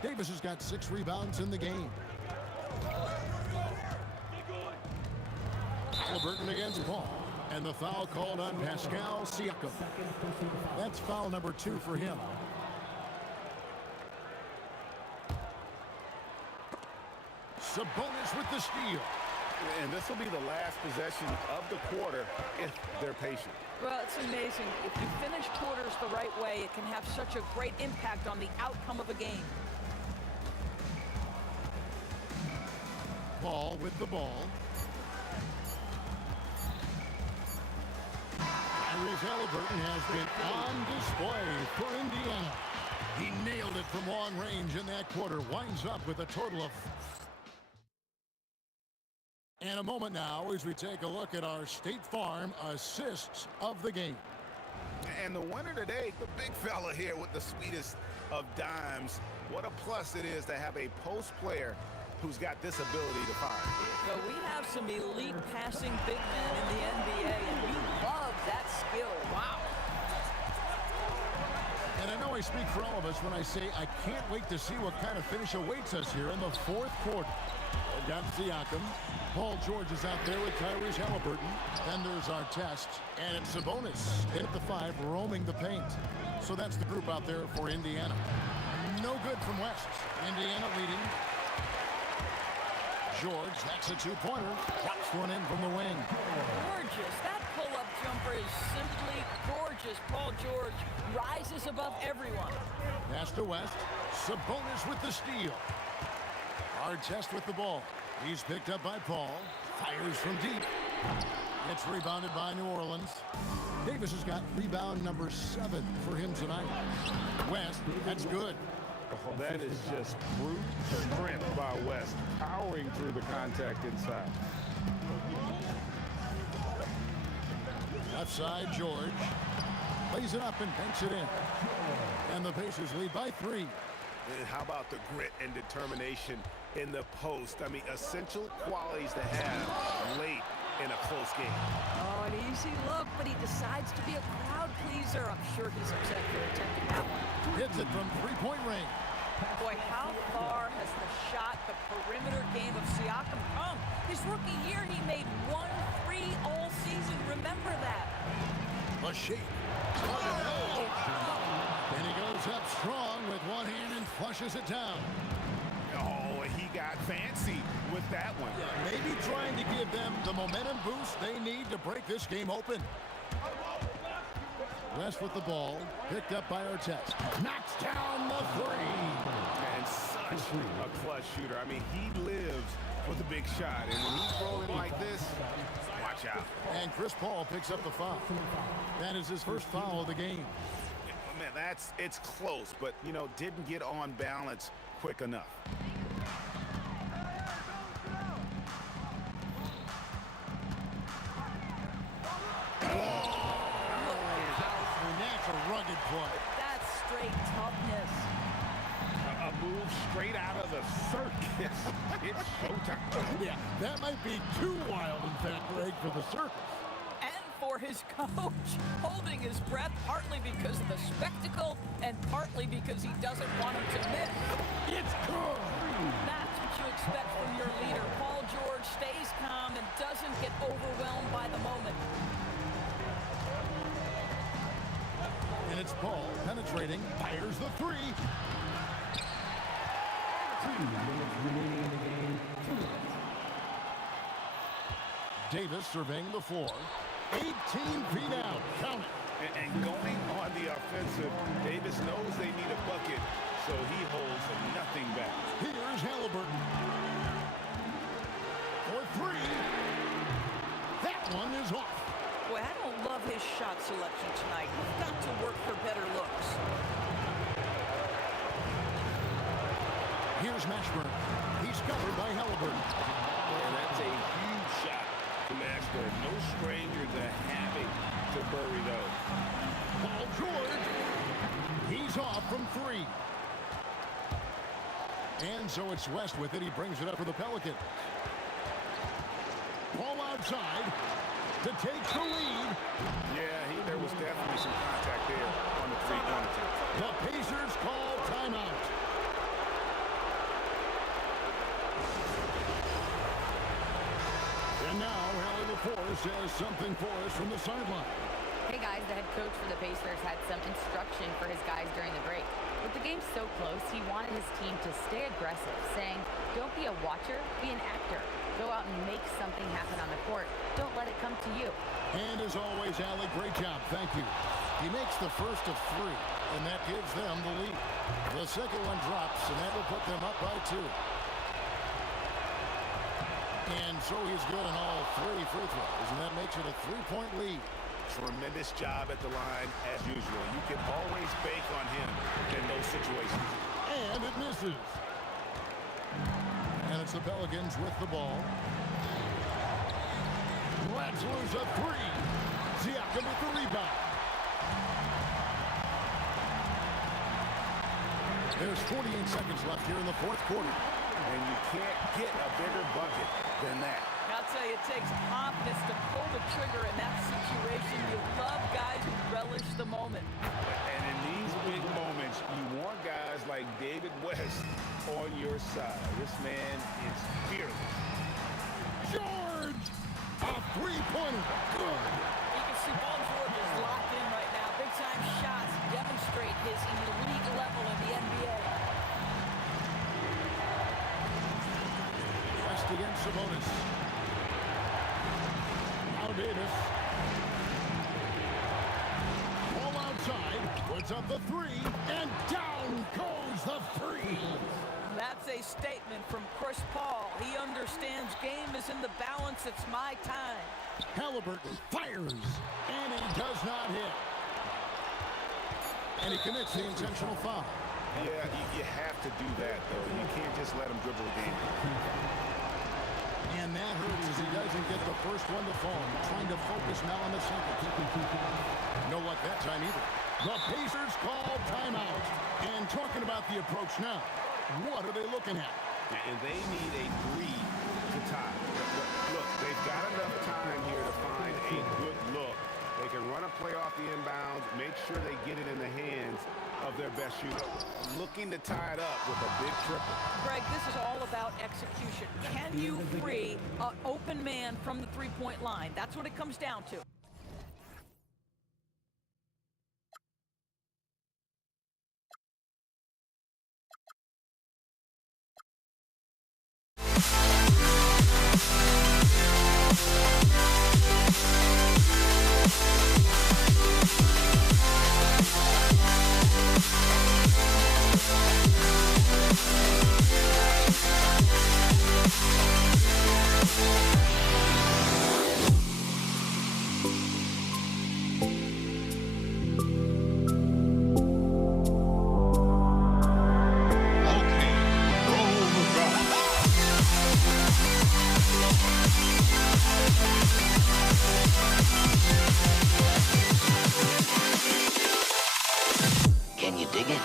Davis has got 6 rebounds in the game. Halliburton against Paul. And the foul called on Pascal Siakam. That's foul number 2 for him. Sabonis with the steal. And this will be the last possession of the quarter if they're patient. Well, it's amazing. If you finish quarters the right way, it can have such a great impact on the outcome of a game. Paul with the ball. Tyrese Halliburton has been on display for Indiana. He nailed it from long range in that quarter. Winds up with a total of... And a moment now as we take a look at our State Farm assists of the game. And the winner today, the big fella here with the sweetest of dimes. What a plus it is to have a post player who's got this ability to find. Well, we have some elite passing big men in the NBA, and you love that skill. Wow. And I know I speak for all of us when I say I can't wait to see what kind of finish awaits us here in the 4th quarter. They've got Siakam. Paul George is out there with Tyrese Halliburton. Then there's Artest. And it's Sabonis in at the 5, roaming the paint. So that's the group out there for Indiana. no good from West. Indiana leading. George, that's a two-pointer. Drops one in from the wing. Gorgeous. That pull-up jumper is simply gorgeous. Paul George rises above everyone. Pass to West. Sabonis with the steal. Artest with the ball. He's picked up by Paul. Fires from deep. It's rebounded by New Orleans. Davis has got rebound number 7 for him tonight. West, that's good. Oh, that is just brute strength by West, powering through the contact inside. Left side, George. Lays it up and banks it in. And the Pacers lead by 3. And how about the grit and determination in the post? I mean, essential qualities to have late in a close game. Oh, an easy look, but he decides to be a crowd pleaser. I'm sure he's upset for attempting that one. Hits it from three-point range. Boy, how far has the shot, the perimeter game of Siakam come? His rookie year, he made 1 3 all season. Remember that. A shake. And he goes up strong with one hand and flushes it down. Oh, he got fancy with that one. Maybe trying to give them the momentum boost they need to break this game open. West with the ball, picked up by Artest. Knocks down the 3. And such a clutch shooter. I mean, he lives for the big shot. And when he's rolling like this, watch out. And Chris Paul picks up the foul. That is his first foul of the game. Man, it's close, but, you know, didn't get on balance quick enough. That's a rugged play. That's straight toughness. A move straight out of the circus. It's showtime. Yeah, that might be too wild, in fact, Greg, for the circus. And for his coach, holding his breath partly because of the spectacle and partly because he doesn't want him to miss. It's good. That's what you expect from your leader. Paul George stays calm and doesn't get overwhelmed by the moment. And it's Paul penetrating, fires the 3. 2 minutes remaining in the game. 2 minutes. Davis surveying the floor. 18 feet out. Count it. And going on the offensive, Davis knows they need a bucket, so he holds nothing back. Here's Halliburton. For 3. That one is off. Boy, I don't love his shot selection tonight. He's got to work for better looks. Here's Mashburn. He's covered by Halliburton. And that's a huge shot to Mashburn. No stranger to having to bury those. Paul George. He's off from 3. And so it's West with it. He brings it up for the Pelicans. Paul outside to take the lead. Yeah, there was definitely some contact there on the three-point attempt. The Pacers call timeout. And now, Hallie LaForce has something for us from the sideline. Hey guys, the head coach for the Pacers had some instruction for his guys during the break. With the game so close, he wanted his team to stay aggressive, saying, don't be a watcher, be an actor. Go out and make something happen on the court. Don't let it come to you. And as always, Allie, great job. Thank you. He makes the first of 3, and that gives them the lead. The second one drops, and that will put them up by 2. And so he's good on all 3 free throws, and that makes it a 3-point lead. Tremendous job at the line, as usual. You can always bank on him in those situations. And it misses. And it's the Pelicans with the ball. Ratzler's a 3. Siakam with the rebound. There's 48 seconds left here in the 4th quarter. And you can't get a bigger bucket than that. I'll tell you, it takes confidence to pull the trigger in that situation. You love guys who relish the moment. And in these big moments, you want guys like David West on your side. This man is fearless. George! A 3-pointer. Good. You can see Paul George is locked in right now. Big-time shots demonstrate his elite level in the NBA. Sabonis. Now Davis. Ball outside. Puts up the three. And down goes the three. That's a statement from Chris Paul. He understands game is in the balance. It's my time. Halliburton fires. And he does not hit. And he commits the intentional foul. Yeah, you have to do that, though. You can't just let him dribble the game. And that hurts as he doesn't get the first one to fall. Trying to focus now on the second. No luck that time either. The Pacers call timeout. And talking about the approach now, what are they looking at? And they need a three to tie. Look, they've got enough time here to find a good look. They can run a play off the inbounds, make sure they get it in the hands of their best shooter. Looking to tie it up with a big triple. Greg, this is all about execution. Can you free an open man from the three-point line? That's what it comes down to. Can you dig it?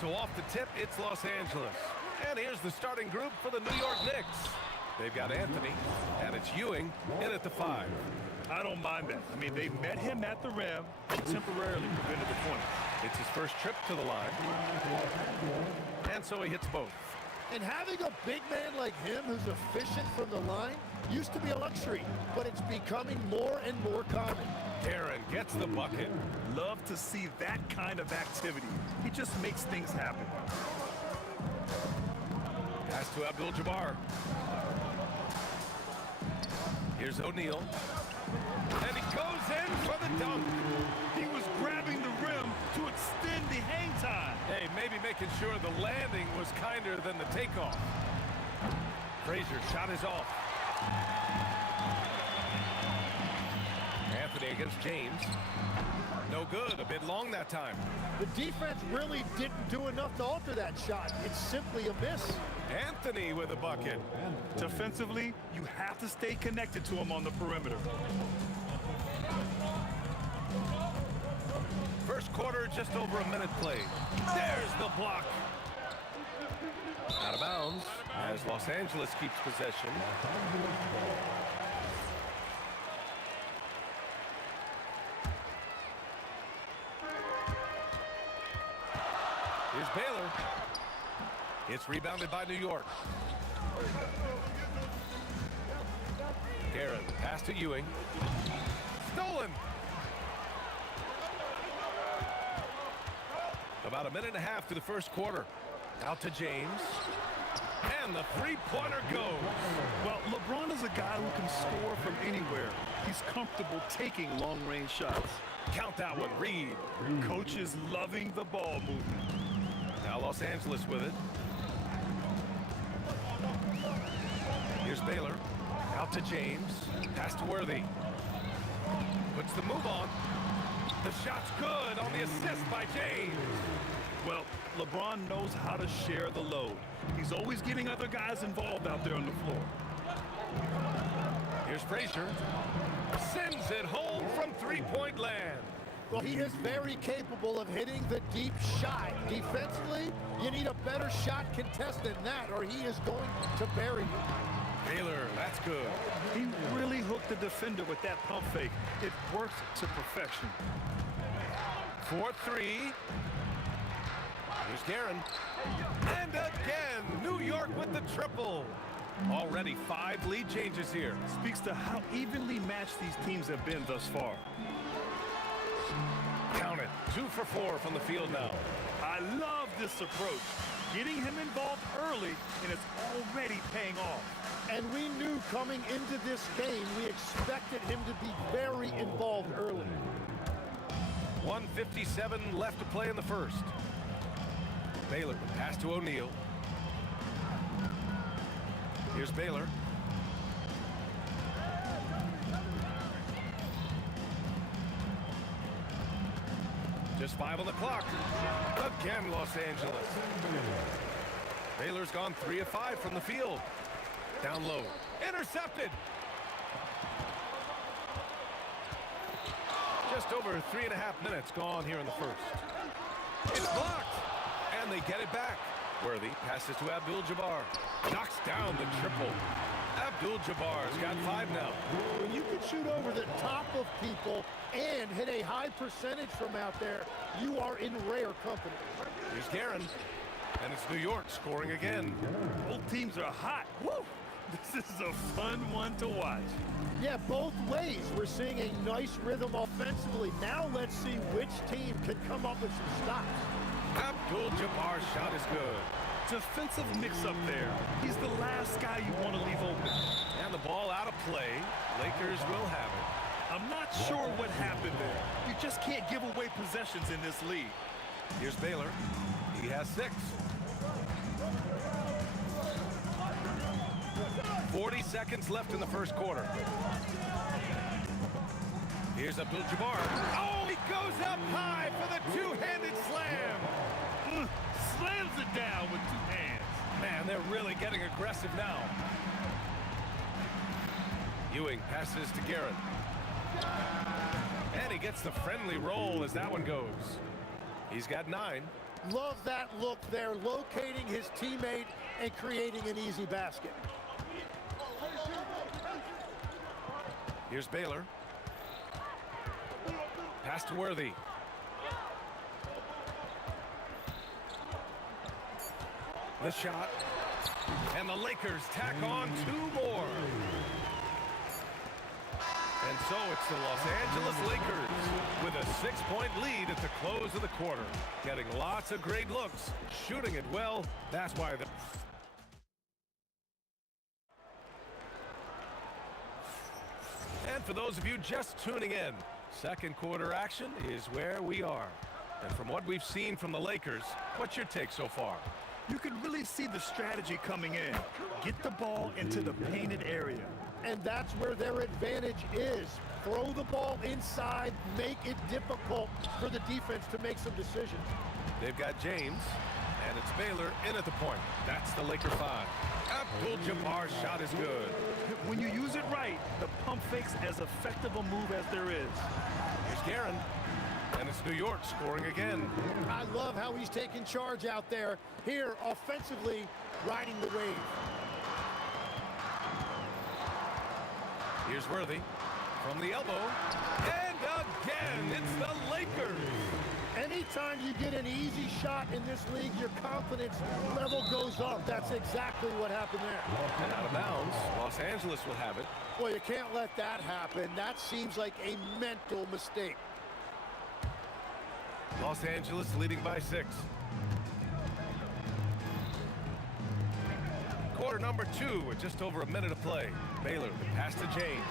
So off the tip, it's Los Angeles. And here's the starting group for the New York Knicks. They've got Anthony, and it's Ewing in at the 5. I don't mind that. I mean, they met him at the rim and temporarily prevented the point. It's his first trip to the line. And so he hits both. And having a big man like him who's efficient from the line used to be a luxury, but it's becoming more and more common. Aaron gets the bucket. Love to see that kind of activity. He just makes things happen. Pass to Abdul-Jabbar. Here's O'Neal. And he goes in for the dunk. He was grabbing the rim to extend the hang time. Hey, maybe making sure the landing was kinder than the takeoff. Frazier shot is off. Anthony against James. No good. A bit long that time. The defense really didn't do enough to alter that shot. It's simply a miss. Anthony with a bucket. Defensively, you have to stay connected to him on the perimeter. First quarter, just over a minute played. There's the block. Out of bounds as Los Angeles keeps possession. Here's Baylor. It's rebounded by New York. Guerin, pass to Ewing. Stolen. About a minute and a half to the first quarter. Out to James. And the three-pointer goes. Well, LeBron is a guy who can score from anywhere. He's comfortable taking long-range shots. Count that one, Reed. Coach is loving the ball movement. Now Los Angeles with it. Here's Baylor. Out to James. Pass to Worthy. Puts the move on. The shot's good on the assist by James. Well, LeBron knows how to share the load. He's always getting other guys involved out there on the floor. Here's Frazier. Sends it home from three-point land. Well, he is very capable of hitting the deep shot. Defensively, you need a better shot contest than that, or he is going to bury you. Baylor, that's good. He really hooked the defender with that pump fake. It worked to perfection. 4-3. Here's Guerin. And again, New York with the triple. Already 5 lead changes here. Speaks to how evenly matched these teams have been thus far. Count it. 2 for 4 from the field now. I love this approach. Getting him involved early, and it's already paying off. And we knew coming into this game, we expected him to be very involved early. 1:57 left to play in the first. Baylor, pass to O'Neal. Here's Baylor. Just 5 on the clock. Again, Los Angeles. Baylor's gone 3 of 5 from the field. Down low. Intercepted. Just over 3.5 minutes gone here in the first. It's blocked. And they get it back. Worthy passes to Abdul-Jabbar. Knocks down the triple. Abdul-Jabbar's got 5 now. When you can shoot over the top of people and hit a high percentage from out there, you are in rare company. Here's Guerin. And it's New York scoring again. Both teams are hot. Woo! This is a fun one to watch. Yeah, both ways. We're seeing a nice rhythm offensively. Now let's see which team can come up with some stops. Abdul-Jabbar's shot is good. Defensive mix-up there. He's the last guy you want to leave open. And the ball out of play. Lakers will have it. I'm not sure what happened there. You just can't give away possessions in this league. Here's Baylor. He has 6. 40 seconds left in the first quarter. Here's Abdul-Jabbar. Oh, he goes up high for the two-handed slam. Slams it down with 2 hands. Man, they're really getting aggressive now. Ewing passes to Guerin. And he gets the friendly roll as that one goes. He's got 9. Love that look there, locating his teammate and creating an easy basket. Here's Baylor. Pass to Worthy. The shot. And the Lakers tack on 2 more. And so it's the Los Angeles Lakers with a 6-point lead at the close of the quarter. Getting lots of great looks, shooting it well. That's why the... And for those of you just tuning in, second quarter action is where we are. And from what we've seen from the Lakers, what's your take so far? You can really see the strategy coming in. Get the ball into the painted area. And that's where their advantage is. Throw the ball inside, make it difficult for the defense to make some decisions. They've got James, and it's Baylor in at the point. That's the Laker 5. Abdul-Jabbar's shot is good. When you use it right, the pump fake's as effective a move as there is. Here's Guerin, and it's New York scoring again. I love how he's taking charge out there. Here, offensively, riding the wave. Here's Worthy from the elbow. And again, it's the Lakers. Anytime you get an easy shot in this league, your confidence level goes up. That's exactly what happened there. And out of bounds, Los Angeles will have it. Well, you can't let that happen. That seems like a mental mistake. Los Angeles leading by 6. Quarter number 2 with just over a minute of play. Baylor, the pass to James.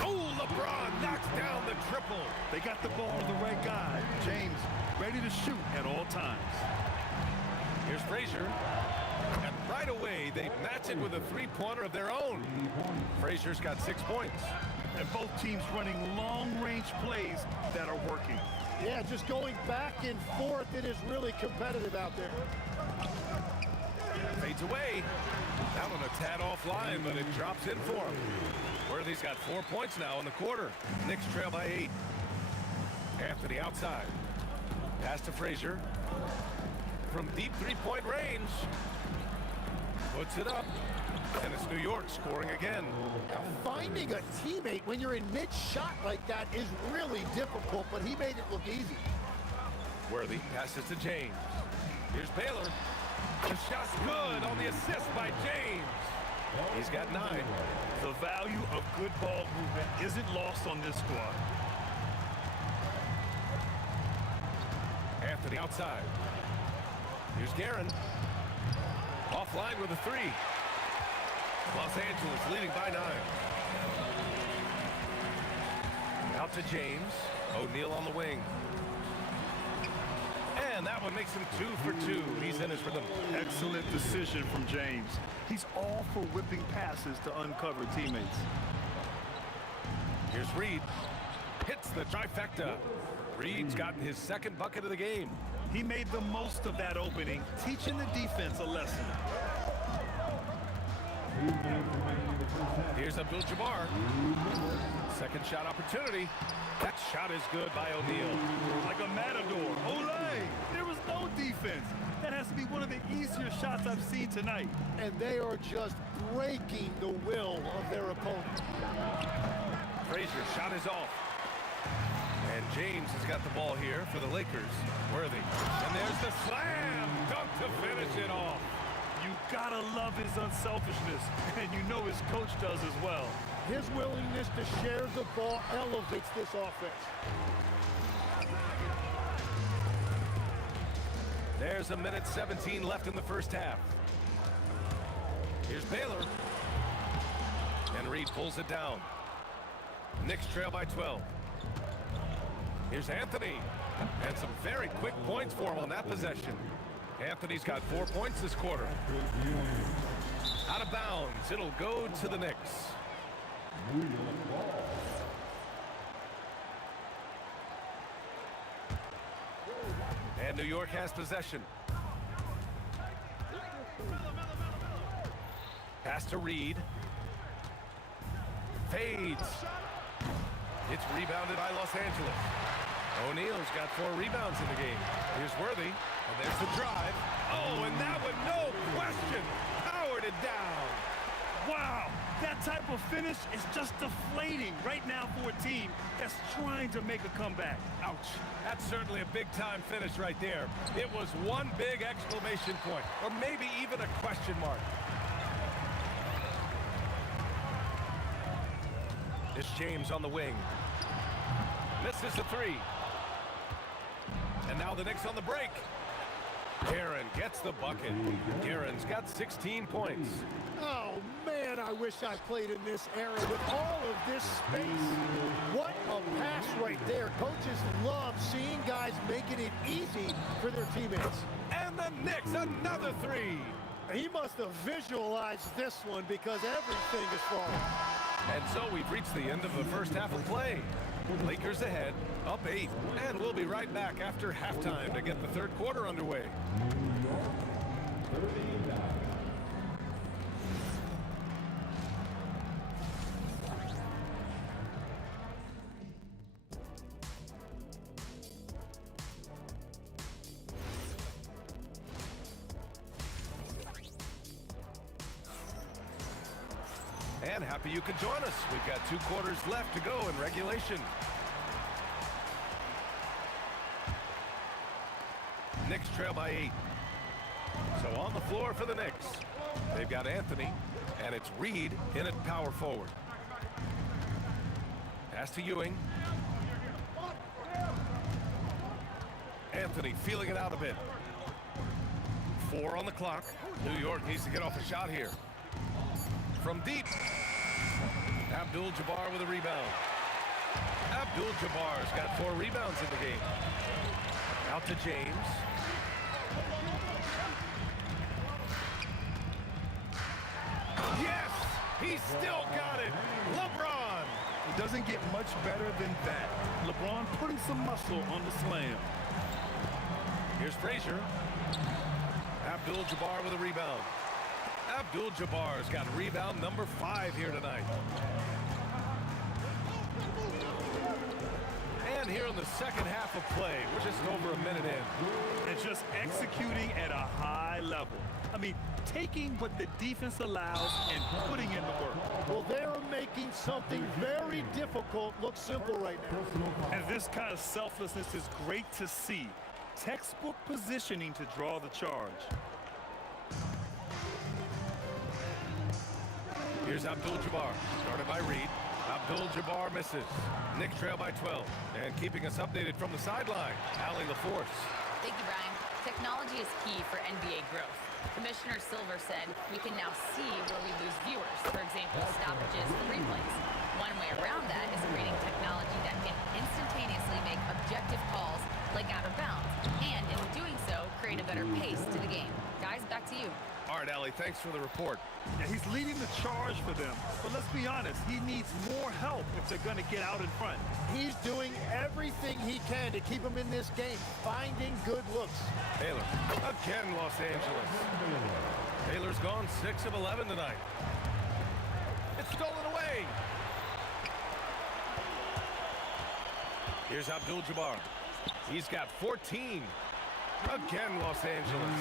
Oh, LeBron knocks down the triple. They got the ball to the right guy. James ready to shoot at all times. Here's Frazier. And right away, they match it with a 3-pointer of their own. Frazier's got 6 points. And both teams running long-range plays that are working. Yeah, just going back and forth. It is really competitive out there. Fades away. That one a tad offline, but it drops in for him. Worthy's got 4 points now in the quarter. Knicks trail by 8. Anthony outside. Pass to Frazier. From deep 3-point range. Puts it up. And it's New York scoring again. Now, finding a teammate when you're in mid-shot like that is really difficult, but he made it look easy. Worthy passes to James. Here's Baylor. The shot's good on the assist by James. He's got 9. The value of good ball movement isn't lost on this squad. Anthony outside. Here's Guerin. Offline with a 3. Los Angeles leading by 9. Out to James. O'Neal on the wing. And that one makes him 2 for 2. He's in his rhythm. Excellent decision from James. He's all for whipping passes to uncover teammates. Here's Reed. Hits the trifecta. Reed's gotten his 2nd bucket of the game. He made the most of that opening, teaching the defense a lesson. Here's Abdul-Jabbar. 2nd shot opportunity. That shot is good by O'Neal. Like a matador. Olay! There was no defense. That has to be one of the easier shots I've seen tonight. And they are just breaking the will of their opponent. Frazier's shot is off. And James has got the ball here for the Lakers. Worthy. And there's the slam. Dunked to finish it off. You gotta love his unselfishness, and you know his coach does as well. His willingness to share the ball elevates this offense. There's a minute 17 left in the first half. Here's Baylor. And Reed pulls it down. Knicks trail by 12. Here's Anthony. And some very quick points for him on that possession. Anthony's got 4 points this quarter. Out of bounds. It'll go to the Knicks. And New York has possession. Pass to Reed. Fades. It's rebounded by Los Angeles. O'Neal's got 4 rebounds in the game. Here's Worthy. And there's the drive. Oh, and that one, no question, powered it down. Wow, that type of finish is just deflating right now for a team that's trying to make a comeback. Ouch. That's certainly a big-time finish right there. It was one big exclamation point, or maybe even a question mark. It's James on the wing. Misses the 3. And now the Knicks on the break. Guerin gets the bucket. Guerin's got 16 points. Oh, man, I wish I played in this era with all of this space. What a pass right there. Coaches love seeing guys making it easy for their teammates. And the Knicks, another 3. He must have visualized this one because everything is falling. And so we've reached the end of the first half of play. Lakers ahead, up 8, and we'll be right back after halftime to get the third quarter underway. And happy you could join us. We've got 2 quarters left to go in regulation. Knicks trail by 8. So on the floor for the Knicks. They've got Anthony, and it's Reed in at power forward. Pass to Ewing. Anthony feeling it out a bit. 4 on the clock. New York needs to get off a shot here. From deep, Abdul-Jabbar with a rebound. Abdul-Jabbar's got 4 rebounds in the game. Out to James. Yes! He's still got it! LeBron! It doesn't get much better than that. LeBron putting some muscle on the slam. Here's Frazier. Abdul-Jabbar with a rebound. Abdul-Jabbar's got rebound number 5 here tonight. And here in the second half of play, we're just over a minute in. And just executing at a high level. I mean, taking what the defense allows and putting in the work. Well, they're making something very difficult look simple right now. And this kind of selflessness is great to see. Textbook positioning to draw the charge. Here's Abdul-Jabbar, started by Reed. Abdul-Jabbar misses. Knicks trail by 12. And keeping us updated from the sideline, Allie LaForce. Thank you, Brian. Technology is key for NBA growth. Commissioner Silver said we can now see where we lose viewers, for example, stoppages and replays. One way around that is creating technology that can instantaneously make objective calls like out of bounds, and in doing so, create a better pace to the game. Guys, back to you. All right, Allie, thanks for the report. Yeah, he's leading the charge for them. But let's be honest, he needs more help if they're going to get out in front. He's doing everything he can to keep them in this game, finding good looks. Taylor, again, Los Angeles. Taylor's gone 6 of 11 tonight. It's stolen away. Here's Abdul-Jabbar. He's got 14. Again, Los Angeles.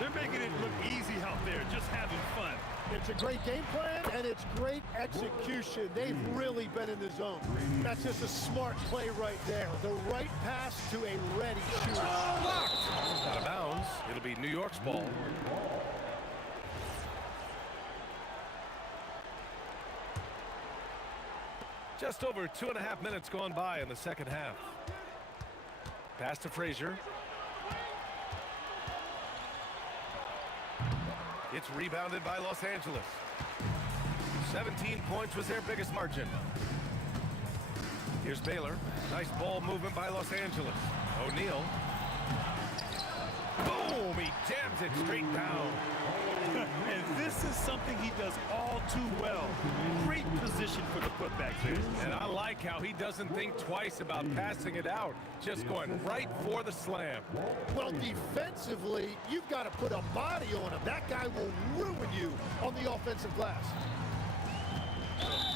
They're making it look easy out there, just having fun. It's a great game plan, and it's great execution. They've really been in the zone. That's just a smart play right there. The right pass to a ready shooter. Out of bounds. It'll be New York's ball. Just over 2.5 minutes gone by in the second half. Pass to Frazier. It's rebounded by Los Angeles. 17 points was their biggest margin. Here's Baylor. Nice ball movement by Los Angeles. O'Neal. Boom! He jams it straight down. And this is something he does all too well. Great position for the putback there. And I like how he doesn't think twice about passing it out. Just going right for the slam. Well, defensively, you've got to put a body on him. That guy will ruin you on the offensive glass.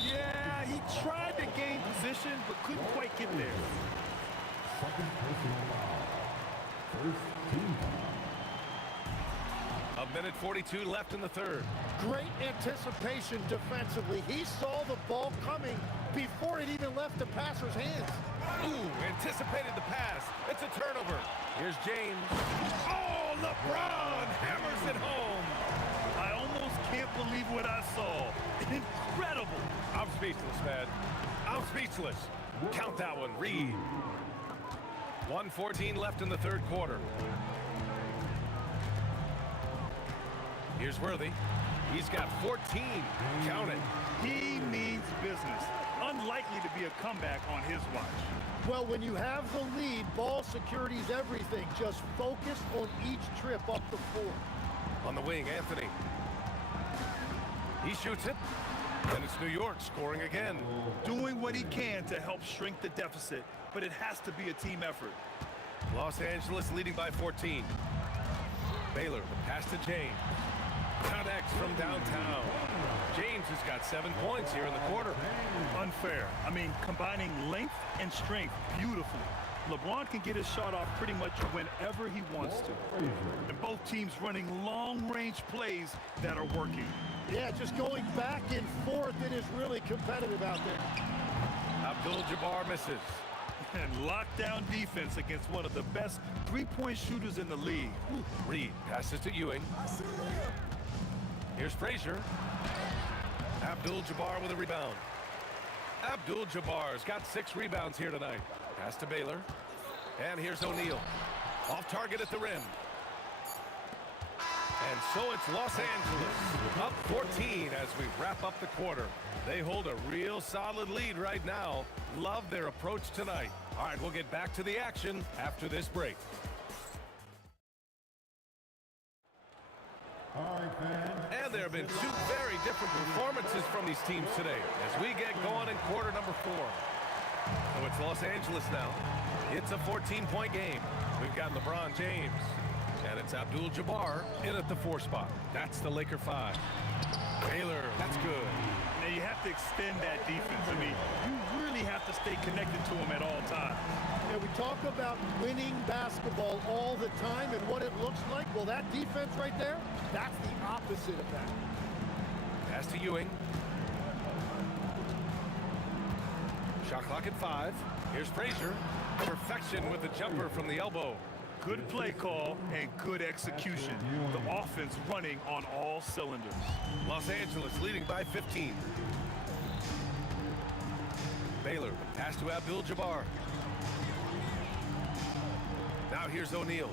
Yeah, he tried to gain position, but couldn't quite get there. Second personal foul. First team foul. A minute 42 left in the third. Great anticipation defensively. He saw the ball coming before it even left the passer's hands. Ooh, anticipated the pass. It's a turnover. Here's James. Oh, LeBron hammers it home. I almost can't believe what I saw. Incredible. I'm speechless, man. I'm speechless. Count that one, Reed. 1:14 left in the third quarter. Here's Worthy. He's got 14. Count it. He means business. Unlikely to be a comeback on his watch. Well, when you have the lead, ball security is everything. Just focus on each trip up the floor. On the wing, Anthony. He shoots it. And it's New York scoring again. Doing what he can to help shrink the deficit, but it has to be a team effort. Los Angeles leading by 14. Baylor, the pass to James. Connects from downtown. James has got 7 points here in the quarter. Unfair. I mean, combining length and strength beautifully. LeBron can get his shot off pretty much whenever he wants to. And both teams running long-range plays that are working. Yeah, just going back and forth, it is really competitive out there. Abdul-Jabbar misses. And lockdown defense against one of the best three-point shooters in the league. Reed passes to Ewing. Here's Frazier. Abdul-Jabbar with a rebound. Abdul-Jabbar's got 6 rebounds here tonight. Pass to Baylor. And here's O'Neal. Off target at the rim. And so it's Los Angeles up 14 as we wrap up the quarter. They hold a real solid lead right now. Love their approach tonight. All right, we'll get back to the action after this break. And there have been 2 very different performances from these teams today as we get going in quarter number 4. So it's Los Angeles now. It's a 14-point game. We've got LeBron James. And it's Abdul-Jabbar in at the 4 spot. That's the Laker 5. Baylor, that's good. Now you have to extend that defense. I mean, you really have to stay connected to them at all times. Yeah, we talk about winning basketball all the time and what it looks like. Well, that defense right there, that's the opposite of that. Pass to Ewing. Shot clock at 5. Here's Frazier. Perfection with the jumper from the elbow. Good play call and good execution. The offense running on all cylinders. Los Angeles leading by 15. Baylor, pass to Abdul-Jabbar. Now here's O'Neal.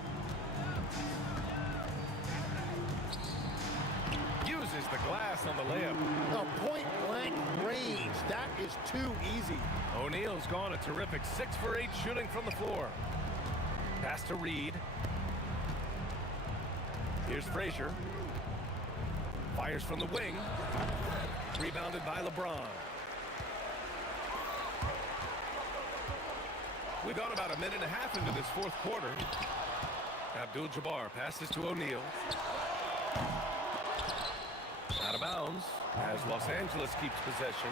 Uses the glass on the layup. A point-blank range. That is too easy. O'Neal's gone a terrific 6 for 8 shooting from the floor. Pass to Reed. Here's Frazier. Fires from the wing. Rebounded by LeBron. We've gone about a minute and a half into this 4th quarter. Abdul-Jabbar passes to O'Neal. Out of bounds as Los Angeles keeps possession.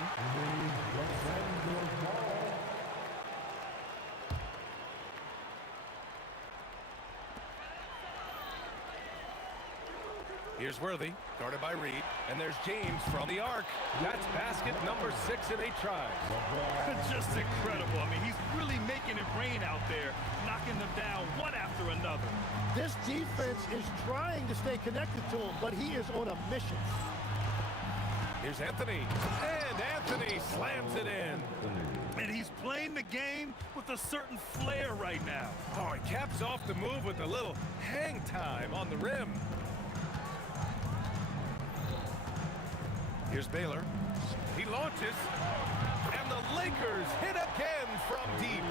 Here's Worthy, guarded by Reed, and there's James from the arc. That's basket number 6 in 8 tries. Just incredible. I mean, he's really making it rain out there, knocking them down one after another. This defense is trying to stay connected to him, but he is on a mission. Here's Anthony, and Anthony slams it in. And he's playing the game with a certain flair right now. Oh, he caps off the move with a little hang time on the rim. Here's Baylor. He launches, and the Lakers hit again from deep.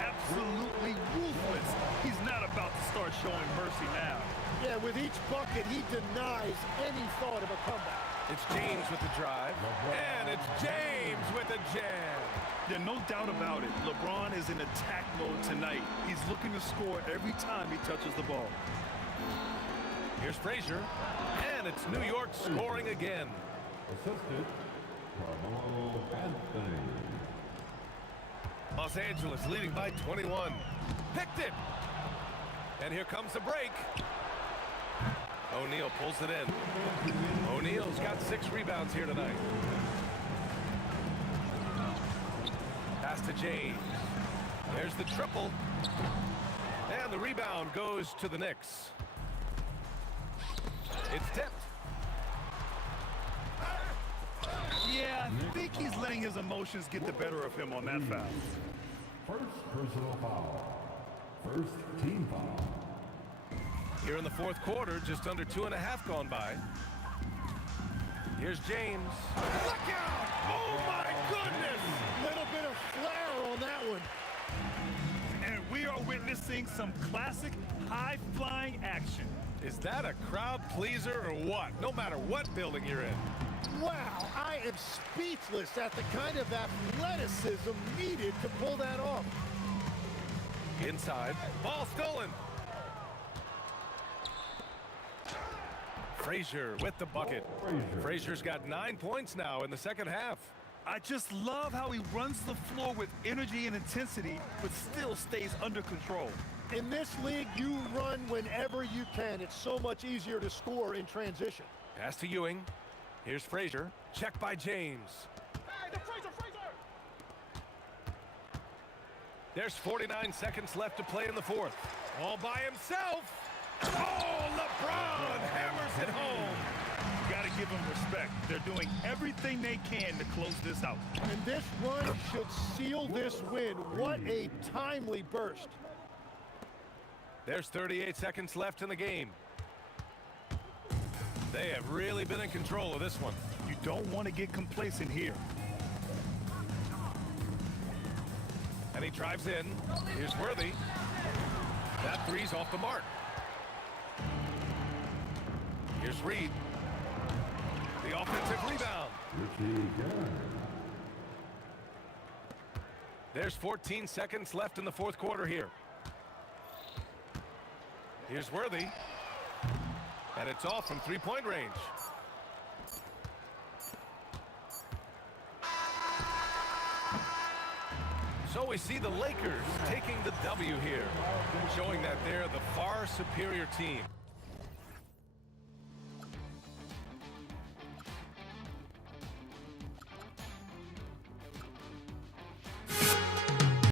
Absolutely ruthless. He's not about to start showing mercy now. Yeah, with each bucket, he denies any thought of a comeback. It's James with the drive, and it's James with the jam. There's no doubt about it. LeBron is in attack mode tonight. He's looking to score every time he touches the ball. Here's Frazier, and it's New York scoring again. Assisted, Carmelo Anthony. Los Angeles leading by 21. Picked it. And here comes the break. O'Neal pulls it in. O'Neal's got 6 rebounds here tonight. Pass to James. There's the triple. And the rebound goes to the Knicks. It's tipped. Yeah, I think he's letting his emotions get the better of him on that foul. First personal foul. First team foul. Here in the 4th quarter, just under 2.5 gone by. Here's James. Look out! Oh my goodness! Little bit of flair on that one. And we are witnessing some classic high-flying action. Is that a crowd pleaser or what? No matter what building you're in. Wow, I am speechless at the kind of athleticism needed to pull that off. Inside, ball stolen. Frazier with the bucket. Frazier's got 9 points now in the second half. I just love how he runs the floor with energy and intensity, but still stays under control. In this league, you run whenever you can. It's so much easier to score in transition. Pass to Ewing. Here's Frazier. Check by James. Hey, Frazier! There's 49 seconds left to play in the 4th. All by himself. Oh, LeBron hammers it home. You got to give them respect. They're doing everything they can to close this out. And this run should seal this win. What a timely burst. There's 38 seconds left in the game. They have really been in control of this one. You don't want to get complacent here. And he drives in. Here's Worthy. That three's off the mark. Here's Reed. The offensive rebound. There's 14 seconds left in the 4th quarter here. Here's Worthy. And it's off from 3-point range. So we see the Lakers taking the W here, showing that they're the far superior team.